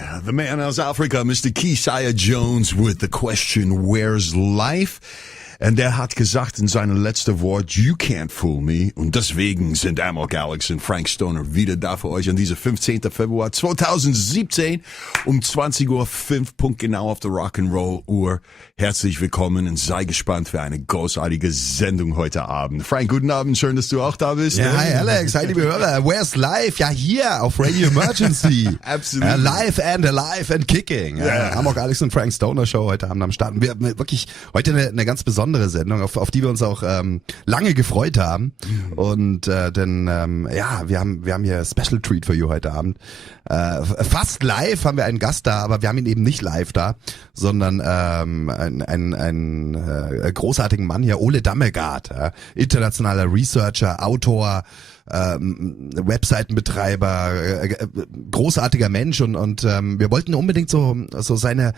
Yeah, the man aus Afrika, Mr. Keisha Jones with the question, where's life? Und der hat gesagt in seinem letzten Wort, you can't fool me. Und deswegen sind Am0k, Alex und Frank Stoner wieder da für euch an diesem 15. Februar 2017 um 20:05 Uhr, punktgenau auf der Rock'n'Roll Uhr. Herzlich willkommen und sei gespannt für eine großartige Sendung heute Abend. Frank, guten Abend, schön, dass du auch da bist. Ja, hi Alex, hi liebe Hörer. Where's live? Ja, hier auf Radio Emergency. Absolut. Live and alive and kicking. Yeah. Am0k, Alex und Frank Stoner Show heute Abend am Start. Wir haben wirklich heute eine ganz besondere Sendung, auf die wir uns auch lange gefreut haben. Und denn wir haben hier Special Treat für you heute Abend. Fast live haben wir einen Gast da, aber wir haben ihn eben nicht live da, sondern einen großartigen Mann hier, Ole Dammegard, internationaler Researcher, Autor, Webseitenbetreiber, großartiger Mensch und wir wollten unbedingt so seine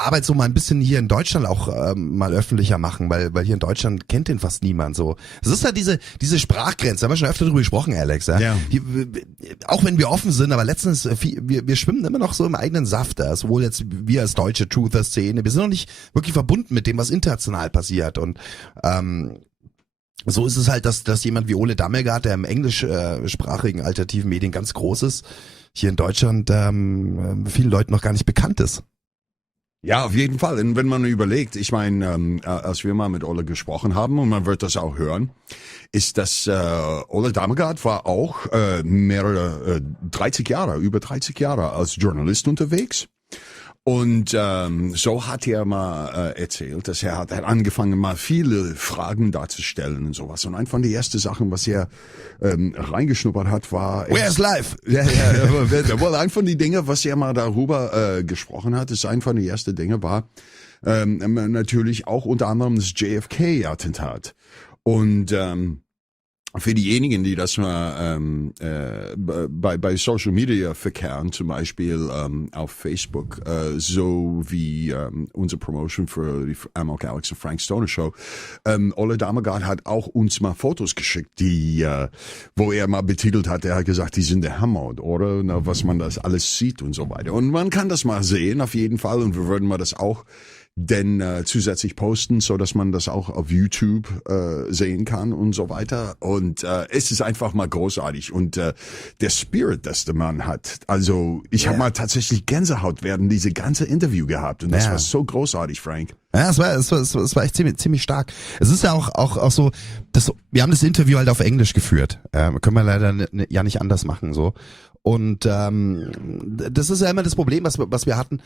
Arbeit so mal ein bisschen hier in Deutschland auch mal öffentlicher machen, weil hier in Deutschland kennt den fast niemand so. Es ist halt diese Sprachgrenze, haben wir schon öfter drüber gesprochen, Alex. Ja? Hier, auch wenn wir offen sind, aber letztens, wir schwimmen immer noch so im eigenen Saft. Sowohl jetzt wir als deutsche Truther-Szene, wir sind noch nicht wirklich verbunden mit dem, was international passiert und so ist es halt, dass jemand wie Ole Dammegard, der im englischsprachigen alternativen Medien ganz groß ist, hier in Deutschland vielen Leuten noch gar nicht bekannt ist. Ja, auf jeden Fall. Und wenn man überlegt, ich meine, als wir mal mit Ole gesprochen haben, und man wird das auch hören, ist, dass Ole Dammegard war auch über 30 Jahre als Journalist unterwegs. Und so hat er mal erzählt, dass er hat angefangen, mal viele Fragen darzustellen und sowas. Und eine von den ersten Sachen, was er reingeschnuppert hat, war... Where's life? Ja, wohl ein von den Dingen, was er mal darüber gesprochen hat, ist ein von den ersten Dingen war natürlich auch unter anderem das JFK-Attentat. Und für diejenigen, die das mal bei Social Media verkehren, zum Beispiel auf Facebook, so wie unsere Promotion für die Am0k, Alex und Frank Stoner Show, Ole Dammegard hat auch uns mal Fotos geschickt, die wo er mal betitelt hat, er hat gesagt, die sind der Hammer, oder? Na, was man das alles sieht und so weiter. Und man kann das mal sehen, auf jeden Fall, und wir würden mal das auch denn zusätzlich posten, so dass man das auch auf YouTube sehen kann und so weiter. Und es ist einfach mal großartig. Und der Spirit, das der Mann hat. Also ich habe mal tatsächlich Gänsehaut während diese ganze Interview gehabt. Und das war so großartig, Frank. Ja, es war echt ziemlich stark. Es ist ja auch so, wir haben das Interview halt auf Englisch geführt. Können wir leider ja nicht anders machen so. Und das ist ja immer das Problem, was wir hatten.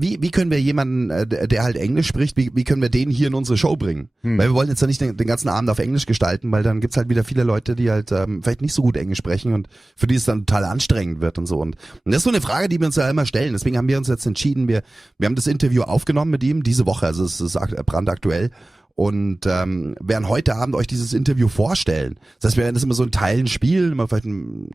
Wie können wir jemanden, der halt Englisch spricht, wie können wir den hier in unsere Show bringen? Weil wir wollen jetzt ja nicht den ganzen Abend auf Englisch gestalten, weil dann gibt's halt wieder viele Leute, die halt vielleicht nicht so gut Englisch sprechen und für die es dann total anstrengend wird und so. Und das ist so eine Frage, die wir uns ja immer stellen. Deswegen haben wir uns jetzt entschieden, wir haben das Interview aufgenommen mit ihm diese Woche, also es ist brandaktuell. Und werden heute Abend euch dieses Interview vorstellen. Das heißt, wir werden das immer so in Teilen spielen, immer vielleicht ein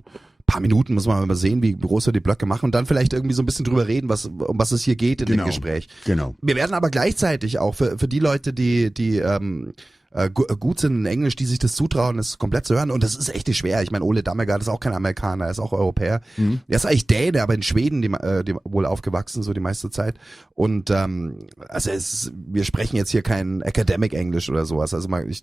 paar Minuten muss man mal sehen, wie groß wir die Blöcke machen und dann vielleicht irgendwie so ein bisschen drüber reden, um was es hier geht in dem Gespräch. Genau. Wir werden aber gleichzeitig auch für die Leute, die gut sind in Englisch, die sich das zutrauen, das komplett zu hören. Und das ist echt nicht schwer. Ich meine, Ole Dammegard ist auch kein Amerikaner, er ist auch Europäer. Er ist eigentlich Däne, aber in Schweden die wohl aufgewachsen, so die meiste Zeit. Und also wir sprechen jetzt hier kein Academic Englisch oder sowas. Also man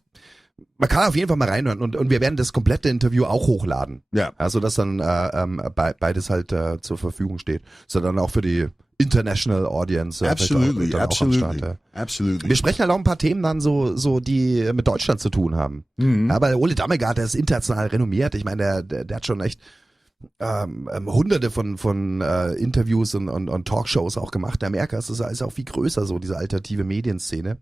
kann auf jeden Fall mal reinhören und wir werden das komplette Interview auch hochladen. Ja. Also dass dann beides halt zur Verfügung steht. So dann auch für die International Audience. Absolutely. Wir sprechen halt auch ein paar Themen dann so die mit Deutschland zu tun haben. Ja, aber Ole Dammegard, der ist international renommiert. Ich meine, der hat schon echt hunderte von Interviews und Talkshows auch gemacht. Der Am0k ist auch viel größer, so diese alternative Medienszene.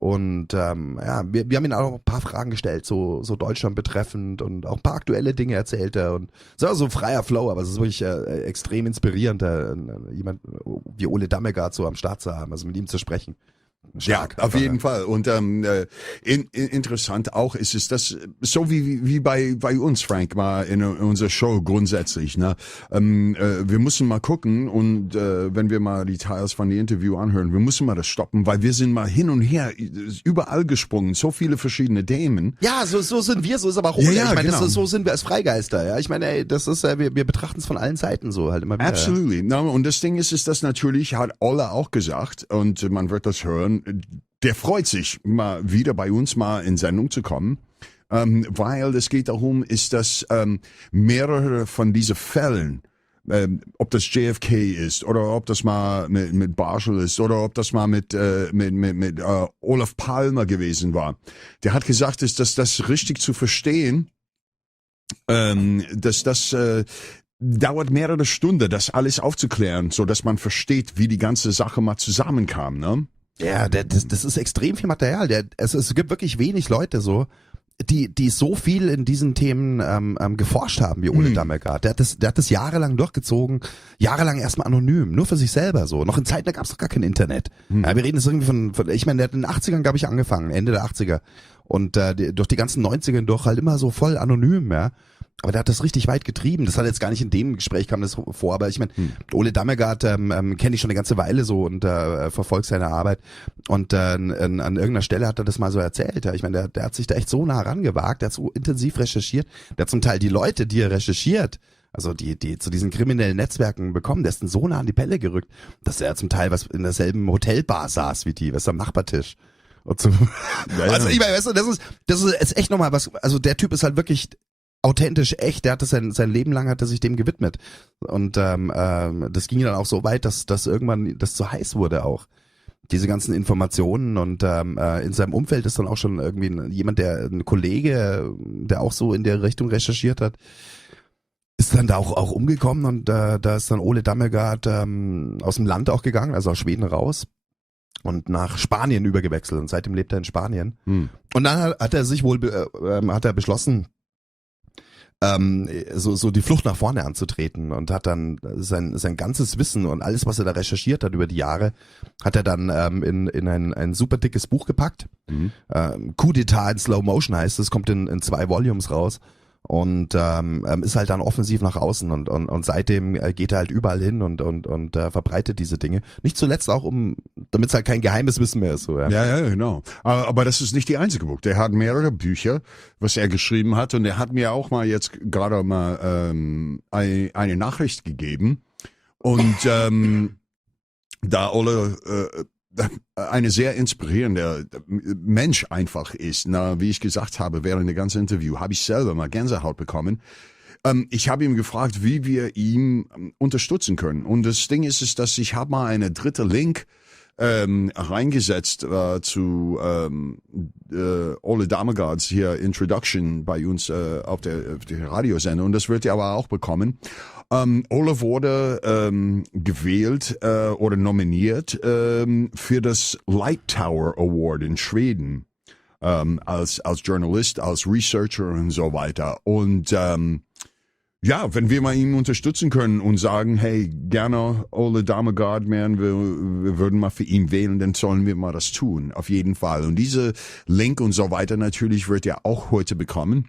Und wir haben ihn auch ein paar Fragen gestellt, so Deutschland betreffend und auch ein paar aktuelle Dinge erzählt er. Und es war so ein freier Flow, aber es ist wirklich extrem inspirierend, jemand wie Ole Dammegard so am Start zu haben, also mit ihm zu sprechen. Stark. Ja, auf jeden Fall. Und interessant auch ist es, dass so wie bei uns, Frank, mal in unserer Show grundsätzlich. Ne, wir müssen mal gucken und wenn wir mal Details von dem Interview anhören, wir müssen mal das stoppen, weil wir sind mal hin und her überall gesprungen, so viele verschiedene Themen. Ja, so sind wir, so ist aber auch Ole. Ja, ich meine, genau. so sind wir als Freigeister. Ja, ich meine, ey, das ist, wir betrachten es von allen Seiten so halt immer wieder. Absolutely. Ja. Und das Ding ist das natürlich, hat Ole auch gesagt, und man wird das hören, der freut sich, mal wieder bei uns mal in Sendung zu kommen, weil es geht darum, ist, dass mehrere von diesen Fällen, ob das JFK ist oder ob das mal mit Barschel ist oder ob das mal mit Olaf Palmer gewesen war. Der hat gesagt, ist, dass das richtig zu verstehen, dass das dauert mehrere Stunden, das alles aufzuklären, so dass man versteht, wie die ganze Sache mal zusammenkam, ne? Ja, das ist extrem viel Material. Es gibt wirklich wenig Leute so, die so viel in diesen Themen geforscht haben wie Ole Dammegard. Der hat das jahrelang durchgezogen, jahrelang erstmal anonym, nur für sich selber so. Noch in Zeiten, da gab es doch gar kein Internet. Ja, wir reden jetzt irgendwie von ich meine, der hat in den 80ern, glaube ich, angefangen, Ende der 80er. Und durch die ganzen 90er durch halt immer so voll anonym, ja. Aber der hat das richtig weit getrieben. Das hat jetzt gar nicht in dem Gespräch kam das vor, aber ich meine, Ole Dammegard kenne ich schon eine ganze Weile so und verfolge seine Arbeit. Und an irgendeiner Stelle hat er das mal so erzählt. Ja. Ich meine, der hat sich da echt so nah rangewagt, der hat so intensiv recherchiert. Der hat zum Teil die Leute, die er recherchiert, also die zu diesen kriminellen Netzwerken bekommen, der ist dann so nah an die Pelle gerückt, dass er zum Teil was in derselben Hotelbar saß wie die, was am Nachbartisch. Und so. Ja, also ich meine, weißt du, das ist jetzt echt nochmal was, also der Typ ist halt wirklich authentisch, echt, der hat das sein Leben lang hat er sich dem gewidmet. Und das ging dann auch so weit, dass irgendwann das zu heiß wurde auch. Diese ganzen Informationen und in seinem Umfeld ist dann auch schon irgendwie jemand, ein Kollege, der auch so in der Richtung recherchiert hat, ist dann da auch umgekommen und da ist dann Ole Dammegard aus dem Land auch gegangen, also aus Schweden raus und nach Spanien übergewechselt und seitdem lebt er in Spanien. Und dann hat er sich wohl beschlossen, so die Flucht nach vorne anzutreten und hat dann sein ganzes Wissen und alles, was er da recherchiert hat über die Jahre, hat er dann in ein super dickes Buch gepackt. Coup d'État in Slow Motion heißt es, kommt in 2 Volumes raus und ist halt dann offensiv nach außen und seitdem geht er halt überall hin und verbreitet diese Dinge. Nicht zuletzt auch damit es halt kein geheimes Wissen mehr ist. So, ja. Ja, genau. Aber das ist nicht die einzige Buch. Der hat mehrere Bücher, was er geschrieben hat und er hat mir auch mal jetzt gerade mal eine Nachricht gegeben und da Ole eine sehr inspirierende Mensch einfach ist. Na, wie ich gesagt habe, während der ganzen Interview habe ich selber mal Gänsehaut bekommen. Ich habe ihm gefragt, wie wir ihn unterstützen können. Und das Ding ist, dass ich habe mal eine dritte Link reingesetzt zu Ole Dammegards hier Introduction bei uns auf der Radiosendung. Und das wird ihr aber auch bekommen. Ole wurde gewählt oder nominiert für das Light Tower Award in Schweden als Journalist, als Researcher und so weiter. Und ja, wenn wir mal ihn unterstützen können und sagen, hey, gerne Ole Dammegard, man, wir würden mal für ihn wählen, dann sollen wir mal das tun, auf jeden Fall. Und diese Link und so weiter natürlich wird ihr auch heute bekommen.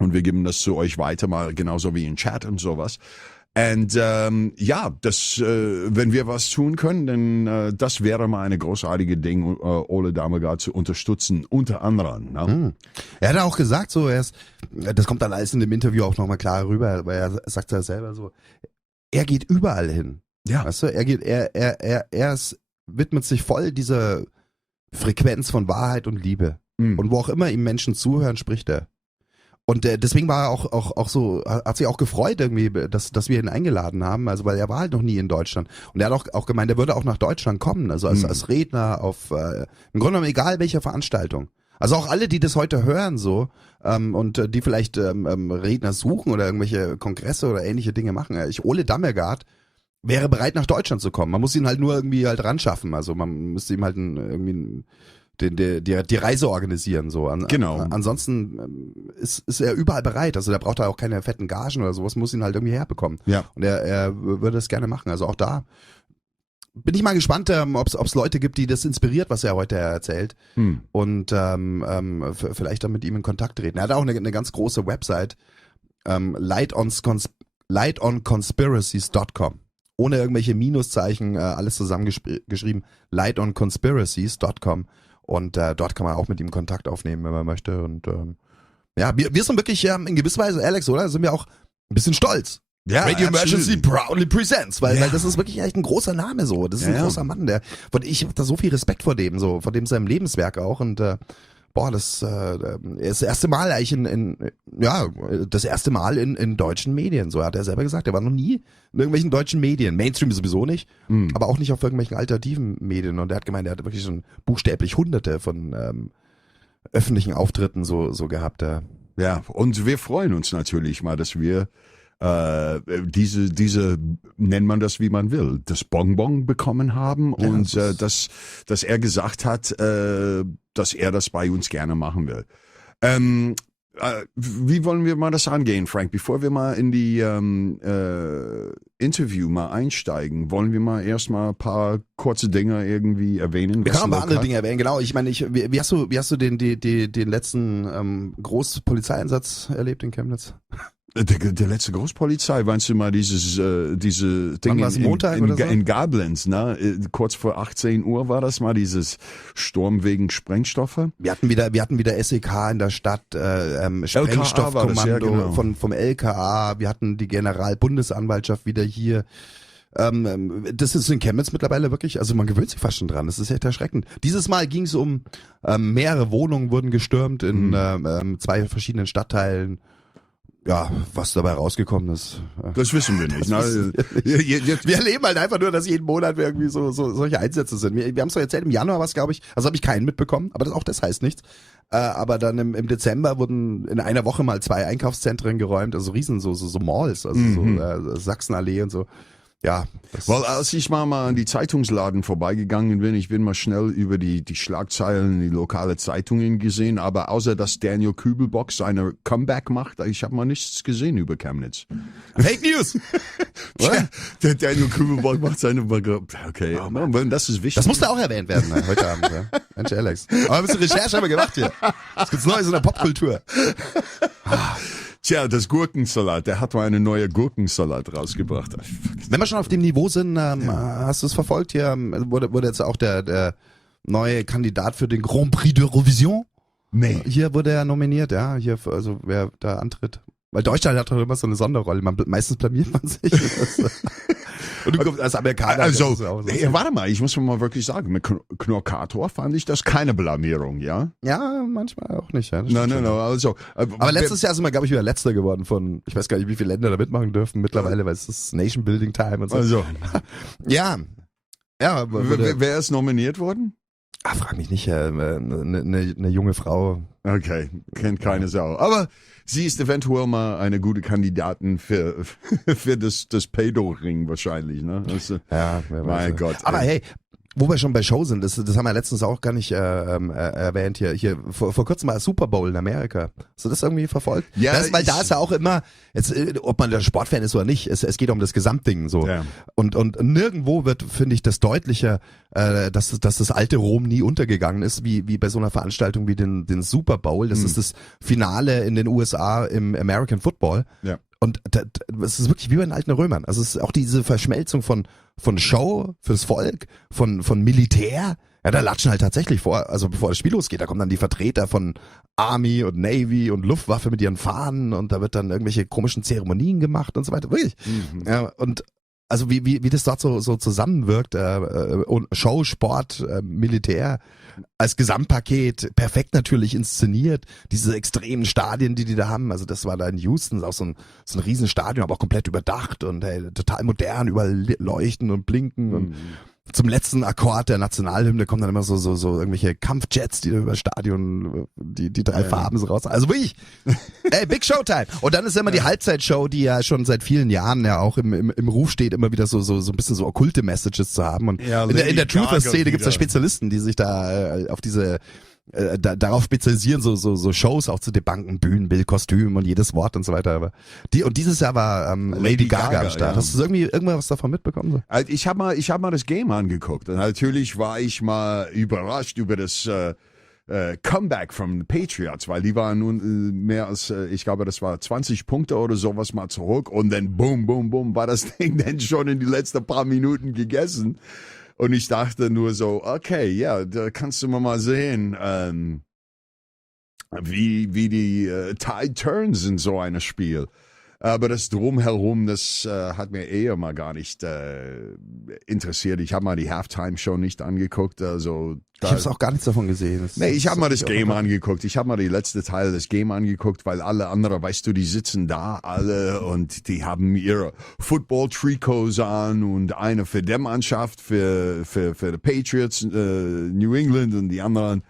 Und wir geben das zu euch weiter, mal genauso wie in Chat und sowas. Und ja, wenn wir was tun können, dann das wäre mal eine großartige Ding, Ole Dammegard zu unterstützen, unter anderem. Ne? Er hat auch gesagt, so das kommt dann alles in dem Interview auch nochmal klar rüber, weil er sagt ja selber so, er geht überall hin. Ja. Weißt du, er widmet sich voll dieser Frequenz von Wahrheit und Liebe. Und wo auch immer ihm Menschen zuhören, spricht er. Und deswegen war er auch so, hat sich auch gefreut irgendwie, dass wir ihn eingeladen haben, also weil er war halt noch nie in Deutschland. Und er hat auch gemeint, er würde auch nach Deutschland kommen, also als Redner auf, im Grunde genommen egal welche Veranstaltung. Also auch alle, die das heute hören so und die vielleicht Redner suchen oder irgendwelche Kongresse oder ähnliche Dinge machen. Ole Dammegard wäre bereit nach Deutschland zu kommen. Man muss ihn halt nur irgendwie halt ran schaffen. Also man müsste ihm halt irgendwie die Reise organisieren so. Genau. Ansonsten ist er überall bereit. Also da braucht er auch keine fetten Gagen oder sowas, muss ihn halt irgendwie herbekommen. Ja. Und er würde es gerne machen. Also auch da bin ich mal gespannt, ob es Leute gibt, die das inspiriert, was er heute erzählt. Und vielleicht dann mit ihm in Kontakt treten. Er hat auch eine ganz große Website, lightonconspiracies.com. Ohne irgendwelche Minuszeichen, alles zusammengeschrieben, lightonconspiracies.com. Und dort kann man auch mit ihm Kontakt aufnehmen, wenn man möchte. Und wir sind wirklich in gewisser Weise, Alex, oder? Sind wir auch ein bisschen stolz. Ja, Radio Emergency absolutely. proudly presents, weil das ist wirklich echt ein großer Name so. Das ist ein großer Mann, ich habe da so viel Respekt vor dem seinem Lebenswerk auch und das ist das erste Mal eigentlich das erste Mal in deutschen Medien, so hat er selber gesagt. Er war noch nie in irgendwelchen deutschen Medien, Mainstream sowieso nicht, aber auch nicht auf irgendwelchen alternativen Medien und er hat gemeint, er hat wirklich schon buchstäblich hunderte von öffentlichen Auftritten so gehabt. Ja, und wir freuen uns natürlich mal, dass wir diese nennt man das wie man will, das Bonbon bekommen haben und dass er gesagt hat, dass er das bei uns gerne machen will. Wie wollen wir mal das angehen, Frank? Bevor wir mal in die Interview mal einsteigen, wollen wir mal erstmal ein paar kurze Dinge irgendwie erwähnen? Wir können ein paar andere Dinge erwähnen, genau. Ich meine, wie hast du den letzten Großpolizeieinsatz erlebt in Chemnitz? Der letzte Großpolizei, meinst du mal diese Dinge in Gablenz, ne? Kurz vor 18 Uhr war das mal, dieses Sturm wegen Sprengstoffe? Wir hatten wieder SEK in der Stadt, Sprengstoffkommando vom LKA, wir hatten die Generalbundesanwaltschaft wieder hier. Das ist in Chemnitz mittlerweile wirklich, also man gewöhnt sich fast schon dran, das ist echt erschreckend. Dieses Mal ging es um mehrere Wohnungen wurden gestürmt in 2 verschiedenen Stadtteilen. Ja, was dabei rausgekommen ist. Das wissen wir nicht. Wir erleben halt einfach nur, dass jeden Monat irgendwie so solche Einsätze sind. Wir haben es doch erzählt, im Januar was, glaube ich, also habe ich keinen mitbekommen, aber auch das heißt nichts. Aber dann im Dezember wurden in einer Woche mal 2 Einkaufszentren geräumt, also riesen so Malls, also Sachsenallee und so. Ja. Weil als ich mal an die Zeitungsladen vorbeigegangen bin, ich bin mal schnell über die Schlagzeilen, die lokale Zeitungen gesehen, aber außer dass Daniel Kübelbock seine Comeback macht, ich habe mal nichts gesehen über Chemnitz. Fake News! Ja, der Daniel Kübelbock macht seine okay, das ist wichtig. Das musste auch erwähnt werden heute Abend. Ja. Mensch, Alex. Aber ein bisschen Recherche haben wir gemacht hier. Was gibt's Neues in der Popkultur? Tja, das Gurkensalat, der hat mal eine neue Gurkensalat rausgebracht. Wenn wir schon auf dem Niveau sind, hast du es verfolgt? Hier wurde jetzt auch der neue Kandidat für den Grand Prix d'Eurovision. Nee. Hier wurde er nominiert, ja. Hier, also wer da antritt. Weil Deutschland hat doch immer so eine Sonderrolle. Meistens blamiert man sich. Und du kommst als Amerikaner. Also, warte mal, ich muss mal wirklich sagen, mit Knorkator fand ich das keine Blamierung, ja? Ja, manchmal auch nicht. Ja, nein, also. Aber letztes Jahr sind wir, glaube ich, wieder Letzter geworden von, ich weiß gar nicht, wie viele Länder da mitmachen dürfen mittlerweile, weil es ist Nation Building Time und so. Also. Ja. Wer ist nominiert worden? Frag mich nicht, eine junge Frau. Okay, kennt keine Sau. Aber sie ist eventuell mal eine gute Kandidatin für das Pedo-Ring wahrscheinlich, ne? Also, ja, wer weiß. Mein Gott. Aber hey, wo wir schon bei Show sind, das haben wir letztens auch gar nicht erwähnt hier vor kurzem mal Super Bowl in Amerika. Hast du das irgendwie verfolgt? Ja, weil da ist ja auch immer, jetzt, ob man der Sportfan ist oder nicht, es geht um das Gesamtding so. Ja. Und nirgendwo wird, finde ich, das deutlicher, dass das alte Rom nie untergegangen ist, wie bei so einer Veranstaltung wie den Super Bowl. Das ist das Finale in den USA im American Football. Ja. Und es ist wirklich wie bei den alten Römern. Also es ist auch diese Verschmelzung von Show fürs Volk, von Militär. Ja, da latschen halt tatsächlich also bevor das Spiel losgeht, da kommen dann die Vertreter von Army und Navy und Luftwaffe mit ihren Fahnen und da wird dann irgendwelche komischen Zeremonien gemacht und so weiter. Wirklich. Ja, und also wie das dort so zusammenwirkt, und Show, Sport, Militär als Gesamtpaket, perfekt natürlich inszeniert, diese extremen Stadien, die da haben, also das war da in Houston, auch so ein Riesenstadion, aber auch komplett überdacht und total modern, überall leuchten und blinken und zum letzten Akkord der Nationalhymne kommen dann immer so irgendwelche Kampfjets, die über das Stadion, die 3 Farben so raus. Also wirklich, Big Showtime. Und dann ist immer die Halbzeitshow, die ja schon seit vielen Jahren ja auch im Ruf steht, immer wieder so ein bisschen so okkulte Messages zu haben. Und in der Truther-Szene gibt's da Spezialisten, die sich da auf diese darauf spezialisieren, so Shows auch zu debunken, Bühnenbild, Kostüm und jedes Wort und so weiter. Aber dieses Jahr war Lady Gaga am Start. Ja. Hast du irgendwas davon mitbekommen? So? Ich hab mal das Game angeguckt und natürlich war ich mal überrascht über das Comeback from the Patriots, weil die waren nun mehr als, ich glaube, das war 20 Punkte oder sowas mal zurück und dann boom, boom, boom, war das Ding dann schon in die letzten paar Minuten gegessen. Und ich dachte nur so, okay, ja, da kannst du mal sehen, wie die Tide turns in so einem Spiel. Aber das Drumherum, das hat mir eher mal gar nicht interessiert. Ich habe mal die Halftime-Show nicht angeguckt. Also ich habe auch gar nichts davon gesehen. Ich habe mal das Game angeguckt. Ich habe mal die letzte Teil des Game angeguckt, weil alle anderen, weißt du, die sitzen da alle und die haben ihre Football-Trikots an und eine für die Mannschaft, für die Patriots, New England und die anderen.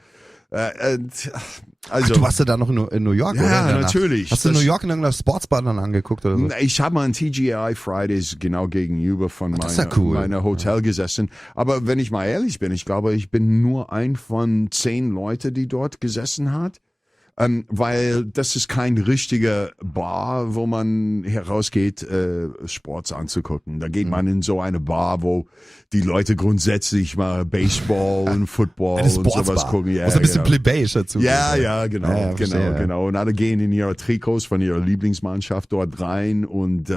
Also, du warst ja da noch in New York, ja, oder? Ja, natürlich. Hast du New York in irgendeiner Sportsbar dann angeguckt oder so? Ich habe mal in TGI Fridays genau gegenüber von cool. meiner Hotel gesessen. Aber wenn ich mal ehrlich bin, ich glaube, ich bin nur ein von 10 Leute, die dort gesessen hat. Weil das ist kein richtiger Bar, wo man herausgeht, Sports anzugucken. Da geht man in so eine Bar, wo die Leute grundsätzlich mal Baseball und Football und sowas gucken. Ja, ein bisschen plebejisch dazu. Ja, genau. Und alle gehen in ihre Trikots von ihrer Lieblingsmannschaft dort rein und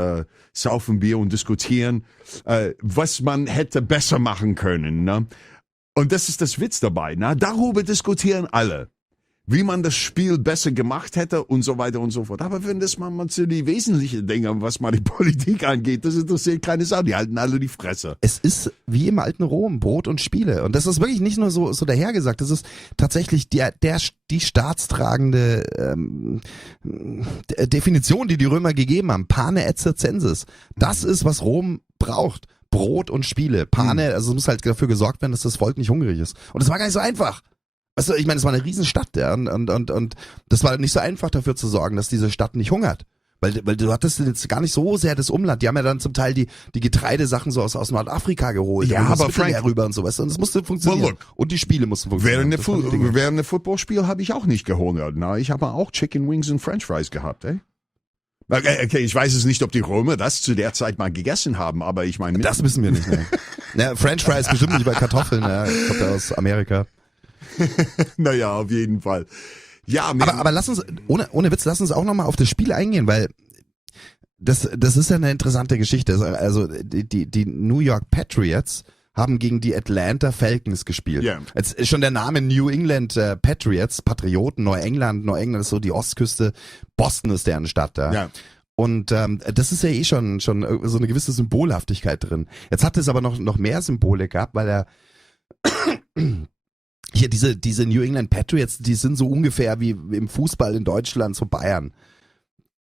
saufen Bier und diskutieren, was man hätte besser machen können. Ne? Und das ist das Witz dabei. Ne? Darüber diskutieren alle. Wie man das Spiel besser gemacht hätte und so weiter und so fort. Aber wenn das mal zu die wesentlichen Dinge, was mal die Politik angeht, das interessiert keine Sau. Die halten alle die Fresse. Es ist wie im alten Rom, Brot und Spiele. Und das ist wirklich nicht nur so dahergesagt. Das ist tatsächlich die staatstragende Definition, die Römer gegeben haben. Pane et circenses. Das ist, was Rom braucht. Brot und Spiele. Pane, also es muss halt dafür gesorgt werden, dass das Volk nicht hungrig ist. Und das war gar nicht so einfach. Also ich meine, es war eine Riesenstadt, ja, und das war nicht so einfach dafür zu sorgen, dass diese Stadt nicht hungert. Weil du hattest jetzt gar nicht so sehr das Umland. Die haben ja dann zum Teil die Getreidesachen so aus Nordafrika geholt. Ja, aber Frank, rüber und sowas. Und das musste funktionieren. Well, look, und die Spiele mussten funktionieren. Während der Footballspiel habe ich auch nicht gehungert. Na, ich habe auch Chicken Wings und French Fries gehabt, ey. Okay, ich weiß es nicht, ob die Römer das zu der Zeit mal gegessen haben, aber ich meine... Das wissen wir nicht, ne? Ja, French Fries bestimmt nicht bei Kartoffeln, ja. Kommt ja aus Amerika. Naja, auf jeden Fall. Ja, aber lass uns, ohne Witz, lass uns auch nochmal auf das Spiel eingehen, weil das ist ja eine interessante Geschichte. Also die New York Patriots haben gegen die Atlanta Falcons gespielt. Yeah. Jetzt ist schon der Name New England Patriots, Patrioten, Neuengland ist so die Ostküste, Boston ist deren Stadt da. Ja. Und das ist ja eh schon so eine gewisse Symbolhaftigkeit drin. Jetzt hat es aber noch mehr Symbole gehabt, weil er hier diese New England Patriots, die sind so ungefähr wie im Fußball in Deutschland, so Bayern.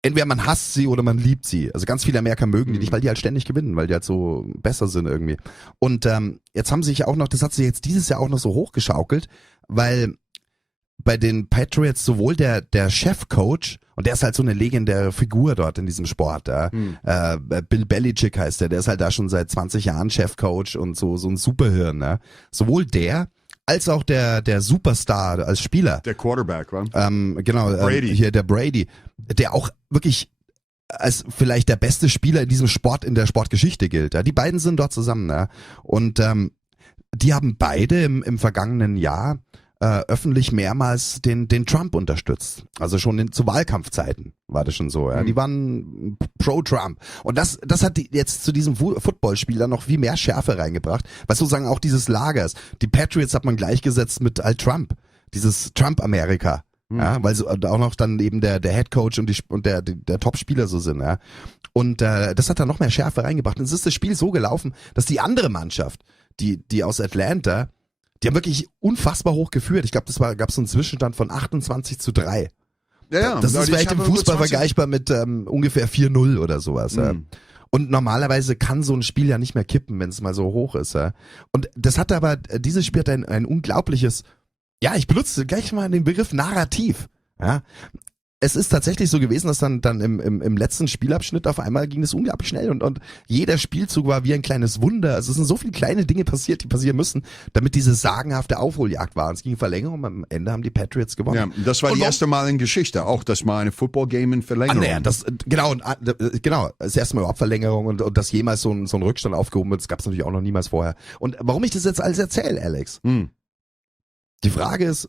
Entweder man hasst sie oder man liebt sie. Also ganz viele Amerikaner mögen die nicht, weil die halt ständig gewinnen, weil die halt so besser sind irgendwie. Und jetzt haben sich auch noch, das hat sich jetzt dieses Jahr auch noch so hochgeschaukelt, weil bei den Patriots sowohl der Chefcoach, und der ist halt so eine legendäre Figur dort in diesem Sport, Bill Belichick heißt der ist halt da schon seit 20 Jahren Chefcoach und so ein Superhirn. Sowohl der als auch der Superstar als Spieler. Der Quarterback, wa? Brady. Hier der Brady, der auch wirklich als vielleicht der beste Spieler in diesem Sport, in der Sportgeschichte gilt. Ja. Die beiden sind dort zusammen. Ja. Und die haben beide im vergangenen Jahr öffentlich mehrmals den Trump unterstützt. Also schon zu Wahlkampfzeiten war das schon so. Ja. Die waren pro-Trump. Und das hat jetzt zu diesem Footballspiel dann noch viel mehr Schärfe reingebracht, weil sozusagen auch dieses Lagers, die Patriots hat man gleichgesetzt mit Trump, dieses Trump-Amerika. Ja, weil so auch noch dann eben der Headcoach und der Top-Spieler so sind. Ja. Und das hat dann noch mehr Schärfe reingebracht. Und es ist das Spiel so gelaufen, dass die andere Mannschaft, die aus Atlanta, die haben wirklich unfassbar hoch geführt. Ich glaube, gab so einen Zwischenstand von 28-3. Ja, das ist vielleicht im Fußball vergleichbar mit ungefähr 4-0 oder sowas. Ja. Und normalerweise kann so ein Spiel ja nicht mehr kippen, wenn es mal so hoch ist. Ja. Und das hatte aber, dieses Spiel hat ein unglaubliches, ja, ich benutze gleich mal den Begriff Narrativ. Ja. es ist tatsächlich so gewesen, dass dann im letzten Spielabschnitt auf einmal ging es unglaublich schnell und jeder Spielzug war wie ein kleines Wunder. Also es sind so viele kleine Dinge passiert, die passieren müssen, damit diese sagenhafte Aufholjagd war. Es ging in Verlängerung und am Ende haben die Patriots gewonnen. Ja, das war das erste Mal in Geschichte, auch das mal eine Football-Game in Verlängerung. Genau, das erste Mal überhaupt Verlängerung und dass jemals so ein Rückstand aufgehoben wird, das gab es natürlich auch noch niemals vorher. Und warum ich das jetzt alles erzähle, Alex? Die Frage ist,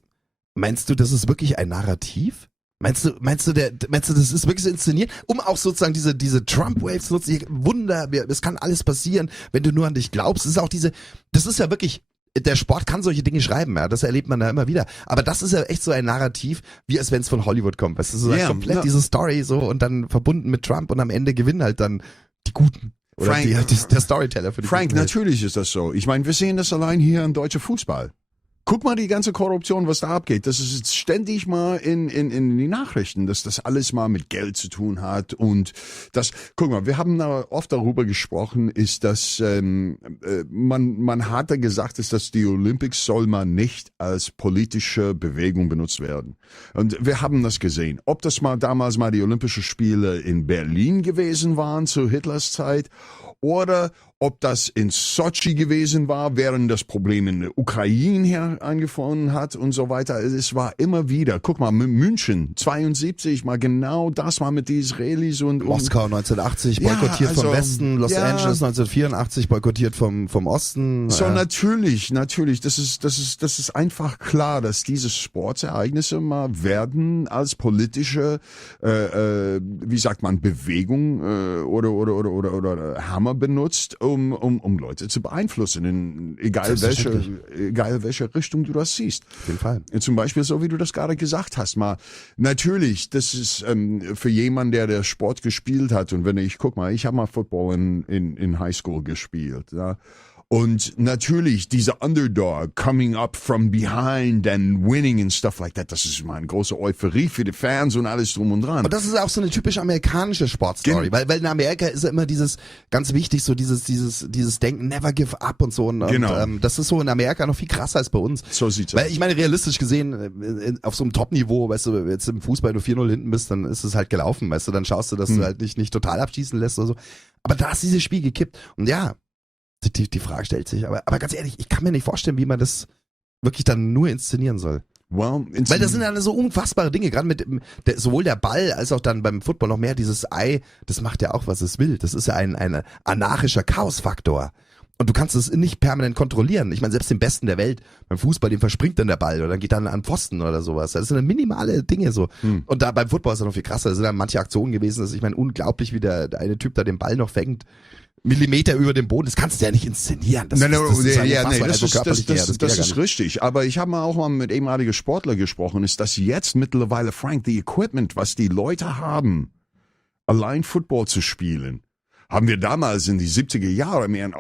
meinst du, das ist wirklich ein Narrativ? Meinst du, das ist wirklich so inszeniert, um auch sozusagen diese Trump-Waves zu nutzen? Wunder, es kann alles passieren, wenn du nur an dich glaubst. Das ist ja wirklich, der Sport kann solche Dinge schreiben, ja, das erlebt man da immer wieder. Aber das ist ja echt so ein Narrativ, wie als wenn es von Hollywood kommt. Weißt du, so komplett diese Story so und dann verbunden mit Trump und am Ende gewinnen halt dann die Guten. Oder Frank, der Storyteller für die Frank, Guten. natürlich ist das so. Ich meine, wir sehen das allein hier im deutschen Fußball. Guck mal die ganze Korruption, was da abgeht. Das ist jetzt ständig mal in die Nachrichten, dass das alles mal mit Geld zu tun hat. Und das, guck mal, wir haben da oft darüber gesprochen, ist, dass man hat da gesagt, ist, dass die Olympics soll man nicht als politische Bewegung benutzt werden. Und wir haben das gesehen. Ob das mal damals mal die Olympischen Spiele in Berlin gewesen waren zu Hitlers Zeit oder ob das in Sochi gewesen war, während das Problem in der Ukraine her angefangen hat und so weiter. Es war immer wieder, guck mal, München 72, mal genau das mal mit den Israelis und Moskau 1980 boykottiert vom Westen, Los Angeles 1984 boykottiert vom Osten. So natürlich, das ist einfach klar, dass diese Sportereignisse mal werden als politische, wie sagt man, Bewegung oder Hammer benutzt, um Leute zu beeinflussen, egal welche Richtung du das siehst. Auf jeden Fall. Zum Beispiel so, wie du das gerade gesagt hast, mal natürlich, das ist für jemanden, der Sport gespielt hat und guck mal, ich habe mal Football in Highschool gespielt, ja. Und natürlich, dieser Underdog coming up from behind and winning and stuff like that, das ist mal eine große Euphorie für die Fans und alles drum und dran. Und das ist auch so eine typisch amerikanische Sportstory, weil in Amerika ist ja immer dieses, ganz wichtig, so dieses Denken, never give up und so. Und das ist so in Amerika noch viel krasser als bei uns. So sieht's aus. aus. Weil ich meine, realistisch gesehen, auf so einem Top-Niveau, weißt du, jetzt im Fußball, wenn du 4-0 hinten bist, dann ist es halt gelaufen, weißt du, dann schaust du, dass du halt nicht total abschießen lässt oder so. Aber da ist dieses Spiel gekippt. Und ja, die Frage stellt sich, aber ganz ehrlich, ich kann mir nicht vorstellen, wie man das wirklich dann nur inszenieren soll. Well, weil das sind dann so unfassbare Dinge, gerade mit sowohl der Ball als auch dann beim Football noch mehr dieses Ei, das macht ja auch, was es will. Das ist ja ein anarchischer Chaosfaktor. Und du kannst es nicht permanent kontrollieren. Ich meine, selbst den Besten der Welt, beim Fußball, dem verspringt dann der Ball oder dann geht dann an Pfosten oder sowas. Das sind dann minimale Dinge so. Und da beim Football ist es noch viel krasser. Da sind dann manche Aktionen gewesen, dass ich meine, unglaublich, wie der eine Typ da den Ball noch fängt. Millimeter über dem Boden, das kannst du ja nicht inszenieren. Das ist richtig. Aber ich habe auch mal mit ehemaligen Sportlern gesprochen, ist das jetzt mittlerweile, Frank, die Equipment, was die Leute haben, allein Football zu spielen, haben wir damals in die 70er Jahre mehr,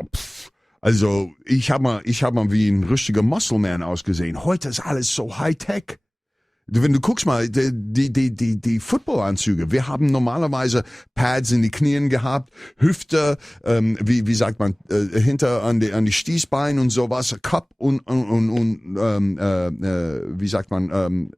also ich hab mal wie ein richtiger Muscleman ausgesehen. Heute ist alles so High-Tech. Wenn du guckst mal, die Footballanzüge, wir haben normalerweise Pads in die Knien gehabt, Hüfte, wie sagt man, hinter an die Stießbeine und sowas, Cup und wie sagt man,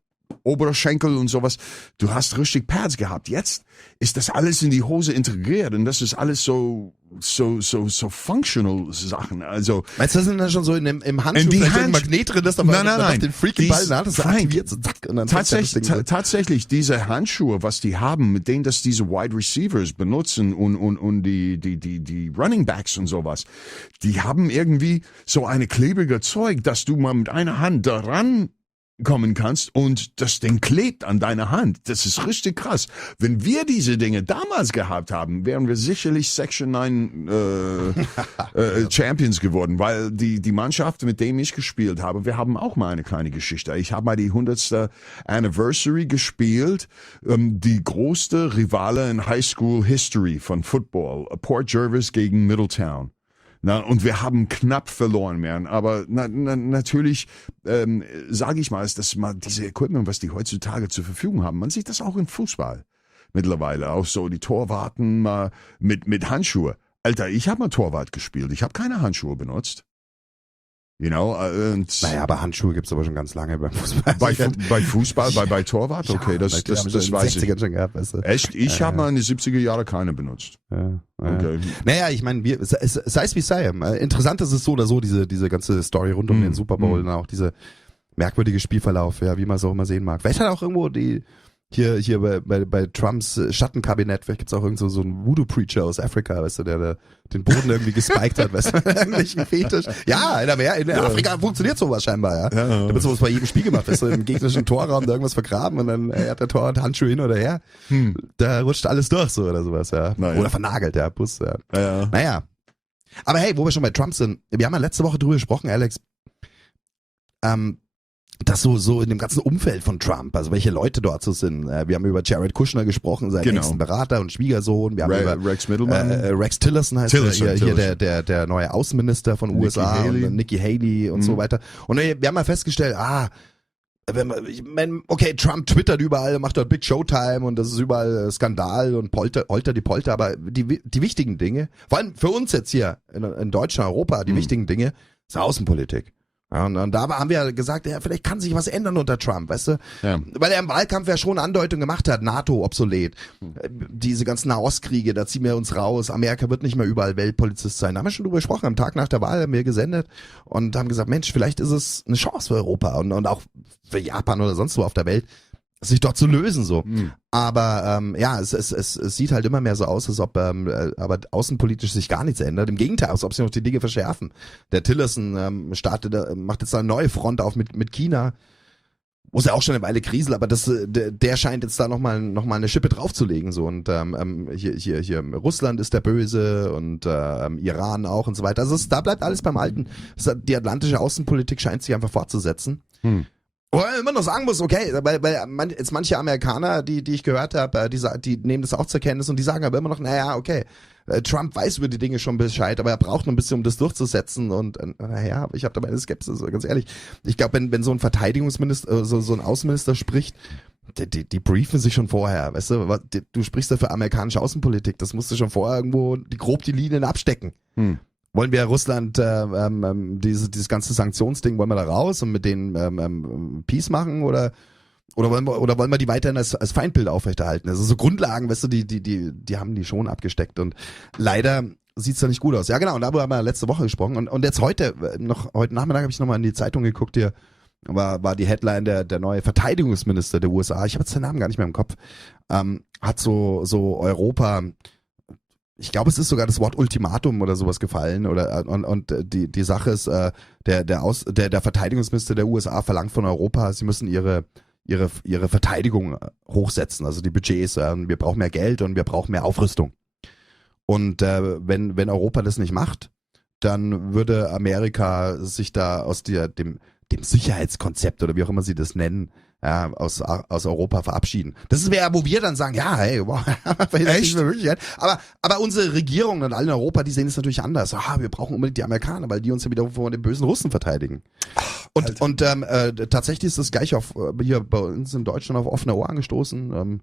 Oberschenkel und sowas. Du hast richtig Pads gehabt. Jetzt ist das alles in die Hose integriert und das ist alles so functional Sachen. Also meinst du, das sind dann schon so im Handschuh vielleicht ein Magnet drin, das nein. den freaky Ball nach, das aktiviert so zack und dann tatsächlich diese Handschuhe, was die haben, mit denen das diese Wide Receivers benutzen und die Running Backs und sowas, die haben irgendwie so eine klebrige Zeug, dass du mal mit einer Hand daran kommen kannst und das Ding klebt an deiner Hand. Das ist richtig krass. Wenn wir diese Dinge damals gehabt haben, wären wir sicherlich Section 9 Champions geworden, weil die Mannschaft, mit denen ich gespielt habe, wir haben auch mal eine kleine Geschichte. Ich habe mal die 100. Anniversary gespielt, die größte Rivale in High School History von Football, Port Jervis gegen Middletown. Na, und wir haben knapp verloren, man. Aber natürlich, sage ich mal, ist das mal diese Equipment, was die heutzutage zur Verfügung haben. Man sieht das auch im Fußball mittlerweile. Auch so die Torwarten mal mit Handschuhe. Alter, ich habe mal Torwart gespielt. Ich habe keine Handschuhe benutzt. You know, und Naja, aber Handschuhe gibt's aber schon ganz lange beim Fußball. bei Fußball, bei Torwart, okay, das weiß ich. Schon gehabt, weißt du? Echt? Ich habe mal in den 70er Jahren keine benutzt. Ja. Okay. Naja, ich meine, sei es wie es sei. Interessant ist es so oder so, diese ganze Story rund um den Super Bowl und auch diese merkwürdige Spielverlauf, ja, wie man es auch immer sehen mag. Vielleicht hat auch irgendwo hier bei Trumps Schattenkabinett, vielleicht gibt's auch irgend so einen Voodoo-Preacher aus Afrika, weißt du, der den Boden irgendwie gespiked hat, weißt du, irgendwelchen Fetisch. Ja, in Afrika funktioniert sowas scheinbar, ja. Da wird sowas bei jedem Spiel gemacht, weißt du, im gegnerischen Torraum da irgendwas vergraben und dann hat der Torwart Handschuhe hin oder her. Da rutscht alles durch, so oder sowas, ja. Naja. Oder vernagelt, der Bus, ja. Ja. Naja. Aber hey, wo wir schon bei Trump sind, wir haben ja letzte Woche drüber gesprochen, Alex, das so in dem ganzen Umfeld von Trump, also welche Leute dort so sind. Wir haben über Jared Kushner gesprochen, seinen nächsten Berater und Schwiegersohn. Wir haben über Rex Middleman. Rex Tillerson heißt hier der neue Außenminister von USA und Nikki Haley und so weiter. Und wir haben mal festgestellt, okay, Trump twittert überall, macht dort Big Showtime und das ist überall Skandal und Holter die Polter, aber die wichtigen Dinge, vor allem für uns jetzt hier in Deutschland, Europa, die wichtigen Dinge, ist Außenpolitik. Ja, und da haben wir gesagt, ja, vielleicht kann sich was ändern unter Trump, weißt du? Ja. Weil er im Wahlkampf ja schon Andeutungen gemacht hat, NATO obsolet, diese ganzen Nahostkriege, da ziehen wir uns raus, Amerika wird nicht mehr überall Weltpolizist sein. Da haben wir schon drüber gesprochen, am Tag nach der Wahl haben wir gesendet und haben gesagt, Mensch, vielleicht ist es eine Chance für Europa und auch für Japan oder sonst wo auf der Welt, sich dort zu lösen so. Aber es sieht halt immer mehr so aus, als ob aber außenpolitisch sich gar nichts ändert. Im Gegenteil, als ob sich noch die Dinge verschärfen. Der Tillerson macht jetzt eine neue Front auf mit China, wo es ja auch schon eine Weile kriselt, aber der scheint jetzt da noch mal eine Schippe draufzulegen so und hier Russland ist der Böse und Iran auch und so weiter. Also da bleibt alles beim Alten. Die atlantische Außenpolitik scheint sich einfach fortzusetzen. Wo man immer noch sagen muss, okay, weil jetzt manche Amerikaner, die ich gehört habe, die nehmen das auch zur Kenntnis und die sagen aber immer noch, naja, okay, Trump weiß über die Dinge schon Bescheid, aber er braucht noch ein bisschen, um das durchzusetzen und naja, ich habe da meine Skepsis, ganz ehrlich. Ich glaube, wenn so ein Verteidigungsminister, so ein Außenminister spricht, die briefen sich schon vorher, weißt du, du sprichst da für amerikanische Außenpolitik, das musst du schon vorher irgendwo grob die Linien abstecken. Wollen wir Russland, dieses ganze Sanktionsding, wollen wir da raus und mit denen Peace machen oder wollen wir die weiterhin als Feindbild aufrechterhalten? Also so Grundlagen, weißt du, die haben die schon abgesteckt und leider sieht's da nicht gut aus. Ja genau, und darüber haben wir letzte Woche gesprochen und jetzt heute Nachmittag habe ich nochmal in die Zeitung geguckt, hier war die Headline der neue Verteidigungsminister der USA, ich habe jetzt den Namen gar nicht mehr im Kopf, hat so Europa, ich glaube, es ist sogar das Wort Ultimatum oder sowas gefallen und die Sache ist, der Verteidigungsminister der USA verlangt von Europa, sie müssen ihre Verteidigung hochsetzen, also die Budgets, wir brauchen mehr Geld und wir brauchen mehr Aufrüstung. Und wenn Europa das nicht macht, dann würde Amerika sich da aus dem Sicherheitskonzept oder wie auch immer sie das nennen, aus Europa verabschieden. Das wäre, wo wir dann sagen, ja, hey, wow, echt? Aber unsere Regierungen und alle in Europa, die sehen es natürlich anders. Wir brauchen unbedingt die Amerikaner, weil die uns ja wieder vor den bösen Russen verteidigen. Und tatsächlich ist das gleich hier bei uns in Deutschland auf offene Ohren gestoßen.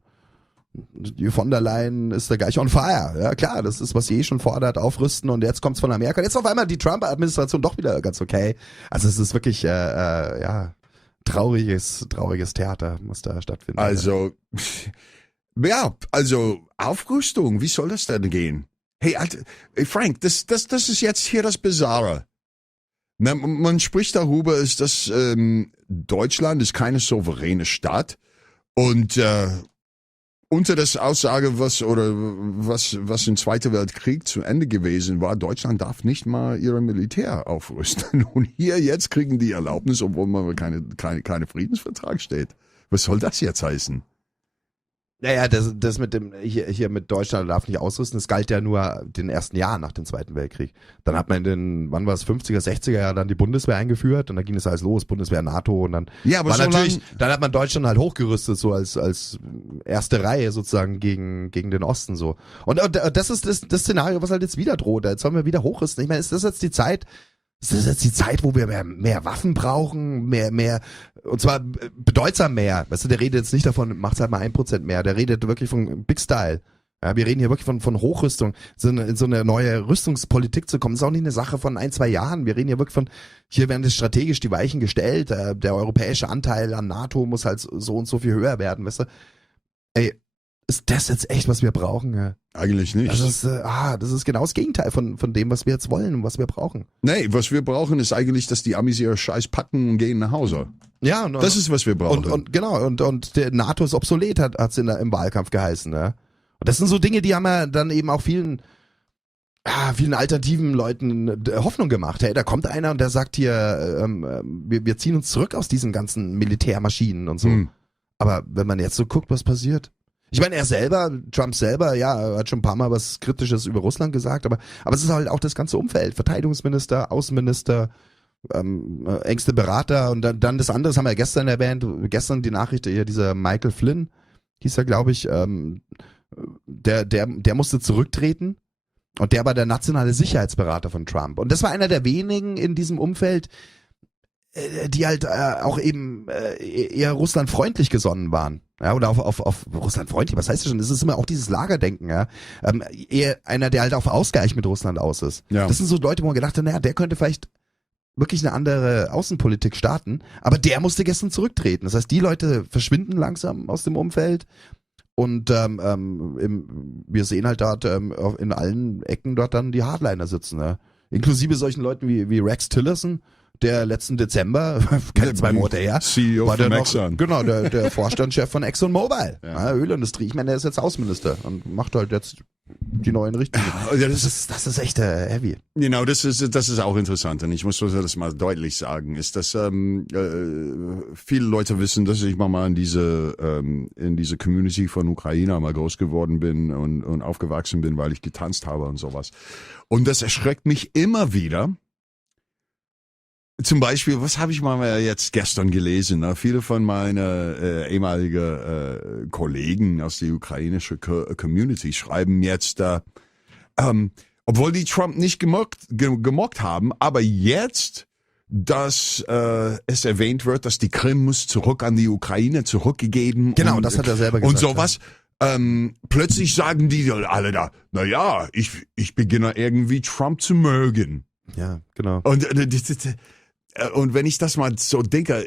Die von der Leyen ist da gleich on fire. Ja klar, das ist, was sie schon fordert, aufrüsten und jetzt kommt's von Amerika. Jetzt auf einmal die Trump-Administration doch wieder ganz okay. Also es ist wirklich, trauriges Theater muss da stattfinden. Also, Aufrüstung, wie soll das denn gehen? Hey, Frank, das ist jetzt hier das Bizarre. Man spricht darüber, ist, dass Deutschland ist keine souveräne Stadt und unter das Aussage, was im Zweiten Weltkrieg zu Ende gewesen war, Deutschland darf nicht mal ihre Militär aufrüsten. Und hier jetzt kriegen die Erlaubnis, obwohl man keine Friedensvertrag steht. Was soll das jetzt heißen? Naja, das mit dem hier mit Deutschland darf nicht ausrüsten, das galt ja nur den ersten Jahren nach dem Zweiten Weltkrieg. Dann hat man in den, wann war es, 50er, 60er Jahren dann die Bundeswehr eingeführt und dann ging es alles los, Bundeswehr, NATO und dann dann hat man Deutschland halt hochgerüstet, so als erste Reihe sozusagen gegen den Osten so. Und das ist das Szenario, was halt jetzt wieder droht. Jetzt sollen wir wieder hochrüsten. Ich meine, ist das jetzt die Zeit, wo wir mehr Waffen brauchen, mehr, und zwar bedeutsam mehr. Weißt du, der redet jetzt nicht davon, macht's halt mal 1% mehr. Der redet wirklich von Big Style. Ja, wir reden hier wirklich von Hochrüstung, in so eine neue Rüstungspolitik zu kommen. Das ist auch nicht eine Sache von 1-2 Jahren. Wir reden hier wirklich hier werden das strategisch die Weichen gestellt. Der europäische Anteil an NATO muss halt so und so viel höher werden, weißt du? Ey, ist das jetzt echt, was wir brauchen? Ja? Eigentlich nicht. Das ist genau das Gegenteil von dem, was wir jetzt wollen und was wir brauchen. Nee, was wir brauchen, ist eigentlich, dass die Amis ihre Scheiß packen und gehen nach Hause. Ja, das ist, was wir brauchen. Und der NATO ist obsolet, hat's im Wahlkampf geheißen. Ja? Und das sind so Dinge, die haben ja dann eben auch vielen alternativen Leuten Hoffnung gemacht. Hey, da kommt einer und der sagt hier, wir ziehen uns zurück aus diesen ganzen Militärmaschinen und so. Aber wenn man jetzt so guckt, was passiert. Ich meine, Trump selber, ja, hat schon ein paar Mal was Kritisches über Russland gesagt, aber es ist halt auch das ganze Umfeld. Verteidigungsminister, Außenminister, engste Berater und dann das andere, das haben wir ja gestern erwähnt, gestern die Nachricht, hier dieser Michael Flynn, hieß er, glaube ich, der musste zurücktreten und der war der nationale Sicherheitsberater von Trump. Und das war einer der wenigen in diesem Umfeld, die halt auch eben eher russlandfreundlich gesonnen waren. Ja, oder auf russlandfreundlich, was heißt das schon? Das ist immer auch dieses Lagerdenken, ja. Eher einer, der halt auf Ausgleich mit Russland aus ist. Ja. Das sind so Leute, wo man gedacht hat, naja, der könnte vielleicht wirklich eine andere Außenpolitik starten, aber der musste gestern zurücktreten. Das heißt, die Leute verschwinden langsam aus dem Umfeld und wir sehen halt dort in allen Ecken dort dann die Hardliner sitzen, ja. Inklusive solchen Leuten wie Rex Tillerson, der letzten Dezember, keine 2 Monate her, CEO war der von noch, Exxon. Genau, der Vorstandschef von ExxonMobil, ja. Ölindustrie. Ich meine, der ist jetzt Außenminister und macht halt jetzt die neuen Richtlinien. Das ist echt heavy. Genau, das ist auch interessant und ich muss das mal deutlich sagen, ist, dass viele Leute wissen, dass ich mal in diese Community von Ukrainer mal groß geworden bin und aufgewachsen bin, weil ich getanzt habe und sowas. Und das erschreckt mich immer wieder. Zum Beispiel, was habe ich mal jetzt gestern gelesen? Ne? Viele von meinen ehemaligen Kollegen aus der ukrainischen Community schreiben jetzt, obwohl die Trump nicht gemockt haben, aber jetzt, dass es erwähnt wird, dass die Krim muss zurück an die Ukraine zurückgegeben. Genau, das hat er selber gesagt. Und sowas. Ja. Plötzlich sagen die alle da, naja, ich beginne irgendwie Trump zu mögen. Ja, genau. Und wenn ich das mal so denke,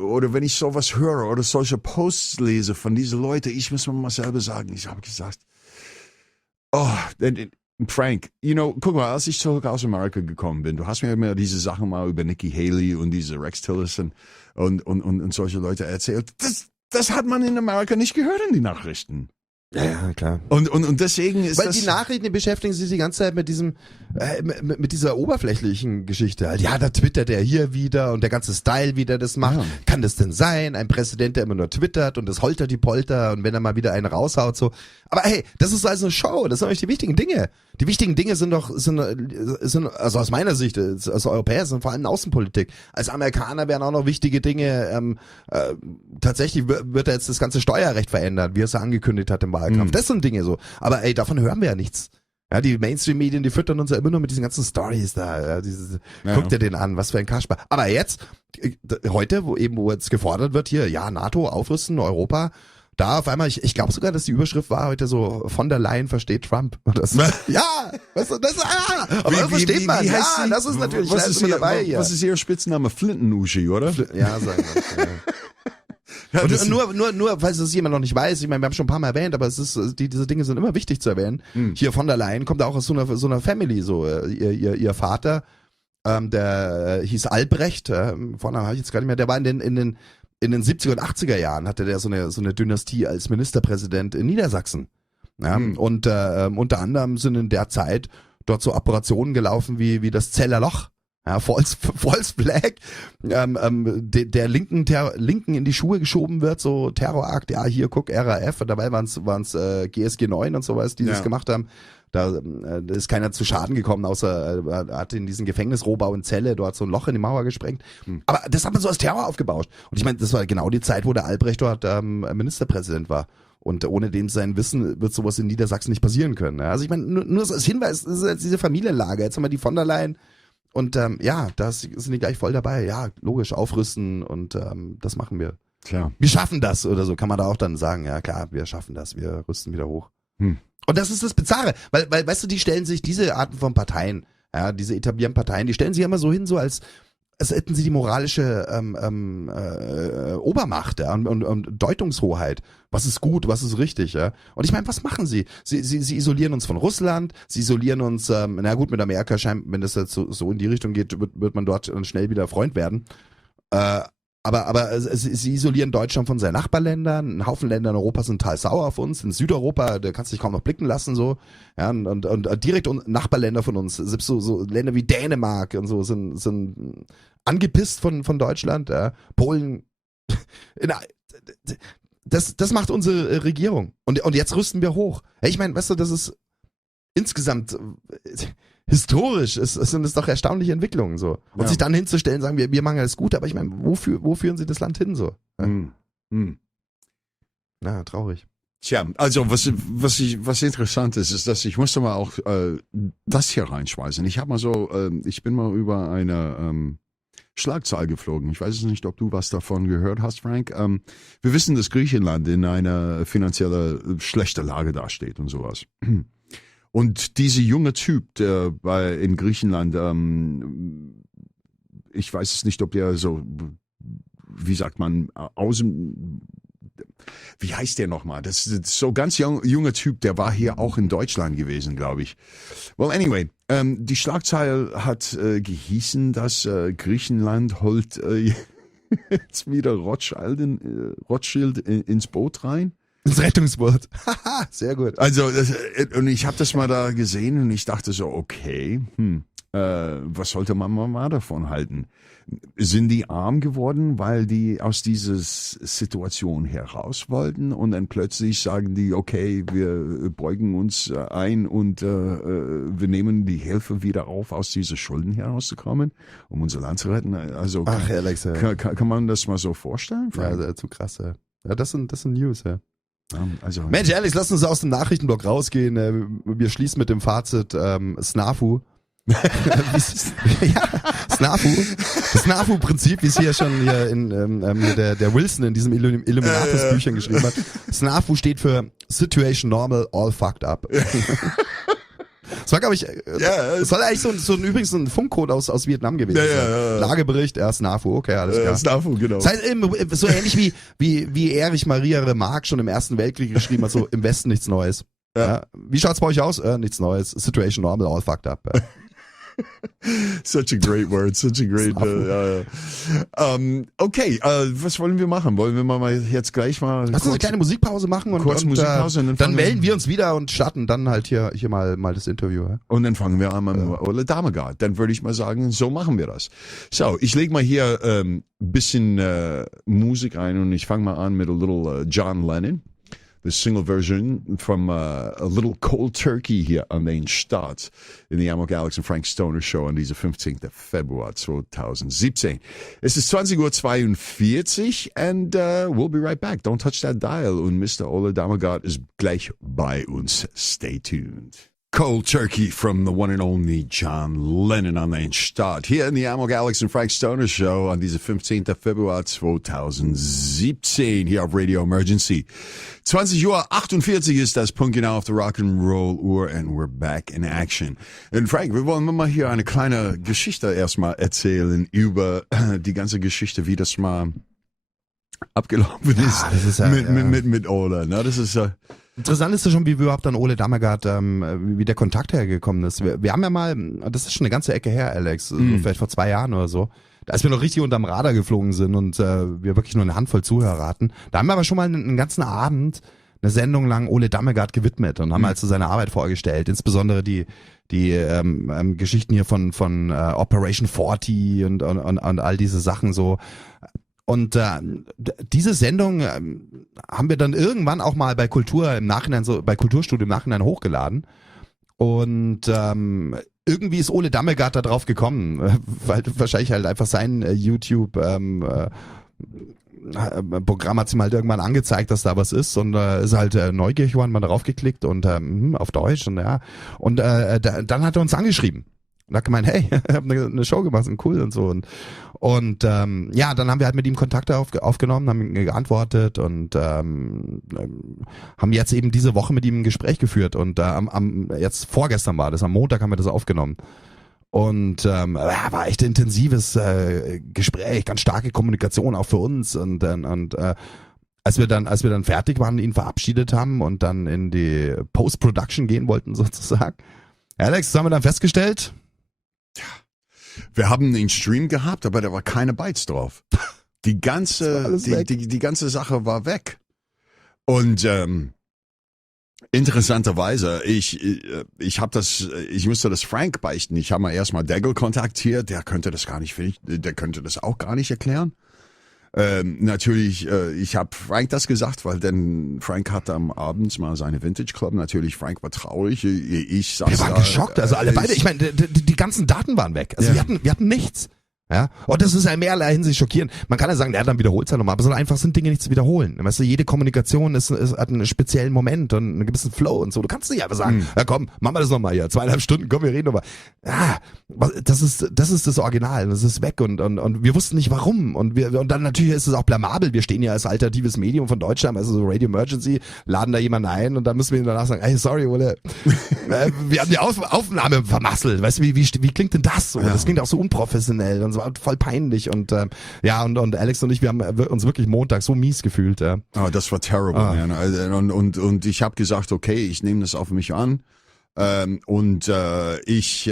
oder wenn ich sowas höre oder solche Posts lese von diesen Leuten, ich muss mir mal selber sagen, ich habe gesagt, Frank, guck mal, als ich zurück aus Amerika gekommen bin, du hast mir immer diese Sachen mal über Nikki Haley und diese Rex Tillerson und solche Leute erzählt. Das hat man in Amerika nicht gehört in die Nachrichten. Ja, klar. Und deswegen ist Weil die Nachrichten, die beschäftigen sich die ganze Zeit mit diesem, mit dieser oberflächlichen Geschichte. Ja, da twittert er hier wieder und der ganze Style, wie der das macht. Ja. Kann das denn sein? Ein Präsident, der immer nur twittert und das holter die Polter und wenn er mal wieder einen raushaut, so. Aber hey, das ist also eine Show, das sind euch die wichtigen Dinge. Die wichtigen Dinge sind also aus meiner Sicht, als Europäer, sind vor allem Außenpolitik. Als Amerikaner wären auch noch wichtige Dinge, tatsächlich wird er jetzt das ganze Steuerrecht verändern, wie er es angekündigt hat im Wahlkampf. Das sind Dinge so. Aber ey, davon hören wir ja nichts. Ja, die Mainstream-Medien, die füttern uns ja immer nur mit diesen ganzen Stories da. Guckt dir den an, was für ein Kasper. Aber jetzt, heute, wo jetzt gefordert wird, hier, ja, NATO, aufrüsten, Europa, da auf einmal, ich glaube sogar, dass die Überschrift war heute so, von der Leyen versteht Trump. Und das, ja, aber versteht man, wie ja, das ist natürlich, was ist hier, dabei hier. Was ist Ihr Spitzname? Flinten-Uschi, oder? Ja, sagen wir. Ja, und nur, falls es jemand noch nicht weiß, ich meine, wir haben schon ein paar Mal erwähnt, aber diese Dinge sind immer wichtig zu erwähnen. Hier von der Leyen kommt auch aus so einer Family, so, ihr Vater, der hieß Albrecht, vorne habe ich jetzt gar nicht mehr, der war in den 70er und 80er Jahren hatte der so eine Dynastie als Ministerpräsident in Niedersachsen. Ja, und unter anderem sind in der Zeit dort so Operationen gelaufen wie das Zeller Loch. Ja, False Flag, der Linken in die Schuhe geschoben wird, so Terrorakt, ja, hier guck, RAF, dabei waren's GSG 9 und sowas, die das gemacht haben. Da ist keiner zu Schaden gekommen, außer er hat in diesen Gefängnisrohbau in Celle dort so ein Loch in die Mauer gesprengt. Aber das hat man so als Terror aufgebaut. Und ich meine, das war genau die Zeit, wo der Albrecht dort Ministerpräsident war. Und ohne dem sein Wissen wird sowas in Niedersachsen nicht passieren können. Also ich meine, nur so als Hinweis, das ist jetzt diese Familienlage. Jetzt haben wir die von der Leyen. Und ja, da sind die gleich voll dabei. Ja, logisch, aufrüsten und das machen wir. Klar. Wir schaffen das oder so, kann man da auch dann sagen. Ja klar, wir schaffen das, wir rüsten wieder hoch. Und das ist das Bizarre, weil weißt du, die stellen sich diese Arten von Parteien, ja, diese etablierten Parteien, die stellen sich immer so hin, so als hätten sie die moralische Obermacht, ja, und Deutungshoheit. Was ist gut, was ist richtig, ja? Und ich meine, was machen sie? Sie isolieren uns von Russland, sie isolieren uns, na gut, mit Amerika scheint, wenn das jetzt so in die Richtung geht, wird man dort schnell wieder Freund werden. Aber sie isolieren Deutschland von seinen Nachbarländern. Ein Haufen Länder in Europa sind total sauer auf uns. In Südeuropa, da kannst du dich kaum noch blicken lassen, so. Ja, und direkt Nachbarländer von uns, selbst so Länder wie Dänemark und so sind angepisst von Deutschland. Ja. Polen. Das macht unsere Regierung. Und jetzt rüsten wir hoch. Ich meine, weißt du, das ist insgesamt historisch sind es doch erstaunliche Entwicklungen so. Und sich dann hinzustellen, sagen wir machen alles gut, aber ich meine, wo führen sie das Land hin so? Na, traurig. Tja, also was interessant ist, dass ich musste mal auch das hier reinschmeißen. Ich bin mal über eine Schlagzeile geflogen. Ich weiß es nicht, ob du was davon gehört hast, Frank. Wir wissen, dass Griechenland in einer finanziell schlechten Lage dasteht und sowas. Und dieser junge Typ, der in Griechenland, ich weiß es nicht, ob der so, wie sagt man, wie heißt der nochmal? Das ist so ganz junger Typ, der war hier auch in Deutschland gewesen, glaube ich. Well, anyway, die Schlagzeile hat gehießen, dass Griechenland holt jetzt wieder Rothschild ins Boot rein. Das Rettungsboot. Sehr gut. Also, und ich habe das mal da gesehen und ich dachte so, okay, was sollte man mal davon halten? Sind die arm geworden, weil die aus dieser Situation heraus wollten und dann plötzlich sagen die, okay, wir beugen uns ein und wir nehmen die Hilfe wieder auf, aus dieser Schulden herauszukommen, um unser Land zu retten? Also, ach, Alex, ja. kann man das mal so vorstellen? Ja, zu krass, ja. Ja, das sind News, ja. Also, Mensch, ehrlich, lass uns aus dem Nachrichtenblock rausgehen. Wir schließen mit dem Fazit SNAFU. Das SNAFU-Prinzip, wie es hier schon der Wilson in diesem Illuminatus-Büchern geschrieben hat. SNAFU steht für Situation Normal, All Fucked Up. Das war, glaube ich, das soll eigentlich übrigens ein Funkcode aus Vietnam gewesen sein. Lagebericht, SNAFU, okay, alles klar. SNAFU, genau. Das heißt, so ähnlich wie Erich Maria Remarque schon im Ersten Weltkrieg geschrieben hat, so im Westen nichts Neues. Ja. Wie schaut's bei euch aus? Nichts Neues. Situation normal, all fucked up. Such a great word, such a great. Okay, was wollen wir machen? Wollen wir mal jetzt gleich mal lass uns eine kleine Musikpause machen und Musikpause und dann melden wir uns wieder und starten dann halt hier mal das Interview. Ja? Und dann fangen wir an mit Ole Dammegard. Dann würde ich mal sagen, so machen wir das. So, ich lege mal hier bisschen Musik ein und ich fange mal an mit a little John Lennon. The single version from a little cold turkey here an den Start in the Am0k, Alex and Frank Stoner Show an dieser 15. Februar 2017. Es ist 20:42 Uhr and we'll be right back. Don't touch that dial. Und Mr. Ole Dammegard ist gleich bei uns. Stay tuned. Cold Turkey from the one and only John Lennon an den Start. Hier in the Am0k, Alex and Frank Stoner Show an dieser 15. Februar 2017 hier auf Radio Emergency. 20:48 Uhr ist das Punkt genau auf der Rock'n'Roll Uhr and we're back in action. Und Frank, wir wollen mal hier eine kleine Geschichte erstmal erzählen über die ganze Geschichte, wie das mal abgelaufen ist, das ist ja, mit Ole. Ne? Das ist interessant ist ja schon, wie wir überhaupt an Ole Dammegard, wie der Kontakt hergekommen ist. Wir haben ja mal, das ist schon eine ganze Ecke her, Alex, so vielleicht vor 2 Jahren oder so, als wir noch richtig unterm Radar geflogen sind und wir wirklich nur eine Handvoll Zuhörer hatten. Da haben wir aber schon mal einen ganzen Abend, eine Sendung lang Ole Dammegard gewidmet und haben halt so seine Arbeit vorgestellt, insbesondere die Geschichten hier von Operation 40 und all diese Sachen so. Und diese Sendung haben wir dann irgendwann auch mal bei Kulturstudio im Nachhinein hochgeladen. Und irgendwie ist Ole Dammegard da drauf gekommen, weil wahrscheinlich halt einfach sein YouTube Programm hat ihm halt irgendwann angezeigt, dass da was ist und ist halt neugierig geworden, mal darauf geklickt und auf Deutsch und ja. Und dann hat er uns angeschrieben. Und hat gemeint, hey, ich habe eine Show gemacht, sind cool und so. Und dann haben wir halt mit ihm Kontakte aufgenommen, haben ihm geantwortet und haben jetzt eben diese Woche mit ihm ein Gespräch geführt. Und jetzt vorgestern war das, am Montag haben wir das aufgenommen. Und war echt intensives Gespräch, ganz starke Kommunikation auch für uns. Und als wir dann fertig waren, ihn verabschiedet haben und dann in die Post-Production gehen wollten sozusagen, Alex, das haben wir dann festgestellt. Wir haben einen Stream gehabt, aber da war keine Bytes drauf. Die ganze Sache war weg. Und interessanterweise, ich musste das Frank beichten. Ich habe mal erstmal Degel kontaktiert, der könnte das auch gar nicht erklären. Natürlich, ich habe Frank das gesagt, weil denn Frank hatte am Abend mal seine Vintage Club. Natürlich, Frank war traurig. Wir waren geschockt, also alle beide. Ich meine, die ganzen Daten waren weg. Also wir hatten nichts. Ja, und das ist ja in mehrerlei Hinsicht schockierend. Man kann ja sagen, dann wiederholt es ja nochmal, aber so einfach sind Dinge nicht zu wiederholen. Weißt du, jede Kommunikation hat einen speziellen Moment und einen gewissen Flow und so. Du kannst nicht einfach sagen, ja komm, machen wir das nochmal hier, 2,5 Stunden, komm, wir reden nochmal. Das ist das Original, das ist weg und wir wussten nicht warum und dann natürlich ist es auch blamabel. Wir stehen ja als alternatives Medium von Deutschland, also so Radio Emergency, laden da jemanden ein und dann müssen wir ihm danach sagen, hey, sorry, Ole, wir haben die Aufnahme vermasselt. Weißt du, wie klingt denn das so? Ja. Das klingt auch so unprofessionell und so. War voll peinlich und und Alex und ich, wir haben uns wirklich Montag so mies gefühlt. Ja. Oh, das war terrible, man. Und ich habe gesagt, okay, ich nehme das auf mich an ich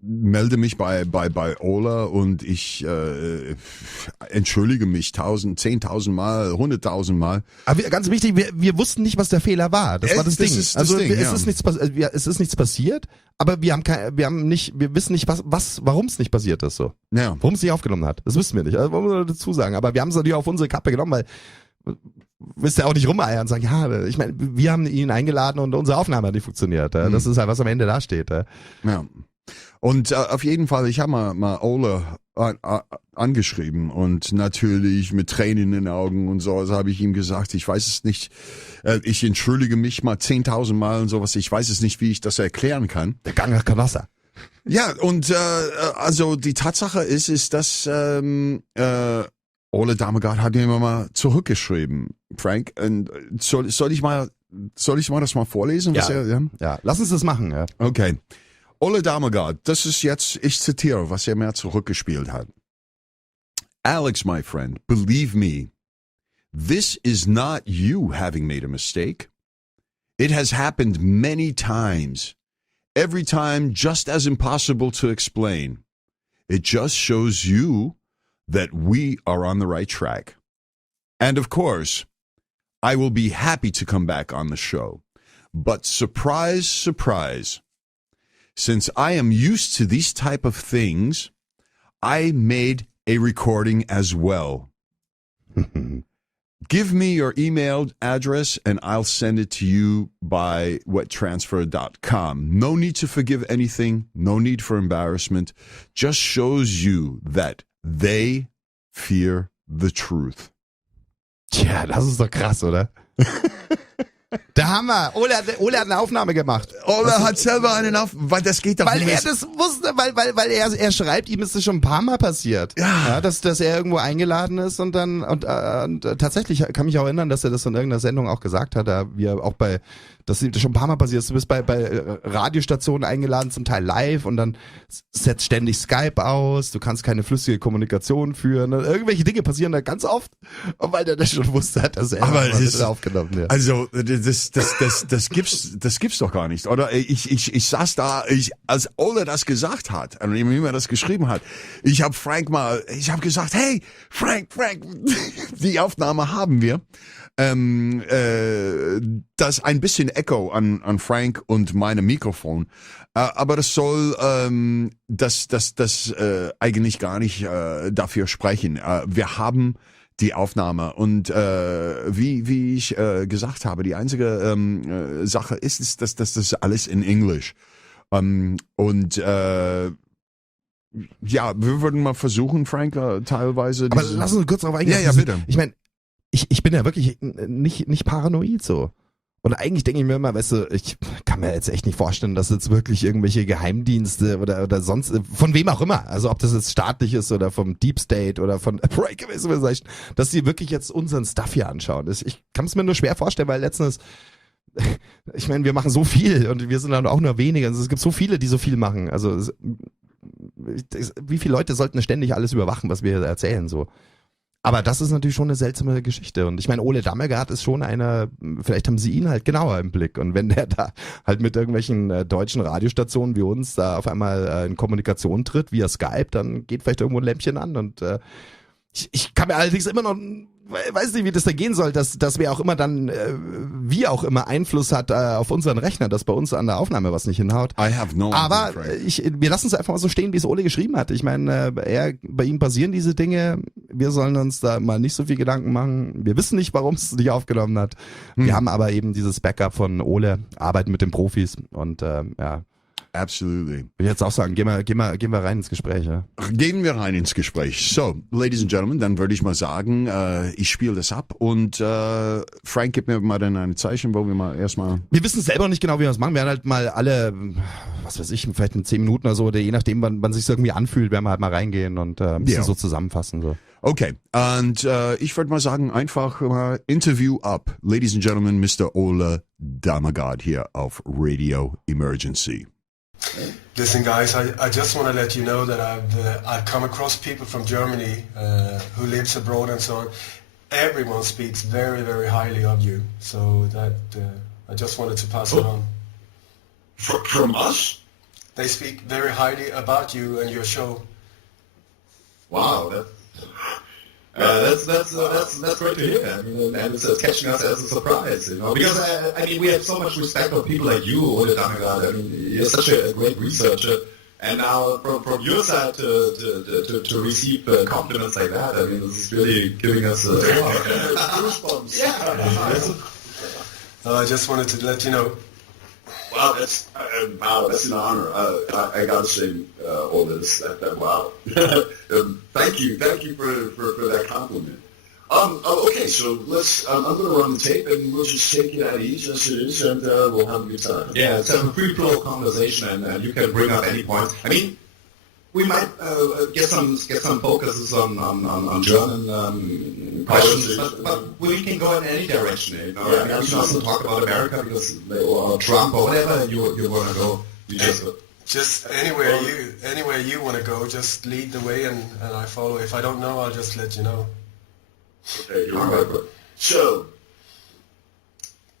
melde mich bei Ole und ich entschuldige mich 10.000 Mal, 100.000 Mal. Aber ganz wichtig, wir wussten nicht, was der Fehler war. Das war das Ding. Es ist nichts passiert, aber wir wissen nicht, warum es nicht passiert ist so. Ja. Warum es nicht aufgenommen hat. Das wissen wir nicht. Also, wollen wir dazu sagen. Aber wir haben es natürlich auf unsere Kappe genommen, weil willst ja auch nicht rumeiern und sagen, ja, ich meine, wir haben ihn eingeladen und unsere Aufnahme hat nicht funktioniert. Das ist halt, was am Ende da steht. Ja. Und auf jeden Fall, ich habe mal Ole angeschrieben und natürlich mit Tränen in den Augen und so, also habe ich ihm gesagt, ich weiß es nicht, ich entschuldige mich mal 10.000 Mal und sowas, ich weiß es nicht, wie ich das erklären kann. Der Gang nach Kanassa. Ja, und also die Tatsache ist, dass Ole Dammegard hat mir mal zurückgeschrieben, Frank, und soll ich mal das mal vorlesen? Ja, lass uns das machen. Ja. Okay. Ole Dammegard, das ist jetzt, ich zitiere, was er mir zurückgespielt hat. Alex, my friend, believe me, this is not you having made a mistake. It has happened many times. Every time just as impossible to explain. It just shows you that we are on the right track. And of course, I will be happy to come back on the show. But surprise, surprise. Since I am used to these type of things, I made a recording as well. Give me your email address and I'll send it to you by wettransfer.com. No need to forgive anything. No need for embarrassment. Just shows you that they fear the truth. Tja, das ist doch krass, oder? Der Hammer. Ole hat eine Aufnahme gemacht. Ole hat selber eine Aufnahme, weil das geht doch nicht. Weil er das wusste, weil er schreibt, ihm ist das schon ein paar Mal passiert. Ja, dass er irgendwo eingeladen ist und dann, und tatsächlich kann mich auch erinnern, dass er das in irgendeiner Sendung auch gesagt hat, dass das schon ein paar Mal passiert ist. Du bist bei Radiostationen eingeladen, zum Teil live und dann setzt ständig Skype aus, du kannst keine flüssige Kommunikation führen. Irgendwelche Dinge passieren da ganz oft, und weil der das schon wusste, hat er selber aufgenommen. Ja. Also, das gibt's doch gar nicht, oder? Ich saß da, als Ole das gesagt hat, und wie mir das geschrieben hat, ich habe gesagt, hey, Frank, die Aufnahme haben wir. Das ein bisschen Echo an Frank und meinem Mikrofon, aber das soll das eigentlich gar nicht dafür sprechen. Wir haben die Aufnahme und wie ich gesagt habe, die einzige Sache ist, dass das alles in Englisch ja, wir würden mal versuchen, Frank, teilweise. Aber lass uns kurz darauf eingehen. Ja, bitte. Ich meine, ich bin ja wirklich nicht paranoid so. Und eigentlich denke ich mir immer, weißt du, ich kann mir jetzt echt nicht vorstellen, dass jetzt wirklich irgendwelche Geheimdienste oder sonst, von wem auch immer, also ob das jetzt staatlich ist oder vom Deep State oder von Breakaway Civilization, dass die wirklich jetzt unseren Stuff hier anschauen. Ich kann es mir nur schwer vorstellen, weil letztens, ich meine, wir machen so viel und wir sind dann auch nur wenige. Also es gibt so viele, die so viel machen. Also wie viele Leute sollten ständig alles überwachen, was wir hier erzählen, so. Aber das ist natürlich schon eine seltsame Geschichte. Und ich meine, Ole Dammegard ist schon einer, vielleicht haben sie ihn halt genauer im Blick. Und wenn der da halt mit irgendwelchen deutschen Radiostationen wie uns da auf einmal in Kommunikation tritt, via Skype, dann geht vielleicht irgendwo ein Lämpchen an. Und ich kann mir allerdings immer noch, weiß nicht, wie das da gehen soll, dass wer auch immer dann, wie auch immer Einfluss hat auf unseren Rechner, dass bei uns an der Aufnahme was nicht hinhaut. I have no Aber wir lassen es einfach mal so stehen, wie es Ole geschrieben hat. Ich meine, bei ihm passieren diese Dinge. Wir sollen uns da mal nicht so viel Gedanken machen. Wir wissen nicht, warum es nicht aufgenommen hat. Wir haben aber eben dieses Backup von Ole, arbeiten mit den Profis und ja. Absolutely. Ich würde jetzt auch sagen, gehen wir rein ins Gespräch. Ja? Gehen wir rein ins Gespräch. So, Ladies and Gentlemen, dann würde ich mal sagen, ich spiele das ab und Frank, gib mir mal dann ein Zeichen, wo wir mal erstmal... Wir wissen selber nicht genau, wie wir das machen. Wir werden halt mal alle, was weiß ich, vielleicht in 10 Minuten oder so, oder je nachdem, wann sich irgendwie anfühlt, werden wir halt mal reingehen und ein bisschen so zusammenfassen. So. Okay, und ich würde mal sagen, einfach mal Interview ab. Ladies and Gentlemen, Mr. Ole Dammegard hier auf Radio Emergency. Listen, guys, I just want to let you know that I've come across people from Germany who lives abroad and so on. Everyone speaks very, very highly of you, so that I just wanted to pass it on. From us? They speak very highly about you and your show. Wow, that's great to hear. I mean, and it's catching us as a surprise, you know, because I mean, we have so much respect for people like you, Ole Dammegard. I mean, you're such a great researcher, and now from your side to receive compliments like that, I mean, this is really giving us goosebumps. Yeah. I just wanted to let you know. Wow, that's an honor. I gotta say, all this. Wow. Thank you for that compliment. Okay, so let's. I'm gonna run the tape, and we'll just take it at ease as it is, and we'll have a good time. Yeah, it's a free flow conversation, and you can bring up any point. I mean, we might get some focuses on German questions, but we can go in any direction. You know, I mean, we can also talk about America because or Trump or whatever you want to go. You just anywhere you want to go, just lead the way and I follow. If I don't know, I'll just let you know. Okay, all right. So,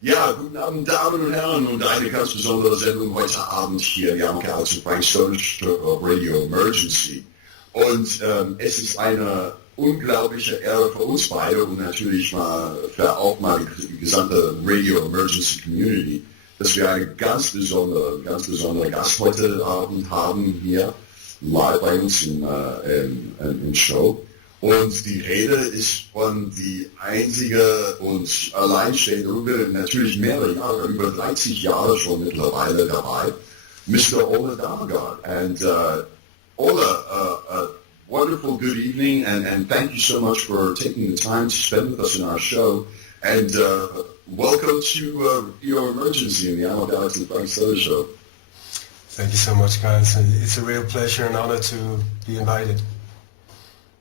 ja, guten Abend, Damen und Herren, und eine ganz besondere Sendung heute Abend hier, die Am0k zu auf Radio Emergency. Und es ist eine unglaubliche Ehre für uns beide und natürlich auch mal die gesamte Radio Emergency Community, dass wir einen ganz besondere Gast heute Abend haben hier live bei uns im Show. Und die Rede ist von die einzige und alleinstehende, natürlich mehrere Jahre, über 30 Jahre schon mittlerweile dabei, Mr. Ole Dammegard. And Ole, wonderful good evening, and thank you so much for taking the time to spend with us in our show. And welcome to your emergency in the Am0k and Frank Soda Show. Thank you so much, guys. It's a real pleasure and honor to be invited.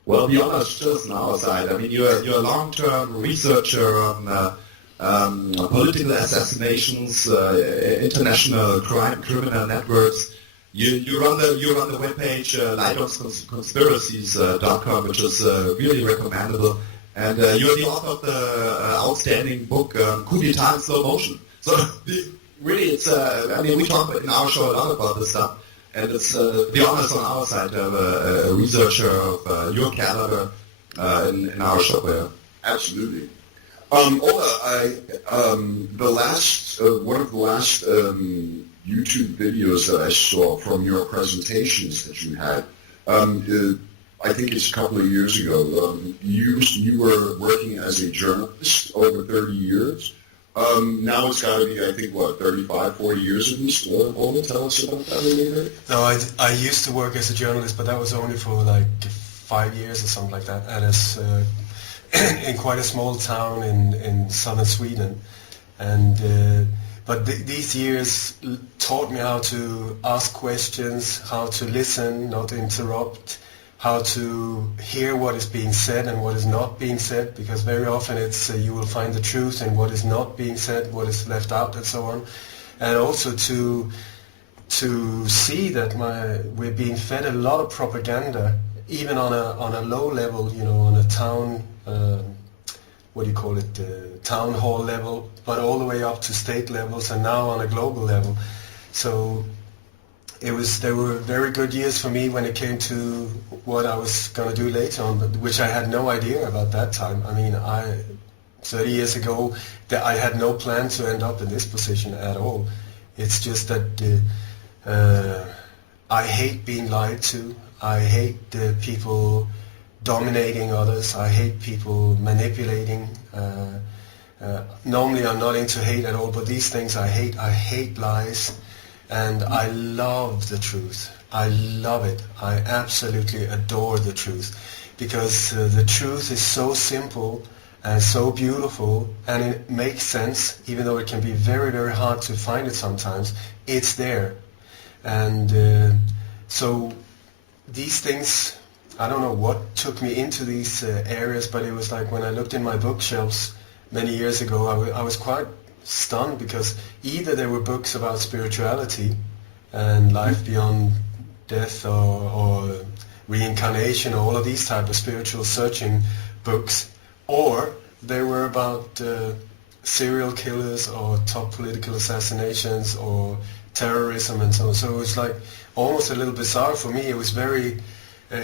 Well, the honor is just on our side. I mean, you're a long-term researcher on political assassinations, international criminal networks. You run the webpage leiderconspiracies.com, which is really recommendable. And you're the author of the outstanding book Coup d'etat in slow motion. So really, it's I mean, we talk in our show a lot about this stuff. And it's the honors on our side to have a researcher of your caliber in our show. Yeah. Absolutely. Ole, the last one of the last YouTube videos that I saw from your presentations that you had, I think it's a couple of years ago. You were working as a journalist over 30 years. Now it's got to be, I think, 35, 40 years at least. Ole, tell us about that a little bit. No, I used to work as a journalist, but that was only for like 5 years or something like that. And it's in quite a small town in southern Sweden. And but these years taught me how to ask questions, how to listen, not interrupt, how to hear what is being said and what is not being said, because very often it's you will find the truth in what is not being said, what is left out, and so on. And also to see that we're being fed a lot of propaganda, even on a low level, on a town, town hall level, but all the way up to state levels, and now on a global level. So they were very good years for me when it came to what I was going to do later on, which I had no idea about that time. I mean, 30 years ago, I had no plan to end up in this position at all. It's just that I hate being lied to. I hate people dominating others. I hate people manipulating. Normally I'm not into hate at all, but these things I hate. I hate lies, and I love the truth. I love it. I absolutely adore the truth, because the truth is so simple and so beautiful, and it makes sense, even though it can be very, very hard to find it sometimes. It's there. And so these things, I don't know what took me into these areas, but it was like when I looked in my bookshelves many years ago, I was quite stunned, because either there were books about spirituality and life beyond death, or reincarnation, or all of these type of spiritual searching books, or they were about serial killers or top political assassinations or terrorism and so on. So it was like almost a little bizarre for me. It was very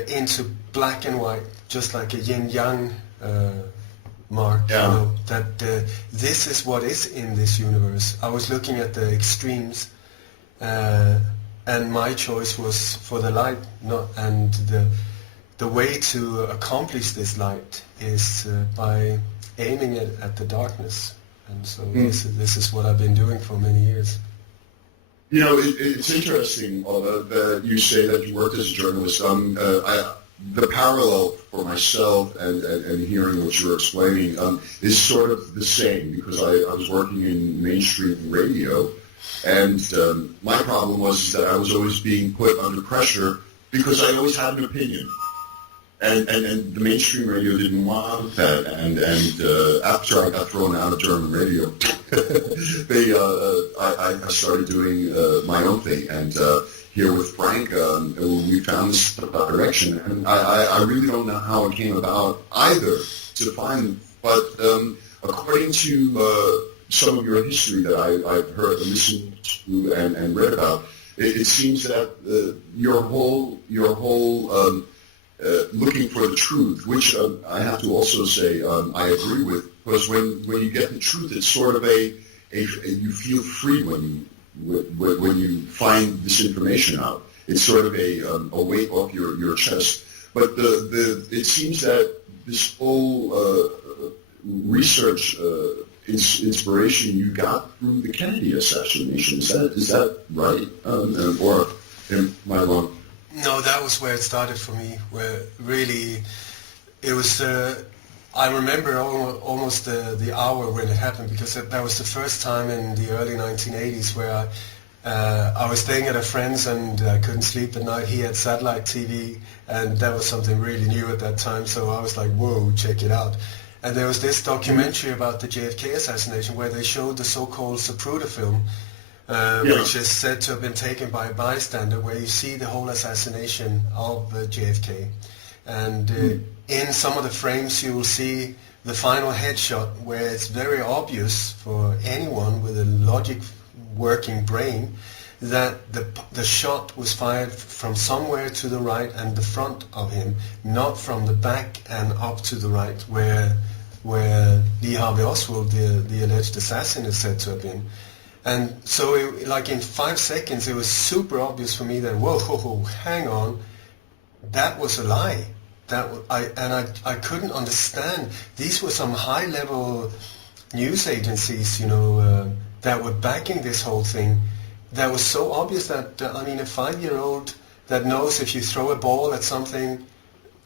into black and white, just like a yin-yang mark, Yeah. that this is what is in this universe. I was looking at the extremes, and my choice was for the light, and the way to accomplish this light is by aiming it at the darkness. And so this is what I've been doing for many years. It's interesting that you say that you worked as a journalist. The parallel for myself and hearing what you're explaining is sort of the same, because I was working in mainstream radio, and my problem was that I was always being put under pressure because I always had an opinion. And the mainstream radio didn't want that, and after I got thrown out of German radio, I started doing my own thing, and here with Frank, we found this direction, and I really don't know how it came about either to find, but according to some of your history that I've heard, listened to, and read about, it seems that your whole looking for the truth, which I have to also say I agree with, because when you get the truth, it's sort of you feel free when you find this information out. It's sort of a weight off your chest. But it seems that this whole research inspiration you got through the Kennedy assassination. Is that right? Or am I wrong? No, that was where it started for me, where really it was, I remember almost the hour when it happened, because that was the first time in the early 1980s where I was staying at a friend's and I couldn't sleep at night. He had satellite TV, and that was something really new at that time, so I was like, whoa, check it out. And there was this documentary about the JFK assassination where they showed the so-called Zapruder film, which is said to have been taken by a bystander, where you see the whole assassination of JFK. And in some of the frames you will see the final headshot, where it's very obvious for anyone with a logic working brain that the shot was fired from somewhere to the right and the front of him, not from the back and up to the right, where Lee Harvey Oswald, the alleged assassin, is said to have been. And so, like in 5 seconds, it was super obvious for me that, whoa, hang on, that was a lie. I couldn't understand. These were some high-level news agencies, that were backing this whole thing. That was so obvious that, a 5-year-old that knows if you throw a ball at something,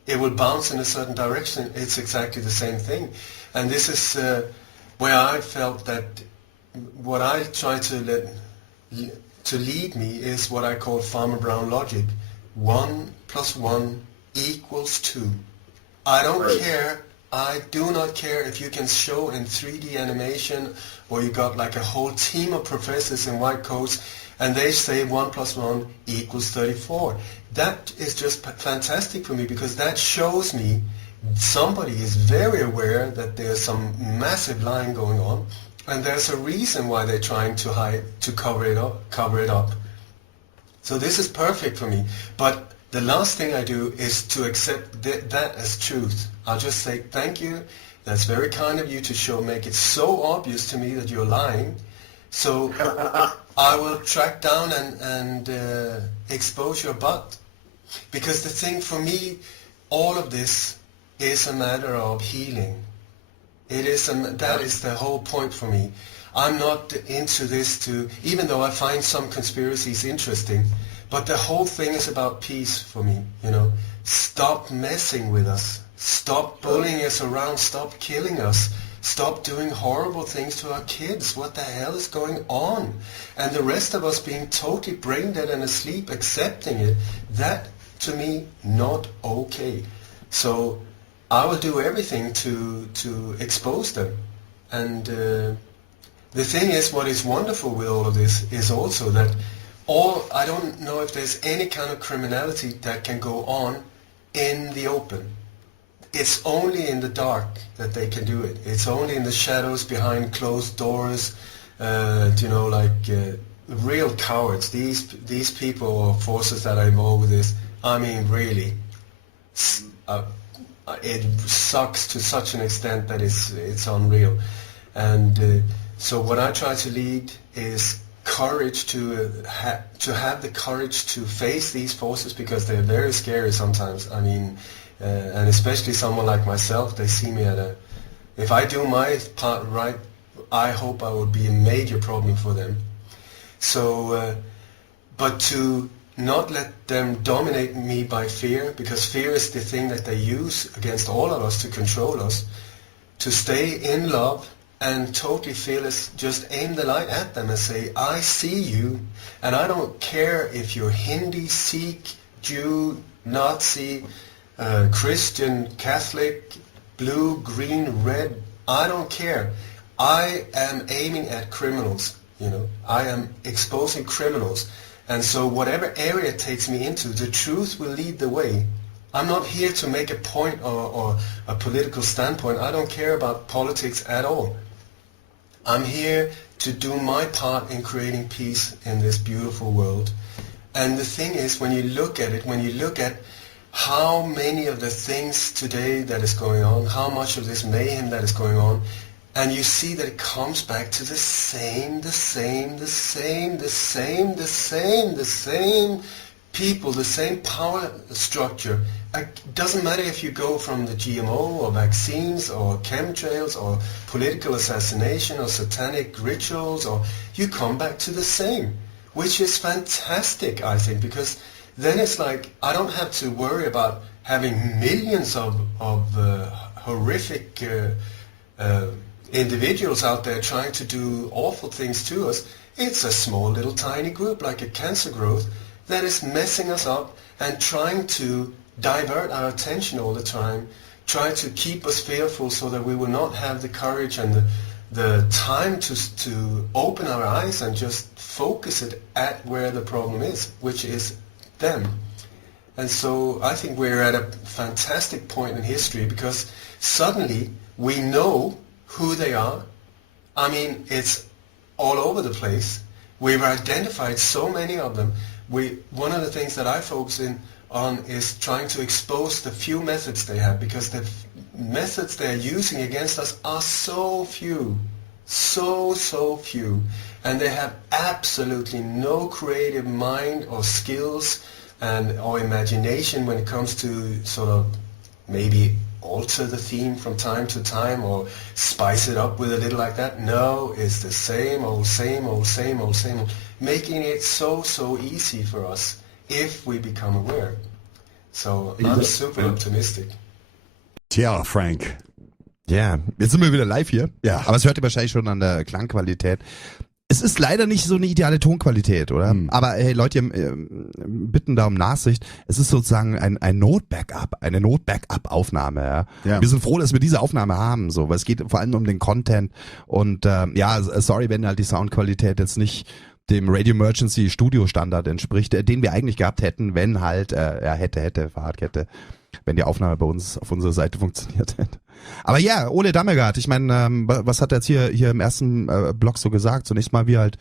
it will bounce in a certain direction. It's exactly the same thing. And this is where I felt that what I try to lead me is what I call Farmer Brown logic. 1 + 1 = 2. I don't care. I do not care if you can show in 3D animation or you got like a whole team of professors in white coats and they say 1 + 1 = 34. That is just fantastic for me because that shows me somebody is very aware that there's some massive lying going on and there's a reason why they're trying to hide, to cover it up. So this is perfect for me. But the last thing I do is to accept that as truth. I'll just say, thank you, that's very kind of you to make it so obvious to me that you're lying. So I will track down and expose your butt. Because the thing for me, all of this is a matter of healing. That is the whole point for me. I'm not into this even though I find some conspiracies interesting, but the whole thing is about peace for me, Stop messing with us. Stop bullying us around. Stop killing us. Stop doing horrible things to our kids. What the hell is going on? And the rest of us being totally brain dead and asleep, accepting it, that, to me, not okay. So I will do everything to expose them. And the thing is, what is wonderful with all of this is also that I don't know if there's any kind of criminality that can go on in the open. It's only in the dark that they can do it. It's only in the shadows behind closed doors, real cowards. These people or forces that are involved with this, I mean, really, it sucks to such an extent that it's unreal. And so what I try to lead is courage to have the courage to face these forces because they're very scary sometimes. I mean, and especially someone like myself, they see me if I do my part right, I hope I would be a major problem for them. So, but to not let them dominate me by fear, because fear is the thing that they use against all of us to control us, to stay in love and totally fearless, just aim the light at them and say, I see you, and I don't care if you're Hindi, Sikh, Jew, Nazi, Christian, Catholic, blue, green, red, I don't care. I am aiming at criminals, I am exposing criminals. And so whatever area it takes me into, the truth will lead the way. I'm not here to make a point or a political standpoint. I don't care about politics at all. I'm here to do my part in creating peace in this beautiful world. And the thing is, when you look at it, when you look at how many of the things today that is going on, how much of this mayhem that is going on, and you see that it comes back to the same people, the same power structure. It doesn't matter if you go from the GMO or vaccines or chemtrails or political assassination or satanic rituals, or you come back to the same, which is fantastic, I think, because then it's like I don't have to worry about having millions of horrific individuals out there trying to do awful things to us. It's a small little tiny group like a cancer growth that is messing us up and trying to divert our attention all the time, trying to keep us fearful so that we will not have the courage and the time to open our eyes and just focus it at where the problem is, which is them. And so I think we're at a fantastic point in history because suddenly we know who they are. I mean, it's all over the place. We've identified so many of them. One of the things that I focus on is trying to expose the few methods they have, because the methods they're using against us are so few, so few, and they have absolutely no creative mind or skills or imagination when it comes to sort of maybe alter the theme from time to time or spice it up with a little like that. No, it's the same old, making it so easy for us if we become aware. So I'm super optimistic. Tja, Frank, Ja, jetzt sind wir wieder live hier. Ja. Aber es hört ihr wahrscheinlich schon an der Klangqualität. Es ist leider nicht so eine ideale Tonqualität, oder? Aber hey Leute, bitten da um Nachsicht. Es ist sozusagen ein Not-Backup, eine Not-Backup-Aufnahme. Ja? Ja. Wir sind froh, dass wir diese Aufnahme haben, so, weil es geht vor allem um den Content. Und sorry, wenn halt die Soundqualität jetzt nicht dem Radio Emergency Studio Standard entspricht, den wir eigentlich gehabt hätten, wenn halt Fahrradkette, wenn die Aufnahme bei uns auf unserer Seite funktioniert hätte. Aber ja, Ole Dammegard, ich meine, was hat er jetzt hier im ersten Blog so gesagt? Zunächst mal, wie er halt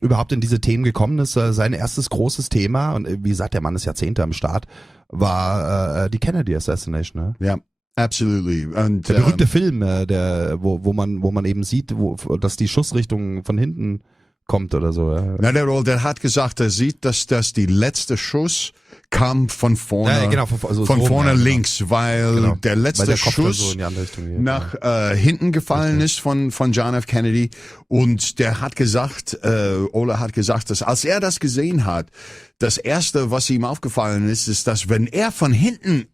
überhaupt in diese Themen gekommen ist. Sein erstes großes Thema, und wie gesagt, der Mann ist Jahrzehnte am Start, war die Kennedy Assassination. Ne? Ja, absolutely. Und, der berühmte Film, wo man eben sieht, dass die Schussrichtung von hinten kommt oder so. Ja. Na, der hat gesagt, er sieht, dass die letzte Schuss kam von vorne, ja, genau, von vorne links, weil der letzte Schuss so in die andere Richtung geht, nach hinten gefallen ist von John F. Kennedy, und der hat gesagt, Ole hat gesagt, dass als er das gesehen hat, das erste, was ihm aufgefallen ist, dass wenn er von hinten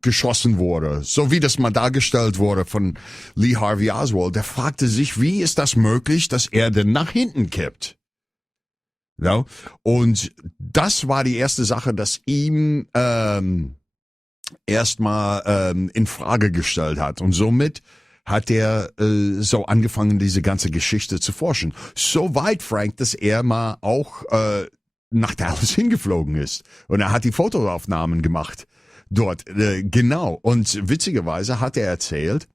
geschossen wurde, so wie das mal dargestellt wurde von Lee Harvey Oswald, der fragte sich, wie ist das möglich, dass er denn nach hinten kippt? Ja, und das war die erste Sache, das ihm erstmal in Frage gestellt hat. Und somit hat er so angefangen, diese ganze Geschichte zu forschen. So weit, Frank, dass er mal auch nach Dallas hingeflogen ist. Und er hat die Fotoaufnahmen gemacht dort. Genau. Und witzigerweise hat er erzählt,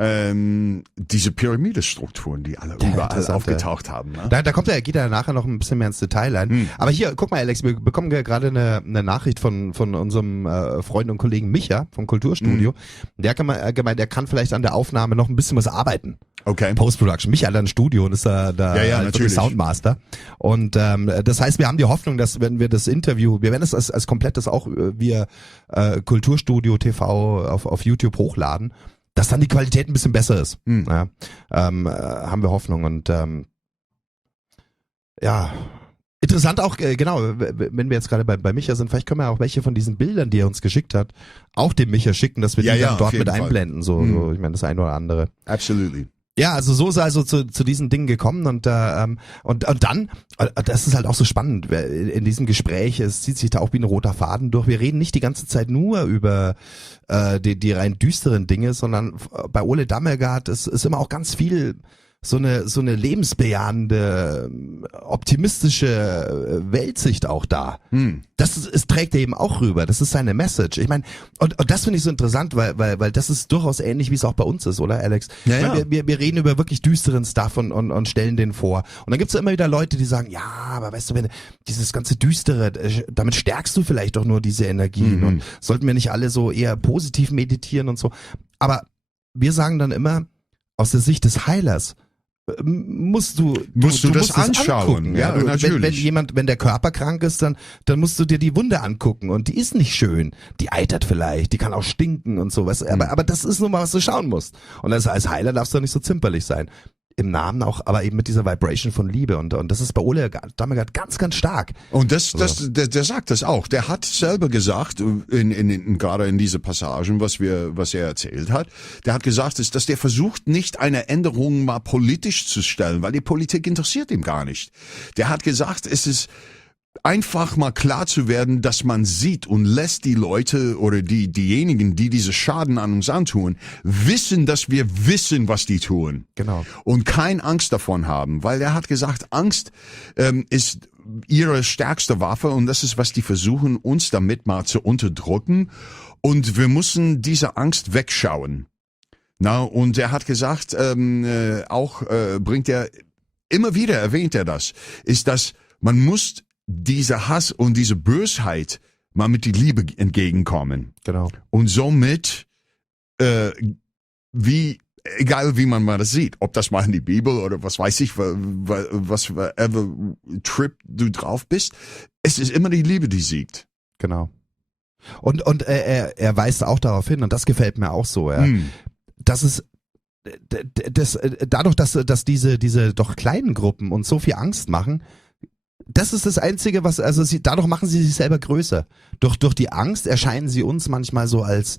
diese Pyramidenstrukturen, die alle überall aufgetaucht haben. Ne? Da geht er nachher noch ein bisschen mehr ins Detail ein. Aber hier, guck mal, Alex, wir bekommen gerade eine Nachricht von unserem Freund und Kollegen Micha vom Kulturstudio. Der hat gemeint, er kann vielleicht an der Aufnahme noch ein bisschen was arbeiten. Okay. Post-Production. Micha hat ein Studio und ist da natürlich Soundmaster. Und das heißt, wir haben die Hoffnung, dass wenn wir das Interview, wir werden es als komplettes auch via Kulturstudio TV auf YouTube hochladen, dass dann die Qualität ein bisschen besser ist. Ja, haben wir Hoffnung. Und interessant auch, genau, wenn wir jetzt gerade bei Micha sind, vielleicht können wir auch welche von diesen Bildern, die er uns geschickt hat, auch dem Micha schicken, dass wir die dann dort mit einblenden. So, ich meine, das eine oder andere. Absolutely. Ja, also so ist er also zu diesen Dingen gekommen, und dann, das ist halt auch so spannend, in diesem Gespräch, es zieht sich da auch wie ein roter Faden durch. Wir reden nicht die ganze Zeit nur über die rein düsteren Dinge, sondern bei Ole Dammegard ist immer auch ganz viel so eine lebensbejahende, optimistische Weltsicht auch da. Es trägt er eben auch rüber. Das ist seine Message. Ich meine, und das finde ich so interessant, weil das ist durchaus ähnlich, wie es auch bei uns ist, oder Alex? Ja, ich meine, wir reden über wirklich düsteren Stuff und stellen den vor. Und dann gibt's ja immer wieder Leute, die sagen, ja, aber weißt du, wenn dieses ganze Düstere, damit stärkst du vielleicht doch nur diese Energien. Und sollten wir nicht alle so eher positiv meditieren und so. Aber wir sagen dann immer, aus der Sicht des Heilers, musst du das anschauen. Ja, natürlich. Wenn der Körper krank ist, dann musst du dir die Wunde angucken, und die ist nicht schön. Die eitert vielleicht, die kann auch stinken und sowas. Aber das ist nun mal, was du schauen musst. Und als Heiler darfst du nicht so zimperlich sein. Im Namen auch, aber eben mit dieser Vibration von Liebe, und das ist bei Ole Dammegard ganz, ganz stark. Und der sagt das auch. Der hat selber gesagt, gerade in diese Passagen, was er erzählt hat, der hat gesagt, dass der versucht, nicht eine Änderung mal politisch zu stellen, weil die Politik interessiert ihm gar nicht. Der hat gesagt, es ist einfach mal klar zu werden, dass man sieht und lässt die Leute oder diejenigen, die diese Schaden an uns antun, wissen, dass wir wissen, was die tun. Genau. Und keine Angst davon haben, weil er hat gesagt, Angst ist ihre stärkste Waffe, und das ist, was die versuchen, uns damit mal zu unterdrücken, und wir müssen diese Angst wegschauen. Und er hat gesagt, immer wieder erwähnt er das, ist, dass man muss dieser Hass und diese Bösheit mal mit die Liebe entgegenkommen. Genau. Und somit, egal wie man mal das sieht, ob das mal in die Bibel oder was weiß ich, was Trip du drauf bist, es ist immer die Liebe, die siegt. Genau. Und er weist auch darauf hin, und das gefällt mir auch so, dass es dadurch, dass diese doch kleinen Gruppen uns so viel Angst machen, das ist das Einzige, dadurch machen sie sich selber größer. Durch die Angst erscheinen sie uns manchmal so als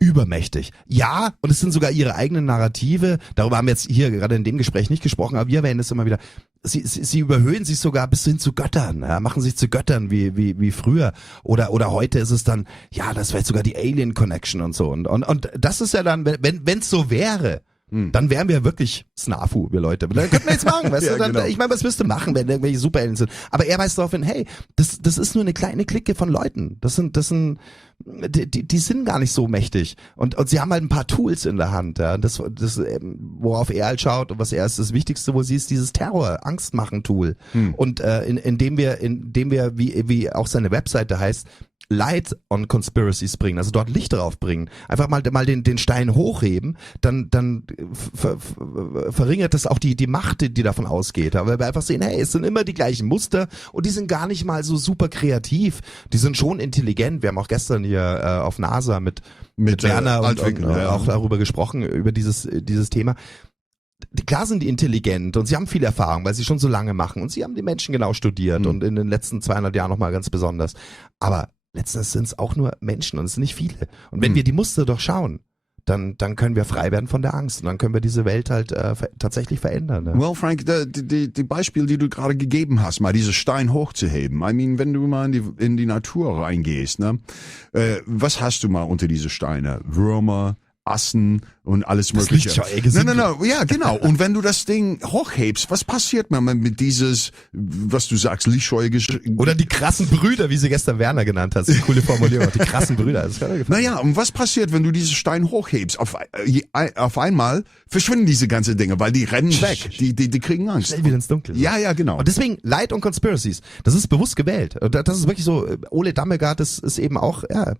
übermächtig. Ja, und es sind sogar ihre eigenen Narrative. Darüber haben wir jetzt hier gerade in dem Gespräch nicht gesprochen, aber wir erwähnen es immer wieder. Sie überhöhen sich sogar bis hin zu Göttern, ja, machen sich zu Göttern wie früher. Oder heute ist es dann, ja, das wäre sogar die Alien Connection und so. Und das ist ja dann, wenn es so wäre, dann wären wir wirklich Snafu, wir Leute. Dann könnten wir jetzt machen, weißt Ja, du? Dann, genau. ich meine, was wirst du machen, wenn irgendwelche Superaliens sind? Aber er weist darauf hin, hey, das ist nur eine kleine Clique von Leuten. Die sind gar nicht so mächtig. Und sie haben halt ein paar Tools in der Hand, ja. Das, worauf er halt schaut und was er ist das Wichtigste, wo sie ist, dieses Terror, Angstmachen-Tool. Und indem wir, wie auch seine Webseite heißt, Light on Conspiracies bringen, also dort Licht drauf bringen, einfach mal den Stein hochheben, dann verringert das auch die Macht, die davon ausgeht. Aber wir einfach sehen, hey, es sind immer die gleichen Muster und die sind gar nicht mal so super kreativ. Die sind schon intelligent. Wir haben auch gestern hier auf NASA mit Werner und auch darüber gesprochen, über dieses Thema. Klar sind die intelligent und sie haben viel Erfahrung, weil sie schon so lange machen und sie haben die Menschen genau studiert und in den letzten 200 Jahren nochmal ganz besonders. Aber letztens sind es auch nur Menschen und es sind nicht viele. Und wenn wir die Muster durchschauen, dann können wir frei werden von der Angst und dann können wir diese Welt halt tatsächlich verändern. Ne? Well, Frank, die Beispiel, die du gerade gegeben hast, mal diese Stein hochzuheben. I mean, wenn du mal in die Natur reingehst, ne, was hast du mal unter diese Steine? Würmer, Assen und alles Mögliche. Nein, ja, genau. Und wenn du das Ding hochhebst, was passiert man mit dieses, was du sagst, lichtscheue Oder die krassen Brüder, wie sie gestern Werner genannt hast. Coole Formulierung. Die krassen Brüder. Das naja, und was passiert, wenn du diesen Stein hochhebst? Auf einmal verschwinden diese ganzen Dinge, weil die rennen weg. Die kriegen Angst. Schnell wieder ins Dunkel. Ja, genau. Und deswegen Light und Conspiracies. Das ist bewusst gewählt. Das ist wirklich so, Ole Dammegard ist eben auch, ja,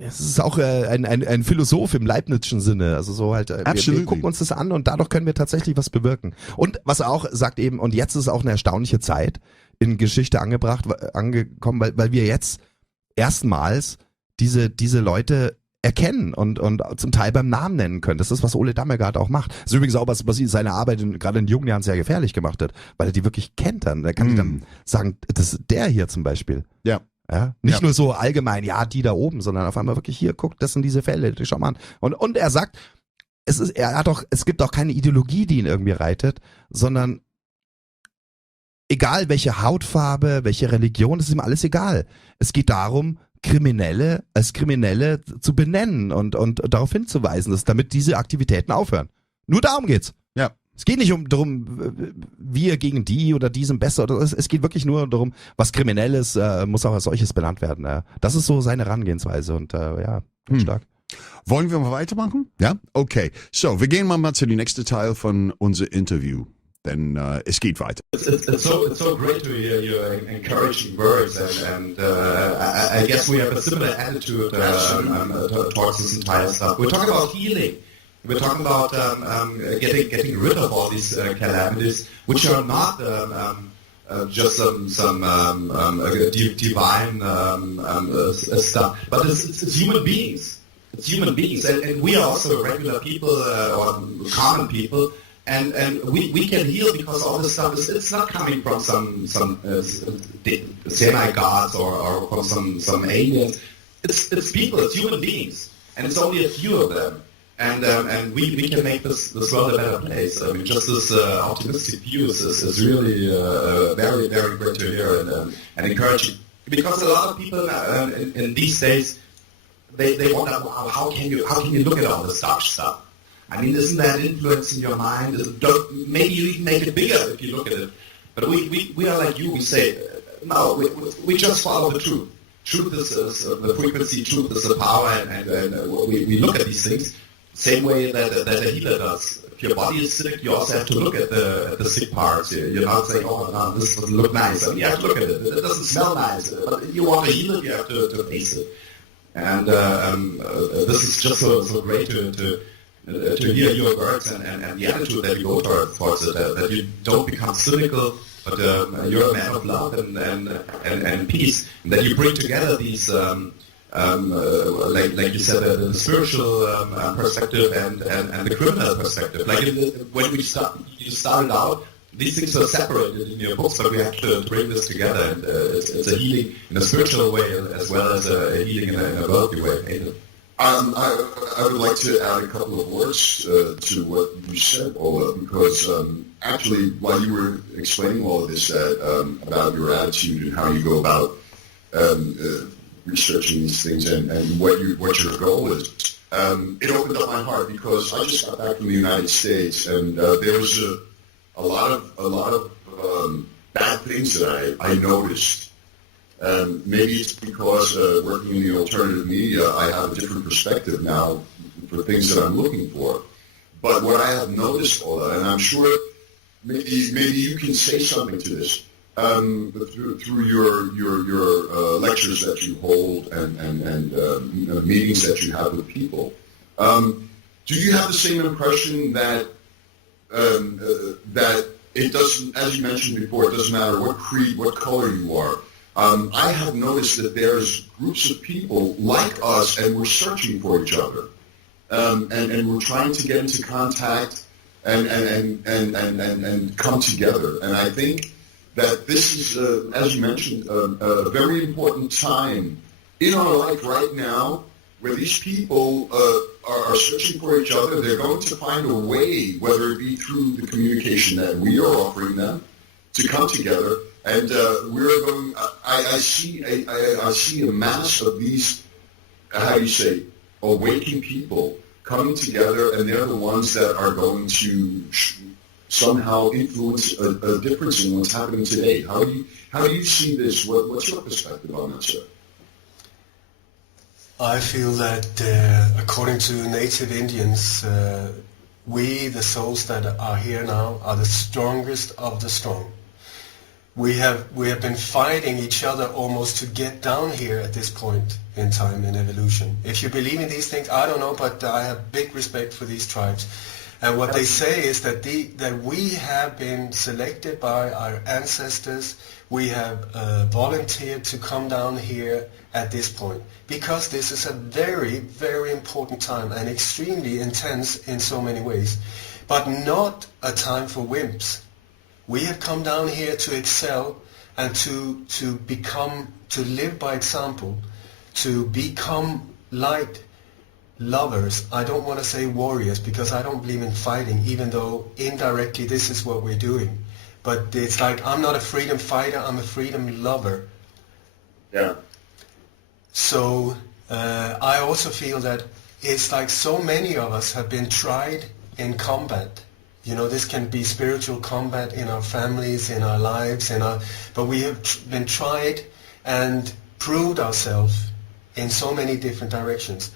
es ist auch ein Philosoph im Leibnizschen Sinne. Also so halt, wir gucken uns das an und dadurch können wir tatsächlich was bewirken. Und was er auch sagt eben, und jetzt ist auch eine erstaunliche Zeit in Geschichte angekommen, weil wir jetzt erstmals diese Leute erkennen und zum Teil beim Namen nennen können. Das ist, was Ole Dammegard auch macht. Das ist übrigens auch was seine Arbeit gerade in jungen Jahren sehr gefährlich gemacht hat, weil er die wirklich kennt dann. Er kann die dann sagen, das ist der hier zum Beispiel. Ja. Ja, nicht nur so allgemein, ja, die da oben, sondern auf einmal wirklich hier, guck, das sind diese Fälle, schau mal an. Und er sagt, es gibt auch keine Ideologie, die ihn irgendwie reitet, sondern egal welche Hautfarbe, welche Religion, das ist ihm alles egal. Es geht darum, Kriminelle als Kriminelle zu benennen und darauf hinzuweisen, damit diese Aktivitäten aufhören. Nur darum geht's. Ja. Es geht nicht darum, wir gegen die oder die sind besser. Es geht wirklich nur darum, was kriminell ist, muss auch als solches benannt werden. Das ist so seine Herangehensweise und ja, stark. Wollen wir mal weitermachen? Ja? Okay. So, wir gehen mal zu dem nächsten Teil von unserem Interview. Denn es geht weiter. It's so great to hear your encouraging words, and I guess we have a similar attitude towards this entire stuff. We're talking about healing. We're talking about getting rid of all these calamities, which are not just some divine stuff, but it's human beings. It's human beings, and we are also regular people or common people. And we can heal because all this stuff it's not coming from some semi-gods or from some aliens. It's people, it's human beings, and it's only a few of them. And we can make this world a better place. I mean, just this optimistic view is really very, very great to hear and encouraging. Because a lot of people in these days they wonder how can you look at all this dark stuff. I mean, isn't that influencing your mind? Maybe you even make it bigger if you look at it. But we are like you. We say, no, we just follow the truth. Truth is the frequency. Truth is the power, and we look at these things same way that a healer does. If your body is sick, you also have to look at the sick parts. You're not saying, oh, no, this doesn't look nice. I mean, you have to look at it. It doesn't smell nice. But if you want to heal it, you have to face it. And this is just so great to hear your words and the attitude that you go towards it, that you don't become cynical, but you're a man of love and peace, and that you bring together these, like you said, the spiritual perspective and the criminal perspective. Like when you started out, these things were separated in your books, but we have to bring this together, and it's a healing in a spiritual way as well as a healing in a worldly way. I would like to add a couple of words to what you said, Ole, because actually, while you were explaining all of this about your attitude and how you go about researching these things and what your goal is, it opened up my heart because I just got back from the United States and there was a lot of bad things that I noticed. Maybe it's because working in the alternative media, I have a different perspective now for things that I'm looking for. But what I have noticed, Ola, and I'm sure maybe you can say something to this through your lectures that you hold and meetings that you have with people. Do you have the same impression that that it doesn't, as you mentioned before, it doesn't matter what creed, what color you are? I have noticed that there's groups of people like us, and we're searching for each other, and we're trying to get into contact and come together. And I think that this is, as you mentioned, a very important time in our life right now, where these people are searching for each other. They're going to find a way, whether it be through the communication that we are offering them, to come together. And we're going. I see a mass of these, how do you say, awakened people coming together, and they're the ones that are going to somehow influence a difference in what's happening today. How do you see this? What's your perspective on that, sir? I feel that according to native Indians, we, the souls that are here now, are the strongest of the strong. We have been fighting each other almost to get down here at this point in time in evolution. If you believe in these things, I don't know, but I have big respect for these tribes. And what they say is that that we have been selected by our ancestors. We have volunteered to come down here at this point because this is a very, very important time and extremely intense in so many ways, but not a time for wimps. We have come down here to excel and to become, to live by example, to become light lovers. I don't want to say warriors because I don't believe in fighting, even though indirectly this is what we're doing. But it's like, I'm not a freedom fighter, I'm a freedom lover. Yeah. So I also feel that it's like so many of us have been tried in combat. You know, this can be spiritual combat in our families, in our lives, but we have been tried and proved ourselves in so many different directions.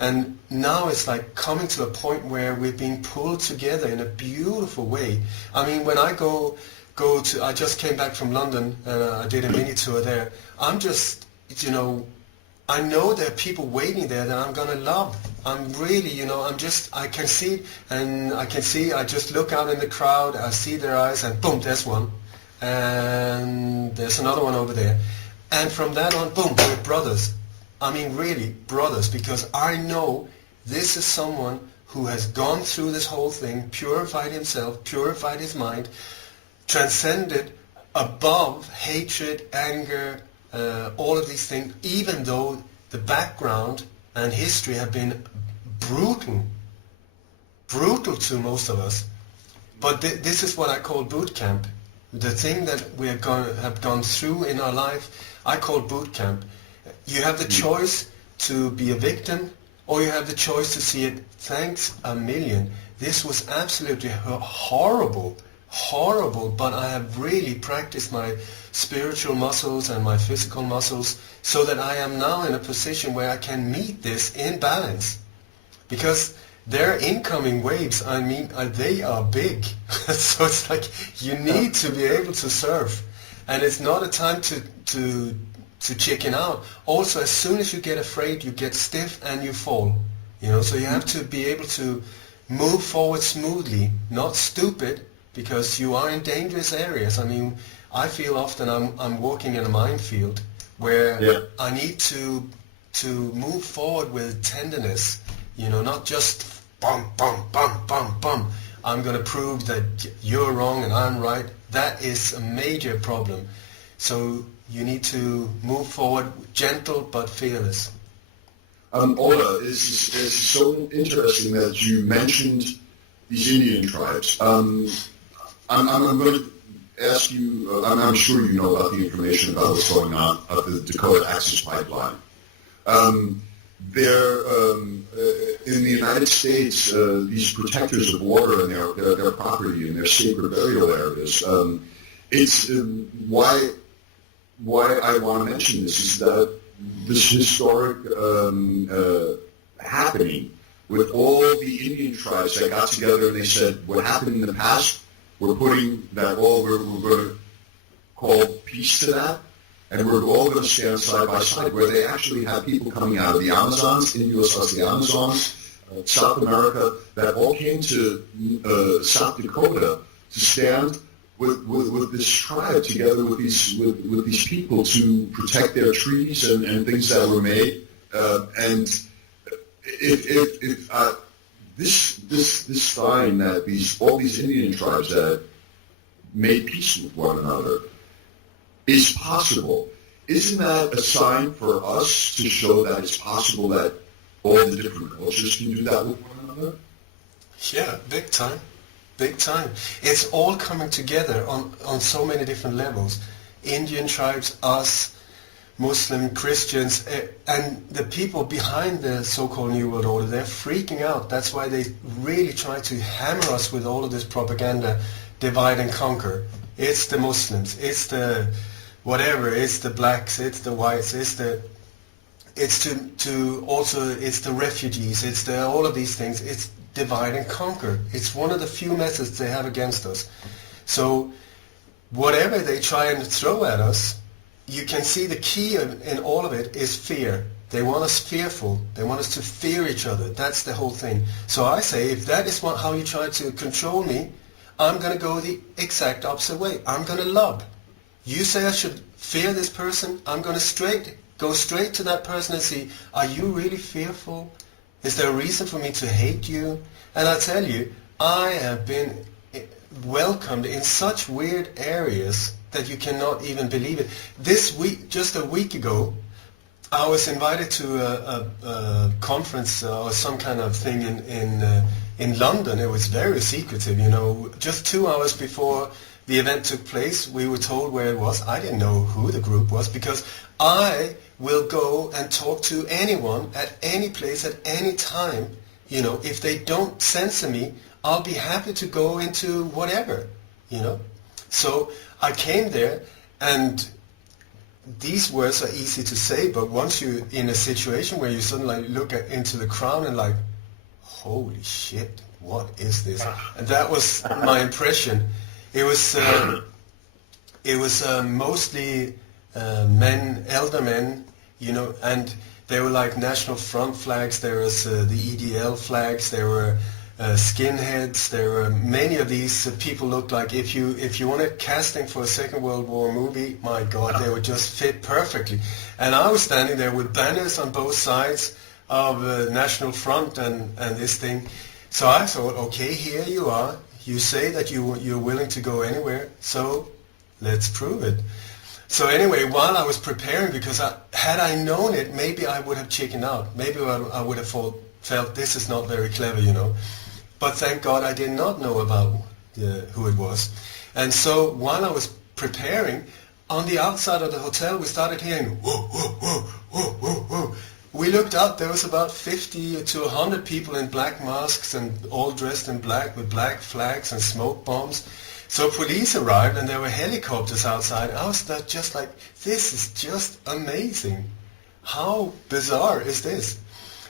And now it's like coming to a point where we're being pulled together in a beautiful way. I mean, when I go to, I just came back from London and I did a mini tour there. I'm just, you know, I know there are people waiting there that I'm going to love. I'm really, you know, I can see, I just look out in the crowd, I see their eyes, and boom, there's one. And there's another one over there. And from that on, boom, we're brothers. I mean, really, brothers, because I know this is someone who has gone through this whole thing, purified himself, purified his mind, transcended above hatred, anger, all of these things, even though the background and history have been brutal to most of us. But this is what I call boot camp. The thing that we have gone through in our life, I call boot camp. You have the choice to be a victim, or you have the choice to see it. Thanks a million. This was absolutely horrible, but I have really practiced my spiritual muscles and my physical muscles so that I am now in a position where I can meet this in balance. Because their incoming waves, I mean, they are big. So it's like you need to be able to surf. And it's not a time to chicken out. Also, as soon as you get afraid, you get stiff and you fall. You know, so you have to be able to move forward smoothly, not stupid, because you are in dangerous areas. I mean, I feel often I'm walking in a minefield where I need to move forward with tenderness, you know, not just bum, bum, bum, bum, bum. I'm going to prove that you're wrong and I'm right. That is a major problem. So you need to move forward gentle but fearless. Ole, it's so interesting that you mentioned these Indian tribes. I'm going to ask you, I'm sure you know about the information about what's going on at the Dakota Access Pipeline. In the United States, these protectors of water and their property and their sacred burial areas, it's why I want to mention this is that this historic happening with all the Indian tribes that got together and they said, what happened in the past, we're putting that we're going to call peace to that, and we're all going to stand side by side, where they actually have people coming out of the Amazons, in U.S. as the Amazons, South America, that all came to South Dakota to stand with this tribe together with these people to protect their trees and things that were made. And if this sign that all these Indian tribes that made peace with one another is possible, isn't that a sign for us to show that it's possible that all the different cultures can do that with one another? Yeah, big time. Big time. It's all coming together on so many different levels. Indian tribes, us, Muslim, Christians, and the people behind the so-called New World Order, they're freaking out. That's why they really try to hammer us with all of this propaganda, divide and conquer. It's the Muslims, it's the whatever, it's the blacks, it's the whites, it's the refugees, it's the all of these things. It's divide and conquer. It's one of the few methods they have against us. So whatever they try and throw at us, you can see the key in all of it is fear. They want us fearful. They want us to fear each other. That's the whole thing. So I say, if that is how you try to control me, I'm going to go the exact opposite way. I'm going to love. You say I should fear this person, I'm going to go straight to that person and see, are you really fearful? Is there a reason for me to hate you? And I tell you, I have been welcomed in such weird areas that you cannot even believe it. This week, just a week ago, I was invited to a conference or some kind of thing in London. It was very secretive, you know. Just 2 hours before the event took place, we were told where it was. I didn't know who the group was because I will go and talk to anyone at any place at any time. You know, if they don't censor me, I'll be happy to go into whatever, you know. So I came there, and these words are easy to say, but once you're in a situation where you suddenly look into the crowd and like, holy shit, what is this? And that was my impression. It was mostly men, elder men, you know, and they were like National Front flags. There was the EDL flags. There were skinheads. There were many of these people looked like if you wanted casting for a Second World War movie, my God, they would just fit perfectly. And I was standing there with banners on both sides of National Front and this thing. So I thought, okay, here you are. You say that you're willing to go anywhere, so let's prove it. So anyway, while I was preparing, because had I known it, maybe I would have chickened out. Maybe I would have felt this is not very clever, you know. But thank God I did not know about who it was. And so while I was preparing, on the outside of the hotel, we started hearing, whoa, whoa, whoa, whoa, whoa, whoa. We looked out, there was about 50 to 100 people in black masks and all dressed in black with black flags and smoke bombs. So police arrived and there were helicopters outside. I was just like, this is just amazing. How bizarre is this?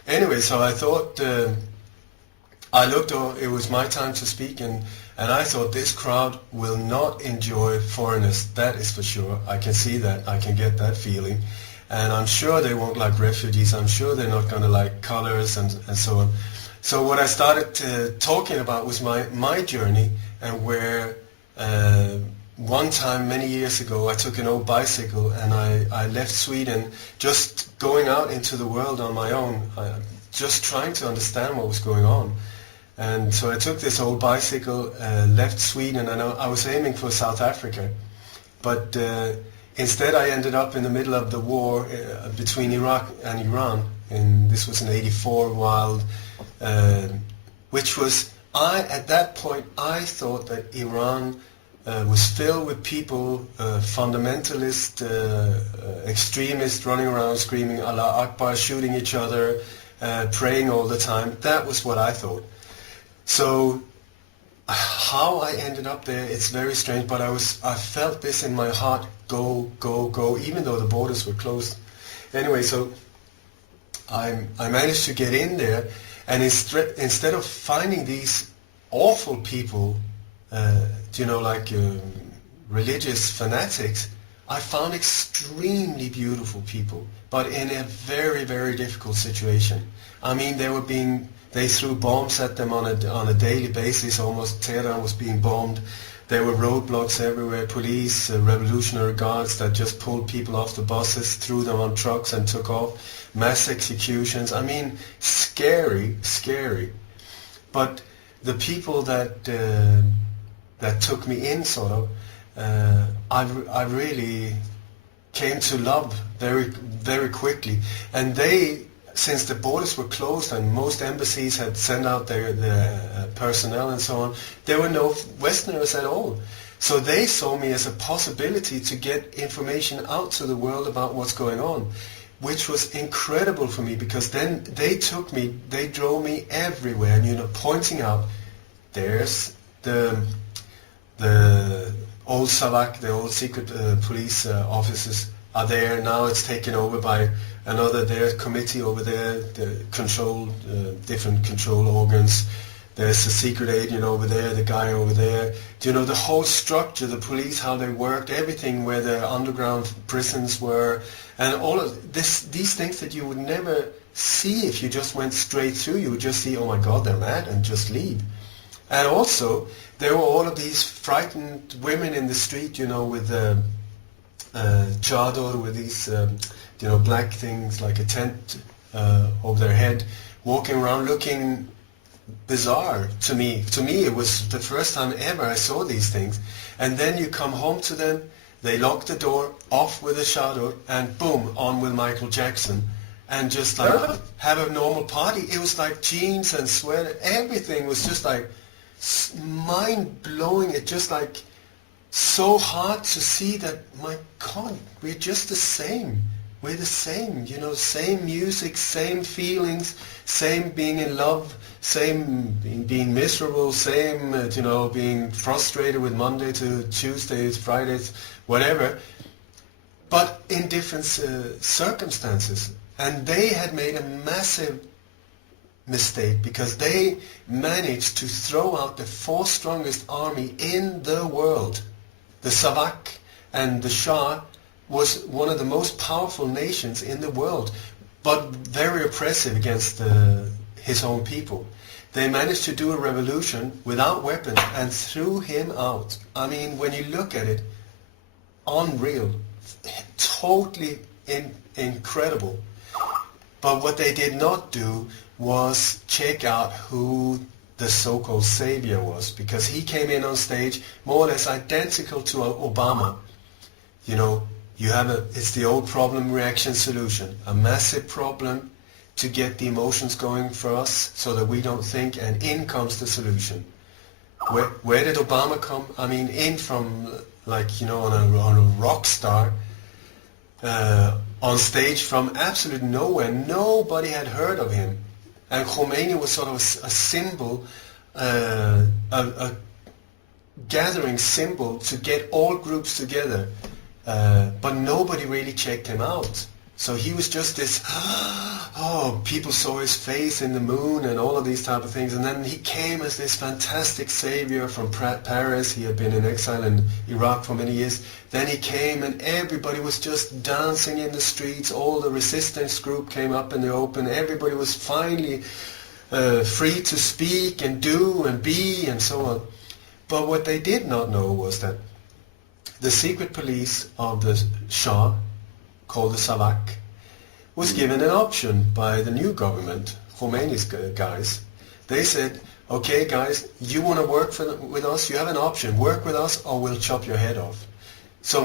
Anyway, so I thought, I looked, it was my time to speak, and I thought this crowd will not enjoy foreigners. That is for sure. I can see that. I can get that feeling. And I'm sure they won't like refugees. I'm sure they're not going to like colors and so on. So what I started talking about was my journey, and where one time many years ago I took an old bicycle and I left Sweden, just going out into the world on my own, just trying to understand what was going on. And so I took this old bicycle, left Sweden, and I was aiming for South Africa. But instead I ended up in the middle of the war between Iraq and Iran, this was in '84, while which was at that point I thought that Iran was filled with people, fundamentalist, extremists running around screaming Allah Akbar, shooting each other, praying all the time. That was what I thought. So how I ended up there, it's very strange, but I felt this in my heart, go, go, go, even though the borders were closed. Anyway, so I managed to get in there, and instead of finding these awful people, like religious fanatics, I found extremely beautiful people, but in a very, very difficult situation. I mean, they threw bombs at them on a daily basis. Almost Tehran was being bombed. There were roadblocks everywhere, police, revolutionary guards that just pulled people off the buses, threw them on trucks and took off. Mass executions. I mean, scary, scary. But the people that took me in, sort of, I really came to love very, very quickly. And since the borders were closed and most embassies had sent out their personnel and so on, there were no Westerners at all. So they saw me as a possibility to get information out to the world about what's going on, which was incredible for me, because then they drove me everywhere, and pointing out, there's the old Savak, the old secret police offices are there. Now it's taken over by their committee over there, the different control organs. There's a secret agent over there, the guy over there. The whole structure, the police, how they worked, everything, where the underground prisons were, and all of these things that you would never see if you just went straight through. You would just see, oh my God, they're mad, and just leave. And also, there were all of these frightened women in the street, with chador, with these, black things like a tent over their head, walking around looking bizarre to me. To me, it was the first time ever I saw these things. And then you come home to them, they lock the door, off with a chador, and boom, on with Michael Jackson. And just like have a normal party. It was like jeans and sweater, everything was just like mind-blowing. It just like so hard to see that, my God, we're just the same. We're the same, same music, same feelings, same being in love, same being miserable, same, being frustrated with Monday to Tuesdays, Fridays, whatever, but in different circumstances. And they had made a massive mistake, because they managed to throw out the fourth strongest army in the world. The Savak and the Shah was one of the most powerful nations in the world, but very oppressive against his own people. They managed to do a revolution without weapons and threw him out. I mean, when you look at it, unreal, totally incredible. But what they did not do was check out who the so-called savior was, because he came in on stage more or less identical to Obama. It's the old problem, reaction, solution. A massive problem to get the emotions going for us so that we don't think, and in comes the solution. Where did Obama come? I mean, in from, on a rock star, on stage from absolute nowhere. Nobody had heard of him. And Khomeini was sort of a symbol, a gathering symbol to get all groups together. But nobody really checked him out. So he was just this, people saw his face in the moon and all of these type of things. And then he came as this fantastic savior from Paris. He had been in exile in Iraq for many years. Then he came and everybody was just dancing in the streets. All the resistance group came up in the open. Everybody was finally free to speak and do and be and so on. But what they did not know was that the secret police of the Shah, called the Savak, was given an option by the new government, Khomeini's guys. They said, okay guys, you want to work with us, you have an option, work with us or we'll chop your head off. So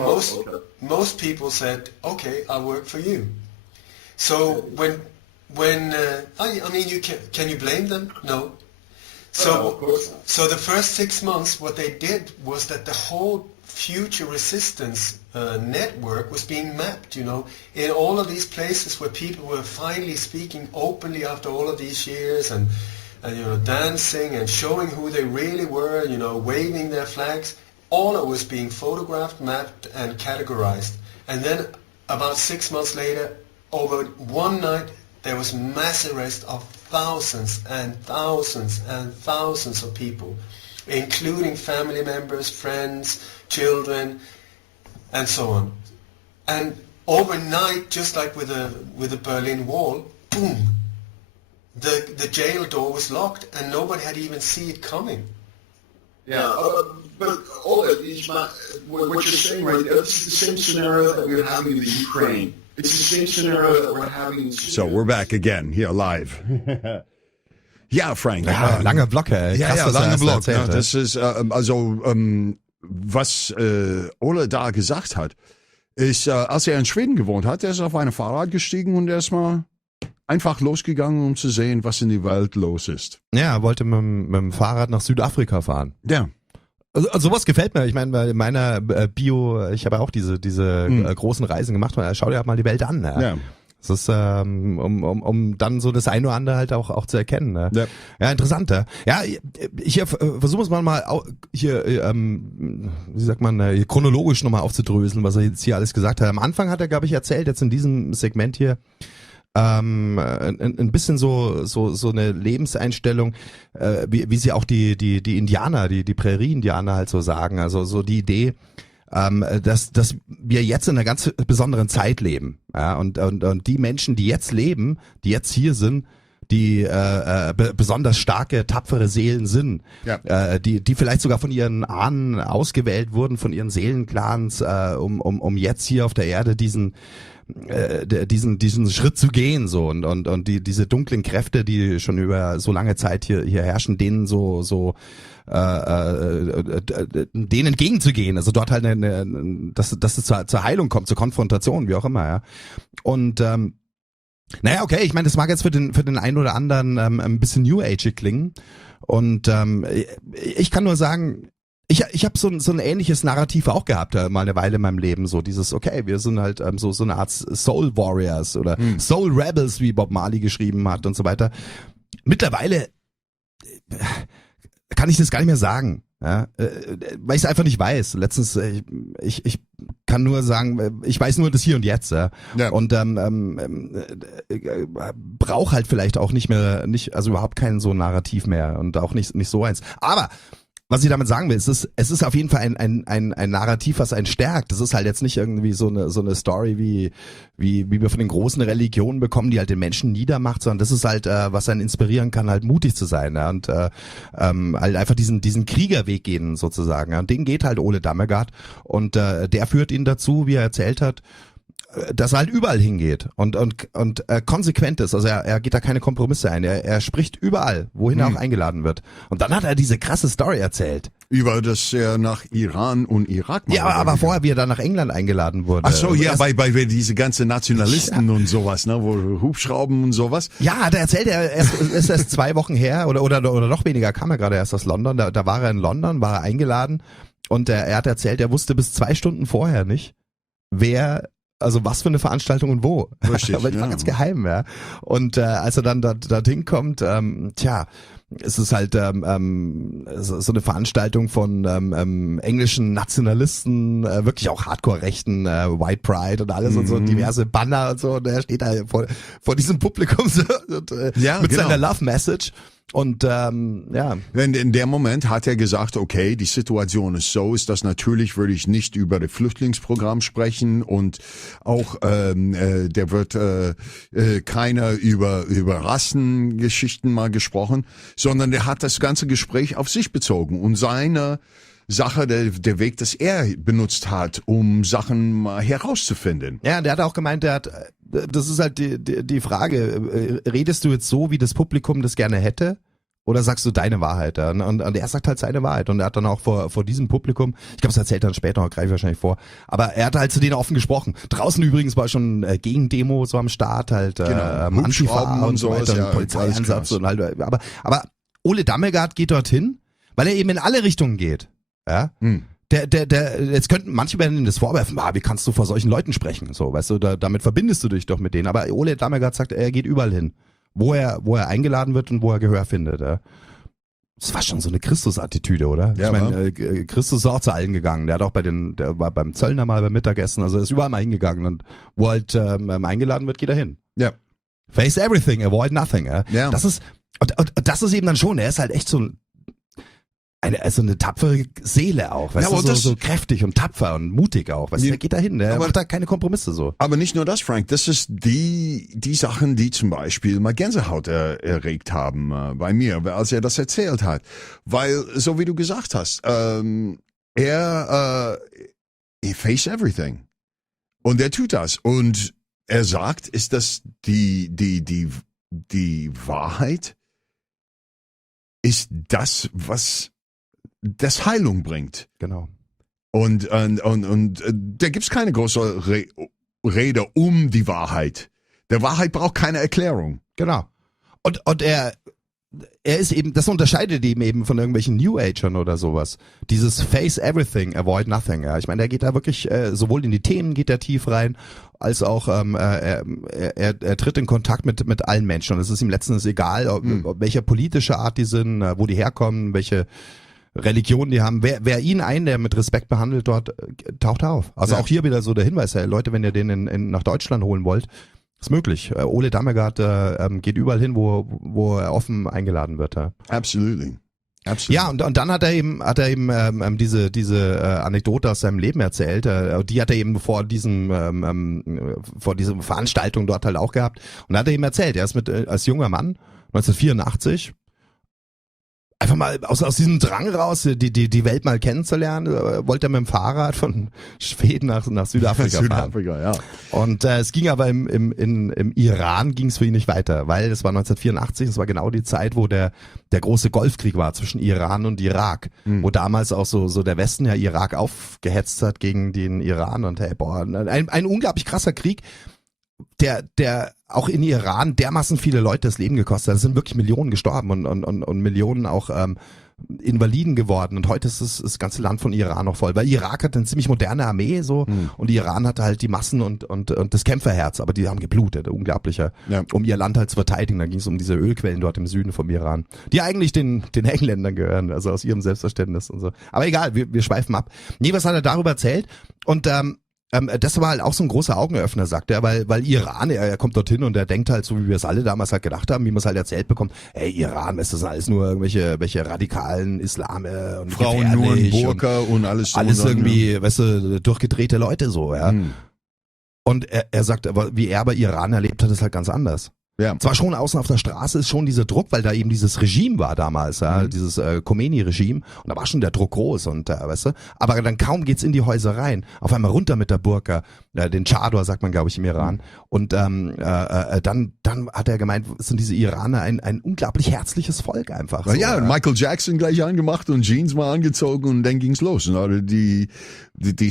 most people said, okay, I'll work for you. So when I mean, can you blame them? No. So, No, of course not. so the first 6 months, what they did was that the whole future resistance network was being mapped, you know, in all of these places where people were finally speaking openly after all of these years and you know, dancing and showing who they really were, you know, waving their flags. All of it was being photographed, mapped, and categorized. And then about 6 months later, over one night, there was mass arrest of thousands and thousands and thousands of people, including family members, friends, children, and so on. And overnight, just like with the Berlin Wall, boom, the jail door was locked, and nobody had even seen it coming. Yeah, but Ole, what you're saying right now, this is the same scenario that we're having in the Ukraine. It's the same scenario that we're having in Syria. So we're back again here live. Ja, Frank. Ja, lange Blocke. Ja, Krass, ja, was er lange erst Block. erzählt Ja, hat. das ist was Ole da gesagt hat, ist, als er in Schweden gewohnt hat, er ist auf ein Fahrrad gestiegen und erstmal einfach losgegangen, um zu sehen, was in der Welt los ist. Ja, er wollte mit dem Fahrrad nach Südafrika fahren. Ja. Also, sowas gefällt mir. Ich meine, bei meiner Bio, ich habe ja auch diese großen Reisen gemacht. Schau dir halt mal die Welt an. Ja. Ja. Das ist, um dann so das eine oder andere halt auch zu erkennen. Ne? Ja. Ja, interessant. Ja, ich versuche es mal hier, wie sagt man, hier chronologisch nochmal aufzudröseln, was er jetzt hier alles gesagt hat. Am Anfang hat er, glaube ich, erzählt, jetzt in diesem Segment hier, ein bisschen so eine Lebenseinstellung, wie sie auch die Indianer, die Prärie-Indianer halt so sagen. Also so die Idee, dass wir jetzt in einer ganz besonderen Zeit leben. Ja, und die Menschen, die jetzt leben, die jetzt hier sind, die besonders starke, tapfere Seelen sind, Ja. die vielleicht sogar von ihren Ahnen ausgewählt wurden, von ihren Seelenclans, um jetzt hier auf der Erde diesen Schritt zu gehen, so und diese dunklen Kräfte, die schon über so lange Zeit hier herrschen, denen denen entgegenzugehen, also dort halt dass es zur Heilung kommt, zur Konfrontation, wie auch immer, ja. Und naja, okay, ich meine, das mag jetzt für den einen oder anderen ein bisschen New Age klingen. Und ich kann nur sagen, ich habe so ein ähnliches Narrativ auch gehabt, mal eine Weile in meinem Leben, so dieses, okay, wir sind halt so eine Art Soul Warriors oder Soul Rebels, wie Bob Marley geschrieben hat und so weiter. Mittlerweile kann ich das gar nicht mehr sagen, ja, weil ich es einfach nicht weiß. Letztens, ich kann nur sagen, ich weiß nur das Hier und Jetzt, ja. Ja. Und brauche halt vielleicht auch also überhaupt kein so Narrativ mehr und auch nicht so eins. Aber was ich damit sagen will, es ist auf jeden Fall ein Narrativ, was einen stärkt. Das ist halt jetzt nicht irgendwie so eine Story, wie wir von den großen Religionen bekommen, die halt den Menschen niedermacht, sondern das ist halt, was einen inspirieren kann, halt mutig zu sein, ja, und halt einfach diesen Kriegerweg gehen sozusagen. Ja. Und den geht halt Ole Dammegard und der führt ihn dazu, wie er erzählt hat, dass er halt überall hingeht und konsequent ist. Also er geht da keine Kompromisse ein. Er spricht überall, wohin er auch eingeladen wird. Und dann hat er diese krasse Story erzählt. Über das er nach Iran und Irak Ja, aber vorher, wie er dann nach England eingeladen wurde. Ach so, ja, bei diese ganzen Nationalisten und sowas, ne, wo Hubschrauben und sowas. Ja, hat er erzählt, ist erst 2 Wochen her oder noch weniger, kam er gerade erst aus London. Da war er in London, war er eingeladen und er hat erzählt, er wusste bis 2 Stunden vorher nicht, also was für eine Veranstaltung und wo. Richtig, aber die war ja. ganz geheim, ja. Und als er dann dorthin kommt, es ist halt so eine Veranstaltung von englischen Nationalisten, wirklich auch Hardcore-Rechten, White Pride und alles und so, diverse Banner und so. Und er steht da vor diesem Publikum so, und, mit seiner Love Message. Und In dem Moment hat er gesagt, okay, die Situation ist so, ist das natürlich, würde ich nicht über das Flüchtlingsprogramm sprechen und auch der wird keiner über Rassengeschichten mal gesprochen, sondern der hat das ganze Gespräch auf sich bezogen und seine Sache, der Weg, das er benutzt hat, um Sachen mal herauszufinden. Ja, der hat auch gemeint, das ist halt die Frage, redest du jetzt so, wie das Publikum das gerne hätte? Oder sagst du deine Wahrheit? Ja? Und er sagt halt seine Wahrheit. Und er hat dann auch vor diesem Publikum, ich glaube, das erzählt er dann später noch, greife ich wahrscheinlich vor, aber er hat halt zu denen offen gesprochen. Draußen übrigens war schon Gegendemo so am Start, halt Antifa und so weiter, ja, Polizeieinsatz und halt, aber Ole Dammegard geht dorthin, weil er eben in alle Richtungen geht. Ja? Jetzt könnten manche werden das vorwerfen, wie kannst du vor solchen Leuten sprechen? So, weißt du, damit verbindest du dich doch mit denen. Aber Ole Dammegard sagt, er geht überall hin, wo er eingeladen wird und wo er Gehör findet. Ja. Das war schon so eine Christus-Attitüde, oder? Ja, ich meine, Christus ist auch zu allen gegangen. Der hat auch der war beim Zöllner mal beim Mittagessen, also er ist überall mal hingegangen. Und wo halt eingeladen wird, geht er hin. Ja. Face everything, avoid nothing. Ja. Ja. Das ist eben dann schon, er ist halt echt so eine tapfere Seele auch, weißt du, so kräftig und tapfer und mutig auch, weißt du, der geht da hin, der macht da keine Kompromisse so. Aber nicht nur das, Frank, das ist die Sachen, die zum Beispiel mal Gänsehaut erregt haben bei mir, als er das erzählt hat. Weil, so wie du gesagt hast, er face everything. Und er tut das. Und er sagt, ist das die Wahrheit ist das, was das Heilung bringt. Genau. Und da gibt's keine große Rede um die Wahrheit. Der Wahrheit braucht keine Erklärung. Genau. Und er ist eben, das unterscheidet ihn eben von irgendwelchen New Agern oder sowas. Dieses Face Everything, Avoid Nothing. Ja. Ich meine, der geht da wirklich, sowohl in die Themen geht er tief rein, als auch er tritt in Kontakt mit allen Menschen. Und es ist ihm letztens egal, ob welcher politische Art die sind, wo die herkommen, welche Religion die haben. Wer ihn der mit Respekt behandelt dort, taucht auf. Also auch hier wieder so der Hinweis, Leute, wenn ihr den nach Deutschland holen wollt, ist möglich. Ole Dammegard geht überall hin, wo er offen eingeladen wird. Ja. Absolutely. Ja, und dann hat er eben diese Anekdote aus seinem Leben erzählt. Die hat er eben vor dieser Veranstaltung dort halt auch gehabt. Und da hat er eben erzählt, er ist als junger Mann 1984 einfach mal aus diesem Drang raus, die Welt mal kennenzulernen, wollte er mit dem Fahrrad von Schweden nach Südafrika fahren. Ja. Und es ging aber im Iran ging es für ihn nicht weiter, weil es war 1984, das war genau die Zeit, wo der große Golfkrieg war zwischen Iran und Irak, wo damals auch so der Westen ja Irak aufgehetzt hat gegen den Iran und ein unglaublich krasser Krieg, der auch in Iran dermaßen viele Leute das Leben gekostet hat. Es sind wirklich Millionen gestorben und Millionen auch Invaliden geworden. Und heute ist das ganze Land von Iran noch voll. Weil Irak hat eine ziemlich moderne Armee so und Iran hatte halt die Massen und das Kämpferherz. Aber die haben geblutet, unglaublicher, um ihr Land halt zu verteidigen. Da ging es um diese Ölquellen dort im Süden vom Iran, die eigentlich den Engländern gehören, also aus ihrem Selbstverständnis und so. Aber egal, wir schweifen ab. Nee, was hat er darüber erzählt? Und das war halt auch so ein großer Augenöffner, sagt er, weil Iran, er kommt dorthin und er denkt halt so, wie wir es alle damals halt gedacht haben, wie man es halt erzählt bekommt, Iran, ist das alles nur welche radikalen Islame und Frauen nur in Burka und alles so. Alles irgendwie, weißt du, durchgedrehte Leute so, ja. Und er sagt, aber wie er aber Iran erlebt hat, ist halt ganz anders. Ja. Zwar schon außen auf der Straße ist schon dieser Druck, weil da eben dieses Regime war damals, dieses Khomeini-Regime, und da war schon der Druck groß und weißt du, aber dann kaum geht's in die Häuser rein, auf einmal runter mit der Burka, den Chador sagt man glaube ich im Iran, und dann hat er gemeint, sind diese Iraner ein unglaublich herzliches Volk einfach. So, ja, Michael Jackson gleich angemacht und Jeans mal angezogen und dann ging's los. Die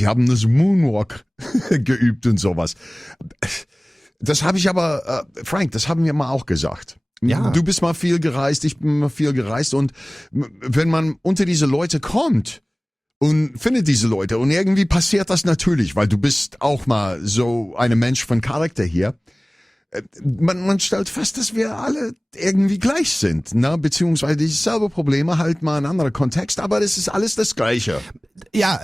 haben das Moonwalk geübt und sowas. Das habe ich aber, Frank, das haben wir mal auch gesagt. Ja. Du bist mal viel gereist, ich bin mal viel gereist, und wenn man unter diese Leute kommt und findet diese Leute und irgendwie passiert das natürlich, weil du bist auch mal so ein Mensch von Charakter hier. Man stellt fest, dass wir alle irgendwie gleich sind, ne? Beziehungsweise dieselbe Probleme, halt mal ein anderer Kontext, aber das ist alles das Gleiche. Ja,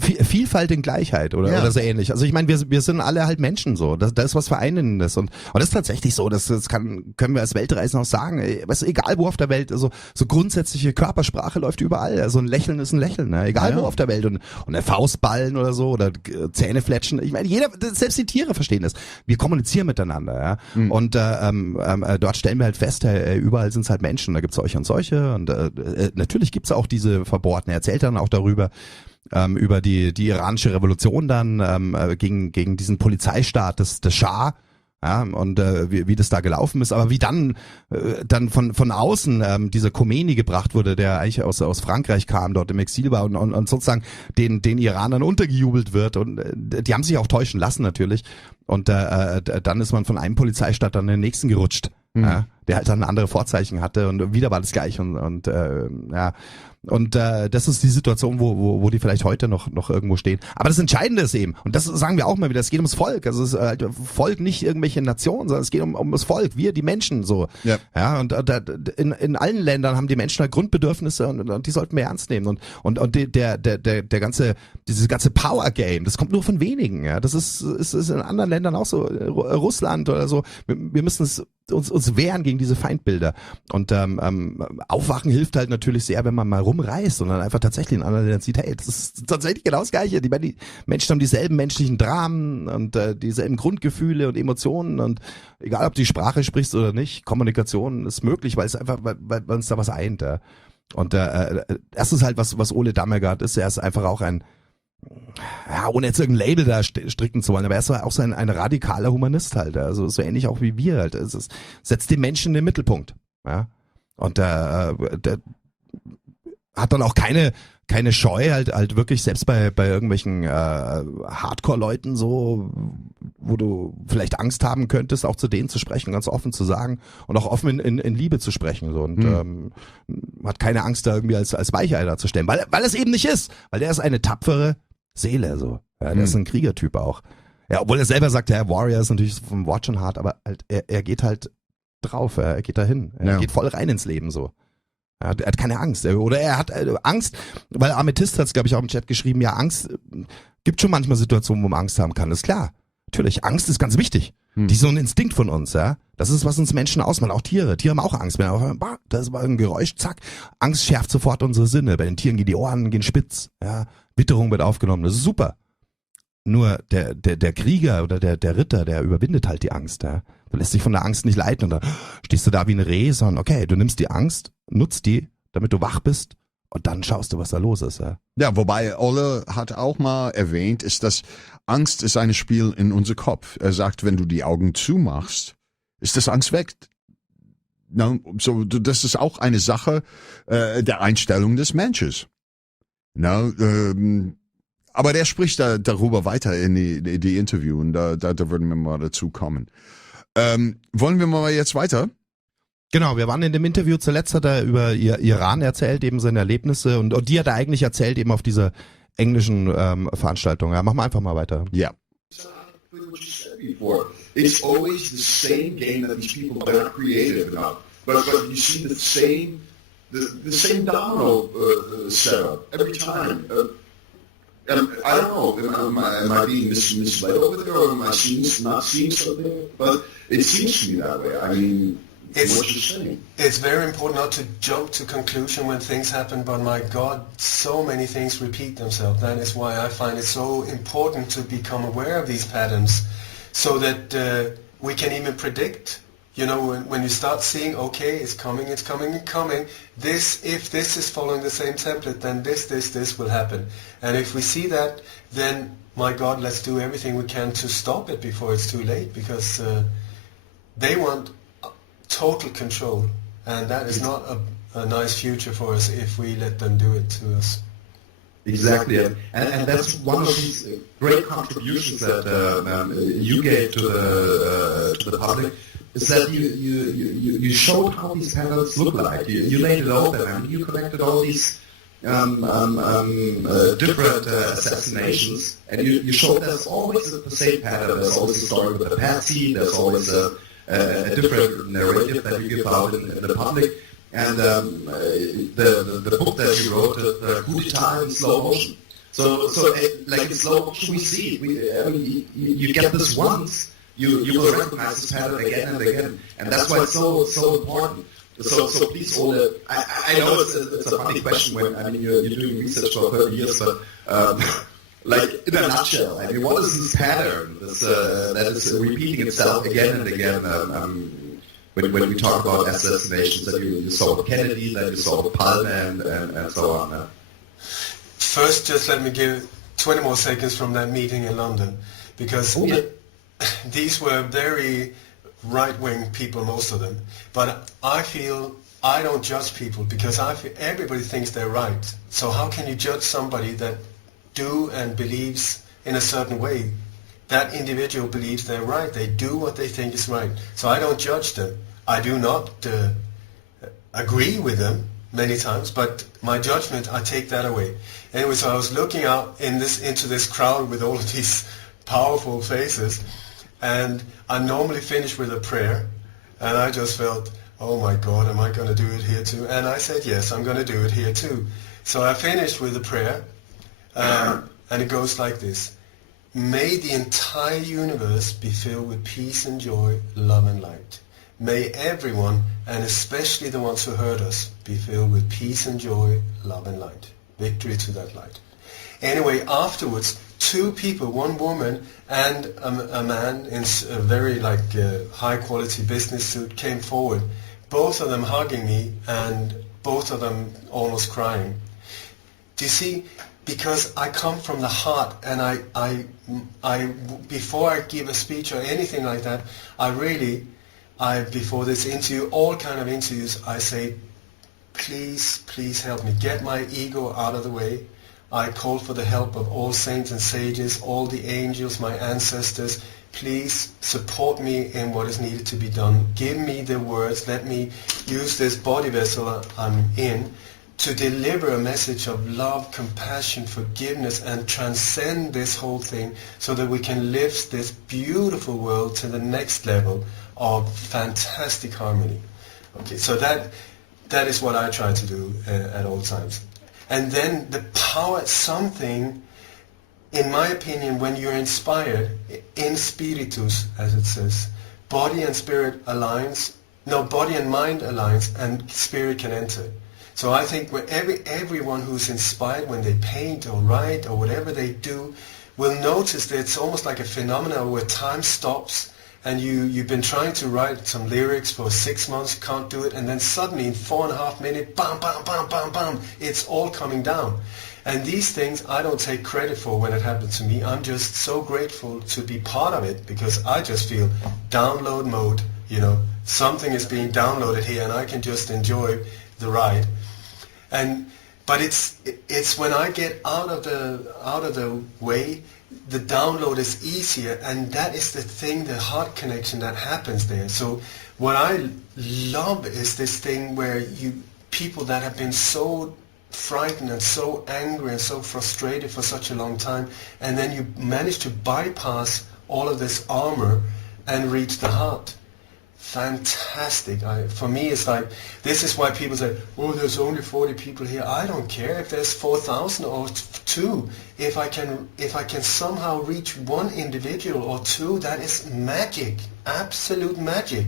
Vielfalt in Gleichheit oder so ähnlich. Also ich meine, wir sind alle halt Menschen so. Da ist was Vereinendes und das ist tatsächlich so. Das können wir als Weltreisender auch sagen. Weißt du, egal wo auf der Welt, also so grundsätzliche Körpersprache läuft überall. Also ein Lächeln ist ein Lächeln, ne? Egal wo auf der Welt, und der Faustballen oder so oder Zähne fletschen. Ich meine, selbst die Tiere verstehen das. Wir kommunizieren miteinander. Ja? Und dort stellen wir halt fest, überall sind es halt Menschen, da gibt's Euch und solche, und natürlich gibt's auch diese Verbohrten. Er erzählt dann auch darüber, über die iranische Revolution dann gegen diesen Polizeistaat des Schah, Ja, und wie das da gelaufen ist, aber wie dann von außen dieser Khomeini gebracht wurde, der eigentlich aus Frankreich kam, dort im Exil war und sozusagen den Iranern untergejubelt wird, und die haben sich auch täuschen lassen natürlich, und dann ist man von einem Polizeistaat an den nächsten gerutscht, ja, der halt dann andere Vorzeichen hatte, und wieder war das gleich, und das ist die Situation, wo die vielleicht heute noch irgendwo stehen. Aber das Entscheidende ist eben, und das sagen wir auch mal wieder, es geht ums Volk. Also es ist halt Volk, nicht irgendwelche Nationen, sondern es geht um das Volk, wir, die Menschen, so. Ja, und in allen Ländern haben die Menschen halt Grundbedürfnisse, und die sollten wir ernst nehmen. Und dieses ganze Power Game, das kommt nur von wenigen. Ja, das ist in anderen Ländern auch so, Russland oder so. Wir müssen uns wehren gegen diese Feindbilder. Und Aufwachen hilft halt natürlich sehr, wenn man mal rumreist und dann einfach tatsächlich in anderen Ländern sieht, hey, das ist tatsächlich genau das Gleiche. Die Menschen haben dieselben menschlichen Dramen und dieselben Grundgefühle und Emotionen, und egal, ob du die Sprache sprichst oder nicht, Kommunikation ist möglich, weil uns da was eint. Ja. Und das ist halt, was Ole Dammegard ist. Er ist einfach auch ohne jetzt irgendein Label da stricken zu wollen, aber er ist auch so ein radikaler Humanist halt, also so ähnlich auch wie wir halt. Es setzt den Menschen in den Mittelpunkt, ja, und der hat dann auch keine Scheu halt wirklich, selbst bei irgendwelchen Hardcore-Leuten so, wo du vielleicht Angst haben könntest, auch zu denen zu sprechen, ganz offen zu sagen und auch offen in Liebe zu sprechen, so, und hat keine Angst, da irgendwie als Weichei darzustellen, weil es eben nicht ist, weil der ist eine tapfere Seele, so. Ja, der ist ein Kriegertyp auch. Ja, obwohl er selber sagt, ja, Warrior ist natürlich vom Wort schon hart, aber halt, er geht halt drauf, er geht dahin. Er geht voll rein ins Leben, so. Er hat keine Angst. Oder er hat Angst, weil Amethyst hat es, glaube ich, auch im Chat geschrieben, ja, Angst, gibt schon manchmal Situationen, wo man Angst haben kann, ist klar. Natürlich, Angst ist ganz wichtig. Die ist so ein Instinkt von uns, ja. Das ist, was uns Menschen ausmacht, auch Tiere. Tiere haben auch Angst. Wenn da ist mal ein Geräusch, zack. Angst schärft sofort unsere Sinne. Bei den Tieren gehen die Ohren, gehen spitz, ja. Witterung wird aufgenommen, das ist super. Nur der Krieger oder der Ritter, der überwindet halt die Angst, ja. Du lässt dich von der Angst nicht leiten, und dann stehst du da wie ein Reh, sondern okay, du nimmst die Angst, nutzt die, damit du wach bist, und dann schaust du, was da los ist. Ja, ja, wobei Ole hat auch mal erwähnt, ist, dass Angst ist ein Spiel in unser Kopf. Er sagt, wenn du die Augen zumachst, ist das Angst weg. No, so, das ist auch eine Sache der Einstellung des Menschen. No, aber der spricht darüber weiter in die Interview, und da würden wir mal dazu kommen. Wollen wir mal jetzt weiter? Genau, wir waren in dem Interview zuletzt, hat er über Iran erzählt, eben seine Erlebnisse, und die hat er eigentlich erzählt eben auf dieser englischen Veranstaltung. Ja, machen wir einfach mal weiter. Ja. It's always the same game that these people are not creative enough, but you see the same domino setup every time. I don't know, am I being misled over there, or am I not seeing something? But it seems to me that way. I mean, it's very important not to jump to conclusion when things happen, but my God, so many things repeat themselves. That is why I find it so important to become aware of these patterns, so that we can even predict. You know, when you start seeing, okay, it's coming, if this is following the same template, then this will happen. And if we see that, then, my God, let's do everything we can to stop it before it's too late, because they want total control, and that is not a nice future for us if we let them do it to us. Exactly, and that's one of these great contributions that you gave to the public, is that you showed how these patterns look like. You laid it open, and you connected all these different assassinations, and you showed there's always the same pattern. There's always a story with a patsy. There's always a different narrative that you give out in the public. And the book that you wrote, the coup d'etat in slow motion. So like in slow motion, we see it. You get this once. You will recognize this pattern again and again, and that's why it's so important. So please, Ole, I know it's a funny question when you're doing research for 30 years, but like in a nutshell, I mean, what is this pattern that is repeating itself again and again? When we talk about assassinations, that you saw with Kennedy, that you saw with Palme, and so on. First, just let me give 20 more seconds from that meeting in London, because these were very right-wing people, most of them. But I feel I don't judge people because I feel everybody thinks they're right. So how can you judge somebody that do and believes in a certain way? That individual believes they're right. They do what they think is right. So I don't judge them. I do not agree with them many times, but my judgment, I take that away. Anyway, so I was looking out into this crowd with all of these powerful faces, and I normally finish with a prayer, and I just felt, oh my God, am I going to do it here too? And I said, yes, I'm going to do it here too. So I finished with a prayer, and it goes like this. May the entire universe be filled with peace and joy, love and light. May everyone, and especially the ones who hurt us, be filled with peace and joy, love and light. Victory to that light. Anyway, afterwards, two people, one woman and a man in a very high quality business suit came forward, both of them hugging me and both of them almost crying. Do you see? Because I come from the heart, and I before I give a speech or anything like that, before this interview, all kind of interviews, I say, please help me, get my ego out of the way. I call for the help of all saints and sages, all the angels, my ancestors. Please support me in what is needed to be done. Give me the words. Let me use this body vessel I'm in to deliver a message of love, compassion, forgiveness, and transcend this whole thing so that we can lift this beautiful world to the next level of fantastic harmony. Okay, so that is what I try to do at all times. And then the power, something, in my opinion, when you're inspired, in spiritus, as it says, body and spirit aligns, body and mind aligns, and spirit can enter. So I think everyone who's inspired when they paint or write or whatever they do will notice that it's almost like a phenomenon where time stops, and you've been trying to write some lyrics for 6 months, can't do it, and then suddenly in 4.5 minutes, bam, bam, bam, bam, bam, it's all coming down. And these things I don't take credit for when it happened to me. I'm just so grateful to be part of it, because I just feel download mode, something is being downloaded here and I can just enjoy the ride. But it's when I get out of the way, the download is easier, and that is the thing, the heart connection that happens there. So what I love is this thing where people that have been so frightened and so angry and so frustrated for such a long time, and then you manage to bypass all of this armor and reach the heart. Fantastic. For me, it's like, this is why people say, oh, there's only 40 people here. I don't care if there's 4,000 or 2. If I can somehow reach one individual or 2, that is magic, absolute magic.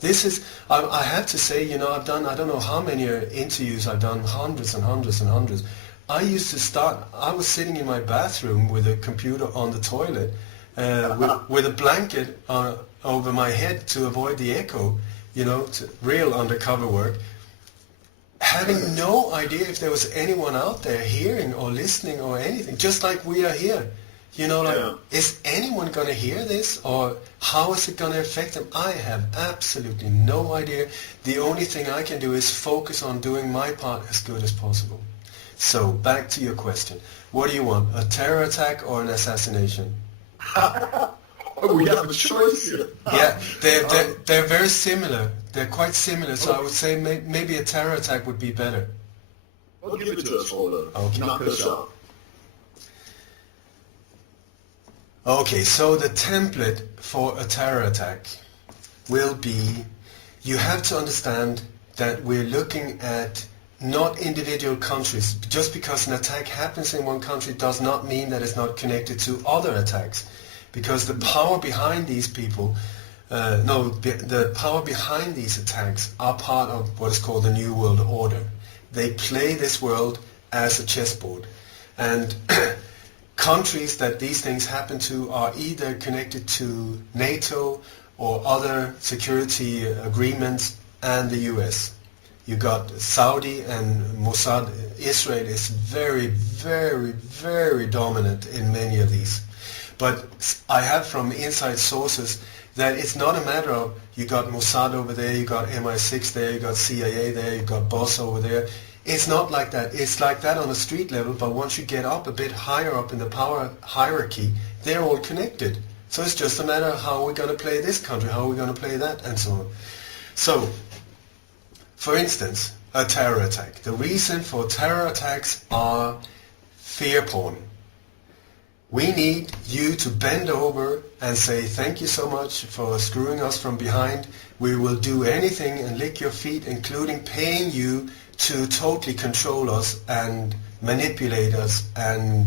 This is, I have to say, I've done, I don't know how many interviews I've done, hundreds and hundreds and hundreds. I was sitting in my bathroom with a computer on the toilet, with a blanket over my head to avoid the echo, real undercover work, having no idea if there was anyone out there hearing or listening or anything, just like we are here. Is anyone going to hear this, or how is it going to affect them? I have absolutely no idea. The only thing I can do is focus on doing my part as good as possible. So, back to your question. What do you want, a terror attack or an assassination? Oh, we have a choice here. Yeah, they're very similar. They're quite similar, so I would say maybe a terror attack would be better. Well, give it to us, Ole. Okay. Knock us out. Okay, so the template for a terror attack will be, you have to understand that we're looking at not individual countries. Just because an attack happens in one country does not mean that it's not connected to other attacks. Because the power behind these people, the power behind these attacks are part of what is called the New World Order. They play this world as a chessboard. And countries that these things happen to are either connected to NATO or other security agreements and the US. You got Saudi and Mossad. Israel is very, very, very dominant in many of these. But I have from inside sources that it's not a matter of you got Mossad over there, you got MI6 there, you got CIA there, you got Boss over there. It's not like that. It's like that on a street level, but once you get up a bit higher up in the power hierarchy, they're all connected. So it's just a matter of how we're going to play this country, how we're going to play that, and so on. So, for instance, a terror attack. The reason for terror attacks are fear porn. We need you to bend over and say, thank you so much for screwing us from behind. We will do anything and lick your feet, including paying you to totally control us and manipulate us and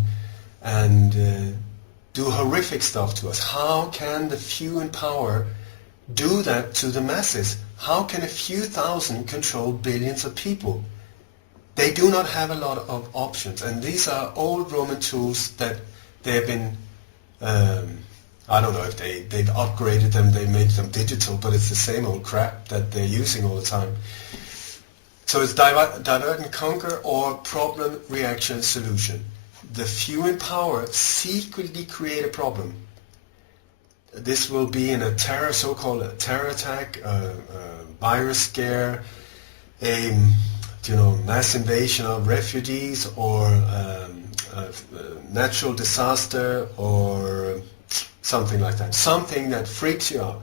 do horrific stuff to us. How can the few in power do that to the masses? How can a few thousand control billions of people? They do not have a lot of options, and these are old Roman tools that they've been, I don't know if they've upgraded them, they made them digital, but it's the same old crap that they're using all the time. So it's divert and conquer or problem, reaction, solution. The few in power secretly create a problem. This will be in a terror, so-called terror attack, a virus scare, a mass invasion of refugees, or a natural disaster, or something like that. Something that freaks you out.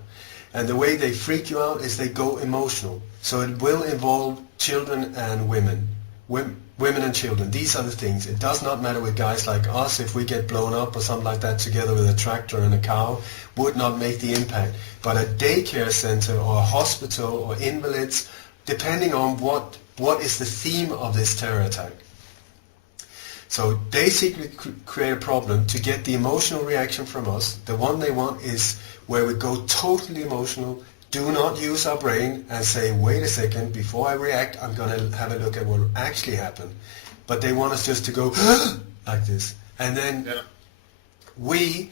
And the way they freak you out is they go emotional. So it will involve children and women. Women and children, these are the things. It does not matter with guys like us. If we get blown up or something like that together with a tractor and a cow, would not make the impact. But a daycare center or a hospital or invalids, depending on what is the theme of this terror attack. So they secretly create a problem to get the emotional reaction from us. The one they want is where we go totally emotional, do not use our brain and say, wait a second, before I react, I'm going to have a look at what actually happened. But they want us just to go like this. And then we,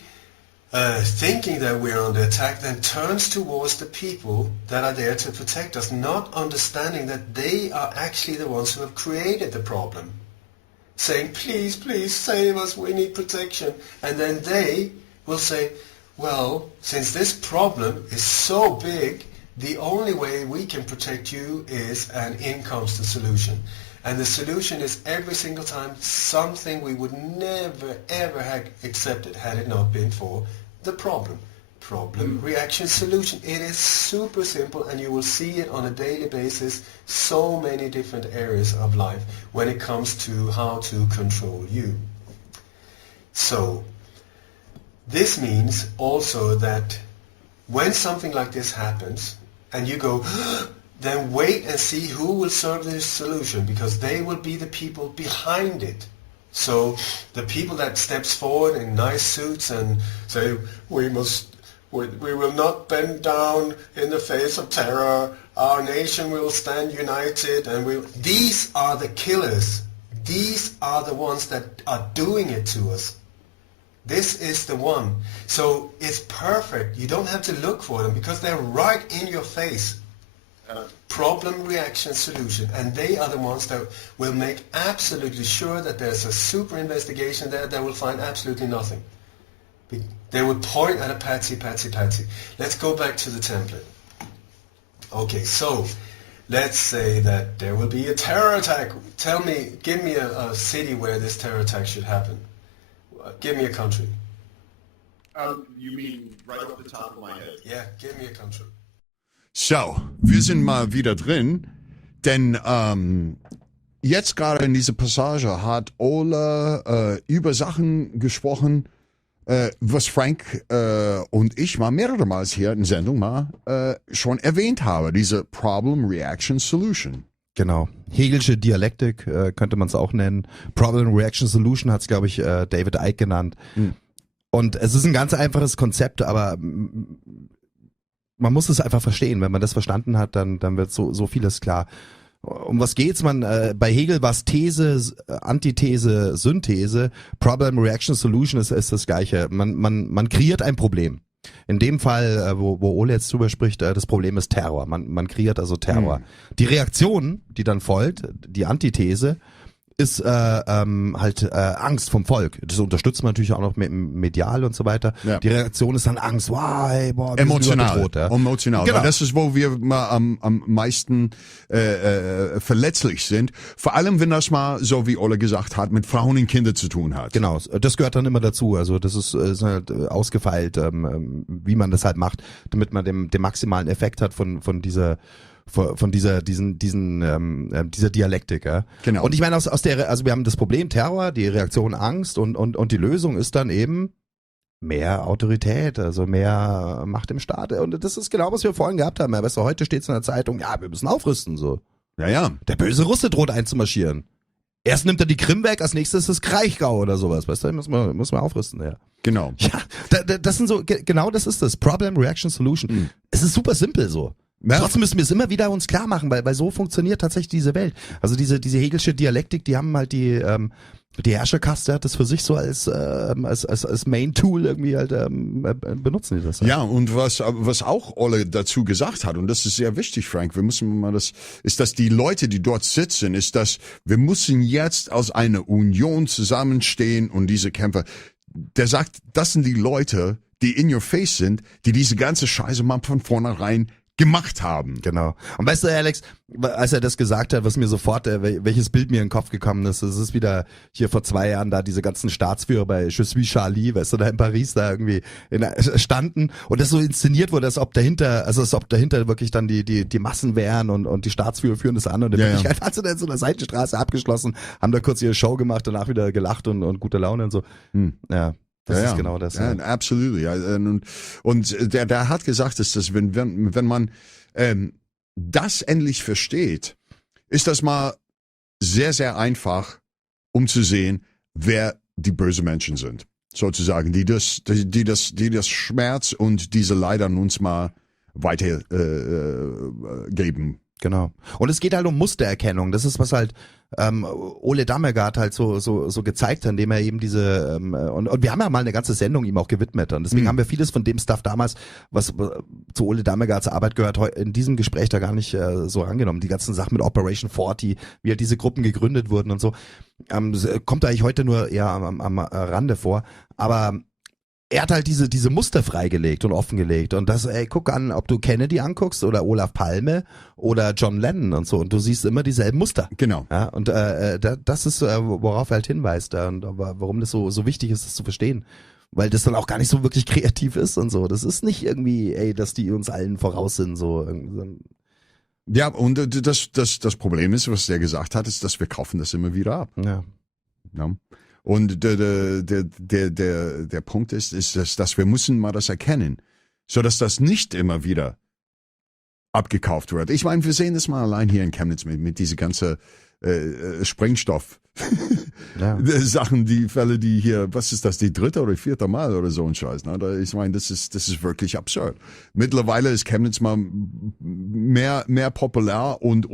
thinking that we're under attack, then turns towards the people that are there to protect us, not understanding that they are actually the ones who have created the problem. Saying, please, please save us, we need protection. And then they will say, well, since this problem is so big, the only way we can protect you is, and in comes the solution. And the solution is every single time something we would never ever have accepted had it not been for the problem. Problem, reaction, solution. It is super simple, and you will see it on a daily basis, so many different areas of life when it comes to how to control you. So, this means also that when something like this happens and you go, then wait and see who will serve this solution, because they will be the people behind it. So the people that steps forward in nice suits and say, we will not bend down in the face of terror, our nation will stand united, and these are the killers. These are the ones that are doing it to us. This is the one. So it's perfect. You don't have to look for them because they're right in your face. Problem, reaction, solution. And they are the ones that will make absolutely sure that there's a super investigation there that will find absolutely nothing. They will point at a patsy. Let's go back to the template. Okay, so let's say that there will be a terror attack. Give me a city where this terror attack should happen. Give me a country. You mean right off the top of my head? Yeah, give me a country. So, wir sind mal wieder drin, denn jetzt gerade in dieser Passage hat Ole über Sachen gesprochen, was Frank und ich mal mehrere Mal hier in Sendung mal schon erwähnt habe, diese Problem, Reaction, Solution. Genau. Hegelsche Dialektik könnte man es auch nennen. Problem, Reaction, Solution hat es, glaube ich, David Icke genannt. Und es ist ein ganz einfaches Konzept, aber man muss es einfach verstehen. Wenn man das verstanden hat, dann wird so vieles klar. Um was geht's? Bei Hegel war es These, Antithese, Synthese. Problem, Reaction, Solution ist das Gleiche. Man kreiert ein Problem. In dem Fall, wo Ole jetzt drüber spricht, das Problem ist Terror. Man kreiert also Terror. Die Reaktion, die dann folgt, die Antithese, ist halt Angst vom Volk. Das unterstützt man natürlich auch noch medial und so weiter. Ja. Die Reaktion ist dann Angst. Wow, hey, boah, emotional. Bedroht, ja. Emotional. Genau. Weil das ist, wo wir mal am meisten verletzlich sind. Vor allem, wenn das mal, so wie Ole gesagt hat, mit Frauen und Kindern zu tun hat. Genau, das gehört dann immer dazu. Also das ist halt ausgefeilt, wie man das halt macht, damit man den maximalen Effekt hat von dieser Dialektik, ja. Genau. Und ich meine, also wir haben das Problem Terror, die Reaktion Angst und die Lösung ist dann eben mehr Autorität, also mehr Macht im Staat. Und das ist genau, was wir vorhin gehabt haben. Ja, weißt du, heute steht es in der Zeitung, ja, wir müssen aufrüsten, so. Ja. Der böse Russe droht einzumarschieren. Erst nimmt er die Krim weg, als nächstes ist das Kraichgau oder sowas, weißt du, muss man aufrüsten, ja. Genau. Ja, das sind so, genau das ist das. Problem, Reaction, Solution. Mhm. Es ist super simpel so. Ja. Trotzdem müssen wir es immer wieder uns klar machen, weil so funktioniert tatsächlich diese Welt. Also diese Hegelsche Dialektik, die haben halt die Herrscherkaste hat das für sich so als Main-Tool irgendwie halt benutzen die das. Halt. Ja, und was auch Ole dazu gesagt hat, und das ist sehr wichtig, Frank, ist, dass die Leute, die dort sitzen, ist, dass wir müssen jetzt aus einer Union zusammenstehen und diese Kämpfer, der sagt, das sind die Leute, die in your face sind, die diese ganze Scheiße mal von vornherein gemacht haben. Genau. Und weißt du, Alex, als er das gesagt hat, was mir sofort, welches Bild mir in den Kopf gekommen ist, es ist wieder hier vor 2 Jahren da diese ganzen Staatsführer bei Je suis Charlie, weißt du, da in Paris da irgendwie standen und das so inszeniert wurde, als ob dahinter wirklich dann die Massen wären und die Staatsführer führen das an und in Wirklichkeit hat sie dann so eine Seitenstraße abgeschlossen, haben da kurz ihre Show gemacht, danach wieder gelacht und gute Laune und so. Ja. Das ist genau das. Ja, absolut. Ja. Und der hat gesagt, dass wenn man das endlich versteht, ist das mal sehr, sehr einfach, um zu sehen, wer die bösen Menschen sind. Sozusagen, die das Schmerz und diese Leider uns mal weitergeben. Genau. Und es geht halt um Mustererkennung. Das ist, was halt Ole Dammegard halt so gezeigt hat, indem er eben diese und wir haben ja mal eine ganze Sendung ihm auch gewidmet und deswegen haben wir vieles von dem Stuff damals, was zu Ole Dammegards Arbeit gehört, in diesem Gespräch da gar nicht so angenommen. Die ganzen Sachen mit Operation 40, wie halt diese Gruppen gegründet wurden und so, kommt eigentlich heute nur eher am Rande vor, aber er hat halt diese Muster freigelegt und offengelegt und das, guck an, ob du Kennedy anguckst oder Olaf Palme oder John Lennon und so und du siehst immer dieselben Muster. Genau. Ja, und das ist, worauf er halt hinweist und warum das so wichtig ist, das zu verstehen. Weil das dann auch gar nicht so wirklich kreativ ist und so. Das ist nicht irgendwie, dass die uns allen voraus sind, so. Ja, und das Problem ist, was der gesagt hat, ist, dass wir kaufen das immer wieder ab. Ja. Und der Punkt ist, dass wir müssen mal das erkennen, so dass das nicht immer wieder abgekauft wird. Ich meine, wir sehen das mal allein hier in Chemnitz mit diese ganze Sprengstoff Sachen, die Fälle, die hier, was ist das, die 3. oder 4. Mal oder so ein Scheiß. Ne? Ich meine, das ist wirklich absurd. Mittlerweile ist Chemnitz mal mehr populär und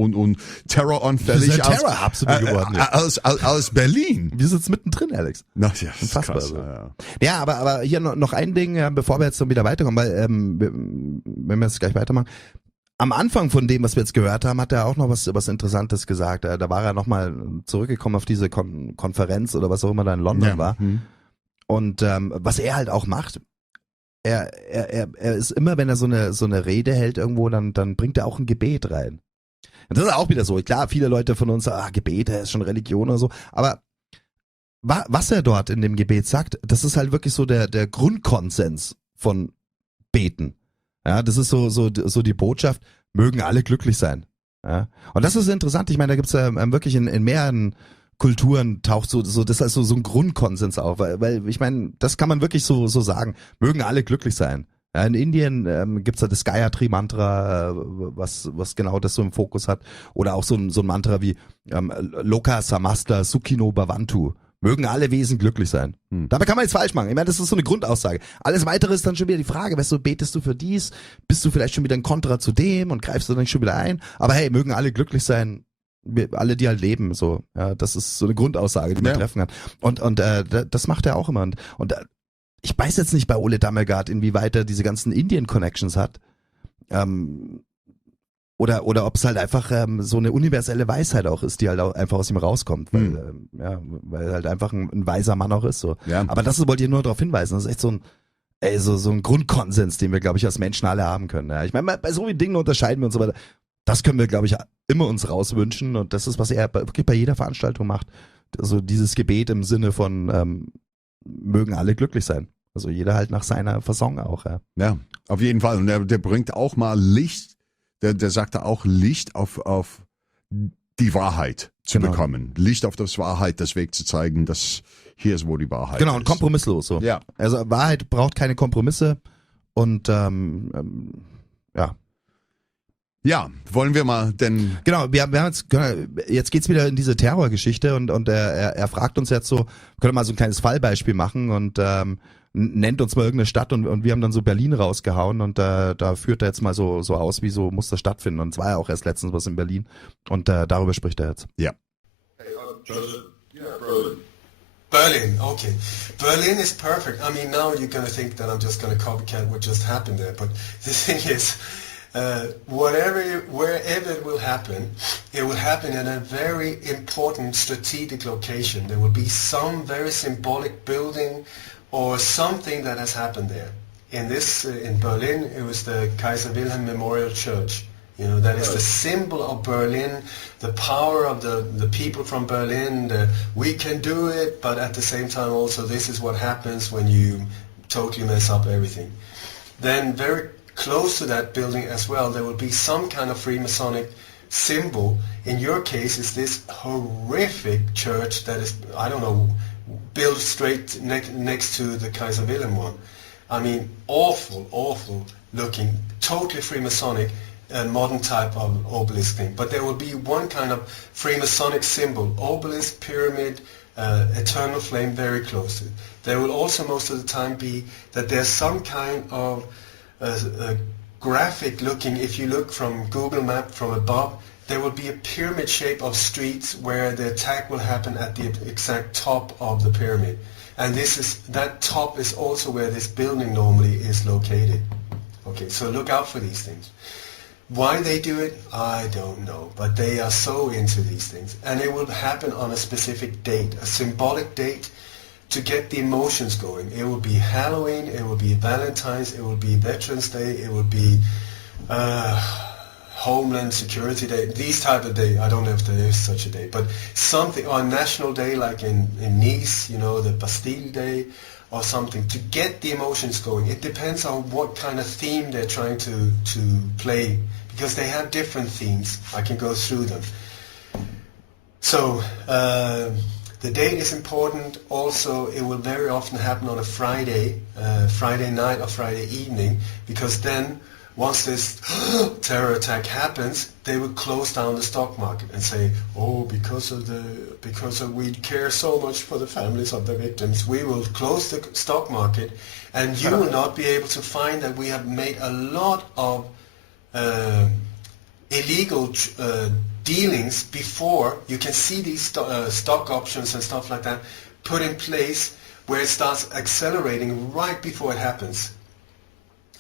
terroranfällig als Berlin. Wir sitzen mittendrin, Alex. Na, ja, unfassbar. Krass, so. Ja. Aber hier noch ein Ding, bevor wir jetzt wieder weiterkommen, weil wenn wir jetzt gleich weitermachen. Am Anfang von dem, was wir jetzt gehört haben, hat er auch noch was Interessantes gesagt. Da war er nochmal zurückgekommen auf diese Konferenz oder was auch immer da in London war. Und was er halt auch macht, er ist immer, wenn er so eine Rede hält irgendwo, dann bringt er auch ein Gebet rein. Und das ist auch wieder so. Klar, viele Leute von uns sagen, Gebete ist schon Religion oder so. Aber was er dort in dem Gebet sagt, das ist halt wirklich so der Grundkonsens von Beten. Ja, das ist so die Botschaft, mögen alle glücklich sein. Ja. Und das ist interessant, ich meine, da gibt's ja wirklich in mehreren Kulturen taucht so das ist so ein Grundkonsens auf, weil ich meine, das kann man wirklich so sagen, mögen alle glücklich sein. Ja, in Indien gibt's ja das Gayatri-Mantra, was genau das so im Fokus hat, oder auch so ein Mantra wie Loka Samasta Sukhino Bhavantu. Mögen alle Wesen glücklich sein. Dabei kann man jetzt falsch machen. Ich meine, das ist so eine Grundaussage. Alles Weitere ist dann schon wieder die Frage, weißt du, betest du für dies? Bist du vielleicht schon wieder ein Kontra zu dem und greifst du dann nicht schon wieder ein? Aber hey, mögen alle glücklich sein. Alle, die halt leben, so. Ja, das ist so eine Grundaussage, die man treffen kann. Und das macht er auch immer. Und ich weiß jetzt nicht bei Ole Dammegard, inwieweit er diese ganzen Indien-Connections hat. oder ob es halt einfach so eine universelle Weisheit auch ist, die halt auch einfach aus ihm rauskommt, weil, weil er halt einfach ein weiser Mann auch ist. So. Ja. Aber das wollte ich nur darauf hinweisen, das ist echt so ein Grundkonsens, den wir, glaube ich, als Menschen alle haben können. Ja. Ich meine, bei so vielen Dingen unterscheiden wir uns, aber das können wir, glaube ich, immer uns rauswünschen und das ist, was er wirklich bei jeder Veranstaltung macht. Also dieses Gebet im Sinne von mögen alle glücklich sein. Also jeder halt nach seiner Fasson auch. Ja, auf jeden Fall. Und der bringt auch mal Licht, der sagte auch Licht auf die Wahrheit zu bekommen. Licht auf das Wahrheit, das Weg zu zeigen, dass hier ist, wo die Wahrheit ist. Genau, und kompromisslos so. Ja. Also Wahrheit braucht keine Kompromisse und ja. Ja, wollen wir mal denn... Genau, wir haben jetzt geht's wieder in diese Terrorgeschichte und er fragt uns jetzt so, können wir mal so ein kleines Fallbeispiel machen und nennt uns mal irgendeine Stadt und wir haben dann so Berlin rausgehauen und da führt er jetzt mal so aus, wie so muss das stattfinden. Und es war ja auch erst letztens was in Berlin und darüber spricht er jetzt. Ja. Hey, Joseph, Berlin. Berlin, okay. Berlin is perfect. I mean, now you're going to think that I'm just going to copycat what just happened there, but the thing is, wherever it will happen in a very important strategic location. There will be some very symbolic building or something that has happened there. In Berlin, it was the Kaiser Wilhelm Memorial Church. You know, that is the symbol of Berlin, the power of the people from Berlin, we can do it, but at the same time also this is what happens when you totally mess up everything. Then very close to that building as well, there will be some kind of Freemasonic symbol. In your case, it's this horrific church that is, I don't know, built straight next to the Kaiser Wilhelm one. I mean, awful looking, totally Freemasonic, modern type of obelisk thing. But there will be one kind of Freemasonic symbol, obelisk, pyramid, eternal flame very close to it. There will also most of the time be that there's some kind of graphic looking, if you look from Google Map from above, there will be a pyramid shape of streets where the attack will happen at the exact top of the pyramid. And that top is also where this building normally is located. Okay, so look out for these things. Why they do it, I don't know, but they are so into these things. And it will happen on a specific date, a symbolic date to get the emotions going. It will be Halloween, it will be Valentine's, it will be Veterans Day, it will be Homeland Security Day, these type of day. I don't know if there is such a day, but something on National Day like in Nice, you know, the Bastille Day or something, to get the emotions going. It depends on what kind of theme they're trying to play, because they have different themes. I can go through them. So the date is important. Also, it will very often happen on a Friday night or Friday evening, because then once this terror attack happens, they will close down the stock market and say, oh, because we care so much for the families of the victims, we will close the stock market, and you will not be able to find that we have made a lot of illegal dealings before. You can see these stock options and stuff like that put in place where it starts accelerating right before it happens.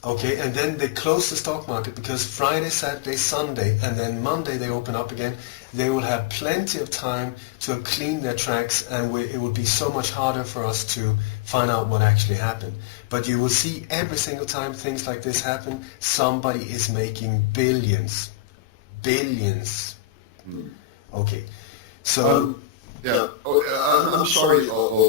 Okay, and then they close the stock market because Friday, Saturday, Sunday, and then Monday they open up again. They will have plenty of time to clean their tracks, and it will be so much harder for us to find out what actually happened. But you will see every single time things like this happen, somebody is making billions. Okay, so... Yeah, I'm sorry, Ole.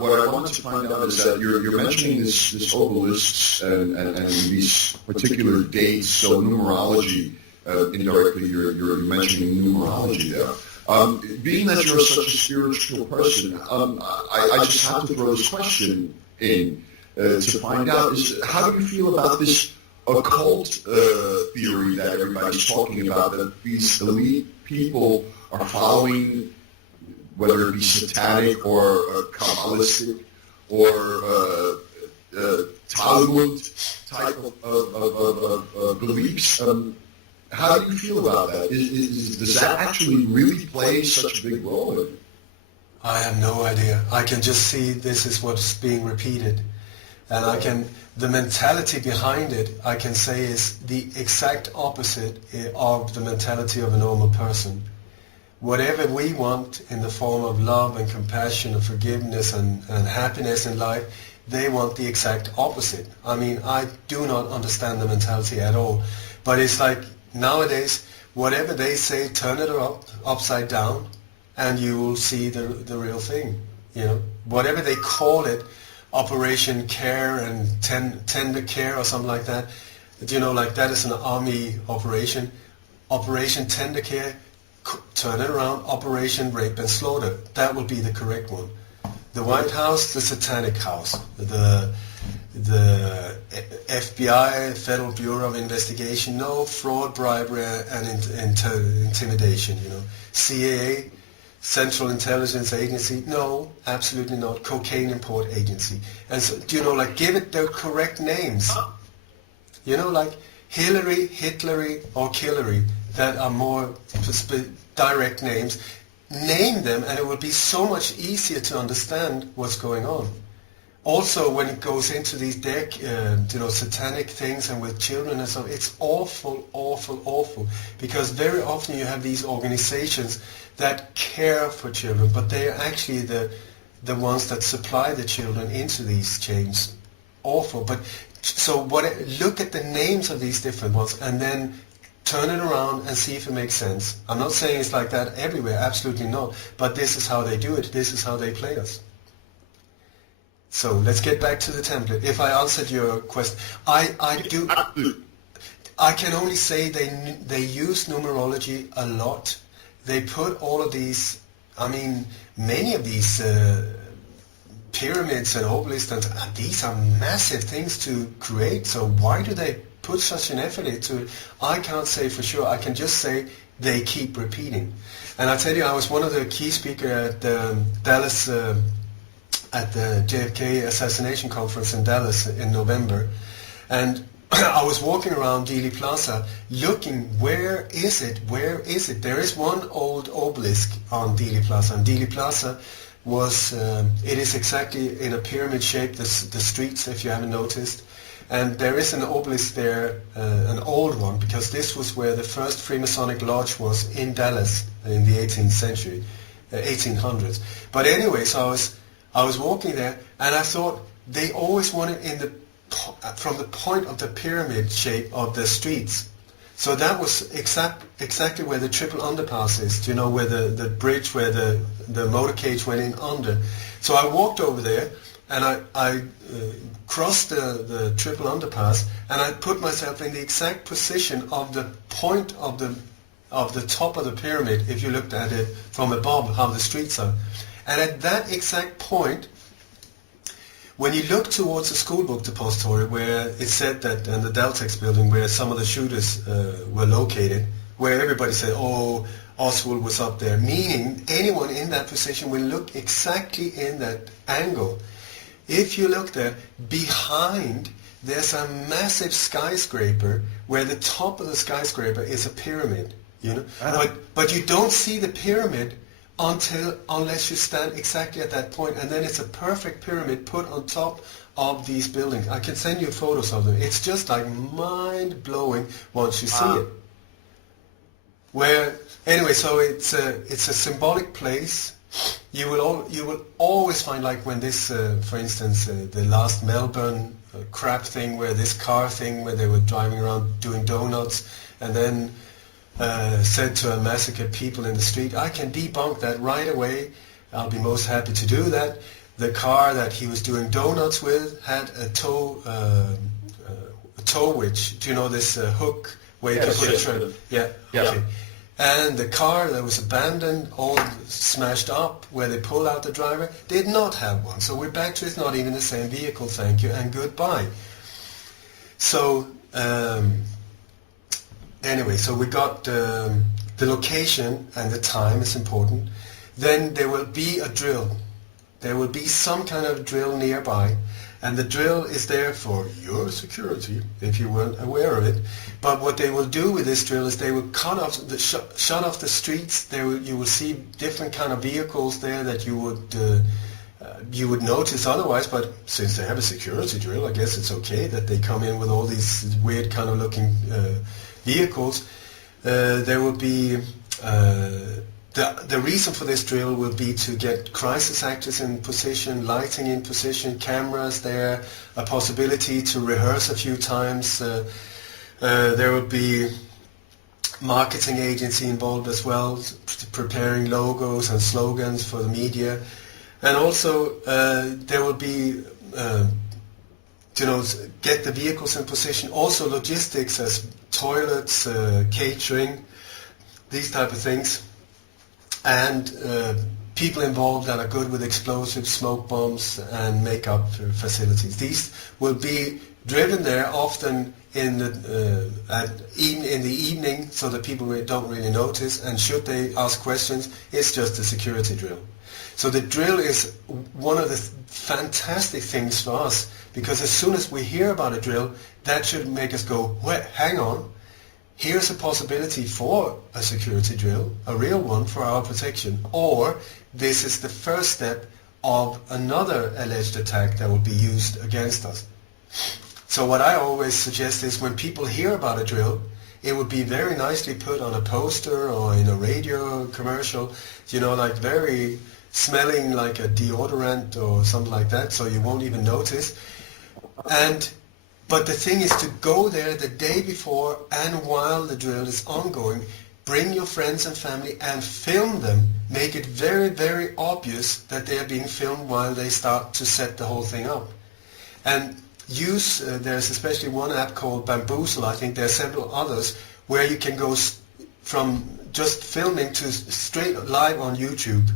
What I wanted to find out is that you're mentioning this obelisks and these particular dates, so numerology, indirectly you're mentioning numerology there. Being that you're such a spiritual person, I just have to throw this question in to find out, is how do you feel about this occult theory that everybody's talking about, that these elite people are following, whether it be satanic or Kabbalistic or Talmud type of beliefs. How do you feel about that? Does that actually really play such a big role in it? I have no idea. I can just see this is what's being repeated. And the mentality behind it, I can say, is the exact opposite of the mentality of a normal person. Whatever we want in the form of love and compassion and forgiveness and happiness in life, they want the exact opposite. I mean, I do not understand the mentality at all. But it's like nowadays, whatever they say, turn it upside down, and you will see the real thing. You know, whatever they call it, Operation Care and Tender Care or something like that. You know, like that is an army operation. Operation Tender Care, turn it around, Operation Rape and Slaughter. That would be the correct one. The White House, the Satanic House. The FBI, Federal Bureau of Investigation, no fraud, bribery, and intimidation. You know, CAA, Central Intelligence Agency, no, absolutely not. Cocaine Import Agency. And so, you know, like, give it their correct names. You know, like Hillary, Hitlery, or Killery, that are more direct names. Name them, and it would be so much easier to understand what's going on. Also, when it goes into these satanic things and with children and so, it's awful, awful, awful. Because very often you have these organizations that care for children, but they are actually the ones that supply the children into these chains. Awful. But so look at the names of these different ones and then turn it around and see if it makes sense. I'm not saying it's like that everywhere, absolutely not. But this is how they do it. This is how they play us. So let's get back to the template. If I answered your question, I can only say they use numerology a lot. They put all of these, I mean, many of these pyramids and obelisks, and these are massive things to create. So why do they put such an effort into it? I can't say for sure. I can just say they keep repeating. And I tell you, I was one of the key speakers at Dallas, at the JFK assassination conference in Dallas in November. And I was walking around Dealey Plaza looking, where is it? There is one old obelisk on Dealey Plaza. And Dealey Plaza was, it is exactly in a pyramid shape, the streets, if you haven't noticed. And there is an obelisk there, an old one, because this was where the first Freemasonic lodge was in Dallas in the 18th century, 1800s. But anyway, so I was walking there, and I thought they always wanted from the point of the pyramid shape of the streets. So that was exactly where the triple underpass is, you know, where the bridge where the motorcade went in under. So I walked over there, and I crossed the triple underpass, and I put myself in the exact position of the point of the top of the pyramid, if you looked at it from above, how the streets are. And at that exact point, when you look towards the school book depository where it said that, and the Deltex building where some of the shooters were located, where everybody said, oh, Oswald was up there, meaning anyone in that position will look exactly in that angle. If you look there, behind, there's a massive skyscraper where the top of the skyscraper is a pyramid, you know. But you don't see the pyramid unless you stand exactly at that point, and then it's a perfect pyramid put on top of these buildings. I can send you photos of them. It's just like mind-blowing once you see it. Anyway, so it's a symbolic place. You will always find, like when this, for instance, the last Melbourne crap thing, where this car thing, where they were driving around doing donuts, and then said to massacre people in the street. I can debunk that right away. I'll be most happy to do that. The car that he was doing donuts with had a tow witch. Do you know this hook where you can put a trailer? Yeah. Okay. And the car that was abandoned, all smashed up, where they pull out the driver, did not have one. So we're back to it's not even the same vehicle, thank you, and goodbye. So anyway, so we got the location and the time is important. Then there will be a drill. There will be some kind of drill nearby, and the drill is there for your security, if you weren't aware of it. But what they will do with this drill is they will cut off shut off the streets. You will see different kind of vehicles there that you would you would notice otherwise, but since they have a security drill, I guess it's okay that they come in with all these weird kind of looking vehicles. There will be the reason for this drill will be to get crisis actors in position, lighting in position, cameras there, a possibility to rehearse a few times. There will be marketing agency involved as well, preparing logos and slogans for the media. And also there will be, get the vehicles in position, also logistics as toilets, catering, these type of things. And people involved that are good with explosives, smoke bombs and makeup facilities. These will be driven there often in the evening, so that people don't really notice, and should they ask questions, it's just a security drill. So the drill is one of the fantastic things for us, because as soon as we hear about a drill, that should make us go, wait, hang on, here's a possibility for a security drill, a real one for our protection, or this is the first step of another alleged attack that will be used against us. So what I always suggest is when people hear about a drill, it would be very nicely put on a poster or in a radio commercial, like very smelling like a deodorant or something like that, so you won't even notice. But the thing is to go there the day before and while the drill is ongoing, bring your friends and family and film them, make it very, very obvious that they are being filmed while they start to set the whole thing up. And there's especially one app called Bamboozle, I think there are several others, where you can go from just filming to straight live on YouTube,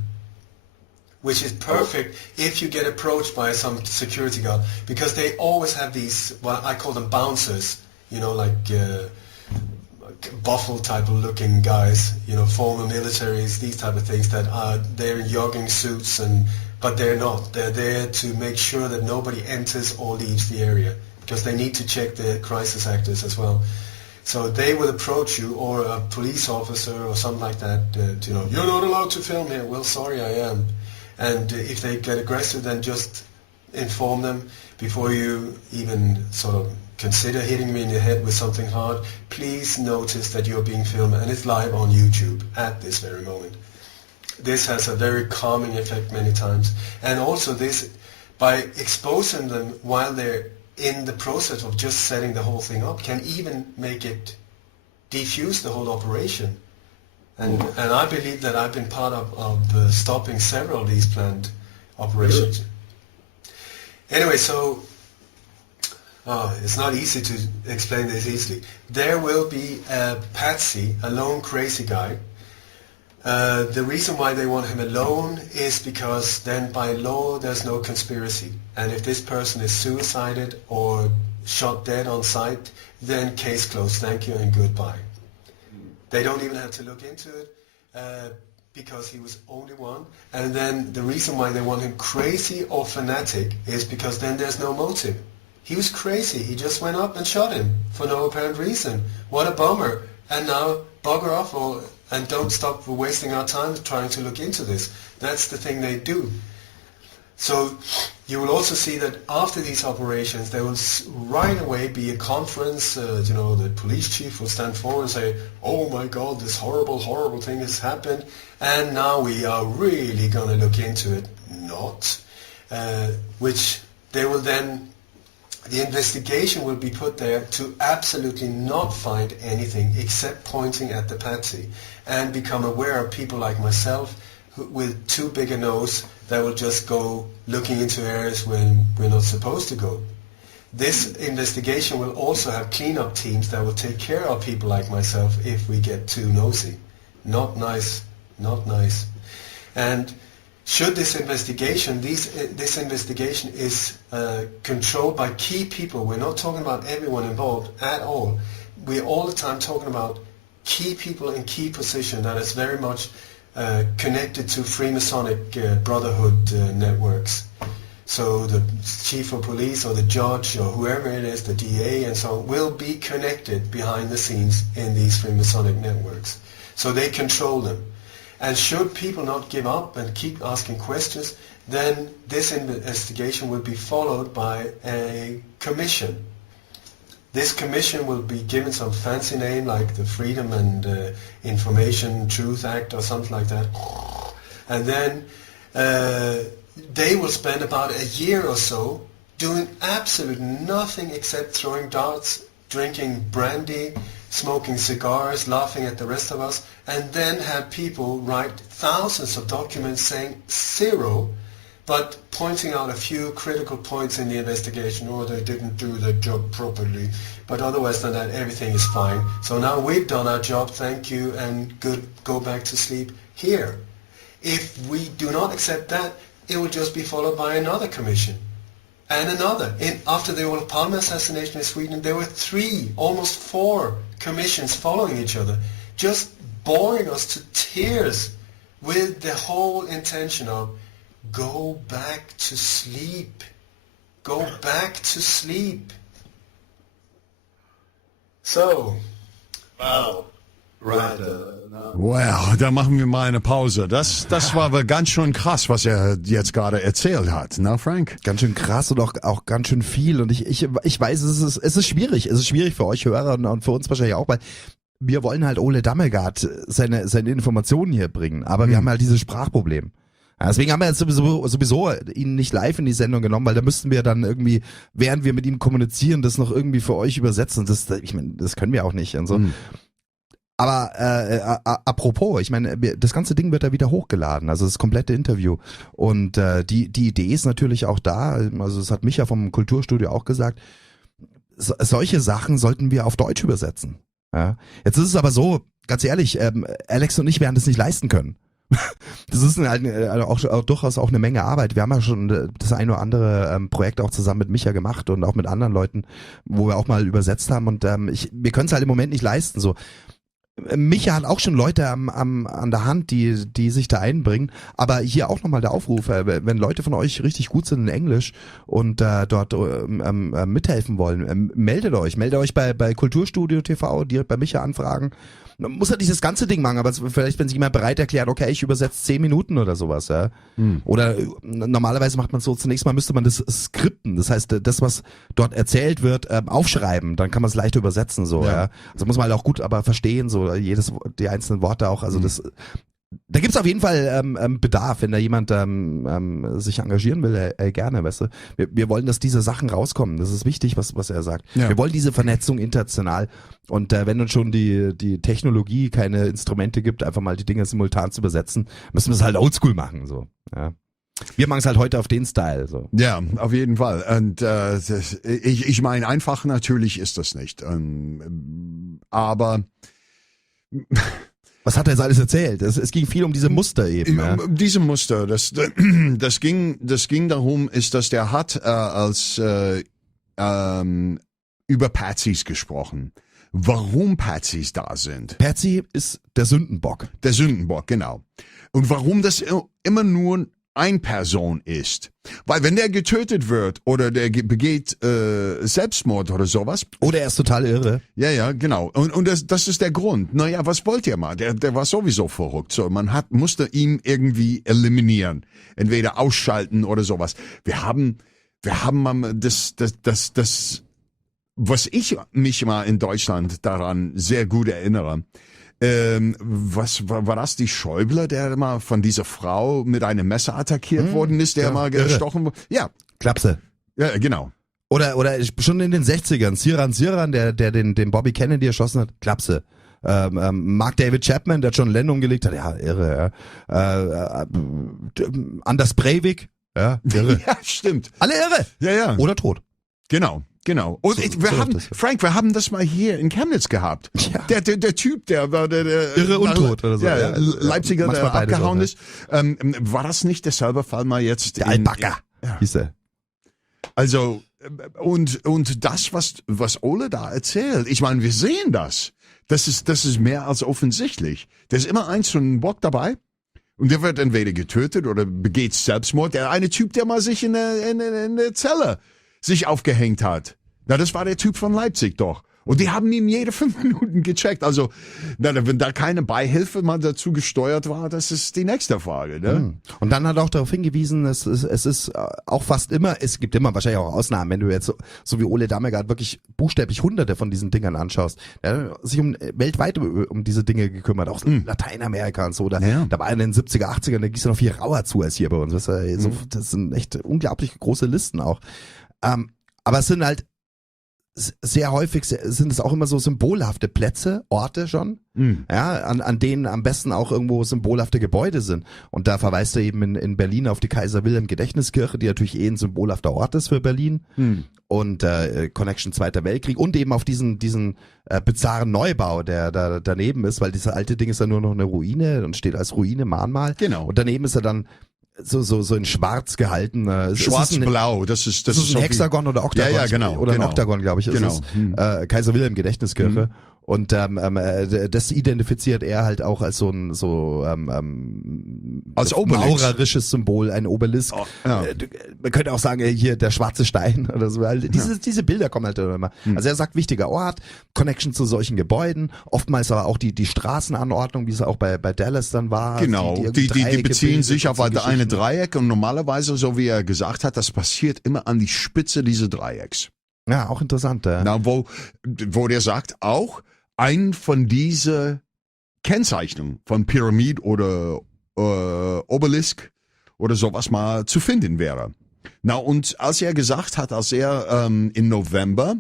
which is perfect if you get approached by some security guard, because they always have these, well, I call them bouncers, like buffalo type of looking guys, former militaries, these type of things that are there in jogging suits, but they're not. They're there to make sure that nobody enters or leaves the area, because they need to check the crisis actors as well. So they will approach you, or a police officer or something like that, you're not allowed to film here. Well, sorry, I am. And if they get aggressive, then just inform them before you even sort of consider hitting me in the head with something hard. Please notice that you're being filmed, and it's live on YouTube at this very moment. This has a very calming effect many times. And also this, by exposing them while they're in the process of just setting the whole thing up, can even make it defuse the whole operation. And I believe that I've been part of stopping several of these planned operations. Anyway, so it's not easy to explain this easily. There will be a patsy, a lone crazy guy. The reason why they want him alone is because then by law there's no conspiracy. And if this person is suicided or shot dead on sight, then case closed, thank you and goodbye. They don't even have to look into it because he was only one. And then the reason why they want him crazy or fanatic is because then there's no motive. He was crazy. He just went up and shot him for no apparent reason. What a bummer. And now bugger off and don't stop wasting our time trying to look into this. That's the thing they do. So you will also see that after these operations, there will right away be a conference. The police chief will stand forward and say, "Oh my God, this horrible, horrible thing has happened, and now we are really going to look into it." Not, which they will then. The investigation will be put there to absolutely not find anything except pointing at the patsy, and become aware of people like myself with too big a nose that will just go looking into areas when we're not supposed to go. This investigation will also have cleanup teams that will take care of people like myself if we get too nosy. Not nice, not nice. And should this investigation, this investigation is controlled by key people. We're not talking about everyone involved at all. We're all the time talking about key people in key position that is very much connected to Freemasonic Brotherhood networks. So the chief of police or the judge or whoever it is, the DA and so on, will be connected behind the scenes in these Freemasonic networks. So they control them. And should people not give up and keep asking questions, then this investigation will be followed by a commission. This commission will be given some fancy name like the Freedom and Information Truth Act or something like that. And then they will spend about a year or so doing absolutely nothing except throwing darts, drinking brandy, smoking cigars, laughing at the rest of us, and then have people write thousands of documents saying zero, but pointing out a few critical points in the investigation, or they didn't do their job properly. But otherwise than that, everything is fine. So now we've done our job, thank you, and good, go back to sleep here. If we do not accept that, it will just be followed by another commission. And another. After the Olof Palme assassination in Sweden, there were 3, almost 4 commissions following each other, just boring us to tears with the whole intention of go back to sleep. Go back to sleep. So. Wow. Right. Wow, da machen wir mal eine Pause. Das war aber ganz schön krass, was er jetzt gerade erzählt hat, na Frank? Ganz schön krass und auch ganz schön viel. Und ich weiß, es ist schwierig. Es ist schwierig für euch Hörer und für uns wahrscheinlich auch, weil wir wollen halt Ole Dammegard seine Informationen hier bringen. Aber wir haben halt dieses Sprachproblem. Ja, deswegen haben wir jetzt sowieso ihn nicht live in die Sendung genommen, weil da müssten wir dann irgendwie, während wir mit ihm kommunizieren, das noch irgendwie für euch übersetzen. Ich meine, das können wir auch nicht und so. Aber apropos, ich meine, das ganze Ding wird da wieder hochgeladen, also das komplette Interview. Und die Idee ist natürlich auch da, also das hat Micha vom Kulturstudio auch gesagt, solche Sachen sollten wir auf Deutsch übersetzen. Ja? Jetzt ist es aber so, ganz ehrlich, Alex und ich werden das nicht leisten können. Das ist halt auch durchaus auch eine Menge Arbeit. Wir haben ja schon das ein oder andere Projekt auch zusammen mit Micha gemacht und auch mit anderen Leuten, wo wir auch mal übersetzt haben. Und wir können es halt im Moment nicht leisten. So, Micha hat auch schon Leute an der Hand, die sich da einbringen. Aber hier auch nochmal der Aufruf, wenn Leute von euch richtig gut sind in Englisch und dort mithelfen wollen, meldet euch bei Kulturstudio TV, direkt bei Micha anfragen. Man muss halt dieses ganze Ding machen, aber vielleicht, wenn sich jemand bereit erklärt, okay, ich übersetze 10 Minuten oder sowas, ja. Oder normalerweise macht man so, zunächst mal müsste man das skripten, das heißt, das, was dort erzählt wird, aufschreiben, dann kann man es leichter übersetzen, so, ja. Also muss man halt auch gut aber verstehen, so, die einzelnen Worte auch, also das, da gibt's auf jeden Fall Bedarf, wenn da jemand sich engagieren will, gerne, weißt du. Wir wollen, dass diese Sachen rauskommen. Das ist wichtig, was er sagt. Ja. Wir wollen diese Vernetzung international. Und wenn uns schon die Technologie keine Instrumente gibt, einfach mal die Dinge simultan zu übersetzen, müssen wir es halt oldschool machen. So. Ja. Wir machen es halt heute auf den Style. So. Ja, auf jeden Fall. Und ich meine, einfach natürlich ist das nicht. Aber was hat er jetzt alles erzählt? Es ging viel um diese Muster eben. Ja? Diese Muster, das ging darum, ist, dass der hat über Patsys gesprochen. Warum Patsys da sind. Patsy ist der Sündenbock. Der Sündenbock, genau. Und warum das immer nur eine Person ist. Weil wenn der getötet wird oder der begeht Selbstmord oder sowas. Oder er ist total irre. Ja, genau. Und das ist der Grund. Naja, was wollt ihr mal? Der war sowieso verrückt. So, musste ihn irgendwie eliminieren. Entweder ausschalten oder sowas. Wir haben mal das, was ich mich mal in Deutschland daran sehr gut erinnere. Was war das? Die Schäuble, der mal von dieser Frau mit einem Messer attackiert worden ist, der mal gestochen wurde? Ja. Klapse. Ja, genau. Oder schon in den 60ern, Siran, der den Bobby Kennedy erschossen hat, Klapse. Mark David Chapman, der John Lennon umgelegt hat, ja, irre, ja. Anders Breivik, ja, irre. Ja, stimmt. Alle irre. Ja. Oder tot. Genau. Und wir haben das mal hier in Chemnitz gehabt. Ja. Der Typ, der war der irre und tot oder so. Ja. Leipziger, der abgehauen ist. War das nicht derselbe Fall mal jetzt? Der Alpaka hieß er. Also, und das, was Ole da erzählt, ich meine, wir sehen das. Das ist mehr als offensichtlich. Da ist immer so ein Bock dabei. Und der wird entweder getötet oder begeht Selbstmord. Der eine Typ, der mal sich in der Zelle sich aufgehängt hat. Na, das war der Typ von Leipzig doch. Und die haben ihn jede 5 Minuten gecheckt. Also, wenn da keine Beihilfe mal dazu gesteuert war, das ist die nächste Frage. Ne? Und dann hat er auch darauf hingewiesen, es ist auch fast immer, es gibt immer wahrscheinlich auch Ausnahmen, wenn du jetzt so wie Ole Dammegard wirklich buchstäblich hunderte von diesen Dingern anschaust. Er hat sich weltweit um diese Dinge gekümmert, auch Lateinamerika und so. Da war in den 70er, 80ern, da gießt er noch viel rauer zu als hier bei uns. Das sind echt unglaublich große Listen auch. Aber es sind halt sehr häufig sind es auch immer so symbolhafte Plätze, Orte schon, an denen am besten auch irgendwo symbolhafte Gebäude sind. Und da verweist er eben in Berlin auf die Kaiser-Wilhelm-Gedächtniskirche, die natürlich ein symbolhafter Ort ist für Berlin. Und Connection Zweiter Weltkrieg und eben auf diesen bizarren Neubau, der da daneben ist, weil dieses alte Ding ist ja nur noch eine Ruine und steht als Ruine, Mahnmal. Genau. Und daneben ist er dann so in schwarz gehalten. Schwarz-blau, das ist ein Hexagon oder Oktagon. Ja, genau. Oder ein Oktagon, glaube ich. Genau. Ist Kaiser Wilhelm Gedächtniskirche. Und das identifiziert er halt auch als als Obelisk. maurerisches Symbol, ein Obelisk. Oh, ja. Man könnte auch sagen, hier der schwarze Stein oder so. Diese Bilder kommen halt immer. Also er sagt, wichtiger Ort, Connection zu solchen Gebäuden, oftmals aber auch die Straßenanordnung, wie es auch bei Dallas dann war. Genau, die beziehen sich auf eine Dreieck und normalerweise, so wie er gesagt hat, das passiert immer an die Spitze dieses Dreiecks. Ja, auch interessant. Na, wo der sagt auch, ein von diese Kennzeichnungen von Pyramid oder Obelisk oder sowas mal zu finden wäre. Na, und als er gesagt hat, als er im November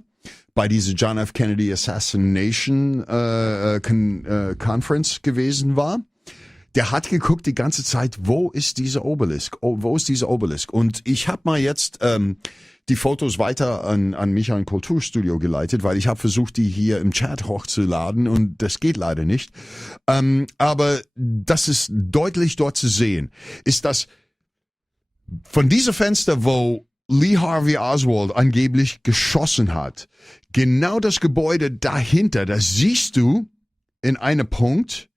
bei dieser John F. Kennedy Assassination Conference gewesen war, der hat geguckt die ganze Zeit, wo ist dieser Obelisk? Wo ist dieser Obelisk? Und ich habe mal jetzt die Fotos weiter an mich ein Kulturstudio geleitet, weil ich habe versucht, die hier im Chat hochzuladen und das geht leider nicht. Aber das ist deutlich dort zu sehen, ist das von diesem Fenster, wo Lee Harvey Oswald angeblich geschossen hat, genau das Gebäude dahinter, das siehst du in einem Punkt,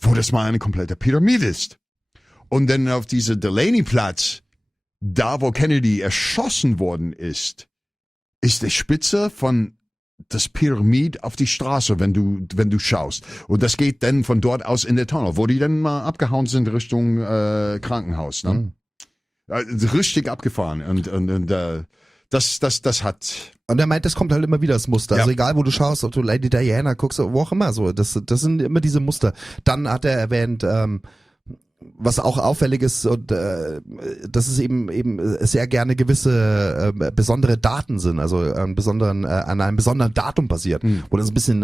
wo das mal eine komplette Pyramide ist. Und dann auf diese Delaney-Platz, da wo Kennedy erschossen worden ist die Spitze von das Pyramid auf die Straße, wenn du schaust. Und das geht dann von dort aus in der Tunnel, wo die dann mal abgehauen sind Richtung Krankenhaus. Ne? Richtig abgefahren. Und das hat... Und er meint, das kommt halt immer wieder, das Muster. Also egal, wo du schaust, ob du Lady Diana guckst, wo auch immer so. Das sind immer diese Muster. Dann hat er erwähnt, was auch auffällig ist, und dass es eben sehr gerne gewisse besondere Daten sind, also an einem besonderen Datum basiert, wo das ein bisschen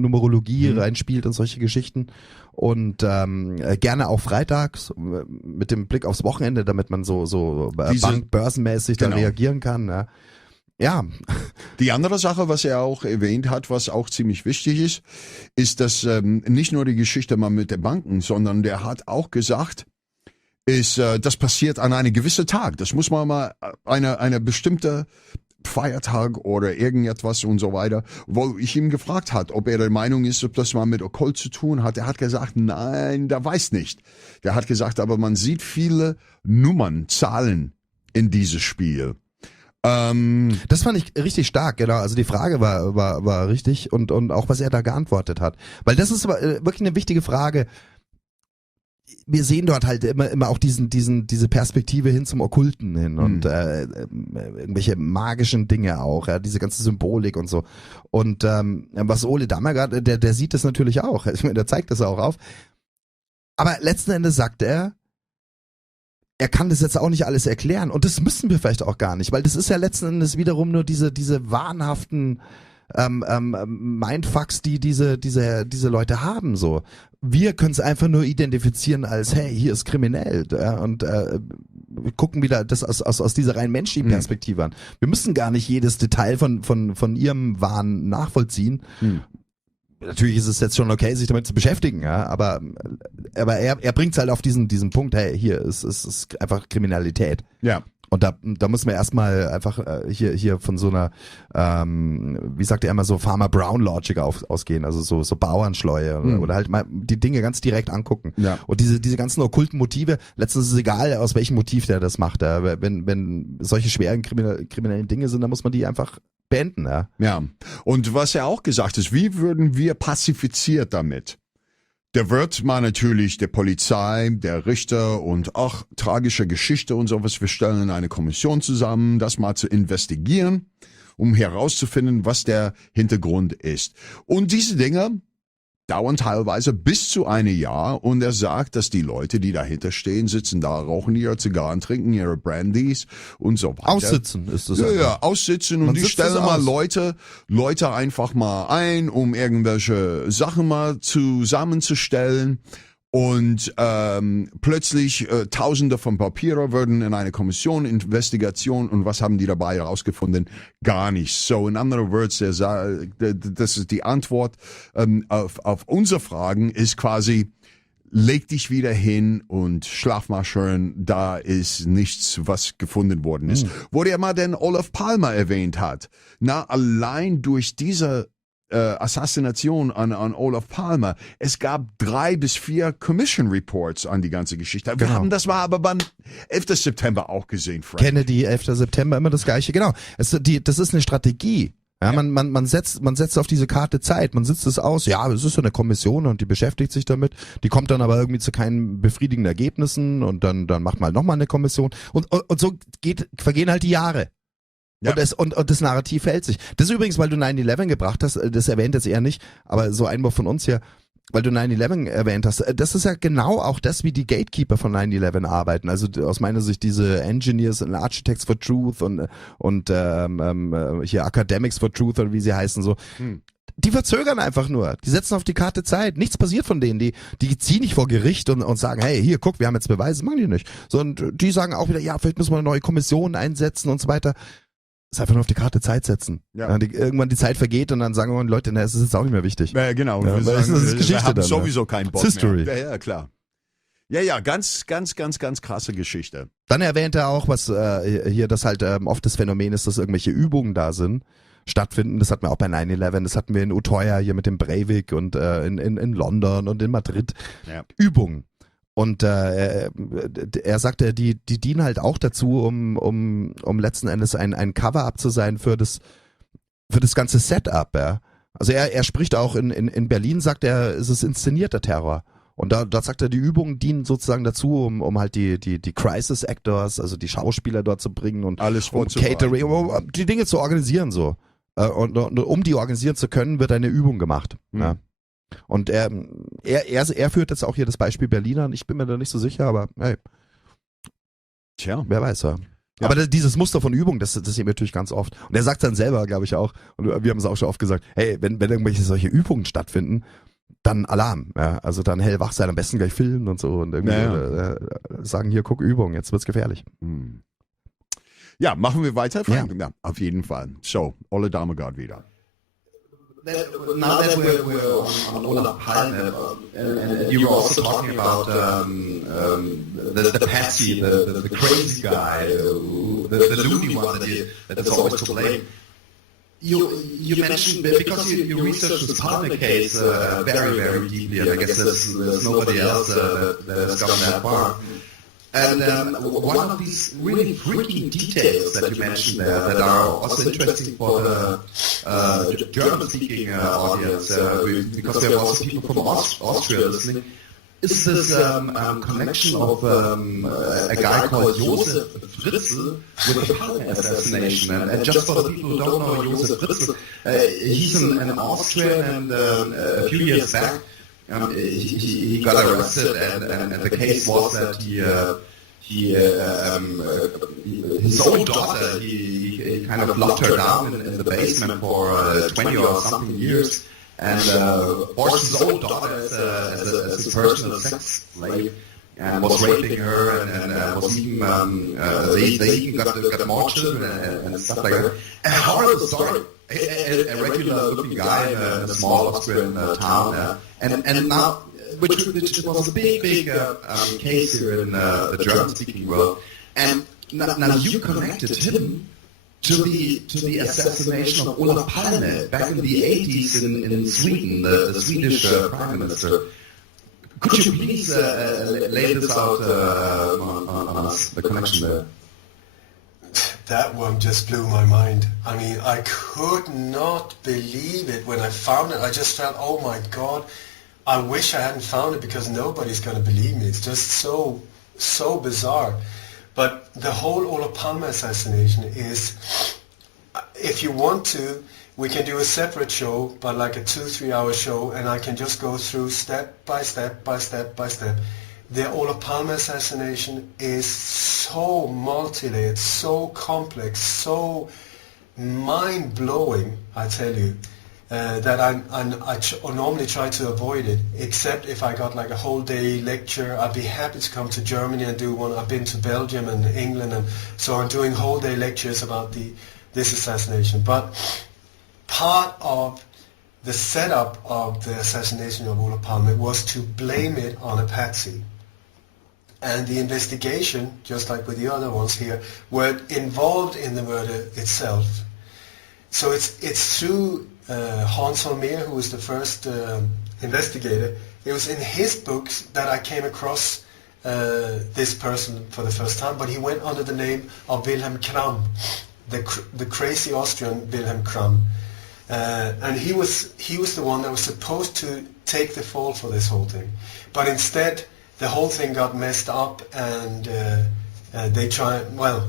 Numerologie reinspielt und solche Geschichten. Und gerne auch freitags mit dem Blick aufs Wochenende, damit man so börsenmäßig dann reagieren kann. Ja. Die andere Sache, was er auch erwähnt hat, was auch ziemlich wichtig ist, dass nicht nur die Geschichte mal mit den Banken, sondern der hat auch gesagt, das passiert an einem gewissen Tag. Das muss man mal eine bestimmte Feiertag oder irgendetwas und so weiter, wo ich ihm gefragt hat, ob er der Meinung ist, ob das mal mit Okkult zu tun hat. Er hat gesagt, nein, der weiß nicht. Der hat gesagt, aber man sieht viele Nummern, Zahlen in dieses Spiel. Das fand ich richtig stark, genau. Also die Frage war richtig und auch was er da geantwortet hat. Weil das ist wirklich eine wichtige Frage. Wir sehen dort halt immer auch diese Perspektive hin zum Okkulten hin und irgendwelche magischen Dinge auch, ja, diese ganze Symbolik und so. Und was Ole Dammegard, der sieht das natürlich auch. Ich meine, der zeigt das auch auf. Aber letzten Endes sagt er kann das jetzt auch nicht alles erklären. Und das müssen wir vielleicht auch gar nicht, weil das ist ja letzten Endes wiederum nur diese wahnhaften Mindfucks, die diese Leute haben, so. Wir können es einfach nur identifizieren als, hey, hier ist kriminell, und gucken wieder das aus dieser rein menschlichen Perspektive an. Wir müssen gar nicht jedes Detail von ihrem Wahn nachvollziehen. Natürlich ist es jetzt schon okay, sich damit zu beschäftigen, ja, aber er bringt es halt auf diesen Punkt, hey, hier ist einfach Kriminalität. Ja. Und da muss man erstmal einfach hier von so einer, wie sagt er immer, so Farmer Brown Logic ausgehen, also so Bauernschleue oder halt mal die Dinge ganz direkt angucken. Ja. Und diese ganzen okkulten Motive, letztens ist es egal, aus welchem Motiv der das macht. Wenn solche schweren kriminellen Dinge sind, dann muss man die einfach beenden. Ja. Ja. Und was er auch gesagt ist, wie würden wir pazifiziert damit? Der wird mal natürlich der Polizei, der Richter und auch tragische Geschichte und sowas. Wir stellen eine Kommission zusammen, das mal zu investigieren, um herauszufinden, was der Hintergrund ist. Und diese Dinge dauern teilweise bis zu einem Jahr. Und er sagt, dass die Leute, die dahinter stehen, sitzen da, rauchen ihre Zigarren, trinken ihre Brandys und so weiter. Aussitzen ist das. Ja, aussitzen. Und die stellen mal Leute einfach mal ein, um irgendwelche Sachen mal zusammenzustellen. Und plötzlich Tausende von Papiere würden in eine Kommission, Investigation, und was haben die dabei herausgefunden? Gar nichts. So in other words, das ist die Antwort auf unsere Fragen, ist quasi, leg dich wieder hin und schlaf mal schön, da ist nichts, was gefunden worden ist. Wo der mal den Olof Palme erwähnt hat. Na, allein durch diese Assassination an Olof Palme. Es gab 3 bis 4 Commission Reports an die ganze Geschichte. Wir haben das aber beim 11. September auch gesehen, Frank. Kennedy, 11. September, immer das Gleiche. Genau. Das ist eine Strategie. Ja, man setzt auf diese Karte Zeit, man sitzt es aus, ja, es ist so eine Kommission und die beschäftigt sich damit, die kommt dann aber irgendwie zu keinen befriedigenden Ergebnissen und dann macht man halt nochmal eine Kommission und so vergehen halt die Jahre. Ja. Und das Narrativ hält sich. Das ist übrigens, weil du 9/11 gebracht hast, das erwähnt jetzt eher nicht, aber so Einwurf von uns hier, weil du 9/11 erwähnt hast, das ist ja genau auch das, wie die Gatekeeper von 9/11 arbeiten. Also aus meiner Sicht diese Engineers and Architects for Truth und hier Academics for Truth oder wie sie heißen so. Die verzögern einfach nur. Die setzen auf die Karte Zeit. Nichts passiert von denen. Die ziehen nicht vor Gericht und sagen, hey, hier, guck, wir haben jetzt Beweise. Das machen die nicht. Sondern die sagen auch wieder, ja, vielleicht müssen wir eine neue Kommission einsetzen und so weiter. Ist einfach nur auf die Karte Zeit setzen. Ja. Irgendwann die Zeit vergeht und dann sagen wir, Leute, na, es ist jetzt auch nicht mehr wichtig. Ja, genau. Ja, das ist Geschichte wir haben dann, sowieso keinen Bock History. mehr. Ja, klar. Ja, ganz krasse Geschichte. Dann erwähnt er auch, was hier das halt oft das Phänomen ist, dass irgendwelche Übungen da sind, stattfinden. Das hatten wir auch bei 9/11, das hatten wir in Autor hier mit dem Breivik und in London und in Madrid. Ja. Übungen. Und er sagte, die dienen halt auch dazu, um letzten Endes ein Cover-up zu sein für das ganze Setup. Ja. Also er spricht auch in Berlin, sagt er, es ist inszenierter Terror. Und da sagt er, die Übungen dienen sozusagen dazu, um halt die Crisis Actors, also die Schauspieler dort zu bringen und alles Catering, um die Dinge zu organisieren so. Und um die organisieren zu können, wird eine Übung gemacht. Ja. Und er führt jetzt auch hier das Beispiel Berlin an. Ich bin mir da nicht so sicher, aber hey. Tja. Wer weiß, ja. Aber dieses Muster von Übung, das sehen wir natürlich ganz oft. Und er sagt dann selber, glaube ich auch, und wir haben es auch schon oft gesagt, hey, wenn irgendwelche solche Übungen stattfinden, dann Alarm. Ja? Also dann hellwach sein, am besten gleich filmen und so und irgendwie sagen, hier, guck, Übung, jetzt wird's gefährlich. Ja, machen wir weiter, Frank? Ja, auf jeden Fall. So, Ole Dammegard wieder. Now that we're on Ole Palme, and you were also talking about the patsy, the crazy guy, the loony one that's always to blame. You mentioned, because you researched this Palme case very, very deeply, and I guess there's nobody else that has gone that far. And one of these really freaky details that you mentioned there that are also interesting for the German-speaking audience, because there are also people from Austria listening, is this connection of a guy called Josef Fritzl with the Palme assassination. And just for the people who don't know Josef Fritzl, he's an Austrian, and a few years back, he got arrested, and the case was that his own daughter, he kind of locked her down in the basement for 20 or something years, and forced his own daughter as a personal sex slave, and was raping her, and was even they even got more children and stuff like that. A horrible story. A regular-looking guy in a small Austrian town, and now, which was a big case here in the German-speaking world. And now you connected him to the assassination of Olof Palme back in the 80s in Sweden, the Swedish Prime Minister. Could you please lay this out on us, the connection there? That one just blew my mind. I mean, I could not believe it when I found it. I just felt, oh my God, I wish I hadn't found it because nobody's going to believe me. It's just so bizarre. But the whole Olof Palme assassination is, if you want to, we can do a separate show, but like a 2-3 hour show, and I can just go through step by step by step by step. The Olof Palme assassination is so multi-layered, so complex, so mind-blowing, I tell you, that I normally try to avoid it, except if I got like a whole day lecture. I'd be happy to come to Germany and do one. I've been to Belgium and England, and so I'm doing whole day lectures about this assassination. But part of the setup of the assassination of Olof Palme was to blame it on a patsy. And the investigation, just like with the other ones here, were involved in the murder itself. So it's through Hans Holmér, who was the first investigator. It was in his books that I came across this person for the first time, but he went under the name of Wilhelm Kram, the crazy Austrian Wilhelm Kram. And he was the one that was supposed to take the fall for this whole thing. But instead, the whole thing got messed up, and they tried, well,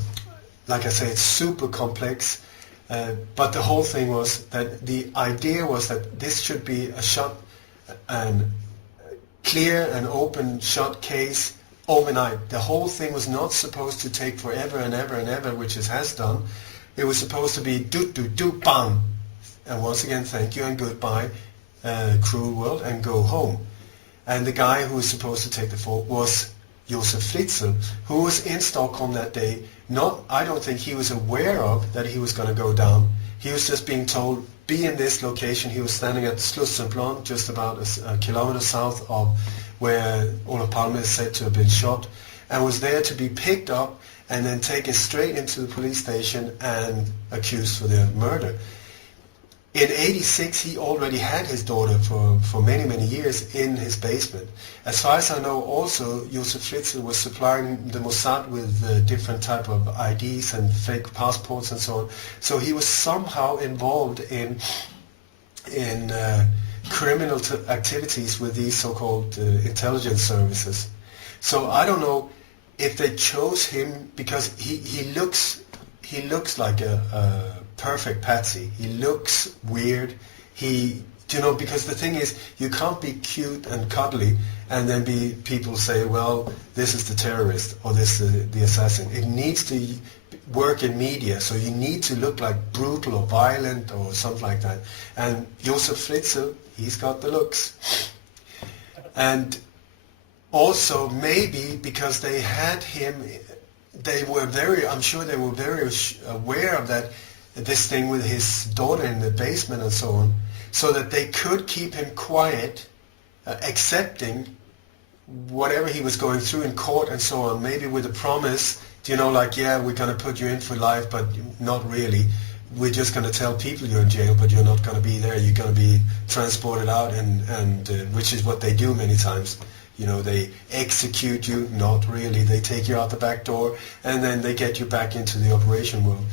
like I say, it's super complex, but the whole thing was that the idea was that this should be a shot, and clear and open shot case overnight. The whole thing was not supposed to take forever and ever and ever, which it has done. It was supposed to be do, bang, and once again, thank you and goodbye, cruel world, and go home. And the guy who was supposed to take the fall was Josef Fritzl, who was in Stockholm that day. I don't think he was aware of that he was going to go down. He was just being told, be in this location. He was standing at Slussenplan, just about a kilometer south of where Olof Palme is said to have been shot, and was there to be picked up and then taken straight into the police station and accused for the murder. In 86, he already had his daughter for many, many years in his basement. As far as I know, also, Josef Fritzl was supplying the Mossad with different type of IDs and fake passports and so on. So he was somehow involved in criminal activities with these so-called intelligence services. So I don't know if they chose him because he looks like a perfect patsy. He looks weird. Because the thing is, you can't be cute and cuddly and then people say, well, this is the terrorist or this is the assassin. It needs to work in media, so you need to look like brutal or violent or something like that. And Josef Fritzl, he's got the looks. And also maybe because they had him, I'm sure they were very aware of that, this thing with his daughter in the basement and so on, so that they could keep him quiet, accepting whatever he was going through in court and so on, maybe with a promise, yeah, we're going to put you in for life, but not really. We're just going to tell people you're in jail, but you're not going to be there. You're going to be transported out, and which is what they do many times. They execute you, not really. They take you out the back door, and then they get you back into the operation world.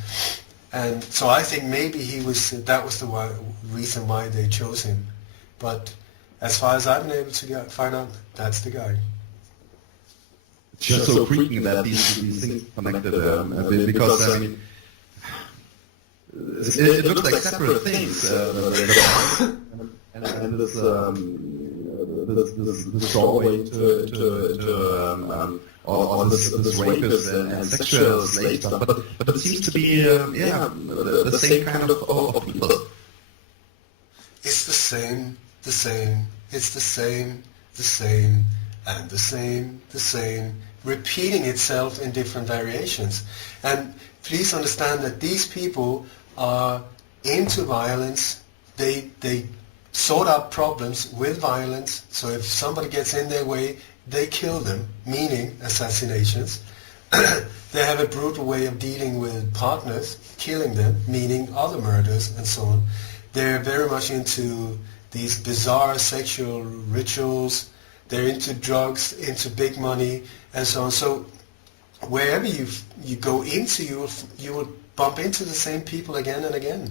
And so I think maybe that was the reason why they chose him. But as far as I've been able to find out, that's the guy. It's just so freaking that these things connected, because, I mean, it looks like separate things. And this doorway into all this rapist and sexual slave stuff, but it seems to be the same kind of people. It's the same. It's the same, and the same, repeating itself in different variations. And please understand that these people are into violence. They sort out problems with violence. So if somebody gets in their way, they kill them, meaning assassinations. they have a brutal way of dealing with partners, killing them, meaning other murders and so on. They're very much into these bizarre sexual rituals. They're into drugs, into big money, and so on. So wherever you go into, you will bump into the same people again and again.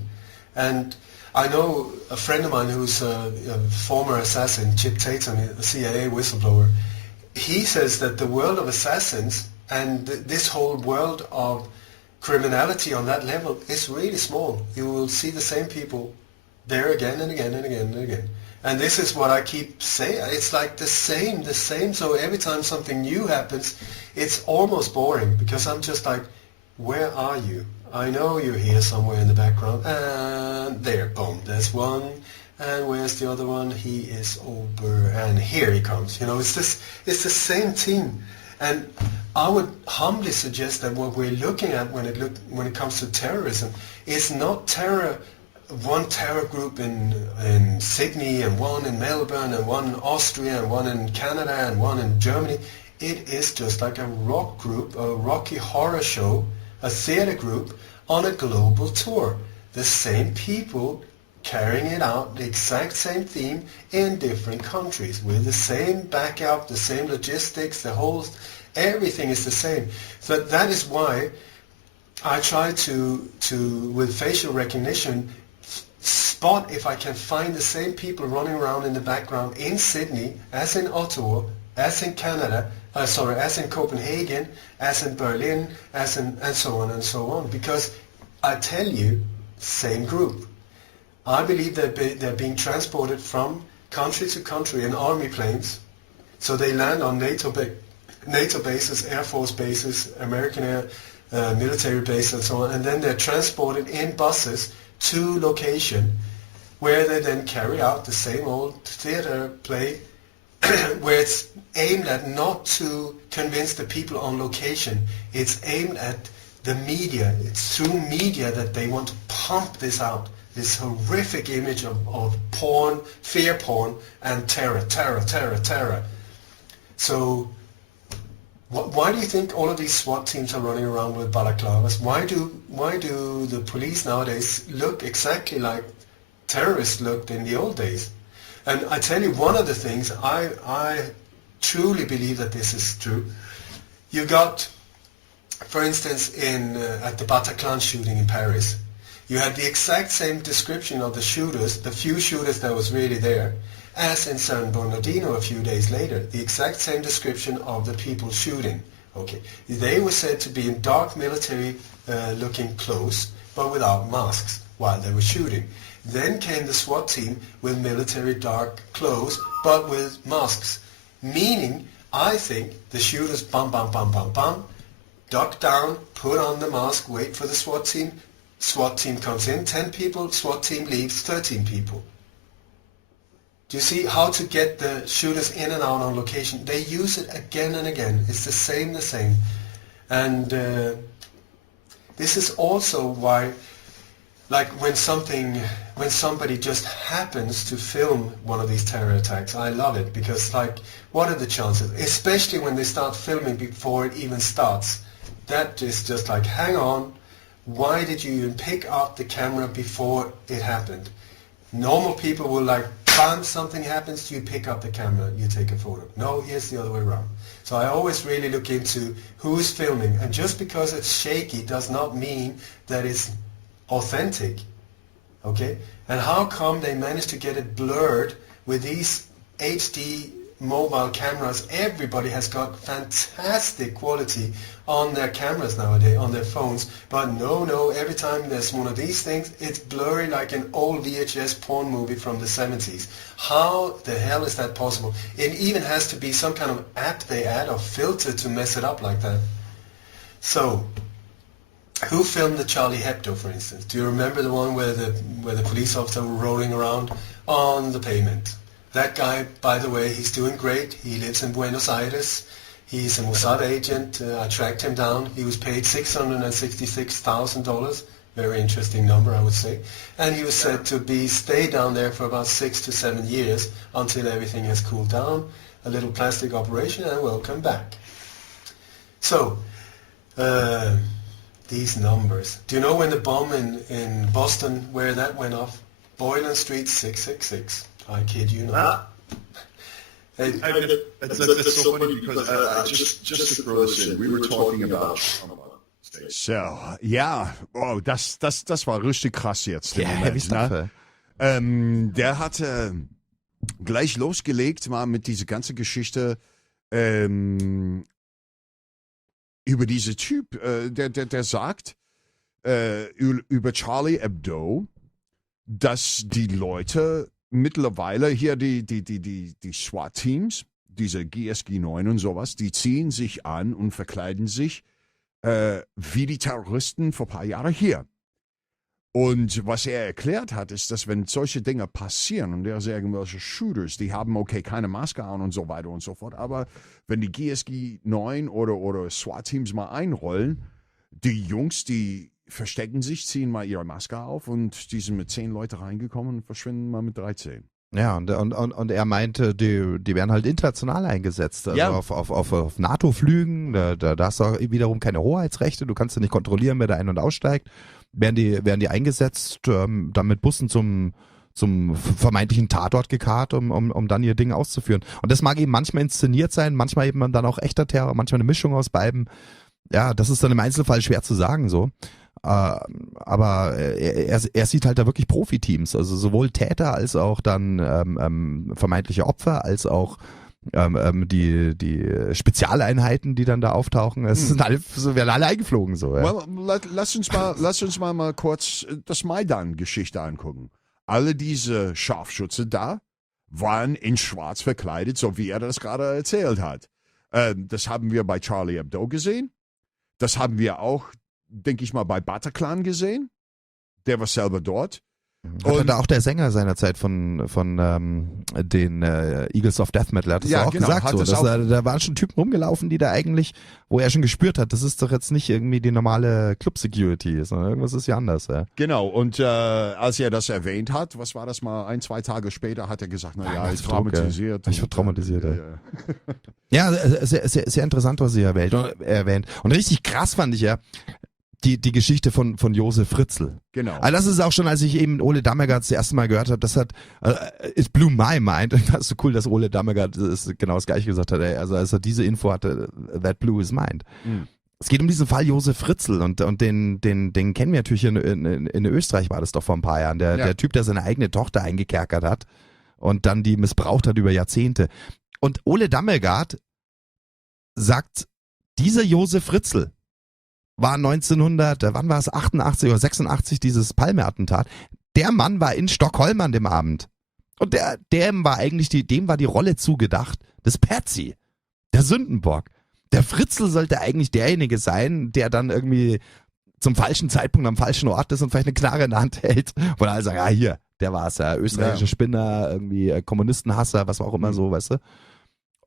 And I know a friend of mine who's a former assassin, Chip Tatum, a CIA whistleblower. He says that the world of assassins and this whole world of criminality on that level is really small. You will see the same people there again and again and again and again. And this is what I keep saying. It's like the same. So every time something new happens, it's almost boring because I'm just like, where are you? I know you're here somewhere in the background. And there, boom, there's one. And where's the other one? He is over, and here he comes. You know, it's the same team. And I would humbly suggest that what we're looking at when it comes to terrorism is not terror. One terror group in Sydney and one in Melbourne and one in Austria and one in Canada and one in Germany. It is just like a rock group, a Rocky Horror Show, a theater group on a global tour. The same people carrying it out, the exact same theme in different countries with the same backup, the same logistics, everything is the same. So that is why I try to with facial recognition, spot if I can find the same people running around in the background in Sydney, as in Ottawa, as in Canada, as in Copenhagen, as in Berlin, and so on and so on. Because I tell you, same group. I believe they're being transported from country to country in army planes. So they land on NATO bases, Air Force bases, American Air military bases, and so on. And then they're transported in buses to location where they then carry out the same old theater play where it's aimed at not to convince the people on location. It's aimed at the media. It's through media that they want to pump this out, this horrific image of porn, fear porn, and terror. So why do you think all of these SWAT teams are running around with balaclavas? Why do the police nowadays look exactly like terrorists looked in the old days? And I tell you, one of the things, I truly believe that this is true. You got, for instance, at the Bataclan shooting in Paris, you had the exact same description of the shooters, the few shooters that was really there, as in San Bernardino a few days later. The exact same description of the people shooting. Okay, they were said to be in dark military looking clothes, but without masks while they were shooting. Then came the SWAT team with military dark clothes, but with masks. Meaning, I think the shooters bam, duck down, put on the mask, wait for the SWAT team. SWAT team comes in, 10 people, SWAT team leaves, 13 people. Do you see how to get the shooters in and out on location? They use it again and again. It's the same. And this is also why, like when somebody just happens to film one of these terror attacks, I love it, because like, what are the chances? Especially when they start filming before it even starts. That is just like, hang on, why did you even pick up the camera before it happened? Normal people will like, bam, something happens, you pick up the camera, you take a photo. No, here's the other way around. So I always really look into who's filming, and just because it's shaky does not mean that it's authentic. Okay? And how come they managed to get it blurred with these HD mobile cameras? Everybody has got fantastic quality on their cameras nowadays, on their phones, but no, every time there's one of these things, it's blurry like an old VHS porn movie from the 70s. How the hell is that possible? It even has to be some kind of app they add or filter to mess it up like that. So, who filmed the Charlie Hebdo, for instance? Do you remember the one where the police officer were rolling around on the pavement? That guy, by the way, he's doing great. He lives in Buenos Aires. He's a Mossad agent. I tracked him down. He was paid $666,000. Very interesting number, I would say. And he was said to stay down there for about 6 to 7 years until everything has cooled down. A little plastic operation, and welcome back. So, These numbers. Do you know when the bomb in Boston, where that went off? Boylan Street 666. I kid you not. That's so funny because just to throw this in, we were talking about So, ja, oh, das war richtig krass jetzt. Ja, heavy stuff. Ne? Der hat gleich losgelegt mal mit dieser ganzen Geschichte über diese Typ, der sagt über Charlie Hebdo, dass die Leute mittlerweile hier die SWAT-Teams, diese GSG 9 und sowas, die ziehen sich an und verkleiden sich wie die Terroristen vor ein paar Jahren hier. Und was er erklärt hat, ist, dass wenn solche Dinge passieren und der irgendwelche Shooters, die haben okay keine Maske an und so weiter und so fort, aber wenn die GSG 9 oder SWAT-Teams mal einrollen, die Jungs, die verstecken sich, ziehen mal ihre Maske auf und die sind mit 10 Leuten reingekommen und verschwinden mal mit 13. Ja, und er meinte, die werden halt international eingesetzt, also ja. auf NATO-Flügen, da hast du wiederum keine Hoheitsrechte, du kannst ja nicht kontrollieren, wer da ein- und aussteigt, werden die eingesetzt, dann mit Bussen zum vermeintlichen Tatort gekarrt, um dann ihr Ding auszuführen. Und das mag eben manchmal inszeniert sein, manchmal eben dann auch echter Terror, manchmal eine Mischung aus beiden. Ja, das ist dann im Einzelfall schwer zu sagen so. Aber er sieht halt da wirklich Profiteams, also sowohl Täter als auch dann vermeintliche Opfer, als auch die Spezialeinheiten, die dann da auftauchen. Es sind werden alle eingeflogen so. Ja. Well, lass uns mal kurz das Maidan-Geschichte angucken. Alle diese Scharfschütze da waren in Schwarz verkleidet, so wie er das gerade erzählt hat. Das haben wir bei Charlie Hebdo gesehen. Das haben wir auch, denke ich mal, bei Bataclan gesehen. Der war selber dort. Und da auch der Sänger seinerzeit von den Eagles of Death Metal hat das Ja, auch genau, gesagt. hat So, das dass auch- da waren schon Typen rumgelaufen, die da eigentlich, wo er schon gespürt hat, das ist doch jetzt nicht irgendwie die normale Club-Security, sondern irgendwas ist ja anders. Ja. Genau, und als er das erwähnt hat, was war das mal, 1-2 Tage später, hat er gesagt, naja, ich traumatisiert. Ich war traumatisiert, ja. ja. Ja, sehr interessant, was sie erwähnt. Und richtig krass fand ich ja die Geschichte von Josef Fritzl. Genau. Also das ist auch schon, als ich eben Ole Dammegard das erste Mal gehört habe, das hat, it blew my mind. Und das ist so cool, dass Ole Dammegard genau das Gleiche gesagt hat. Ey. Also als er diese Info hatte, that blew his mind. Mhm. Es geht um diesen Fall Josef Fritzl und den kennen wir natürlich in Österreich, war das doch vor ein paar Jahren. Der Typ, der seine eigene Tochter eingekerkert hat und dann die missbraucht hat über Jahrzehnte. Und Ole Dammegard sagt, dieser Josef Fritzl war 88 oder 86 dieses Palme-Attentat. Der Mann war in Stockholm an dem Abend. Und dem war die Rolle zugedacht des Patsy, der Sündenbock. Der Fritzl sollte eigentlich derjenige sein, der dann irgendwie zum falschen Zeitpunkt am falschen Ort ist und vielleicht eine Knarre in der Hand hält. Wo er alle sagen, hier, der war's ja, österreichischer Spinner, irgendwie Kommunistenhasser, was auch immer so, weißt du.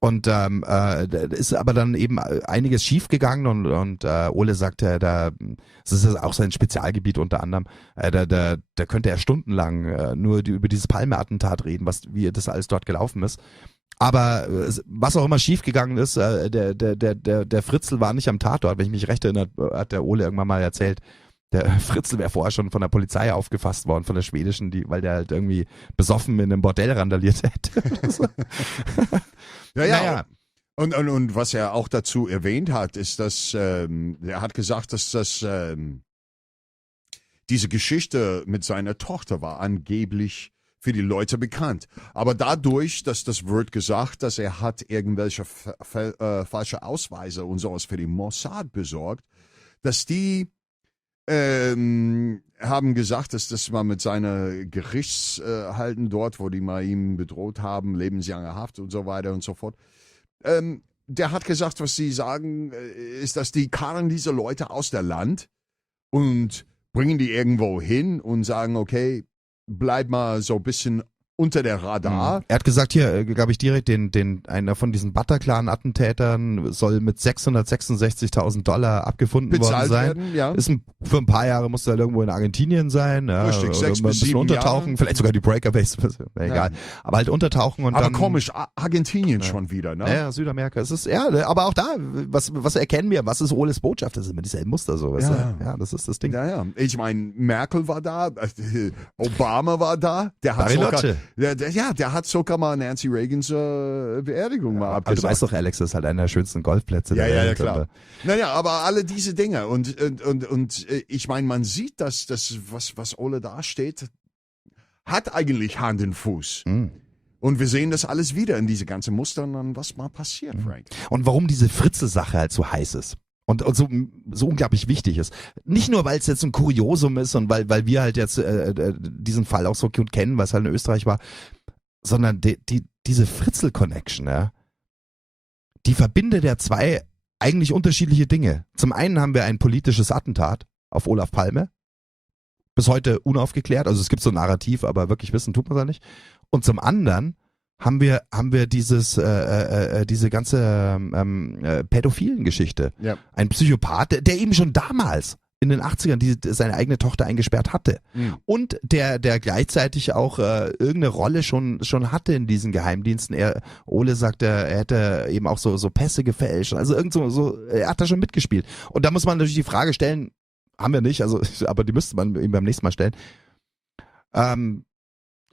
Und ist aber dann eben einiges schief gegangen und Ole sagt, das ist auch sein Spezialgebiet unter anderem, da könnte er stundenlang nur über dieses Palme-Attentat reden, wie das alles dort gelaufen ist. Aber was auch immer schief gegangen ist, der Fritzl war nicht am Tatort, wenn ich mich recht erinnere, hat der Ole irgendwann mal erzählt, der Fritzl wäre vorher schon von der Polizei aufgefasst worden, von der schwedischen, weil der halt irgendwie besoffen in einem Bordell randaliert hätte. Ja. Naja. Und was er auch dazu erwähnt hat, ist, dass er hat gesagt, dass diese Geschichte mit seiner Tochter war angeblich für die Leute bekannt. Aber dadurch, dass das wird gesagt, dass er hat irgendwelche falsche Ausweise und sowas für die Mossad besorgt, dass die haben gesagt, dass das mal mit seiner Gerichtshalten dort, wo die mal ihm bedroht haben, lebenslange Haft und so weiter und so fort. Der hat gesagt, was sie sagen, ist, dass die karren diese Leute aus der Land und bringen die irgendwo hin und sagen, okay, bleib mal so ein bisschen unter der Radar. Er hat gesagt, hier, glaube ich, direkt einer von diesen Bataclan-Attentätern soll mit $666.000 abgefunden Bezahlt worden sein. werden, ja. Ist für ein paar Jahre musste er irgendwo in Argentinien sein. Ja, Richtig, oder 6 mal bis ein bisschen 7 untertauchen, Jahre. vielleicht sogar die Breaker-Base, egal. Aber halt untertauchen und Aber dann... komisch, Argentinien schon wieder, ne? Ja, Südamerika. Es ist, ja, aber auch da, was erkennen wir? Was ist Oles Botschaft? Das ist immer dieselben Muster, so. Weißt du? Ja, das ist das Ding. Ja. Ich meine, Merkel war da, Obama war da, der hat Bariloche. der hat sogar mal Nancy Reagans Beerdigung mal Aber du abgesagt. weißt doch, Alex, das ist halt einer der schönsten Golfplätze der Ja, Welt. klar. Naja, aber alle diese Dinge und ich meine, man sieht, dass das, was Ole da steht, hat eigentlich Hand und Fuß. Und wir sehen das alles wieder in diese ganzen Muster und dann, was mal passiert, Frank. Und warum diese Fritzel-Sache halt so heiß ist. Und so unglaublich wichtig ist. Nicht nur, weil es jetzt ein Kuriosum ist und weil wir halt jetzt diesen Fall auch so gut kennen, was halt in Österreich war, sondern diese Fritzel-Connection, ja, die verbindet ja zwei eigentlich unterschiedliche Dinge. Zum einen haben wir ein politisches Attentat auf Olaf Palme, bis heute unaufgeklärt, also es gibt so ein Narrativ, aber wirklich wissen tut man da nicht. Und zum anderen haben wir diese ganze pädophilen Geschichte. Ja. Ein Psychopath, der eben schon damals in den 80ern seine eigene Tochter eingesperrt hatte. Und der gleichzeitig auch irgendeine Rolle schon hatte in diesen Geheimdiensten. Ole sagt, er hätte eben auch so Pässe gefälscht. Also er hat da schon mitgespielt. Und da muss man natürlich die Frage stellen, haben wir nicht, aber die müsste man ihm beim nächsten Mal stellen.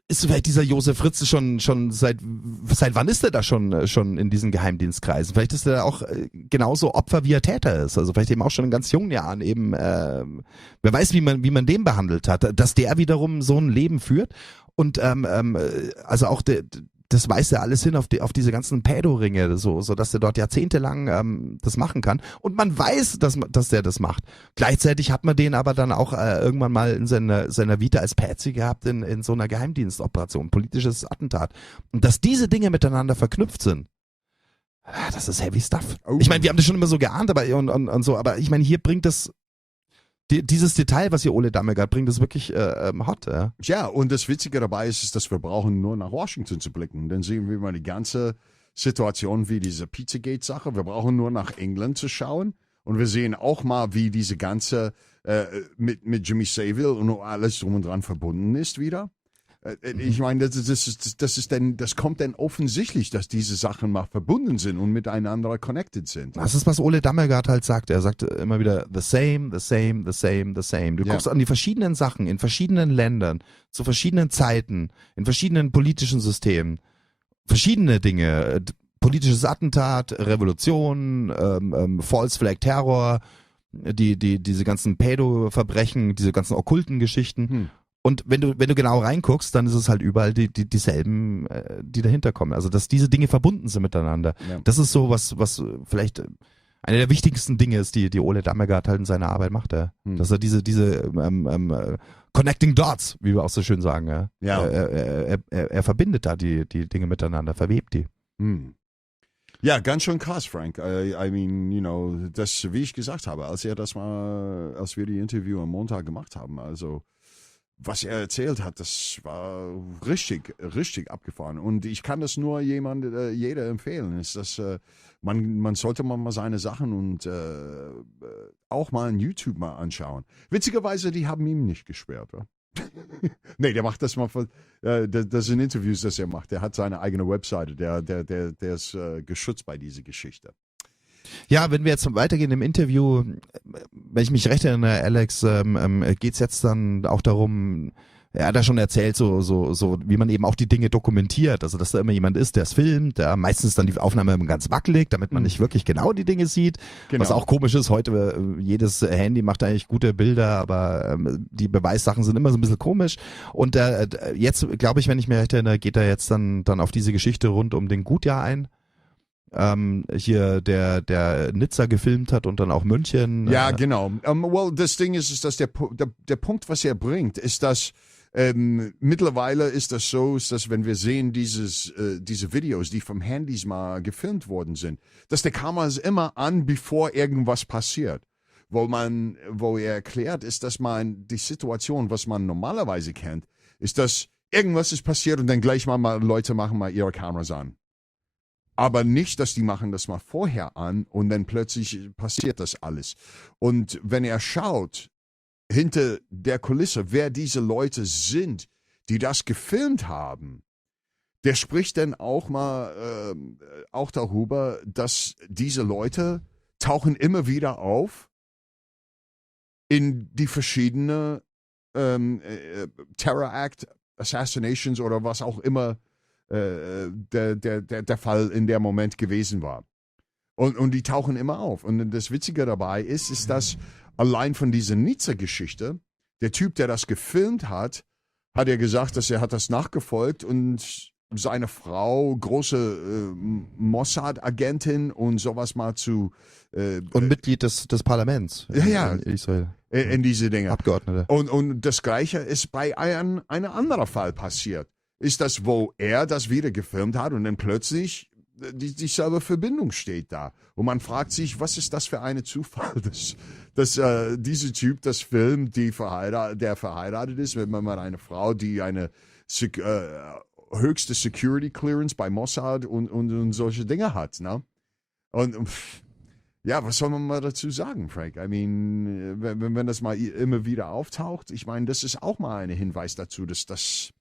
Ist vielleicht dieser Josef Fritzl schon seit wann ist er da schon in diesen Geheimdienstkreisen? Vielleicht ist er auch genauso Opfer, wie er Täter ist. Also vielleicht eben auch schon in ganz jungen Jahren eben, wer weiß, wie man den behandelt hat, dass der wiederum so ein Leben führt und also auch das weist ja alles hin auf diese ganzen Pädo-Ringe, so dass er dort jahrzehntelang das machen kann. Und man weiß, dass der das macht. Gleichzeitig hat man den aber dann auch irgendwann mal in seiner Vita als Patsy gehabt in so einer Geheimdienstoperation, politisches Attentat. Und dass diese Dinge miteinander verknüpft sind, das ist heavy stuff. Oh. Ich meine, wir haben das schon immer so geahnt, und so, aber ich meine, hier bringt das dieses Detail, was hier Ole Dammegard bringt, ist wirklich hot. Ja. Ja, und das Witzige dabei ist, dass wir brauchen nur nach Washington zu blicken. Dann sehen wir mal die ganze Situation wie diese Pizzagate-Sache. Wir brauchen nur nach England zu schauen. Und wir sehen auch mal, wie diese ganze mit Jimmy Savile und alles drum und dran verbunden ist wieder. Ich meine, das kommt dann offensichtlich, dass diese Sachen mal verbunden sind und miteinander connected sind. Das ist, was Ole Dammegard halt sagt. Er sagt immer wieder, the same, the same, the same, the same. Du guckst an die verschiedenen Sachen in verschiedenen Ländern, zu verschiedenen Zeiten, in verschiedenen politischen Systemen, verschiedene Dinge, politisches Attentat, Revolution, False Flag Terror, diese ganzen Pädo-Verbrechen, diese ganzen okkulten Geschichten. Und wenn du genau reinguckst, dann ist es halt überall dieselben, die dahinter kommen. Also, dass diese Dinge verbunden sind miteinander. Ja. Das ist so, was vielleicht eine der wichtigsten Dinge ist, die Ole Dammegard halt in seiner Arbeit macht. Ja. Dass er diese Connecting Dots, wie wir auch so schön sagen, ja. Er verbindet da die Dinge miteinander, verwebt die. Ja, ganz schön krass, Frank. I mean, das, wie ich gesagt habe, als wir die Interview am Montag gemacht haben, also was er erzählt hat, das war richtig, richtig abgefahren. Und ich kann das nur jeder empfehlen. Ist, dass man sollte mal seine Sachen und auch mal in YouTube mal anschauen. Witzigerweise, die haben ihn nicht gesperrt. Oder? Nee, der macht das mal. Das sind Interviews, das er macht. Der hat seine eigene Webseite. Der ist geschützt bei dieser Geschichte. Ja, wenn wir jetzt weitergehen im Interview, wenn ich mich recht erinnere, Alex, geht's jetzt dann auch darum, er hat ja schon erzählt, so wie man eben auch die Dinge dokumentiert, also dass da immer jemand ist, der es filmt, der meistens dann die Aufnahme ganz wackelig, damit man nicht wirklich genau die Dinge sieht, genau. Was auch komisch ist, heute jedes Handy macht eigentlich gute Bilder, aber die Beweissachen sind immer so ein bisschen komisch und jetzt, glaube ich, wenn ich mich recht erinnere, geht er jetzt dann auf diese Geschichte rund um den Gutjahr ein. Hier der Nizza gefilmt hat und dann auch München. Ja, genau. Well, das Ding ist, dass der Punkt, was er bringt, ist, dass mittlerweile ist das so, dass wenn wir sehen diese Videos, die vom Handys mal gefilmt worden sind, dass der Kamera ist immer an, bevor irgendwas passiert. Wo er erklärt, ist, dass die Situation, was man normalerweise kennt, ist, dass irgendwas ist passiert und dann gleich mal Leute machen mal ihre Kameras an. Aber nicht, dass die machen das mal vorher an und dann plötzlich passiert das alles. Und wenn er schaut, hinter der Kulisse, wer diese Leute sind, die das gefilmt haben, der spricht dann auch mal auch darüber, dass diese Leute tauchen immer wieder auf in die verschiedenen Terror Act, Assassinations oder was auch immer der Fall in der Moment gewesen war. Und die tauchen immer auf. Und das Witzige dabei ist, dass allein von dieser Nizza-Geschichte, der Typ, der das gefilmt hat ja gesagt, dass er hat das nachgefolgt und seine Frau, große Mossad-Agentin und sowas mal zu... Und Mitglied des Parlaments ja, in Israel. In diese Dinge. Abgeordnete. Und das Gleiche ist bei einem anderen Fall passiert. Ist das, wo er das wieder gefilmt hat und dann plötzlich dieselbe Verbindung steht da. Und man fragt sich, was ist das für ein Zufall, dass dieser Typ das filmt, der verheiratet ist mit einer Frau, die eine höchste Security Clearance bei Mossad und solche Dinge hat. Ne? Und ja, was soll man mal dazu sagen, Frank? I mean, wenn das mal immer wieder auftaucht, ich meine, das ist auch mal ein Hinweis dazu, dass das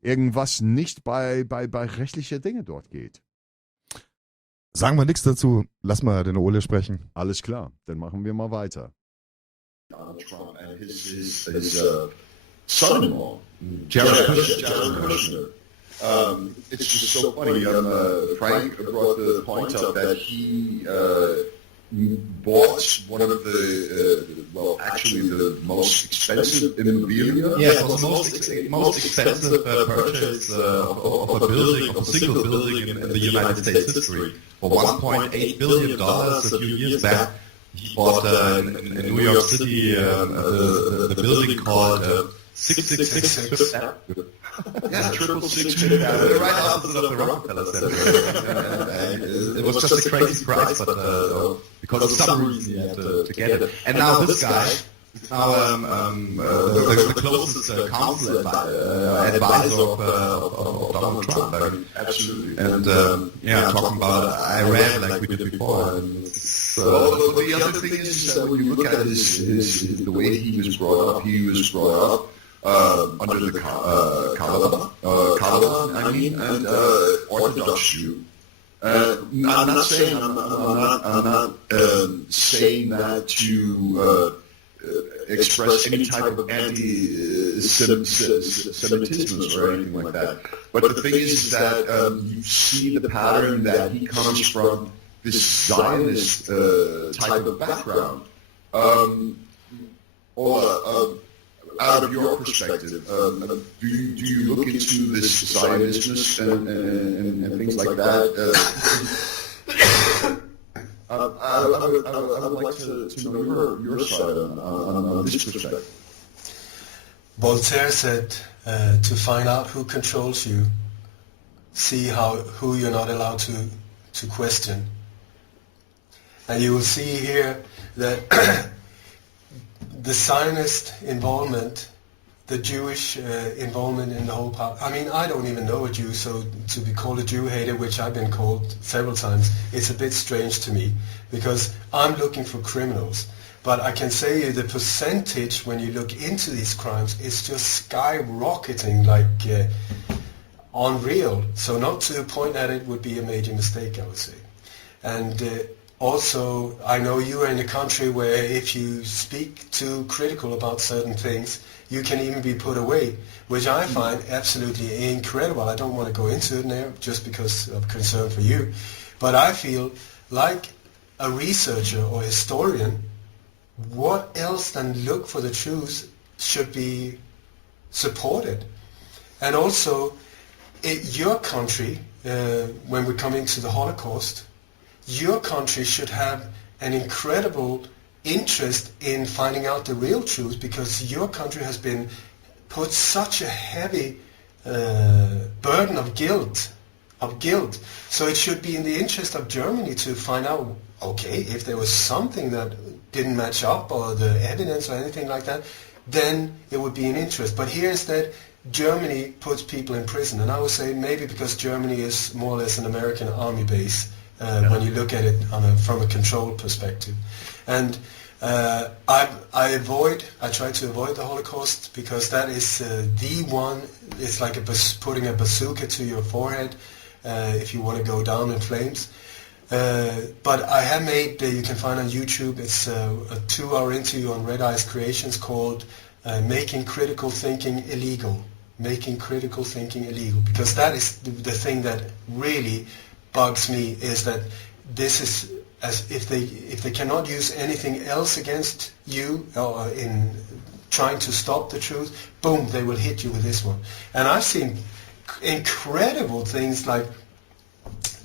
irgendwas nicht bei rechtlicher Dinge dort geht. Sagen wir nichts dazu, lass mal den Ole sprechen. Alles klar, dann machen wir mal weiter. Donald Trump and his son-in-law, Jared Kushner. It's just so funny. Frank brought the point up that he bought one of actually the most expensive memorabilia. Yeah, it was the most expensive purchase of a building, of a single building in the United States history. For $1.8 billion a few years back, he bought in New York City the building called 666 Fifth Avenue. Yeah, 666 Right opposite of the Rockefeller Center. It was just a crazy price, but because of some reason he had to get it. And now this guy is now the closest counsel advisor of Donald Trump. I mean, absolutely. And talking about Iran like we did before. And well, the other thing is that when you look at the way he was brought up under the Taliban, and Orthodox Jew. I'm not saying that to express any type of anti-Semitism or anything like that. But the thing is that you see the pattern that he comes from this Zionist type of background. Out of your perspective, do you look into this Zionism and things like that? I would like to know your side on this perspective. Voltaire said, to find out who controls you, see who you're not allowed to question. And you will see here that the Zionist involvement, the Jewish involvement in the whole part. I mean, I don't even know a Jew, so to be called a Jew hater, which I've been called several times, it's a bit strange to me because I'm looking for criminals. But I can say the percentage when you look into these crimes is just skyrocketing like unreal. So not to point at it would be a major mistake, I would say. And also, I know you are in a country where if you speak too critical about certain things, you can even be put away, which I find absolutely incredible. I don't want to go into it now just because of concern for you. But I feel like a researcher or historian, what else than look for the truth should be supported. And also, your country, when we come into the Holocaust, your country should have an incredible interest in finding out the real truth because your country has been put such a heavy burden of guilt. So it should be in the interest of Germany to find out, okay, if there was something that didn't match up or the evidence or anything like that, then it would be an interest. But here's that Germany puts people in prison, and I would say maybe because Germany is more or less an American army base when you look at it from a control perspective. And I try to avoid the Holocaust because that is the one. It's like putting a bazooka to your forehead if you want to go down in flames. But I have made, you can find on YouTube, it's a 2-hour interview on Red Eyes Creations called Making Critical Thinking Illegal. Making critical thinking illegal. Because that is the thing that really bugs me, is that this is, as if they cannot use anything else against you in trying to stop the truth, boom, they will hit you with this one. And I've seen incredible things like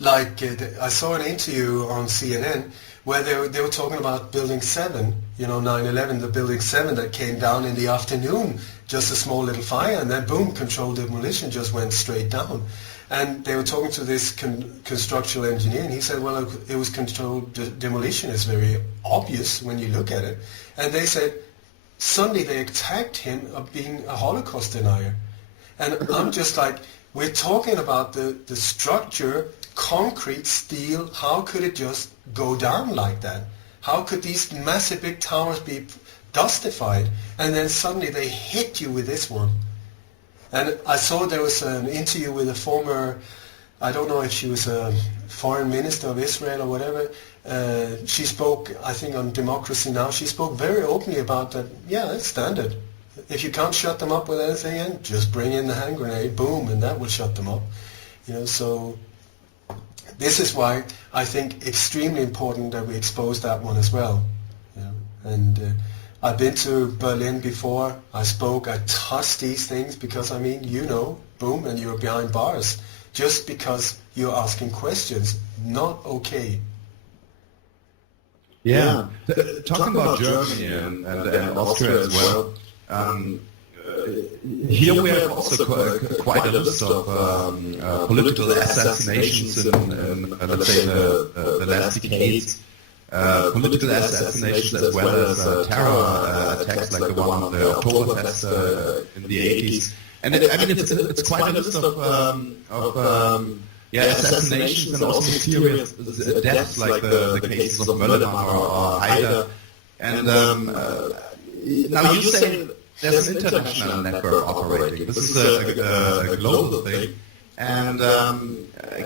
I saw an interview on CNN where they were talking about Building 7, 9/11, the Building 7 that came down in the afternoon, just a small little fire, and then boom, controlled demolition just went straight down. And they were talking to this constructional engineer, and he said, well, it was controlled demolition. It's very obvious when you look at it. And they said, suddenly they attacked him of being a Holocaust denier. And I'm just like, we're talking about the structure, concrete, steel. How could it just go down like that? How could these massive big towers be dustified? And then suddenly they hit you with this one. And I saw there was an interview with a former, I don't know if she was a foreign minister of Israel or whatever. She spoke, I think, on Democracy Now! She spoke very openly about that. Yeah, that's standard. If you can't shut them up with anything, just bring in the hand grenade, boom, and that will shut them up. So this is why I think extremely important that we expose that one as well. And I've been to Berlin before. I spoke. I touched these things because boom, and you're behind bars just because you're asking questions. Not okay. Yeah. Talking about Germany and Austria as well. Here we have also quite a list of political assassinations in let's say, the last decades. Political assassinations as well as terror attacks like the one on the Oktoberfest in the 80s. And it's quite a list of assassinations and also mysterious deaths like the cases of Möllmann or Heider. And now you say there's an international network operating. This is a global thing. And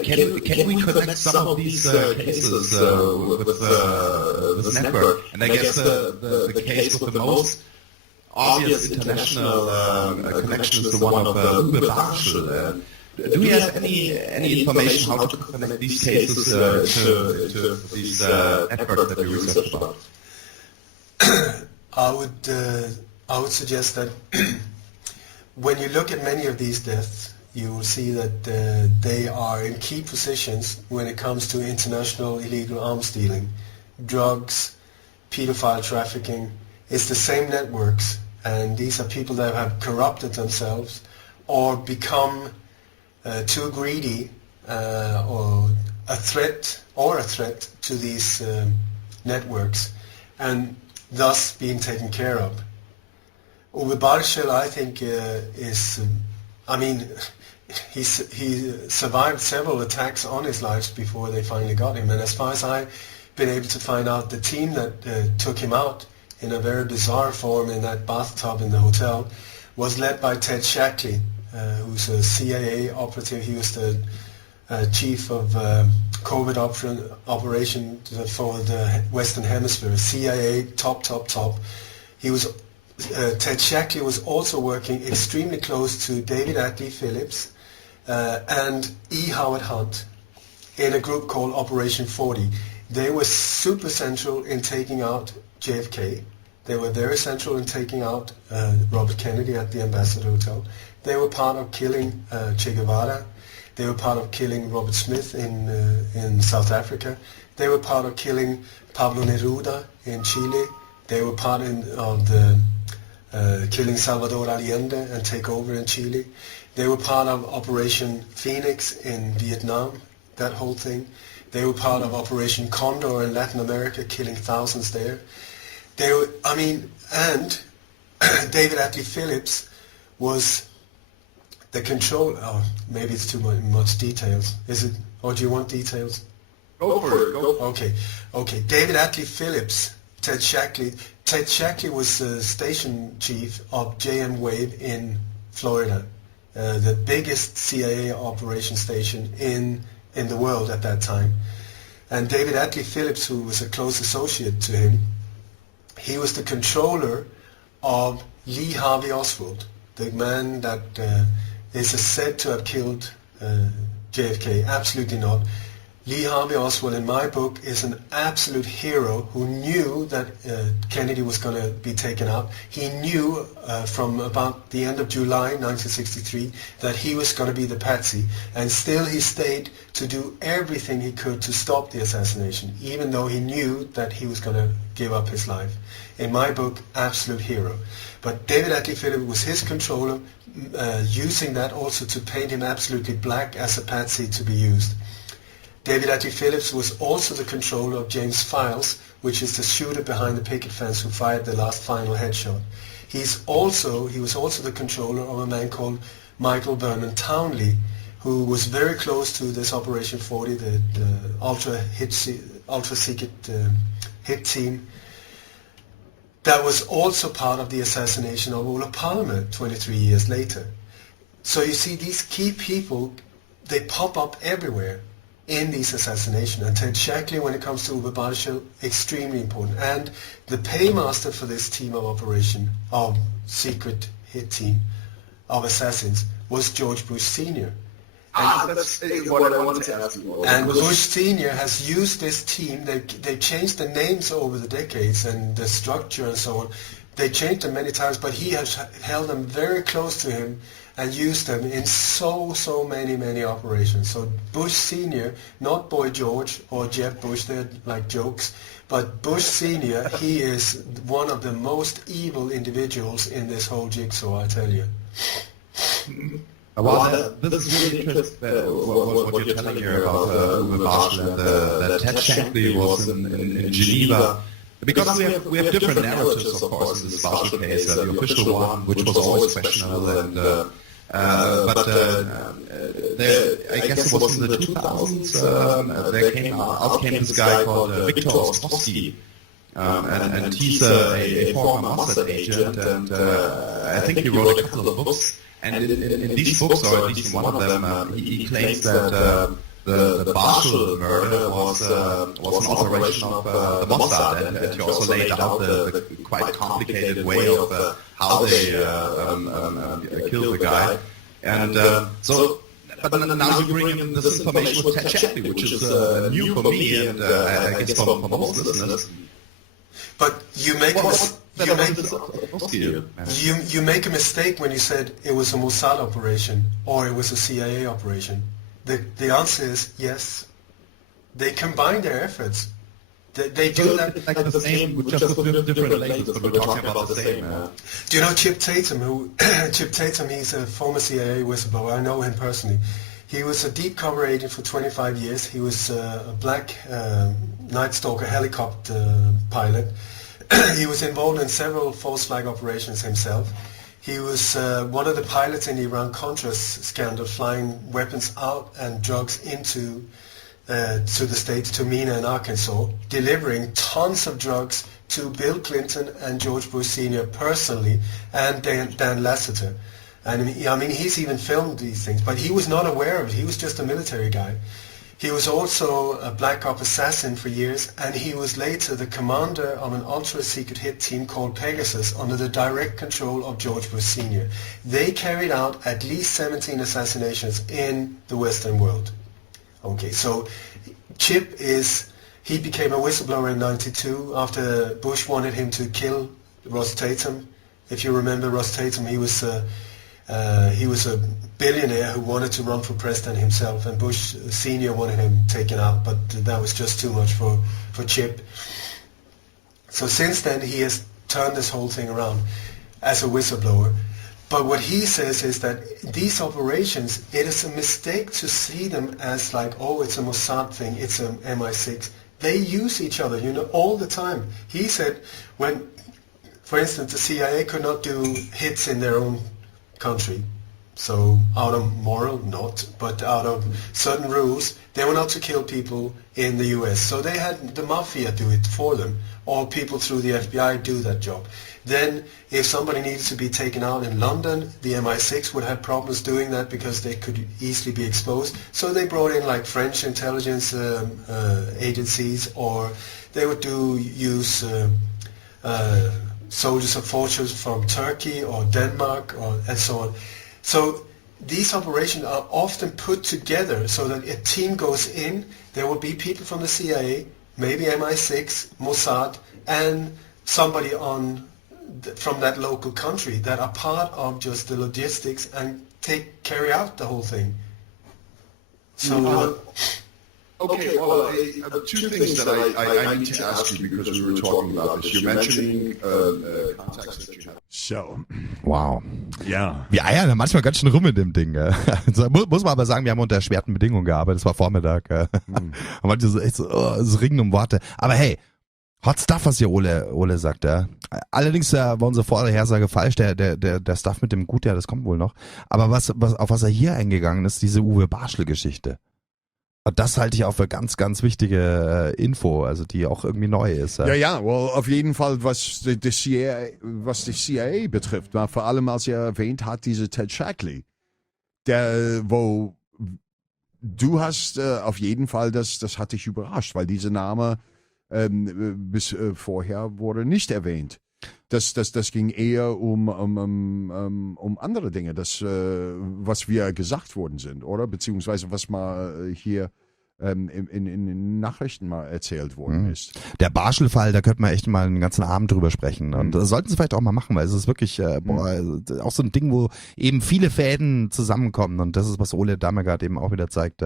can we connect some of these cases with this network? And I guess the case with the most obvious international connection is the one of Uwe. Do we have any information how to connect these cases to these networks that you researched about? I would suggest that when you look at many of these deaths, you will see that they are in key positions when it comes to international illegal arms dealing, drugs, pedophile trafficking. It's the same networks, and these are people that have corrupted themselves or become too greedy or a threat to these networks, and thus being taken care of. Uwe Barschel, I think, he survived several attacks on his life before they finally got him. And as far as I've been able to find out, the team that took him out in a very bizarre form in that bathtub in the hotel was led by Ted Shackley, who's a CIA operative. He was the chief of COVID operation for the Western Hemisphere, CIA top. He was Ted Shackley was also working extremely close to David Atlee Phillips and E. Howard Hunt in a group called Operation 40. They were super central in taking out JFK. They were very central in taking out Robert Kennedy at the Ambassador Hotel. They were part of killing Che Guevara. They were part of killing Robert Smith in South Africa. They were part of killing Pablo Neruda in Chile. They were part of the killing Salvador Allende and take over in Chile. They were part of Operation Phoenix in Vietnam, that whole thing. They were part of Operation Condor in Latin America, killing thousands there. And David Atlee Phillips was the control. Oh, maybe it's too much details. Is it? Or do you want details? Go for it. Go for it. Okay. David Atlee Phillips, Ted Shackley. Ted Shackley was the station chief of JM Wave in Florida, the biggest CIA operation station in the world at that time. And David Atlee Phillips, who was a close associate to him, he was the controller of Lee Harvey Oswald, the man that is said to have killed JFK. Absolutely not. Lee Harvey Oswald, in my book, is an absolute hero who knew that Kennedy was going to be taken out. He knew from about the end of July 1963 that he was going to be the patsy, and still he stayed to do everything he could to stop the assassination, even though he knew that he was going to give up his life. In my book, absolute hero. But David Atlee Phillips was his controller, using that also to paint him absolutely black as a patsy to be used. David Atlee Phillips was also the controller of James Files, which is the shooter behind the picket fence who fired the last final headshot. He was also the controller of a man called Michael Vernon Townley, who was very close to this Operation 40, the ultra-secret hit team, that was also part of the assassination of Olof Palme 23 years later. So you see, these key people, they pop up everywhere in these assassinations. And Ted Shackley, when it comes to Uwe Barschel, extremely important. And the paymaster for this team of operation, of secret hit team of assassins, was George Bush Sr. That's what I wanted to ask you. And Bush Sr. has used this team. They changed the names over the decades and the structure and so on. They changed them many times, but he has held them very close to him and used them in so many operations. So Bush Sr., not Boy George or Jeb Bush, they're like jokes, but Bush Sr., he is one of the most evil individuals in this whole jigsaw, I tell you. Well, this is really interesting, what you're telling here about Uwe Barschel and that Ted Shackley was in Geneva. Because we have different narratives, of course, in this Barschel case. The official one, which was always questionable, and but I guess it was in the 2000s. There came this guy called Victor Ostrowski, and he's a former Mossad agent, and I think he wrote a couple of books. And in these books, or at least in one of them, he claims that the Barschel murder was an operation of the Mossad, and he also laid out the quite complicated way of how they killed the guy. And but now you bring in this information with Ted Shackley, which is new for me, and I guess for most listeners. But you make you make a mistake when you said it was a Mossad operation or it was a CIA operation. The answer is yes. They combine their efforts. They do that. It's like the same, just with different labels, but we're talking about the same. Do you know Chip Tatum? Chip Tatum, he's a former CIA whistleblower. I know him personally. He was a deep cover agent for 25 years. He was a black Night Stalker helicopter pilot. He was involved in several false flag operations himself. He was one of the pilots in the Iran-Contra scandal, flying weapons out and drugs into to the States, to Mena in Arkansas, delivering tons of drugs to Bill Clinton and George Bush Sr. personally, and Dan Lasseter. And I mean, he's even filmed these things, but he was not aware of it. He was just a military guy. He was also a black op assassin for years, and he was later the commander of an ultra-secret hit team called Pegasus under the direct control of George Bush Sr. They carried out at least 17 assassinations in the Western world. Okay, so Chip he became a whistleblower in '92 after Bush wanted him to kill Ross Tatum. If you remember Ross Tatum, he was a billionaire who wanted to run for president himself, and Bush Sr. wanted him taken out, but that was just too much for Chip. So since then, he has turned this whole thing around as a whistleblower. But what he says is that these operations, it is a mistake to see them as like, oh, it's a Mossad thing, it's an MI6. They use each other, all the time. He said when, for instance, the CIA could not do hits in their own country, So out of moral, not, but out of certain rules, they were not to kill people in the US. So they had the mafia do it for them, or people through the FBI do that job. Then if somebody needed to be taken out in London, the MI6 would have problems doing that because they could easily be exposed. So they brought in like French intelligence agencies, or they would use soldiers of fortune from Turkey or Denmark and so on. So these operations are often put together so that a team goes in, there will be people from the CIA, maybe MI6, Mossad, and somebody from that local country that are part of just the logistics and carry out the whole thing. So... Okay, well, two things that I need to ask you because we were talking about this. You're mentioning contacts that you have. So. Wow. Ja. Wir eiern ja manchmal ganz schön rum in dem Ding. Also, muss man aber sagen, wir haben unter erschwerten Bedingungen gearbeitet. Es war Vormittag. Und manche so echt so, es ringen um Worte. Aber hey, Hot Stuff, was hier Ole sagt. Ja. Allerdings war unsere Vorhersage falsch. Der Stuff mit dem Gut, ja, das kommt wohl noch. Aber auf was er hier eingegangen ist, diese Uwe Barschel-Geschichte. Das halte ich auch für ganz, ganz wichtige Info, also die auch irgendwie neu ist. Ja, well, auf jeden Fall, was die CIA betrifft, vor allem als er erwähnt hat, diese Ted Shackley, wo du hast auf jeden Fall, das hat dich überrascht, weil dieser Name bis vorher wurde nicht erwähnt. Das ging eher um andere Dinge, was wir gesagt worden sind, oder? Beziehungsweise was mal hier in Nachrichten mal erzählt worden ist. Der Barschel-Fall, da könnte man echt mal einen ganzen Abend drüber sprechen. Und das sollten sie vielleicht auch mal machen, weil es ist wirklich auch so ein Ding, wo eben viele Fäden zusammenkommen. Und das ist, was Ole Dammegard eben auch wieder zeigt.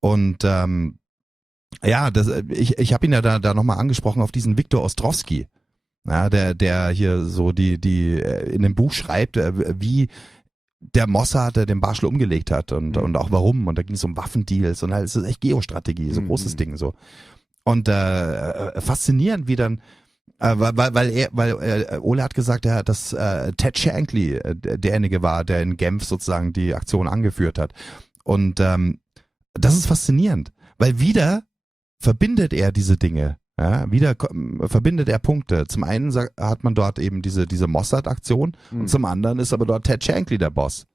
Und ich habe ihn ja da nochmal angesprochen auf diesen Viktor Ostrowski. Ja, der hier so die in dem Buch schreibt, wie der Mossad den Barschel umgelegt hat und auch warum. Und da ging es um Waffendeals und halt, es ist echt Geostrategie, so ein großes Ding so. Und faszinierend, wie dann, weil Ole hat gesagt, dass Ted Shankly derjenige war, der in Genf sozusagen die Aktion angeführt hat. Und das ist faszinierend, weil wieder verbindet er diese Dinge. Ja, wieder verbindet er Punkte. Zum einen hat man dort eben diese Mossad-Aktion und zum anderen ist aber dort Ted Shankly der Boss.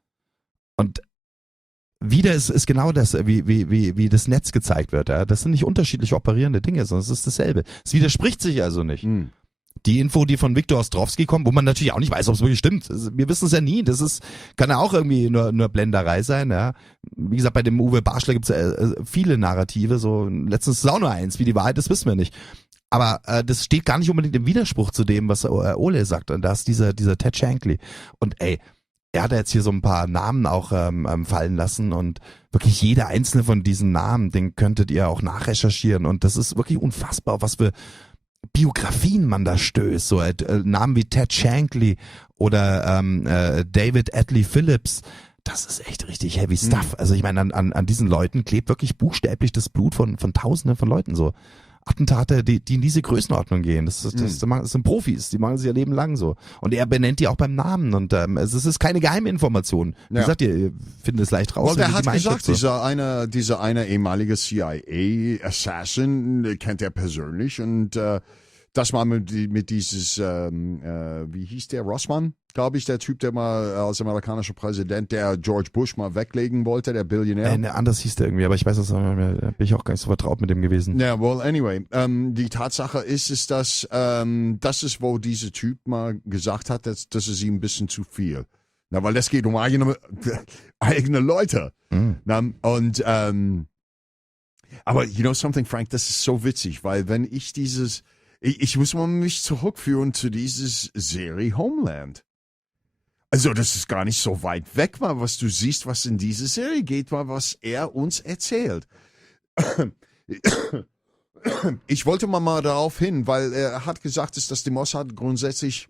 Und wieder ist genau das, wie das Netz gezeigt wird. Ja. Das sind nicht unterschiedlich operierende Dinge, sondern es ist dasselbe. Es widerspricht sich also nicht. Die Info, die von Viktor Ostrowski kommt, wo man natürlich auch nicht weiß, ob es wirklich stimmt. Wir wissen es ja nie. Kann ja auch irgendwie nur Blenderei sein. Ja. Wie gesagt, bei dem Uwe Barschler gibt es viele Narrative. So letztens ist auch nur eins. Wie die Wahrheit ist, wissen wir nicht. Aber das steht gar nicht unbedingt im Widerspruch zu dem, was Ole sagt. Und da ist dieser Ted Shankly. Und er hat jetzt hier so ein paar Namen auch fallen lassen. Und wirklich jeder einzelne von diesen Namen, den könntet ihr auch nachrecherchieren. Und das ist wirklich unfassbar, was für Biografien man da stößt, so Namen wie Ted Shankly oder David Atlee Phillips, das ist echt richtig heavy stuff. Also ich meine, an diesen Leuten klebt wirklich buchstäblich das Blut von Tausenden von Leuten so. Attentate, die in diese Größenordnung gehen. Das sind Profis, die machen sie ihr Leben lang so. Und er benennt die auch beim Namen und es ist keine Geheiminformation. Wie gesagt, ihr findet es leicht raus. Well, der hat gesagt, dieser eine ehemalige CIA-Assassin kennt er persönlich und das mal mit dieses, wie hieß der, Rossmann, glaube ich, der Typ, der mal als amerikanischer Präsident, der George Bush mal weglegen wollte, der Billionär. Anders hieß der irgendwie, aber ich weiß, bin ich auch gar nicht so vertraut mit dem gewesen. Ja, well, anyway, die Tatsache ist, dass das ist, wo dieser Typ mal gesagt hat, dass es ihm ein bisschen zu viel. Na, weil das geht um eigene Leute. Na, und aber you know something, Frank, das ist so witzig, weil wenn ich ich muss mal mich zurückführen zu dieses Serie Homeland. Also das ist gar nicht so weit weg, mal was du siehst, was in diese Serie geht, mal was er uns erzählt. Ich wollte mal darauf hin, weil er hat gesagt, dass die Mossad grundsätzlich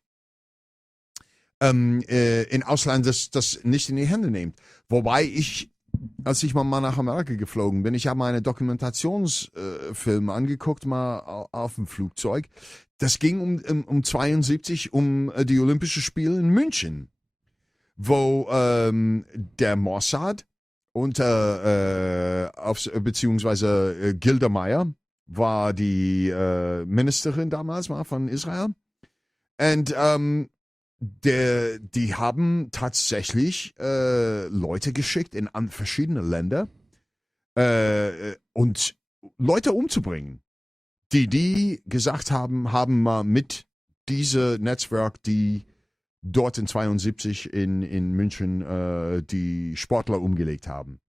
in Ausland das nicht in die Hände nimmt. Wobei als ich mal nach Amerika geflogen bin, ich habe mal einen Dokumentationsfilm angeguckt, mal auf dem Flugzeug. Das ging um 72 um die Olympischen Spiele in München. wo der Mossad beziehungsweise Gilda Meir war die Ministerin damals mal von Israel. Und die haben tatsächlich Leute geschickt in verschiedene Länder und Leute umzubringen, die gesagt haben mal mit diesem Netzwerk, die dort in 72 in München die Sportler umgelegt haben.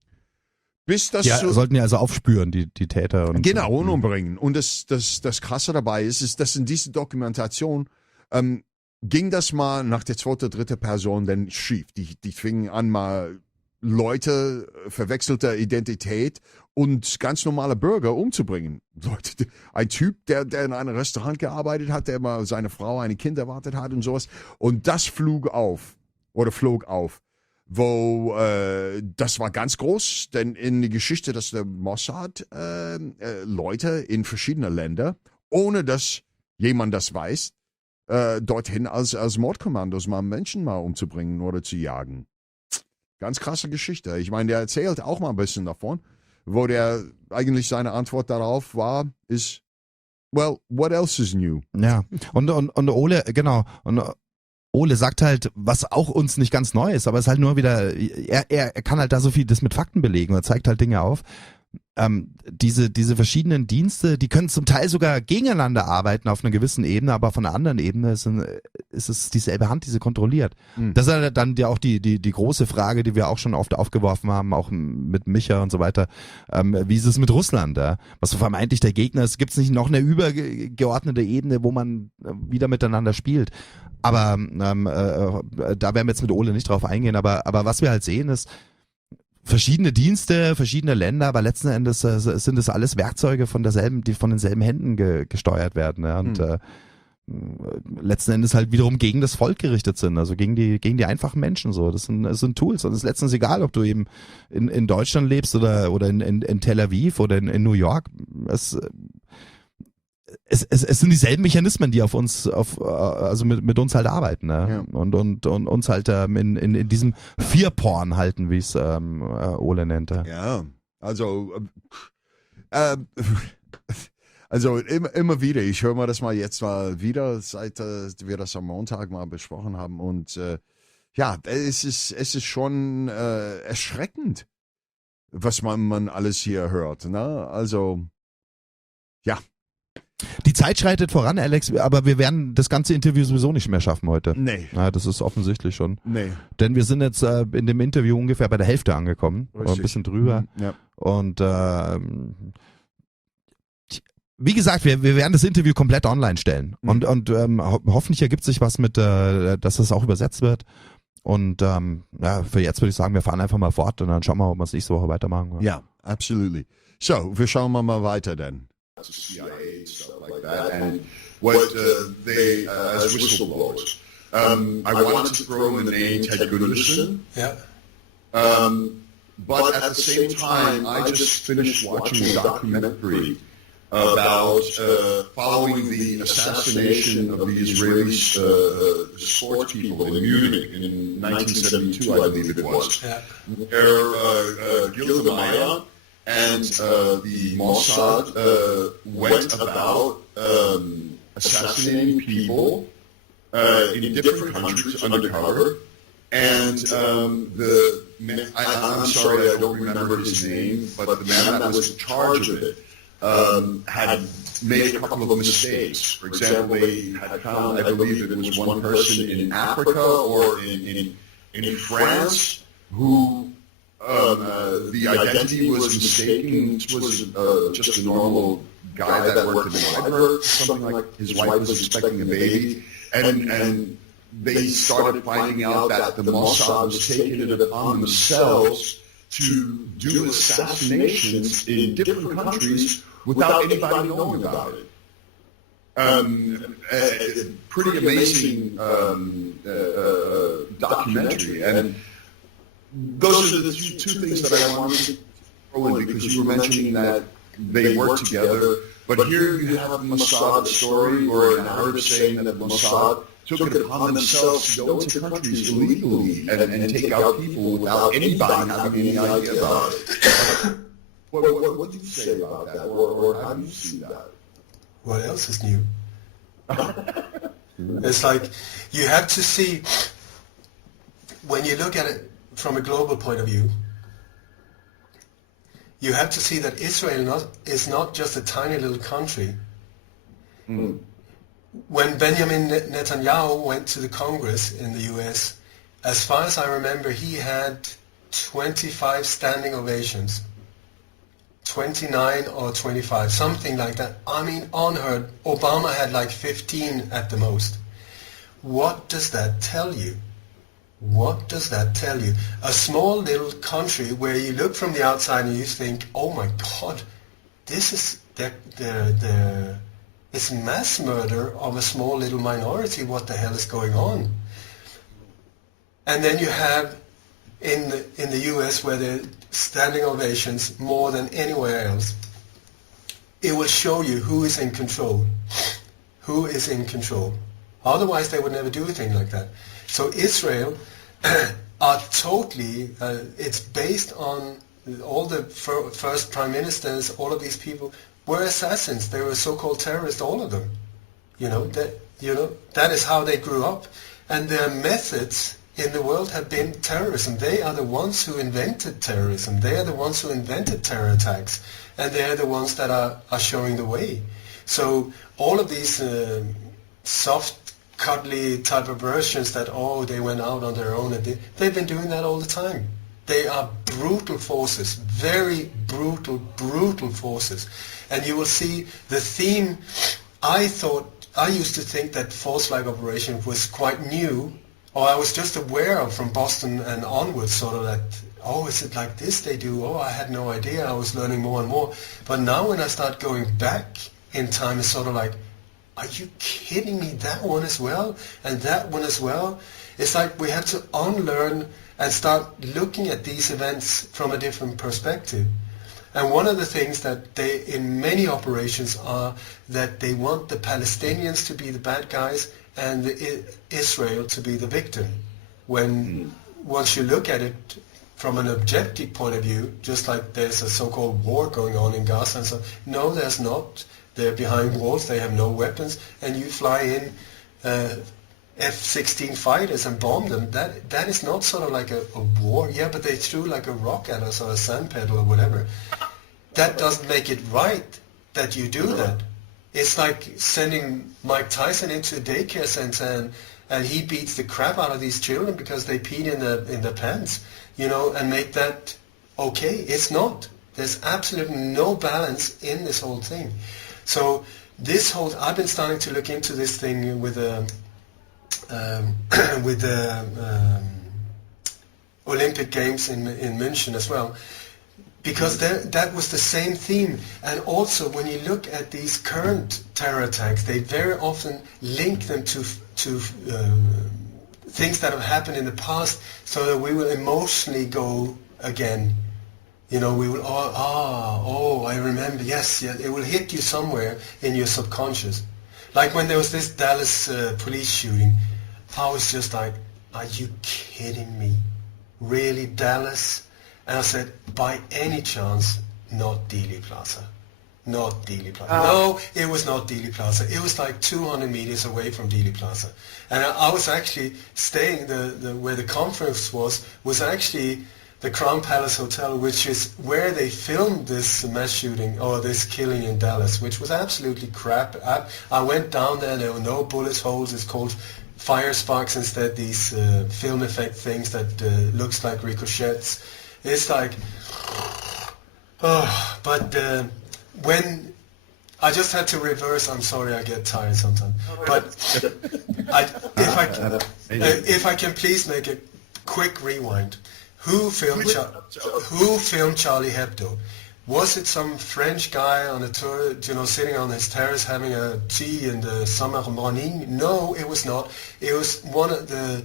Bis das sollten ja also aufspüren, die Täter. Und genau, und umbringen. Und das Krasse dabei ist, dass in dieser Dokumentation ging das mal nach der zweiten, dritten Person dann schief. Die fingen an, mal Leute verwechselter Identität und ganz normale Bürger umzubringen. Leute, ein Typ, der in einem Restaurant gearbeitet hat, der mal seine Frau, eine Kind erwartet hat und sowas. Und das flog auf. Wo das war ganz groß, denn in der Geschichte, dass der Mossad Leute in verschiedenen Ländern, ohne dass jemand das weiß, dorthin als Mordkommandos mal Menschen mal umzubringen oder zu jagen. Ganz krasse Geschichte. Ich meine, der erzählt auch mal ein bisschen davon, wo der eigentlich seine Antwort darauf war, ist, well, what else is new? Ja, und Ole, genau, und Ole sagt halt, was auch uns nicht ganz neu ist, aber es ist halt nur wieder, er kann halt da so viel das mit Fakten belegen, er zeigt halt Dinge auf. Diese verschiedenen Dienste, die können zum Teil sogar gegeneinander arbeiten auf einer gewissen Ebene, aber von einer anderen Ebene ist es dieselbe Hand, die sie kontrolliert. Das ist dann ja auch die große Frage, die wir auch schon oft aufgeworfen haben, auch mit Micha und so weiter. Wie ist es mit Russland? Was so vermeintlich der Gegner ist, gibt es nicht noch eine übergeordnete Ebene, wo man wieder miteinander spielt? Aber da werden wir jetzt mit Ole nicht drauf eingehen, aber was wir halt sehen ist, verschiedene Dienste, verschiedene Länder, aber letzten Endes sind es alles Werkzeuge die von denselben Händen gesteuert werden. Ja, und letzten Endes halt wiederum gegen das Volk gerichtet sind, also gegen die einfachen Menschen so. Das sind Tools. Und es ist letztens egal, ob du eben in Deutschland lebst oder in Tel Aviv oder in New York. Es sind dieselben Mechanismen, die also mit uns halt arbeiten, ne? Ja. Und uns halt in diesem Vierporn halten, wie es Ole nennt. Ja, also immer wieder, ich höre mal das mal jetzt mal wieder, seit wir das am Montag mal besprochen haben und es ist schon erschreckend, was man alles hier hört, ne? Also, ja. Die Zeit schreitet voran, Alex, aber wir werden das ganze Interview sowieso nicht mehr schaffen heute. Nee. Ja, das ist offensichtlich schon. Nee. Denn wir sind jetzt in dem Interview ungefähr bei der Hälfte angekommen. Oder ein bisschen drüber. Ja. Und wie gesagt, wir werden das Interview komplett online stellen. Und hoffentlich ergibt sich was mit, dass das auch übersetzt wird. Und für jetzt würde ich sagen, wir fahren einfach mal fort und dann schauen wir mal, ob wir es nächste Woche weitermachen. Ja, absolutely. So, wir schauen mal weiter dann. To CIA, stuff like that, and what they, as whistleblowers. I wanted to throw in the name Ted Gunderson. Yeah. But at the same time, I just finished watching a documentary about following the assassination of the Israeli sports people in Munich in 1972, I believe it was. Yeah. Where Gilda Meir and the Mossad went about assassinating people in different countries undercover. And I'm sorry, I don't remember his name, but the man that was in charge of it had made a couple of mistakes. For example, they had found, I believe it was one person in Africa or in France who the identity was mistaken. It was just a normal guy that worked in the library, something like his wife was expecting a baby, and they started finding out that the Mossad was taking it upon themselves to do assassinations in different countries without anybody knowing about it. Pretty amazing documentary, and those are the two things that I wanted to throw in, because you were mentioning that they work together, but here you have the Mossad story, or an Arab saying that the Mossad took it upon themselves to go into countries illegally and take out people without anybody having any idea about it. What do you say about that, or how do you see that? What else is new? It's like you have to see, when you look at it from a global point of view, you have to see that Israel is not just a tiny little country. When Benjamin Netanyahu went to the Congress in the US, as far as I remember, he had 25 standing ovations. 29 or 25, something like that. I mean, unheard. Obama had like 15 at the most. What does that tell you? What does that tell you? A small little country where you look from the outside and you think, oh my God, this is it's mass murder of a small little minority. What the hell is going on? And then you have in the US where the standing ovations more than anywhere else, it will show you who is in control. Who is in control. Otherwise they would never do a thing like that. So Israel are totally, it's based on all the first prime ministers, all of these people were assassins. They were so-called terrorists, all of them. That is how they grew up. And their methods in the world have been terrorism. They are the ones who invented terrorism. They are the ones who invented terror attacks. And they are the ones that are showing the way. So all of these soft, cuddly type of versions that, they went out on their own, and they've been doing that all the time. They are brutal forces, very brutal forces. And you will see the theme. I used to think that false flag operation was quite new, or I was just aware of from Boston and onwards, sort of that, is it like this they do? I had no idea. I was learning more and more. But now when I start going back in time, it's sort of like, are you kidding me? That one as well? And that one as well? It's like we have to unlearn and start looking at these events from a different perspective. And one of the things that they, in many operations, are that they want the Palestinians to be the bad guys and Israel to be the victim. When once you look at it from an objective point of view, just like there's a so-called war going on in Gaza and so, no, there's not. They're behind walls, they have no weapons, and you fly in F-16 fighters and bomb them. That is not sort of like a war. Yeah, but they threw like a rock at us or a sand pedal or whatever. That doesn't make it right that you do that. It's like sending Mike Tyson into a daycare center and he beats the crap out of these children because they peed in the pants, and make that okay. It's not. There's absolutely no balance in this whole thing. So I've been starting to look into this thing with the Olympic Games in München as well, because that was the same theme. And also when you look at these current terror attacks, they very often link them to things that have happened in the past, so that we will emotionally go again. We will, I remember, yes, it will hit you somewhere in your subconscious. Like when there was this Dallas police shooting, I was just like, are you kidding me? Really, Dallas? And I said, by any chance, not Dealey Plaza. Not Dealey Plaza. No, it was not Dealey Plaza. It was like 200 meters away from Dealey Plaza. And I was actually staying, where the conference was actually the Crown Palace Hotel, which is where they filmed this mass shooting or this killing in Dallas, which was absolutely crap. I went down there were no bullet holes. It's called fire sparks instead, these film effect things that looks like ricochets. It's like, when I just had to reverse. I'm sorry, I get tired sometimes. But if I can please make a quick rewind. Who filmed Charlie Hebdo? Was it some French guy on a tour, sitting on his terrace having a tea in the summer morning? No, it was not. It was one of the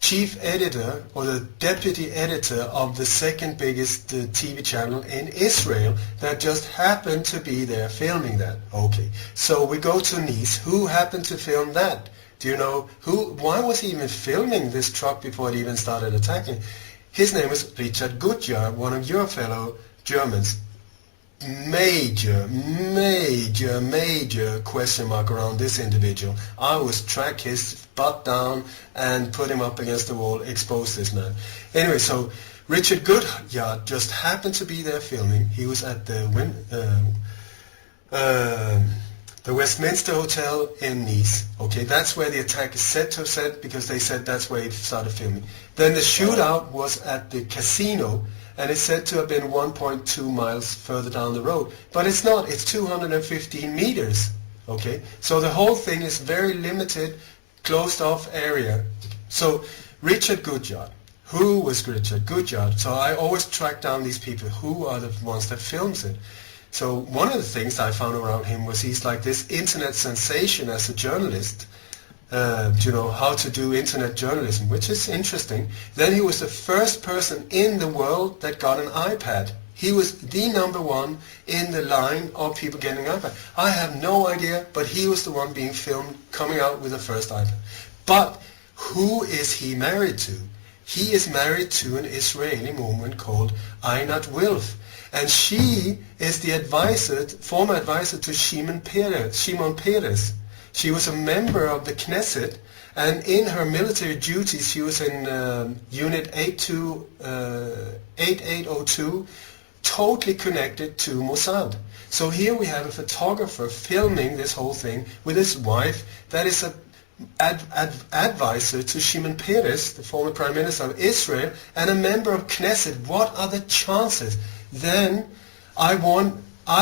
chief editor or the deputy editor of the second biggest TV channel in Israel that just happened to be there filming that. Okay, so we go to Nice. Who happened to film that? Do you know why was he even filming this truck before it even started attacking? His name was Richard Gutjahr, one of your fellow Germans. Major question mark around this individual. I would track his butt down and put him up against the wall, expose this man. Anyway, so Richard Gutjahr just happened to be there filming. He was at the Westminster Hotel in Nice. Okay, that's where the attack is said to have said, because they said that's where he started filming. Then the shootout was at the casino, and it's said to have been 1.2 miles further down the road. But it's not, it's 215 meters. Okay, so the whole thing is very limited, closed off area. So Richard Gutjahr. Who was Richard Gutjahr? So I always track down these people. Who are the ones that films it? So one of the things I found around him was he's like this internet sensation as a journalist. You know, how to do internet journalism, which is interesting. Then he was the first person in the world that got an iPad. He was the number one in the line of people getting an iPad. I have no idea, but he was the one being filmed coming out with the first iPad. But who is he married to? He is married to an Israeli woman called Einat Wilf. And she is the former advisor to Shimon Peres. She was a member of the Knesset, and in her military duties she was in Unit 8802, totally connected to Mossad. So here we have a photographer filming this whole thing with his wife that is a advisor to Shimon Peres, the former Prime Minister of Israel, and a member of Knesset. What are the chances? Then I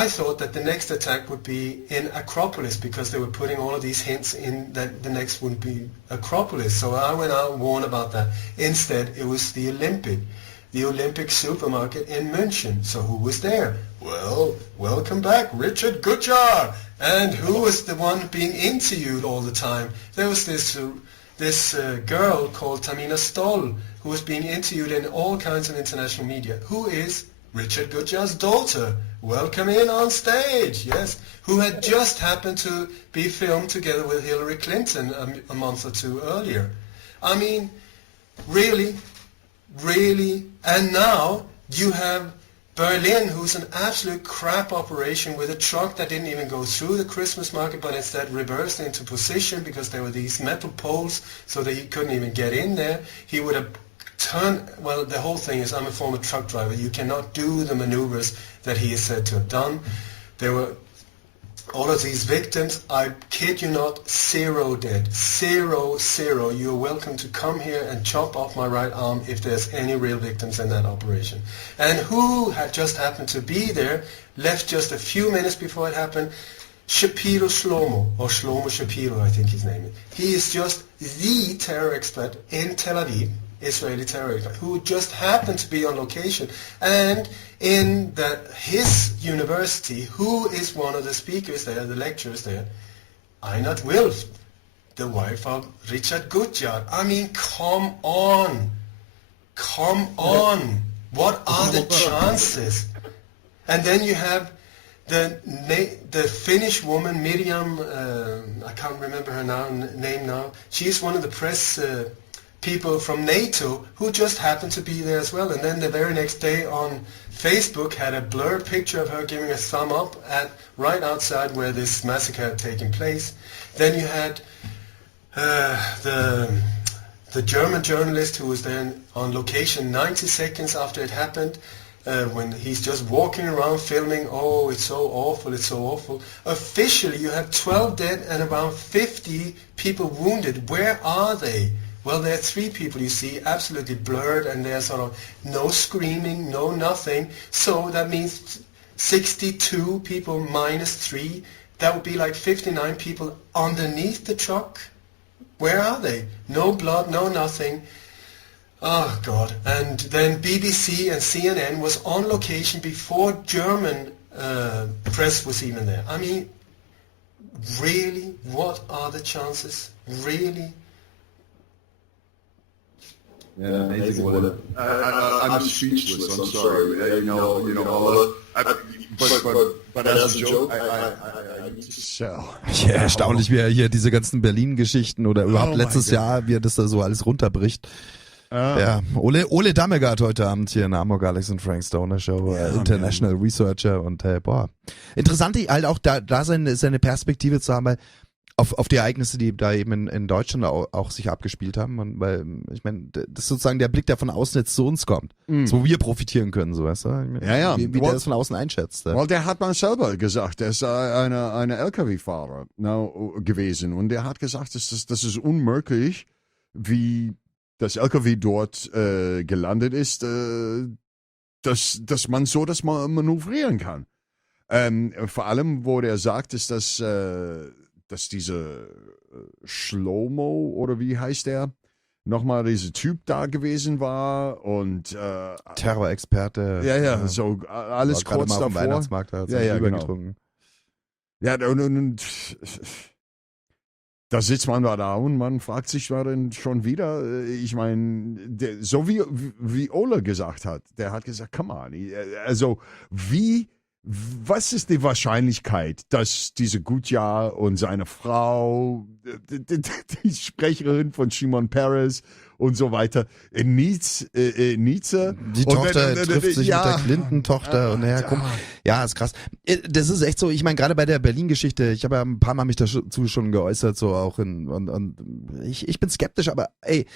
thought that the next attack would be in Acropolis, because they were putting all of these hints in that the next would be Acropolis. So I went out and warned about that. Instead, it was the Olympic supermarket in München. So who was there? Well, welcome back, Richard Gutjahr. And who was the one being interviewed all the time? There was this girl called Tamina Stoll, who was being interviewed in all kinds of international media. Who is Richard Gutjahr's daughter? Welcome in on stage, yes. Who had just happened to be filmed together with Hillary Clinton a month or two earlier. I mean, really? And now you have Berlin, who's an absolute crap operation with a truck that didn't even go through the Christmas market, but instead reversed into position because there were these metal poles so that he couldn't even get in there. He would have well, the whole thing is, I'm a former truck driver. You cannot do the maneuvers that he is said to have done. There were all of these victims. I kid you not, 0 dead. 0. You're welcome to come here and chop off my right arm if there's any real victims in that operation. And who had just happened to be there, left just a few minutes before it happened? Shlomo Shapiro, I think his name is. He is just the terror expert in Tel Aviv, Israeli terror expert, who just happened to be on location. And in his university, who is one of the speakers there, the lecturers there? Einat Wilf, the wife of Richard Gutjahr. I mean, come on. What are the chances? And then you have the Finnish woman, Miriam, I can't remember her name now. She's one of the press people from NATO who just happened to be there as well. And then the very next day on Facebook had a blurred picture of her giving a thumb up right outside where this massacre had taken place. Then you had the German journalist who was then on location 90 seconds after it happened, when he's just walking around filming. Oh, it's so awful. Officially, you have 12 dead and around 50 people wounded. Where are they? Well, there are 3 people you see, absolutely blurred, and there's sort of no screaming, no nothing. So that means 62 people minus 3. That would be like 59 people underneath the truck. Where are they? No blood, no nothing. Oh, God. And then BBC and CNN was on location before German press was even there. I mean, really? What are the chances? Really? Yeah, amazing. I'm speechless. I'm sorry. but as a joke, I need to... So. Ja, erstaunlich, wie er hier diese ganzen Berlin-Geschichten oder überhaupt Oh letztes mein Jahr, wie er das da so alles runterbricht. Ja, Ole Dammegard heute Abend hier in der Am0k Alex und Frank Stoner Show, International Researcher und interessant halt auch da seine Perspektive zu haben, weil auf die Ereignisse, die da eben in Deutschland auch sich abgespielt haben, und weil ich meine, das ist sozusagen der Blick, der von außen jetzt zu uns kommt, so wir profitieren können, so weißt du? Wie der das von außen einschätzt. Weil der hat mal selber gesagt, er ist eine LKW-Fahrer gewesen und der hat gesagt, das ist unmöglich, wie das LKW dort gelandet ist, dass man so das manövrieren kann. Vor allem, wo der sagt, ist, dass diese Schlomo, oder wie heißt der, nochmal dieser Typ da gewesen war und Terrorexperte. Ja, so alles kurz davor. Auf dem Weihnachtsmarkt hat getrunken. Ja, und da sitzt man da und man fragt sich dann schon wieder, ich meine, so wie Ole gesagt hat, der hat gesagt, come on, also was ist die Wahrscheinlichkeit, dass diese Gutjahr und seine Frau, die Sprecherin von Shimon Peres und so weiter, Nietzsche. Die Tochter trifft sich mit der Clinton-Tochter und ja, ist krass. Das ist echt so, ich meine, gerade bei der Berlin-Geschichte, ich habe ja ein paar Mal mich dazu schon geäußert, so auch und ich bin skeptisch, aber ey,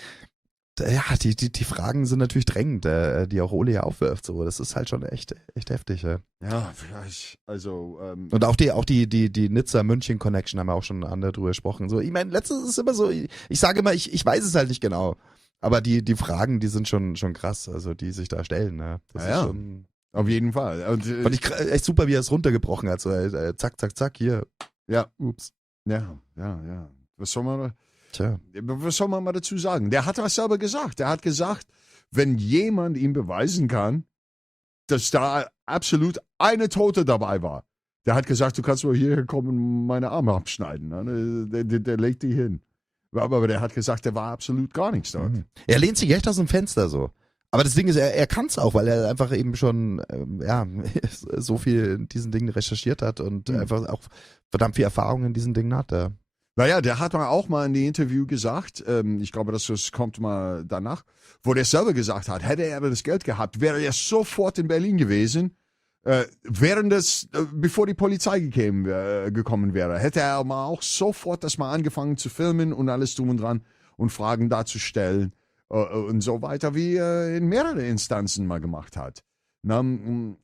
ja, die Fragen sind natürlich drängend, die auch Ole ja aufwirft. So, das ist halt schon echt heftig. Ja, also und auch die Nizza-München-Connection haben wir auch schon darüber gesprochen. So, ich meine, letztens ist es immer so, ich sage immer, ich weiß es halt nicht genau, aber die Fragen, die sind schon krass, also die sich da stellen. Ne? Das ist schon auf jeden Fall. Und, fand ich echt super, wie er es runtergebrochen hat. So, zack, hier. Ja, ups. Ja. Was soll man mal dazu sagen? Der hat was selber gesagt. Der hat gesagt, wenn jemand ihm beweisen kann, dass da absolut eine Tote dabei war. Der hat gesagt, du kannst mal hierher kommen und meine Arme abschneiden. Ne? Der legt die hin. Aber der hat gesagt, der war absolut gar nichts dort. Er lehnt sich echt aus dem Fenster so. Aber das Ding ist, er kann es auch, weil er einfach eben schon so viel in diesen Dingen recherchiert hat und einfach auch verdammt viel Erfahrung in diesen Dingen hat. Ja. Naja, der hat auch mal in dem Interview gesagt, ich glaube, das kommt mal danach, wo der selber gesagt hat, hätte er das Geld gehabt, wäre er sofort in Berlin gewesen, bevor die Polizei gekommen wäre, hätte er mal auch sofort das mal angefangen zu filmen und alles drum und dran und Fragen dazu stellen und so weiter, wie er in mehreren Instanzen mal gemacht hat. Na,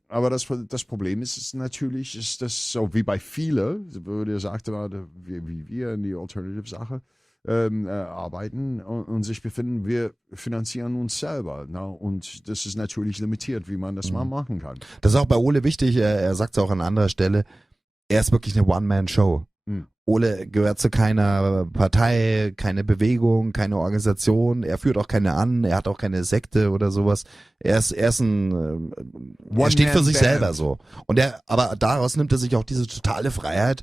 aber das Problem ist natürlich, ist das so wie bei vielen, wo der sagte, wie wir in die Alternative-Sache arbeiten und sich befinden, wir finanzieren uns selber. Na? Und das ist natürlich limitiert, wie man das mal machen kann. Das ist auch bei Ole wichtig, er sagt es auch an anderer Stelle, er ist wirklich eine One-Man-Show. Ole gehört zu keiner Partei, keine Bewegung, keine Organisation, er führt auch keine an, er hat auch keine Sekte oder sowas. Er steht für sich selber so. Und aber daraus nimmt er sich auch diese totale Freiheit,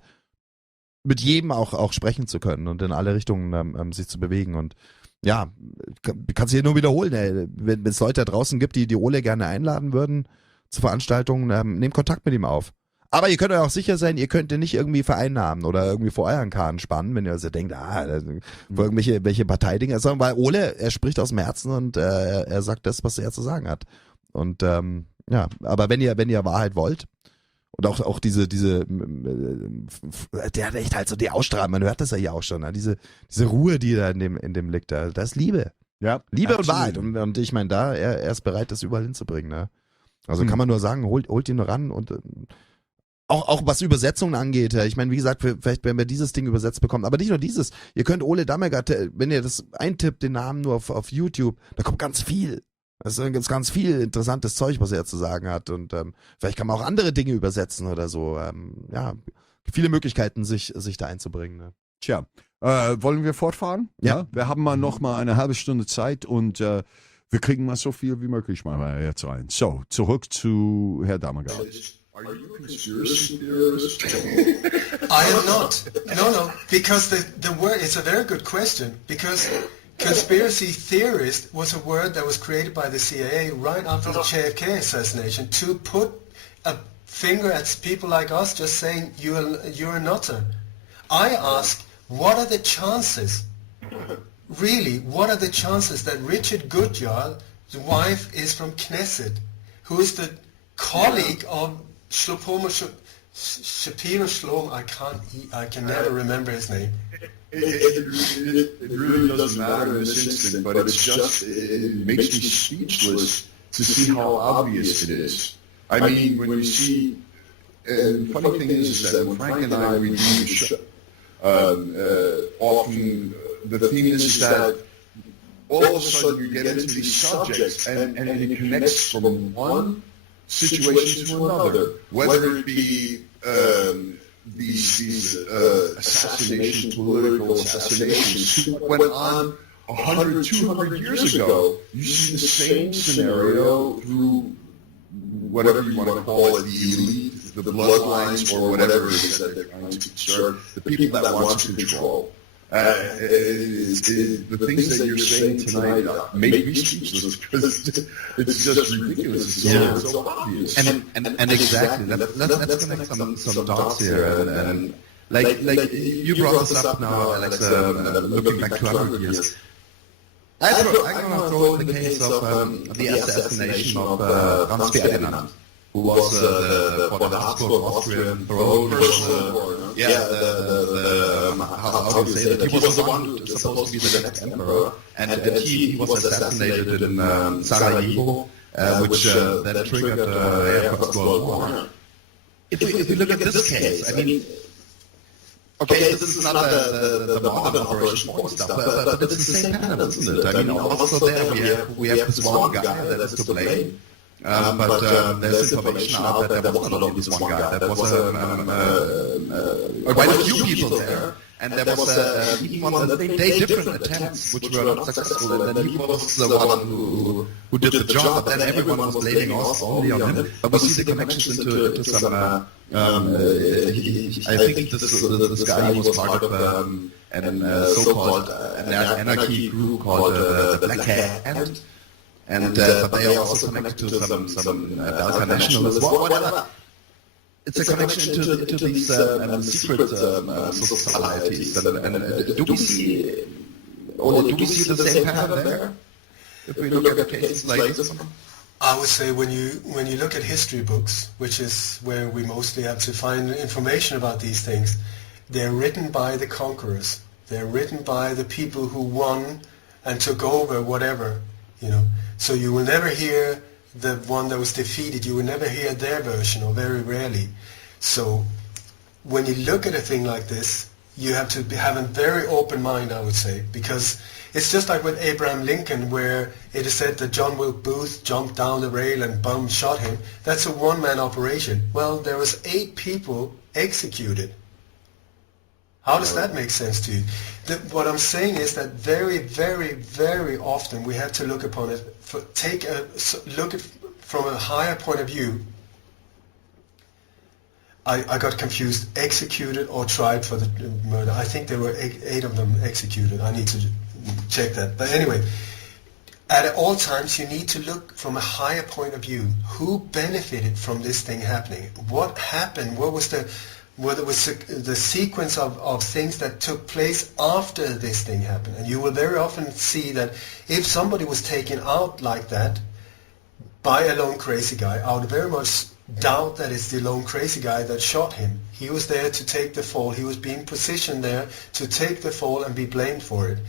mit jedem auch sprechen zu können und in alle Richtungen sich zu bewegen. Und ja, kannst du hier nur wiederholen, ey. Wenn es Leute da draußen gibt, die Ole gerne einladen würden zu Veranstaltungen, nehmt Kontakt mit ihm auf. Aber ihr könnt euch auch sicher sein, ihr könnt ihn nicht irgendwie vereinnahmen oder irgendwie vor euren Kahn spannen, wenn ihr also denkt, welche Parteidinger, sondern weil Ole, er spricht aus dem Herzen und er sagt das, was er zu sagen hat. Und aber wenn ihr Wahrheit wollt und auch diese, der hat echt halt so die Ausstrahlung, man hört das ja hier auch schon, ne? Diese Ruhe, die da in dem liegt, da ist Liebe. Ja, Liebe und Wahrheit. Und ich meine, er ist bereit, das überall hinzubringen. Ne? Also kann man nur sagen, holt ihn ran und auch was Übersetzungen angeht, ich meine, wie gesagt, vielleicht werden wir dieses Ding übersetzt bekommen, aber nicht nur dieses. Ihr könnt Ole Dammegard, wenn ihr das eintippt, den Namen nur auf YouTube, da kommt ganz viel. Es gibt ganz viel interessantes Zeug, was er zu sagen hat und vielleicht kann man auch andere Dinge übersetzen oder so. Viele Möglichkeiten, sich da einzubringen. Ne? Tja, wollen wir fortfahren? Ja. Wir haben noch mal eine halbe Stunde Zeit und wir kriegen mal so viel wie möglich mal jetzt rein. So, zurück zu Herr Dammegard. Are you a conspiracy theorist? I am not. No, because the word is a very good question, because conspiracy theorist was a word that was created by the CIA right after the JFK assassination to put a finger at people like us just saying you're a nutter. I ask, what are the chances, really, what are the chances that Richard Goodjarl's wife is from Knesset, who is the colleague of Shlomo Shapiro Shlom, I can never remember his name. It really doesn't matter in this instant, but it's just, it makes me speechless to see how obvious it is. I mean, when you see, and the funny thing is that when Frank and I read the show, often the theme is that all of a sudden you get into these subjects and it connects from one situation to another, whether it be these assassinations, political assassinations, went on 100, 200 years ago. You see the same scenario through whatever you want to call it, the elite, the bloodlines, or whatever it is that they're trying to serve, the people that want to control. The things that you're saying tonight make me speechless because it's just ridiculous. It's so obvious. And exactly. Let's connect some dots here. And like you brought this up now, Alex, looking back 200 years. I'm going to throw in the case of the assassination of Gast, who was for the Habsburg Austrian throne. How do you say that? He was the one who was supposed to be the next emperor, and he was assassinated in Sarajevo, which then triggered the First World War. If we look at this case, I mean, okay, this is not the modern Operation Point stuff, but it's the same pattern, isn't it? I mean, also there we have this one guy that is to blame. But there's information out that there was not only this one guy. There was quite a few people there, and there was even one that they different attempts which were not successful. And then he was the one who did the job. But then everyone was blaming us only on him. But we see the connections into some. I think this guy was part of a so-called anarchy group called the Black Hand. And but they are also connected to some Balkan nationalists. Whatever. It's a connection to these secret societies. And do we see the same pattern there? If we look at cases like this? I would say when you look at history books, which is where we mostly have to find information about these things, they're written by the conquerors. They're written by the people who won and took over whatever, you know. So you will never hear the one that was defeated. You will never hear their version, or very rarely. So when you look at a thing like this, you have to have a very open mind, I would say, because it's just like with Abraham Lincoln, where it is said that John Wilkes Booth jumped down the rail and shot him. That's a one-man operation. Well, there was 8 people executed. How does that make sense to you? What I'm saying is that very, very, very often we have to look upon it, look at from a higher point of view. I got confused, executed or tried for the murder. I think there were 8 of them executed. I need to check that. But anyway, at all times you need to look from a higher point of view. Who benefited from this thing happening? What happened? What was the sequence of things that took place after this thing happened? And you will very often see that if somebody was taken out like that by a lone crazy guy, I would very much doubt that it's the lone crazy guy that shot him. He was there to take the fall. He was being positioned there to take the fall and be blamed for it.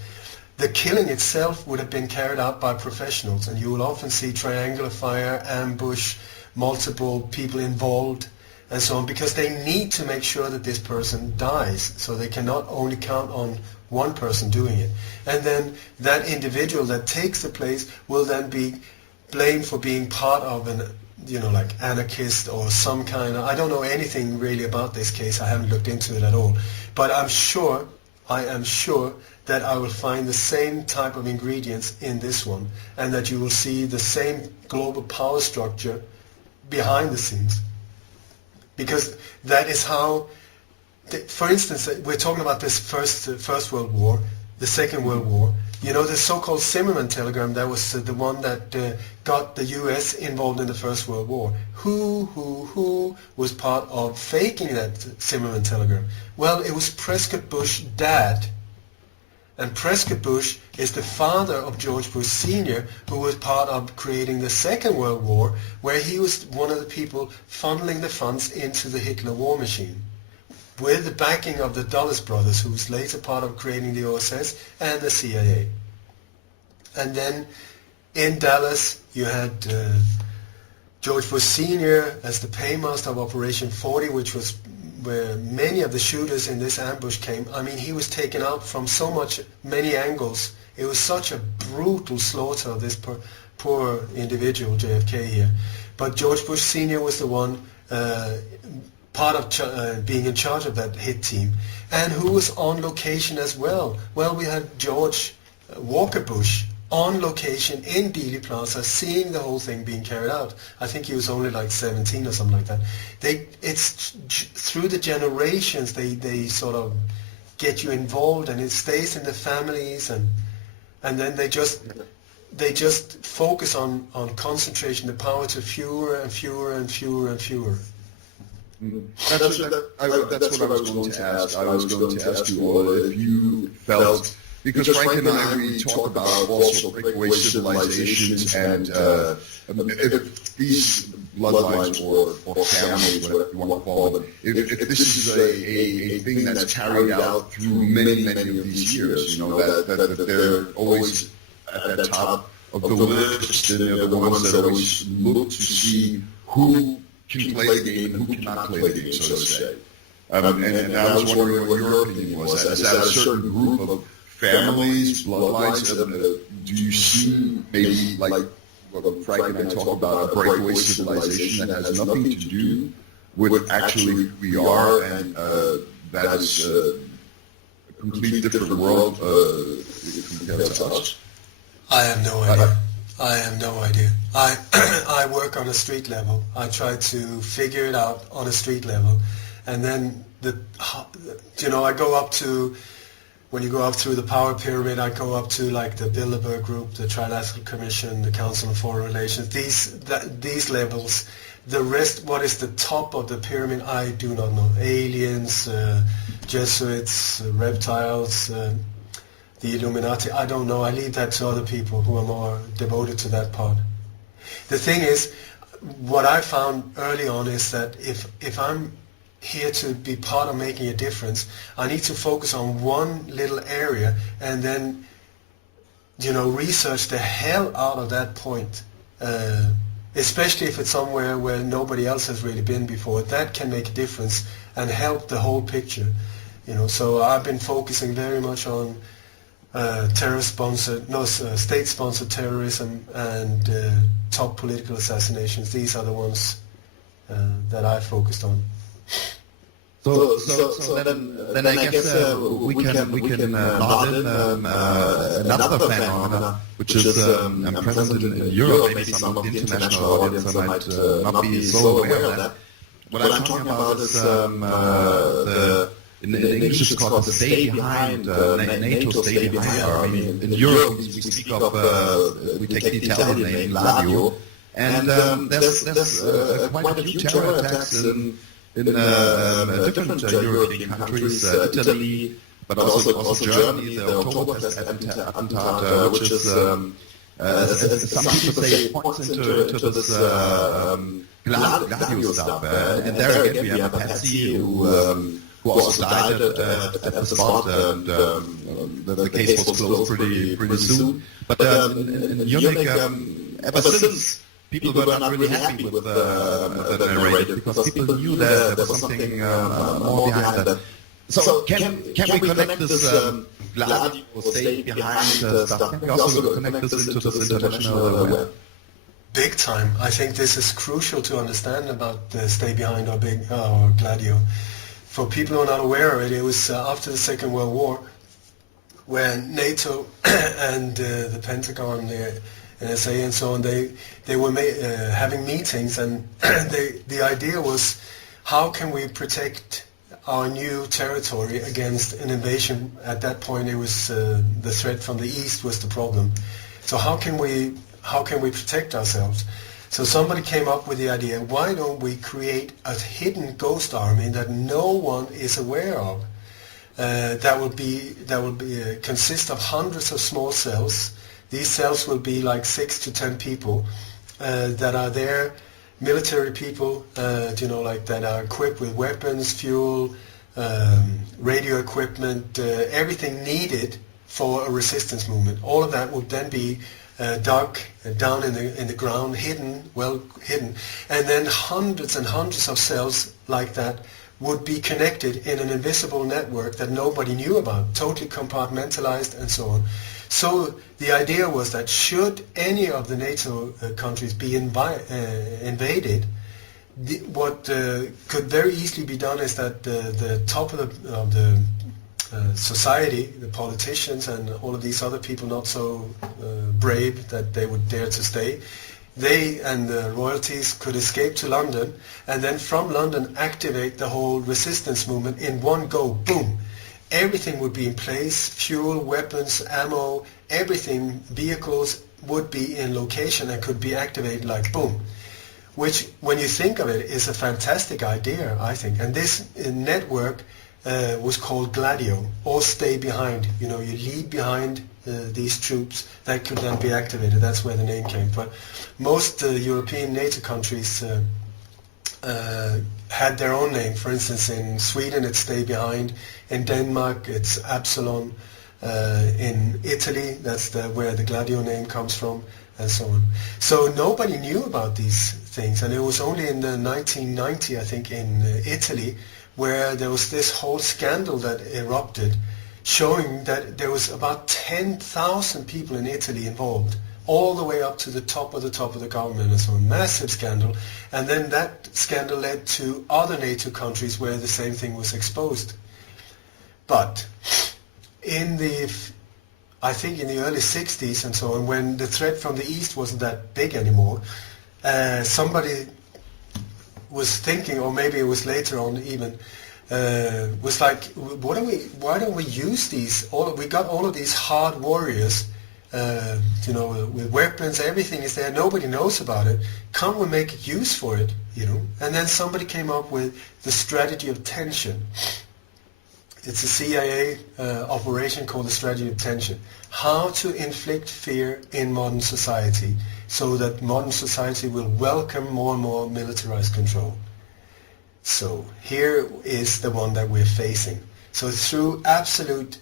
The killing itself would have been carried out by professionals, and you will often see triangular fire, ambush, multiple people involved, and so on, because they need to make sure that this person dies, so they cannot only count on one person doing it. And then that individual that takes the place will then be blamed for being part of an, like anarchist or some kind of, I don't know anything really about this case, I haven't looked into it at all, but I am sure that I will find the same type of ingredients in this one, and that you will see the same global power structure behind the scenes. Because that is how, for instance, we're talking about this First World War, the Second World War. You know, the so-called Zimmerman telegram, that was the one that got the U.S. involved in the First World War. Who was part of faking that Zimmerman telegram? Well, it was Prescott Bush's dad. And Prescott Bush is the father of George Bush Sr., who was part of creating the Second World War, where he was one of the people funneling the funds into the Hitler war machine, with the backing of the Dulles brothers, who was later part of creating the OSS and the CIA. And then in Dallas, you had George Bush Sr. as the paymaster of Operation 40, which was where many of the shooters in this ambush came. I mean, he was taken out from many angles. It was such a brutal slaughter of this poor individual, JFK here. But George Bush Sr. was the one part of being in charge of that hit team, and who was on location as well. Well, we had George Walker Bush on location in Dealey Plaza, seeing the whole thing being carried out. I think he was only like 17 or something like that. It's through the generations they sort of get you involved, and it stays in the families, and then they just focus on concentration, the power to fewer and fewer and fewer and fewer. That's what I was going to ask. I was going to ask you, Ole, if you felt, because Frank and I, we talk about also breakaway civilizations, and if these bloodlines or families, whatever you want to call them, if this is a thing that's carried out through many of these years, you know, that they're always at the top of the list, and they're the ones that always look to see who can play the game and who cannot play the game, so to say. And I was wondering what your opinion was. Is that a certain group of families, bloodlines? Do you see maybe like what Frank and I talk about, a breakaway civilization that has nothing to do with actually who we are, and that is a completely different world compared to us? I have no idea. I have no idea. I work on a street level. I try to figure it out on a street level, and then I go up to, when you go up through the power pyramid, I go up to like the Bilderberg Group, the Trilateral Commission, the Council on Foreign Relations. These levels. The rest, what is the top of the pyramid, I do not know. Aliens, Jesuits, reptiles. The Illuminati, I don't know. I leave that to other people who are more devoted to that part. The thing is, what I found early on is that if I'm here to be part of making a difference, I need to focus on one little area and then, research the hell out of that point. Especially if it's somewhere where nobody else has really been before. That can make a difference and help the whole picture. So I've been focusing very much on state-sponsored terrorism and top political assassinations. These are the ones that I focused on. So then I guess we can nod in another phenomenon, which is present in Europe. Maybe some of the international audience might not be so aware of that. What I'm talking about is in English it's called the stay behind, NATO stay behind. I mean, in Europe we speak of, we take the Italian name Gladio, and there's quite a few terror attacks in different European countries, Italy, but also Germany, the Oktoberfest attentat, which is, some people say, points into this Gladio stuff. And there again we have a Patsy who also died at the spot, and the case was closed pretty soon. But in Munich, ever since, people were not really happy with the narrative, because people knew that there was something more behind that. So can we connect this Gladio or stay behind stuff? Can we also connect this into this international web? Big time. I think this is crucial to understand about the stay behind or Gladio. For people who are not aware of it, it was after the Second World War when NATO and the Pentagon, the NSA and so on, they were having meetings, and the idea was, how can we protect our new territory against an invasion. At that point, it was the threat from the east was the problem. So how can we protect ourselves? So somebody came up with the idea, why don't we create a hidden ghost army that no one is aware of? That would consist of hundreds of small cells. These cells will be like 6 to 10 people that are there, military people, that are equipped with weapons, fuel, radio equipment, everything needed for a resistance movement. All of that would then be dug down in the ground, well hidden, and then hundreds and hundreds of cells like that would be connected in an invisible network that nobody knew about, totally compartmentalized and so on. So the idea was that should any of the NATO countries be invaded, what could very easily be done is that the top of the society, the politicians and all of these other people not so brave that they would dare to stay, they and the royalties could escape to London and then from London activate the whole resistance movement in one go, boom. Everything would be in place, fuel, weapons, ammo, everything, vehicles would be in location and could be activated like boom. Which, when you think of it, is a fantastic idea, I think. And this network was called Gladio, or stay behind. You lead behind these troops that could then be activated. That's where the name came. But most European NATO countries had their own name. For instance, in Sweden it's stay behind. In Denmark it's Absalon. In Italy, that's where the Gladio name comes from, and so on. So nobody knew about these things, and it was only in the 1990, I think, in Italy, where there was this whole scandal that erupted, showing that there was about 10,000 people in Italy involved, all the way up to the top of the government and so on. Massive scandal. And then that scandal led to other NATO countries where the same thing was exposed. But I think in the early 60s and so on, when the threat from the east wasn't that big anymore, somebody was thinking, or maybe it was later on even, was like, why don't we use these? We got all of these hard warriors, with weapons, everything is there, nobody knows about it. Can't we make use for it? And then somebody came up with the strategy of tension. It's a CIA operation called the strategy of tension. How to inflict fear in modern society so that modern society will welcome more and more militarized control. So here is the one that we're facing. So through absolute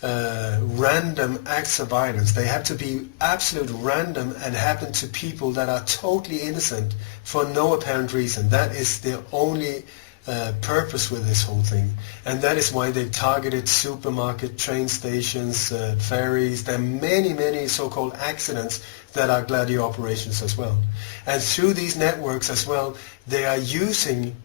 random acts of violence, they have to be absolute random and happen to people that are totally innocent for no apparent reason. That is the only purpose with this whole thing, and that is why they've targeted supermarket, train stations, ferries. There are many so-called accidents that are Gladio operations as well. And through these networks as well, they are using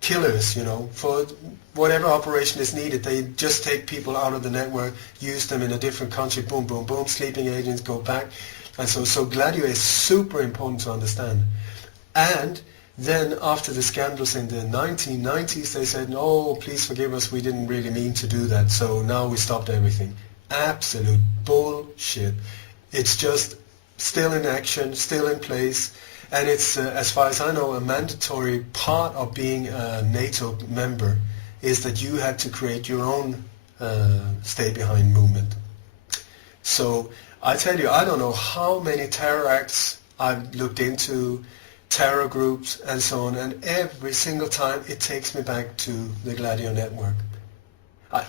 killers, for whatever operation is needed. They just take people out of the network, use them in a different country, boom, boom, boom, sleeping agents go back. And so Gladio is super important to understand. And then after the scandals in the 1990s, they said, no, please forgive us, we didn't really mean to do that, so now we stopped everything. Absolute bullshit. It's just still in action, still in place, and it's, as far as I know, a mandatory part of being a NATO member is that you have to create your own stay-behind movement. So I tell you, I don't know how many terror acts I've looked into, terror groups and so on, and every single time it takes me back to the Gladio network.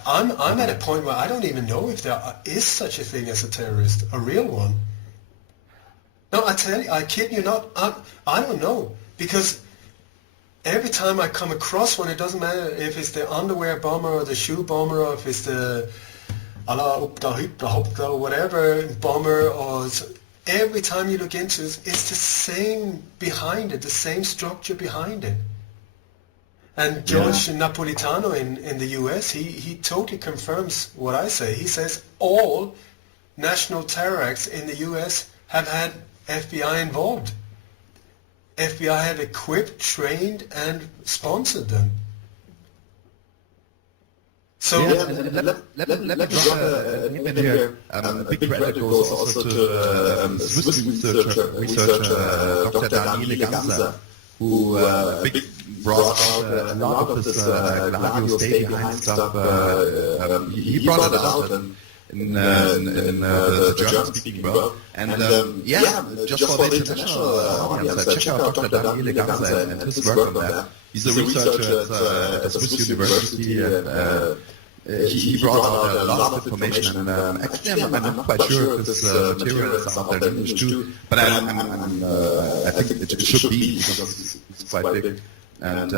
I'm at a point where I don't even know if there is such a thing as a terrorist, a real one. No, I tell you, I kid you not, I don't know, because every time I come across one, it doesn't matter if it's the underwear bomber or the shoe bomber, or if it's the or whatever bomber, or every time you look into it, it's the same behind it, the same structure behind it. And George Napolitano in the US, he totally confirms what I say. He says all national terror acts in the US have had FBI involved. FBI have equipped, trained, and sponsored them. So Yeah, and let me drop a name in here. Big credit goes also to Swiss researcher Dr. Danieele, who brought out a lot of this Gladio stay behind stuff. He brought it out in the German-speaking world. And just for the international audience, check out Dr. Danieele and his work on that. He's a researcher at the Swiss University. He brought out a lot of information, and actually I'm not quite sure if this material is out there in English too, but I think it should be, because it's quite big. And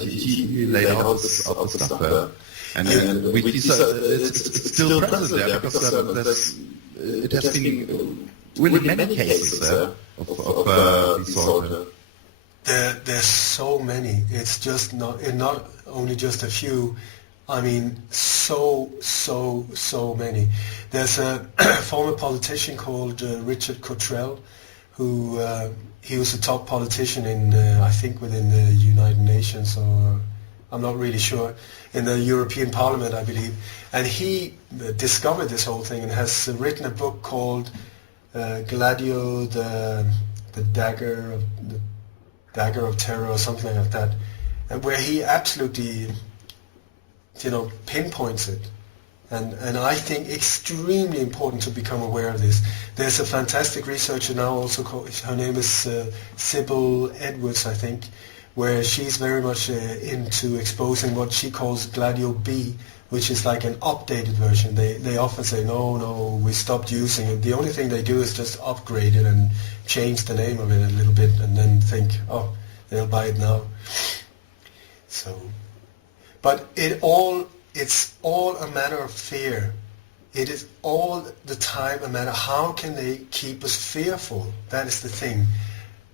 he laid out all this stuff there. And it's still present there, because it has been really many cases of these sort of... There's so many. It's just not only just a few. I mean, so many. There's a former politician called Richard Cottrell, who he was a top politician in, I think, within the United Nations, or I'm not really sure, in the European Parliament, I believe. And he discovered this whole thing and has written a book called Gladio, the Dagger of Terror, or something like that, and where he absolutely, pinpoints it, and I think extremely important to become aware of this. There's a fantastic researcher now also called, her name is Sybil Edwards, I think, where she's very much into exposing what she calls Gladio B, which is like an updated version. They often say, no, we stopped using it. The only thing they do is just upgrade it and change the name of it a little bit, and then think, oh, they'll buy it now. So, but it's all a matter of fear. It is all the time a matter, how can they keep us fearful? That is the thing.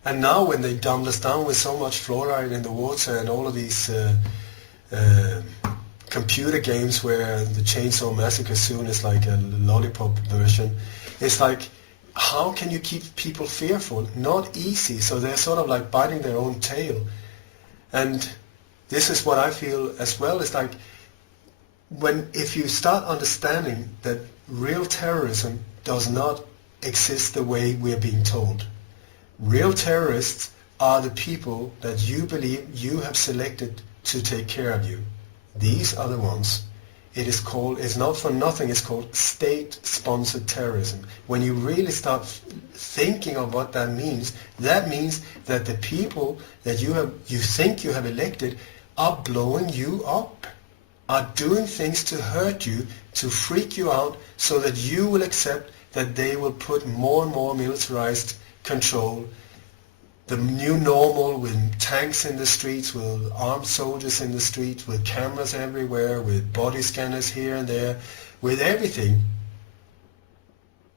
And now when they dumb us down with so much fluoride in the water and all of these computer games where the Chainsaw Massacre soon is like a lollipop version, it's like, how can you keep people fearful? Not easy. So they're sort of like biting their own tail. And this is what I feel as well. It's like, if you start understanding that real terrorism does not exist the way we're being told. Real terrorists are the people that you believe you have selected to take care of you. These are the ones. It's not for nothing, it's called state-sponsored terrorism. When you really start thinking of what that means that the people that you think you have elected are blowing you up, are doing things to hurt you, to freak you out, so that you will accept that they will put more and more militarized control, the new normal, with tanks in the streets, with armed soldiers in the streets, with cameras everywhere, with body scanners here and there, with everything.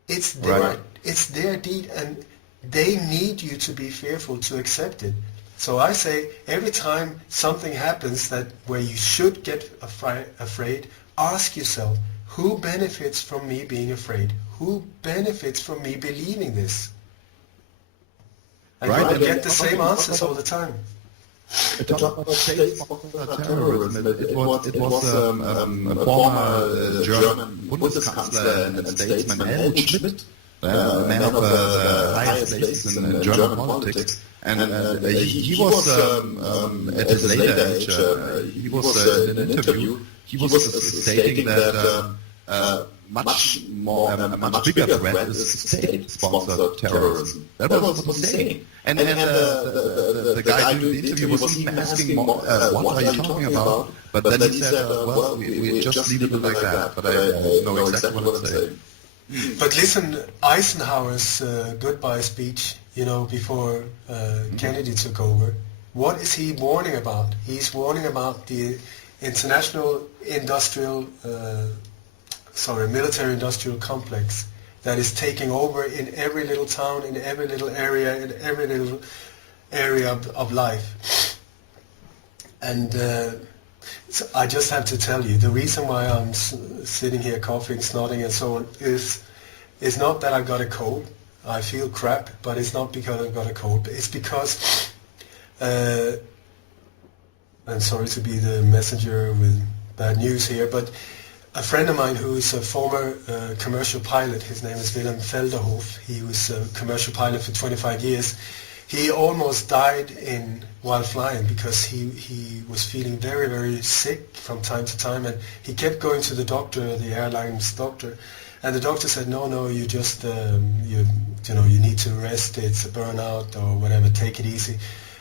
It's their deed, and they need you to be fearful to accept it. So I say, every time something happens where you should get afraid, ask yourself, who benefits from me being afraid? Who benefits from me believing this? And you will get the same answers all the time. Talk about terrorism. It was a former German Bundeskanzler and statesman, Helmut Schmidt, a man of the highest places in German politics. And he was, at his later age, he was in an interview, he was stating that much bigger threat is state-sponsored terrorism. That was what he was saying. And the guy doing the interview was even asking, what are you talking about? But then he said, well, we just leave it like that. But I know exactly what I'm saying. But listen, Eisenhower's goodbye speech, before Kennedy took over, what is he warning about? He's warning about the military-industrial complex that is taking over in every little town, in every little area, in every little area of life. And so I just have to tell you, the reason why I'm sitting here coughing, snorting and so on is not that I got a cold. I feel crap, but it's not because I got a cold. It's because I'm sorry to be the messenger with bad news here, but a friend of mine who's a former commercial pilot, his name is Willem Felderhof, he was a commercial pilot for 25 years. He almost died while flying because he was feeling very, very sick from time to time, and he kept going to the doctor, the airline's doctor, and the doctor said, no, you just you need to rest, it's a burnout or whatever, take it easy.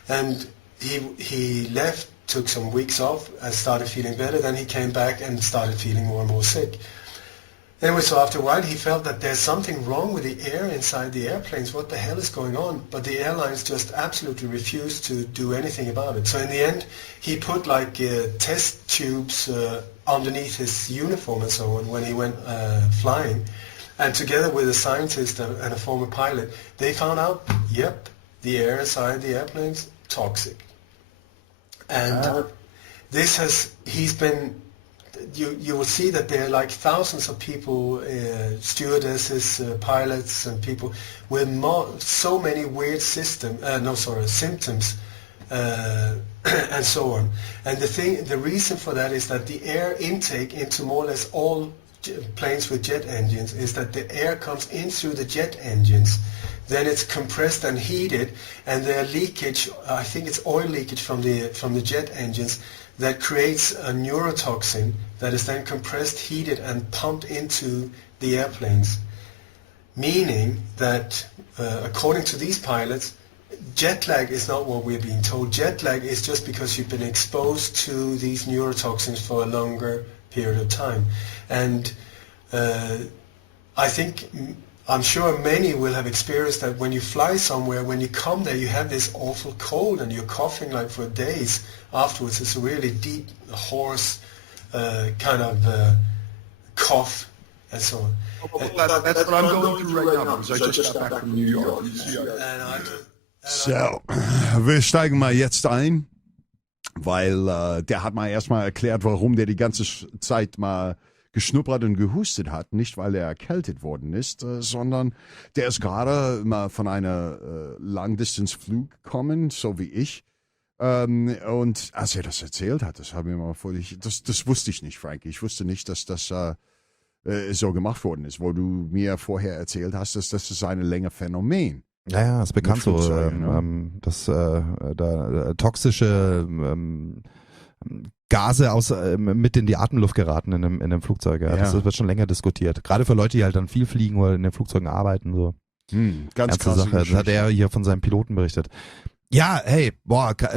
And he left, took some weeks off and started feeling better, then he came back and started feeling more and more sick. Anyway, so after a while he felt that there's something wrong with the air inside the airplanes. What the hell is going on? But the airlines just absolutely refused to do anything about it. So in the end, he put like test tubes underneath his uniform and so on when he went flying. And together with a scientist and a former pilot, they found out, yep, the air inside the airplanes, toxic. And you will see that there are like thousands of people, stewardesses, pilots and people with so many weird symptoms and so on. And the reason for that is that the air intake into more or less all planes with jet engines is that the air comes in through the jet engines, then it's compressed and heated, and the leakage, I think it's oil leakage from the jet engines, that creates a neurotoxin that is then compressed, heated, and pumped into the airplanes. Meaning that, according to these pilots, jet lag is not what we're being told. Jet lag is just because you've been exposed to these neurotoxins for a longer period of time. And I'm sure many will have experienced that when you fly somewhere, when you come there, you have this awful cold and you're coughing like for days afterwards. It's a really deep, hoarse kind of cough and so on. That's what I'm going through right now because I just got back from New York. So, wir steigen mal jetzt ein, weil der hat mal erstmal erklärt, warum der die ganze Zeit mal geschnuppert und gehustet hat, nicht weil er erkältet worden ist, sondern der ist gerade mal von einer Long-Distance-Flug gekommen, so wie ich. Und als er das erzählt hat, das wusste ich nicht, Frankie. Ich wusste nicht, dass das so gemacht worden ist, wo du mir vorher erzählt hast, dass das ist ein länger Phänomen. Ja, ist bekannt so, dass toxische Gase mit in die Atemluft geraten in einem Flugzeug. Ja. Das wird schon länger diskutiert. Gerade für Leute, die halt dann viel fliegen oder in den Flugzeugen arbeiten. So. Ganz krasse Sache. Das hat er hier von seinem Piloten berichtet. Ja, hey,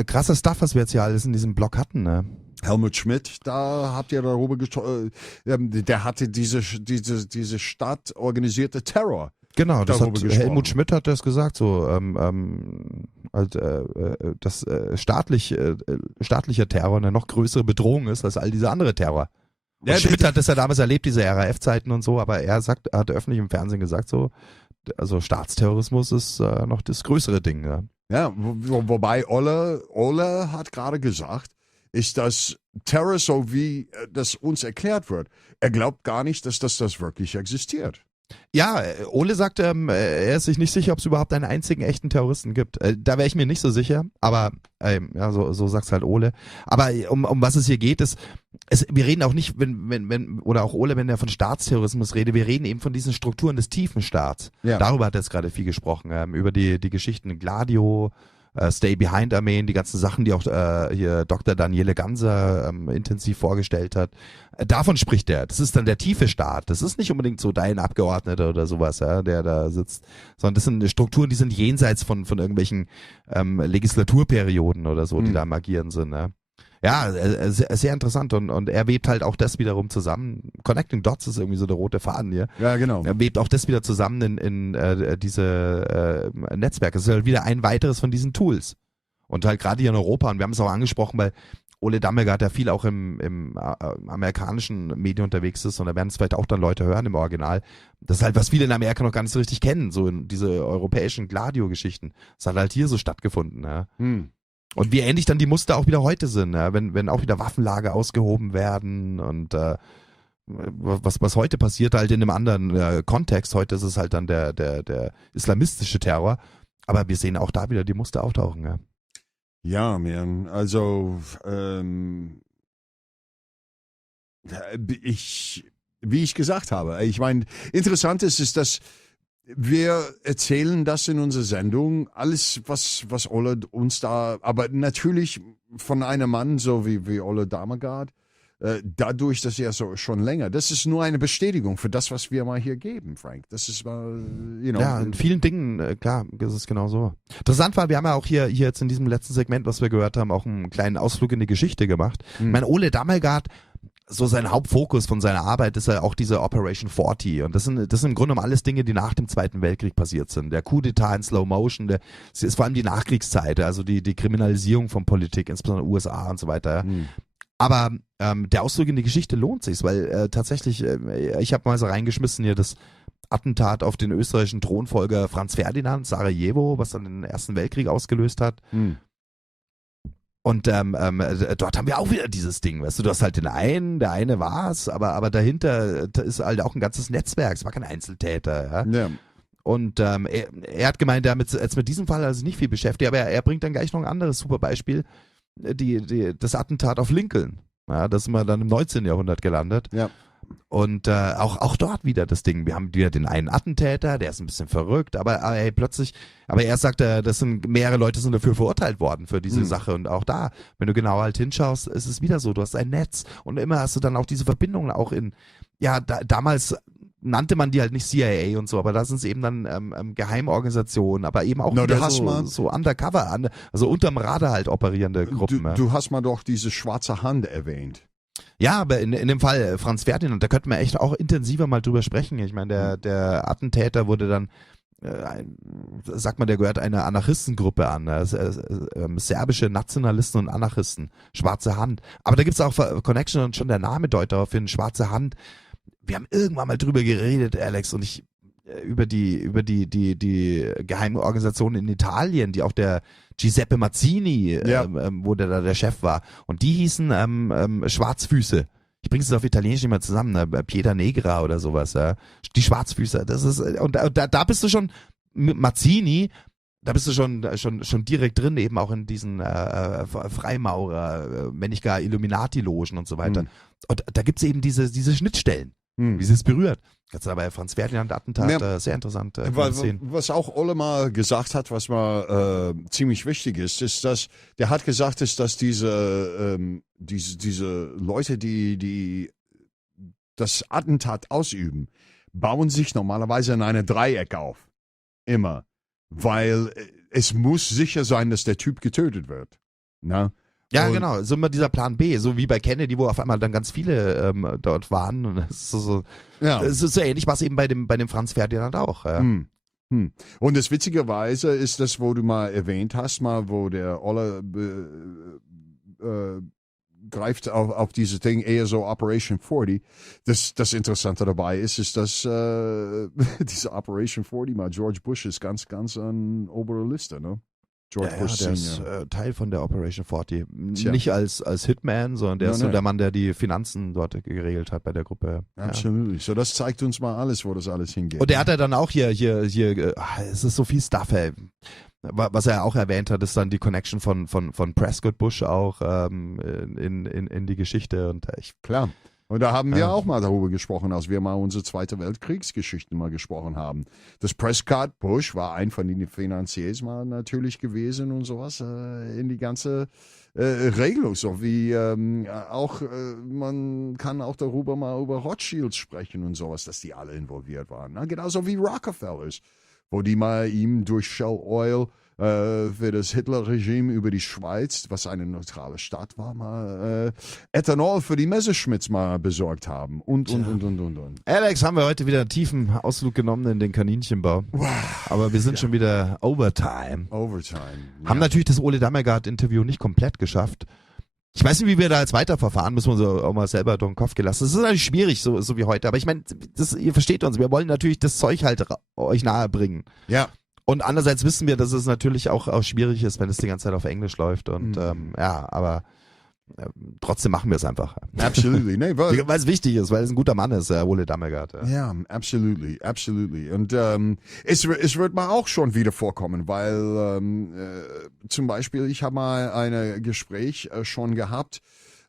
krasser Stuff, was wir jetzt hier alles in diesem Blog hatten. Ne? Helmut Schmidt, da habt ihr darüber gesprochen, der hatte diese Stadt organisierte Terror. Genau, Helmut Schmidt hat das gesagt, so, dass staatlicher Terror eine noch größere Bedrohung ist als all diese andere Terror. Und Schmidt hat das ja damals erlebt, diese RAF-Zeiten und so, aber er hat öffentlich im Fernsehen gesagt, so, also Staatsterrorismus ist noch das größere Ding. Ja, ja wobei Ole hat gerade gesagt, ist das Terror, so wie das uns erklärt wird. Er glaubt gar nicht, dass das wirklich existiert. Ja, Ole sagt, er ist sich nicht sicher, ob es überhaupt einen einzigen echten Terroristen gibt. Da wäre ich mir nicht so sicher, aber ja, so sagt's halt Ole. Aber um was es hier geht, wir reden auch nicht, wenn oder auch Ole, wenn er von Staatsterrorismus redet, wir reden eben von diesen Strukturen des tiefen Staats. Ja. Darüber hat er jetzt gerade viel gesprochen, über die Geschichten Gladio, Stay-Behind-Armeen, die ganzen Sachen, die auch hier Dr. Daniele Ganser intensiv vorgestellt hat. Davon spricht er. Das ist dann der tiefe Staat. Das ist nicht unbedingt so dein Abgeordneter oder sowas, ja, der da sitzt, sondern das sind Strukturen, die sind jenseits von irgendwelchen Legislaturperioden oder so, die da am Agieren sind. Ja. Ja, sehr interessant und er webt halt auch das wiederum zusammen. Connecting Dots ist irgendwie so der rote Faden hier. Ja, genau. Er webt auch das wieder zusammen in diese Netzwerke. Es ist halt wieder ein weiteres von diesen Tools. Und halt gerade hier in Europa, und wir haben es auch angesprochen, weil Ole Dammegard, der viel auch im amerikanischen Medien unterwegs ist, und da werden es vielleicht auch dann Leute hören im Original. Das ist halt, was viele in Amerika noch gar nicht so richtig kennen, so in diese europäischen Gladio-Geschichten. Das hat halt hier so stattgefunden, ja. Und wie ähnlich dann die Muster auch wieder heute sind, ja? wenn auch wieder Waffenlager ausgehoben werden und was heute passiert halt in einem anderen Kontext. Heute ist es halt dann der islamistische Terror, aber wir sehen auch da wieder die Muster auftauchen. Ja, ja man, also wie ich gesagt habe, ich meine, interessant ist, dass wir erzählen das in unserer Sendung, alles, was Ole uns da, aber natürlich von einem Mann, so wie Ole Dammegard, dadurch, dass er so schon länger, das ist nur eine Bestätigung für das, was wir mal hier geben, Frank. Das ist mal, Ja, in vielen Dingen, klar, ist es genau so. Interessant war, wir haben ja auch hier jetzt in diesem letzten Segment, was wir gehört haben, auch einen kleinen Ausflug in die Geschichte gemacht. Ich meine, Ole Dammegard, so sein Hauptfokus von seiner Arbeit ist ja auch diese Operation 40 und das sind im Grunde genommen alles Dinge, die nach dem Zweiten Weltkrieg passiert sind. Der Coup d'etat in Slow Motion, das ist vor allem die Nachkriegszeit, also die Kriminalisierung von Politik, insbesondere USA und so weiter. Aber der Ausflug in die Geschichte lohnt sich, weil tatsächlich, ich habe mal so reingeschmissen hier das Attentat auf den österreichischen Thronfolger Franz Ferdinand, Sarajevo, was dann den Ersten Weltkrieg ausgelöst hat. Und dort haben wir auch wieder dieses Ding, weißt du hast halt der eine war's, aber dahinter ist halt auch ein ganzes Netzwerk, es war kein Einzeltäter. Ja. Und er hat gemeint, er hat mit diesem Fall also nicht viel beschäftigt, aber er bringt dann gleich noch ein anderes super Beispiel, das Attentat auf Lincoln. Ja, das sind wir dann im 19. Jahrhundert gelandet. Ja. Und auch dort wieder das Ding. Wir haben wieder den einen Attentäter, der ist ein bisschen verrückt, aber er sagt, das sind mehrere Leute sind dafür verurteilt worden für diese Sache. Und auch da, wenn du genau halt hinschaust, ist es wieder so, du hast ein Netz und immer hast du dann auch diese Verbindungen auch damals nannte man die halt nicht CIA und so, aber da sind es eben dann Geheimorganisationen, aber eben auch so undercover, also unterm Radar halt operierende Gruppen. Du hast mal doch diese schwarze Hand erwähnt. Ja, aber in dem Fall Franz Ferdinand, da könnten wir echt auch intensiver mal drüber sprechen. Ich meine, der Attentäter wurde dann, sagt man, der gehört einer Anarchistengruppe an, serbische Nationalisten und Anarchisten, schwarze Hand. Aber da gibt's auch Connection und schon der Name deutet darauf hin, schwarze Hand. Wir haben irgendwann mal drüber geredet, Alex, und ich über die geheime Organisation in Italien, die auch der Giuseppe Mazzini, wo der Chef war. Und die hießen Schwarzfüße. Ich bring's es auf Italienisch nicht mal zusammen, Pieta Negra oder sowas. Ja. Die Schwarzfüße. Das ist und da bist du schon mit Mazzini. Da bist du schon direkt drin, eben auch in diesen Freimaurer, wenn nicht gar Illuminati-Logen und so weiter. Und da gibt's eben diese Schnittstellen, wie sie es berührt. Kannst du dabei Franz Ferdinand Attentat sehr interessant sehen. Was auch Ole mal gesagt hat, was mal ziemlich wichtig ist, dass der hat gesagt, dass diese Leute, die das Attentat ausüben, bauen sich normalerweise in eine Dreieck auf. Immer. Weil es muss sicher sein, dass der Typ getötet wird. Na? Ja, genau. So immer dieser Plan B, so wie bei Kennedy, wo auf einmal dann ganz viele dort waren. Und das ist es ist so ähnlich, was eben bei dem Franz Ferdinand auch. Ja. Und das Witzigerweise ist das, wo du mal erwähnt hast, wo der Ole greift auf dieses Ding, eher so Operation 40. Das Interessante dabei ist, dass diese Operation 40 mal George Bush ist ganz an oberer Liste, ne? George Bush der ist Teil von der Operation 40. Tja. Nicht als Hitman, sondern der ist so der Mann, der die Finanzen dort geregelt hat bei der Gruppe. Absolut. Ja. So, das zeigt uns mal alles, wo das alles hingeht. Und der hat ja dann auch hier, es ist so viel Stuff, ey. Was er auch erwähnt hat, ist dann die Connection von Prescott Bush auch in die Geschichte. Und klar. Und da haben wir auch mal darüber gesprochen, als wir mal unsere Zweite Weltkriegsgeschichten mal gesprochen haben. Das Prescott Bush war ein von den Finanziers mal natürlich gewesen und sowas in die ganze Regelung. So wie man kann auch darüber mal über Rothschilds sprechen und sowas, dass die alle involviert waren. Ne? Genauso wie Rockefellers, wo die mal ihm durch Shell Oil für das Hitler-Regime über die Schweiz, was eine neutrale Stadt war, mal Ethanol für die Messerschmitts mal besorgt haben und. Alex, haben wir heute wieder einen tiefen Ausflug genommen in den Kaninchenbau. Wow. Aber wir sind schon wieder Overtime. Haben natürlich das Ole Dammegard-Interview nicht komplett geschafft. Ich weiß nicht, wie wir da jetzt weiterverfahren, müssen wir uns auch mal selber durch den Kopf gelassen. Das ist natürlich schwierig, so wie heute. Aber ich meine, ihr versteht uns. Wir wollen natürlich das Zeug halt euch nahe bringen. Ja. Und andererseits wissen wir, dass es natürlich auch schwierig ist, wenn es die ganze Zeit auf Englisch läuft. Und aber trotzdem machen wir es einfach. Absolutely. Nee, weil es wichtig ist, weil es ein guter Mann ist, Ole Dammegard. Ja, absolutely. Und es wird mal auch schon wieder vorkommen, weil zum Beispiel ich habe mal ein Gespräch schon gehabt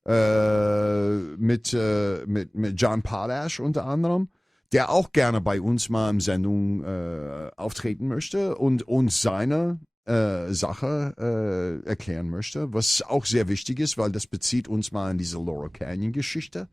mit John Pardash unter anderem, der auch gerne bei uns mal im Sendung auftreten möchte und uns seine Sache erklären möchte, was auch sehr wichtig ist, weil das bezieht uns mal in diese Laurel Canyon Geschichte.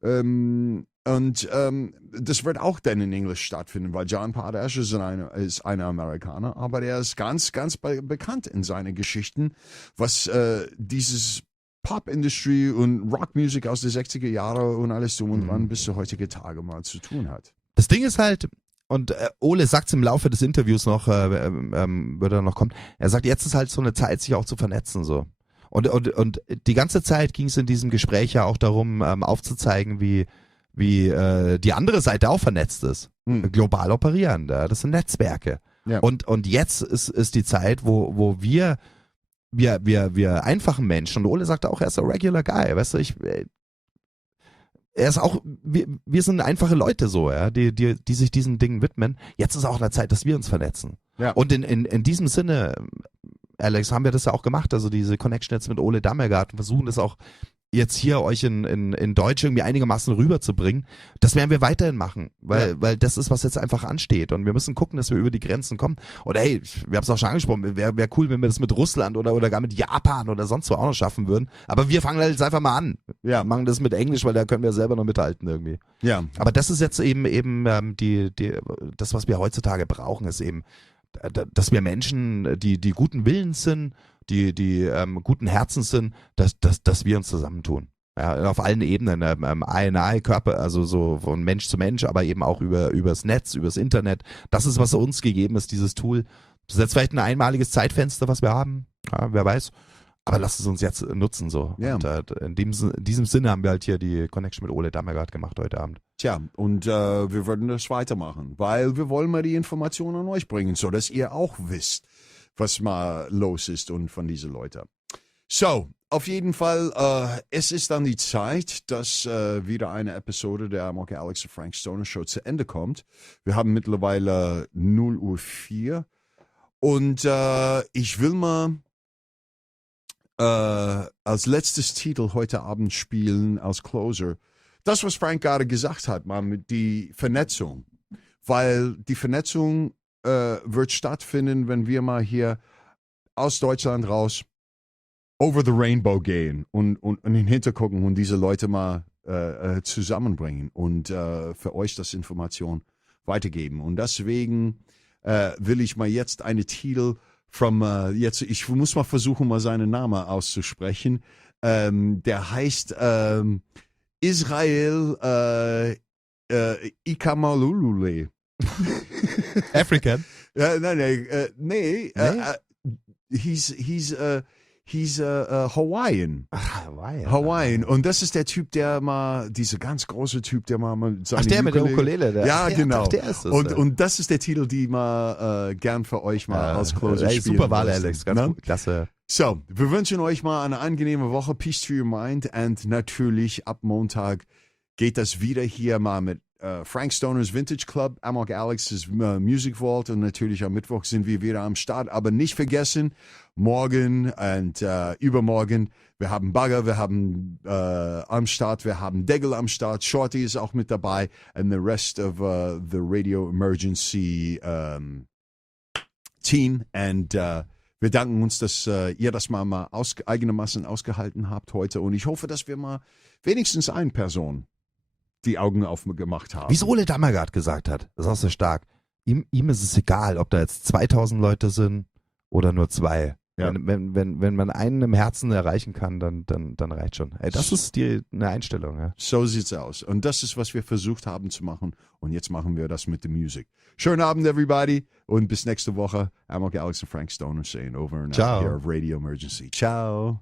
Und das wird auch dann in Englisch stattfinden, weil John Pardash ist ein Amerikaner, aber der ist ganz, ganz bekannt in seinen Geschichten, was dieses Pop-Industrie und Rockmusik aus den 60er Jahren und alles drum und dran bis zu heutige Tage mal zu tun hat. Das Ding ist halt, und Ole sagt es im Laufe des Interviews noch, wird er noch kommen, er sagt, jetzt ist halt so eine Zeit, sich auch zu vernetzen, so. Und die ganze Zeit ging es in diesem Gespräch ja auch darum, aufzuzeigen, wie die andere Seite auch vernetzt ist. Global operierend, das sind Netzwerke. Ja. Und jetzt ist die Zeit, wo wir einfachen Menschen, und Ole sagt auch, er ist ein regular guy, weißt du, er ist auch, wir sind einfache Leute so, ja, die sich diesen Dingen widmen. Jetzt ist auch eine Zeit, dass wir uns vernetzen. Ja. Und in diesem Sinne, Alex, haben wir das ja auch gemacht, also diese Connection jetzt mit Ole Dammegard und versuchen das auch jetzt hier euch in Deutsch irgendwie einigermaßen rüberzubringen. Das werden wir weiterhin machen, weil das ist, was jetzt einfach ansteht und wir müssen gucken, dass wir über die Grenzen kommen. Oder hey, wir haben es auch schon angesprochen, wäre cool, wenn wir das mit Russland oder gar mit Japan oder sonst wo auch noch schaffen würden. Aber wir fangen halt jetzt einfach mal an. Ja. Machen das mit Englisch, weil da können wir selber noch mithalten irgendwie. Ja. Aber das ist jetzt eben das, was wir heutzutage brauchen, ist eben, dass wir Menschen, die guten Willens sind, die guten Herzens sind, dass wir uns zusammentun. Ja, auf allen Ebenen, eine, Körper, also so von Mensch zu Mensch, aber eben auch übers Netz, übers Internet. Das ist, was uns gegeben ist, dieses Tool. Das ist jetzt vielleicht ein einmaliges Zeitfenster, was wir haben, ja, wer weiß. Aber lasst es uns jetzt nutzen so. Ja. Und in diesem Sinne haben wir halt hier die Connection mit Ole Dammegard gemacht heute Abend. Tja, und wir würden das weitermachen, weil wir wollen mal die Informationen an euch bringen, so dass ihr auch wisst, was mal los ist und von diesen Leuten. So, auf jeden Fall, es ist dann die Zeit, dass wieder eine Episode der Am0k Alex und Frank Stoner Show zu Ende kommt. Wir haben mittlerweile 0:04 Uhr und ich will mal als letztes Titel heute Abend spielen, als Closer, das, was Frank gerade gesagt hat, mal mit die Vernetzung. Weil die Vernetzung wird stattfinden, wenn wir mal hier aus Deutschland raus over the rainbow gehen und hintergucken und diese Leute mal zusammenbringen und für euch das Information weitergeben. Und deswegen will ich mal jetzt eine Titel ich muss mal versuchen, mal seinen Namen auszusprechen. Der heißt Israel Ikamalulule. African? Nee. He's Hawaiian. Ach, Hawaiian. Und das ist der Typ, der mal, dieser ganz große Typ, der mal seine der mit der Ukulele. Ja, genau. Der ist es, und das ist der Titel, die mal gern für euch mal als Closer spielen. Super Wahl, Alex. Ganz gut. Klasse. So, wir wünschen euch mal eine angenehme Woche. Peace to your mind. Und natürlich ab Montag geht das wieder hier mal mit Frank Stoner's Vintage Club, Am0k Alex's Music Vault und natürlich am Mittwoch sind wir wieder am Start. Aber nicht vergessen, morgen und übermorgen, wir haben Bagger, wir haben am Start, wir haben Degel am Start, Shorty ist auch mit dabei and the rest of the Radio Emergency Team. Und wir danken uns, dass ihr das mal eigenermaßen ausgehalten habt heute und ich hoffe, dass wir mal wenigstens eine Person die Augen aufgemacht haben. Wie es Ole Dammegard gesagt hat, das ist auch so stark. Ihm ist es egal, ob da jetzt 2000 Leute sind oder nur 2. Ja. Wenn man einen im Herzen erreichen kann, dann reicht schon. Ey, das ist eine Einstellung. Ja. So sieht's aus. Und das ist, was wir versucht haben zu machen. Und jetzt machen wir das mit der Musik. Schönen Abend, everybody. Und bis nächste Woche. Am0k Alex und Frank Stoner saying over and out here of Radio Emergency. Ciao.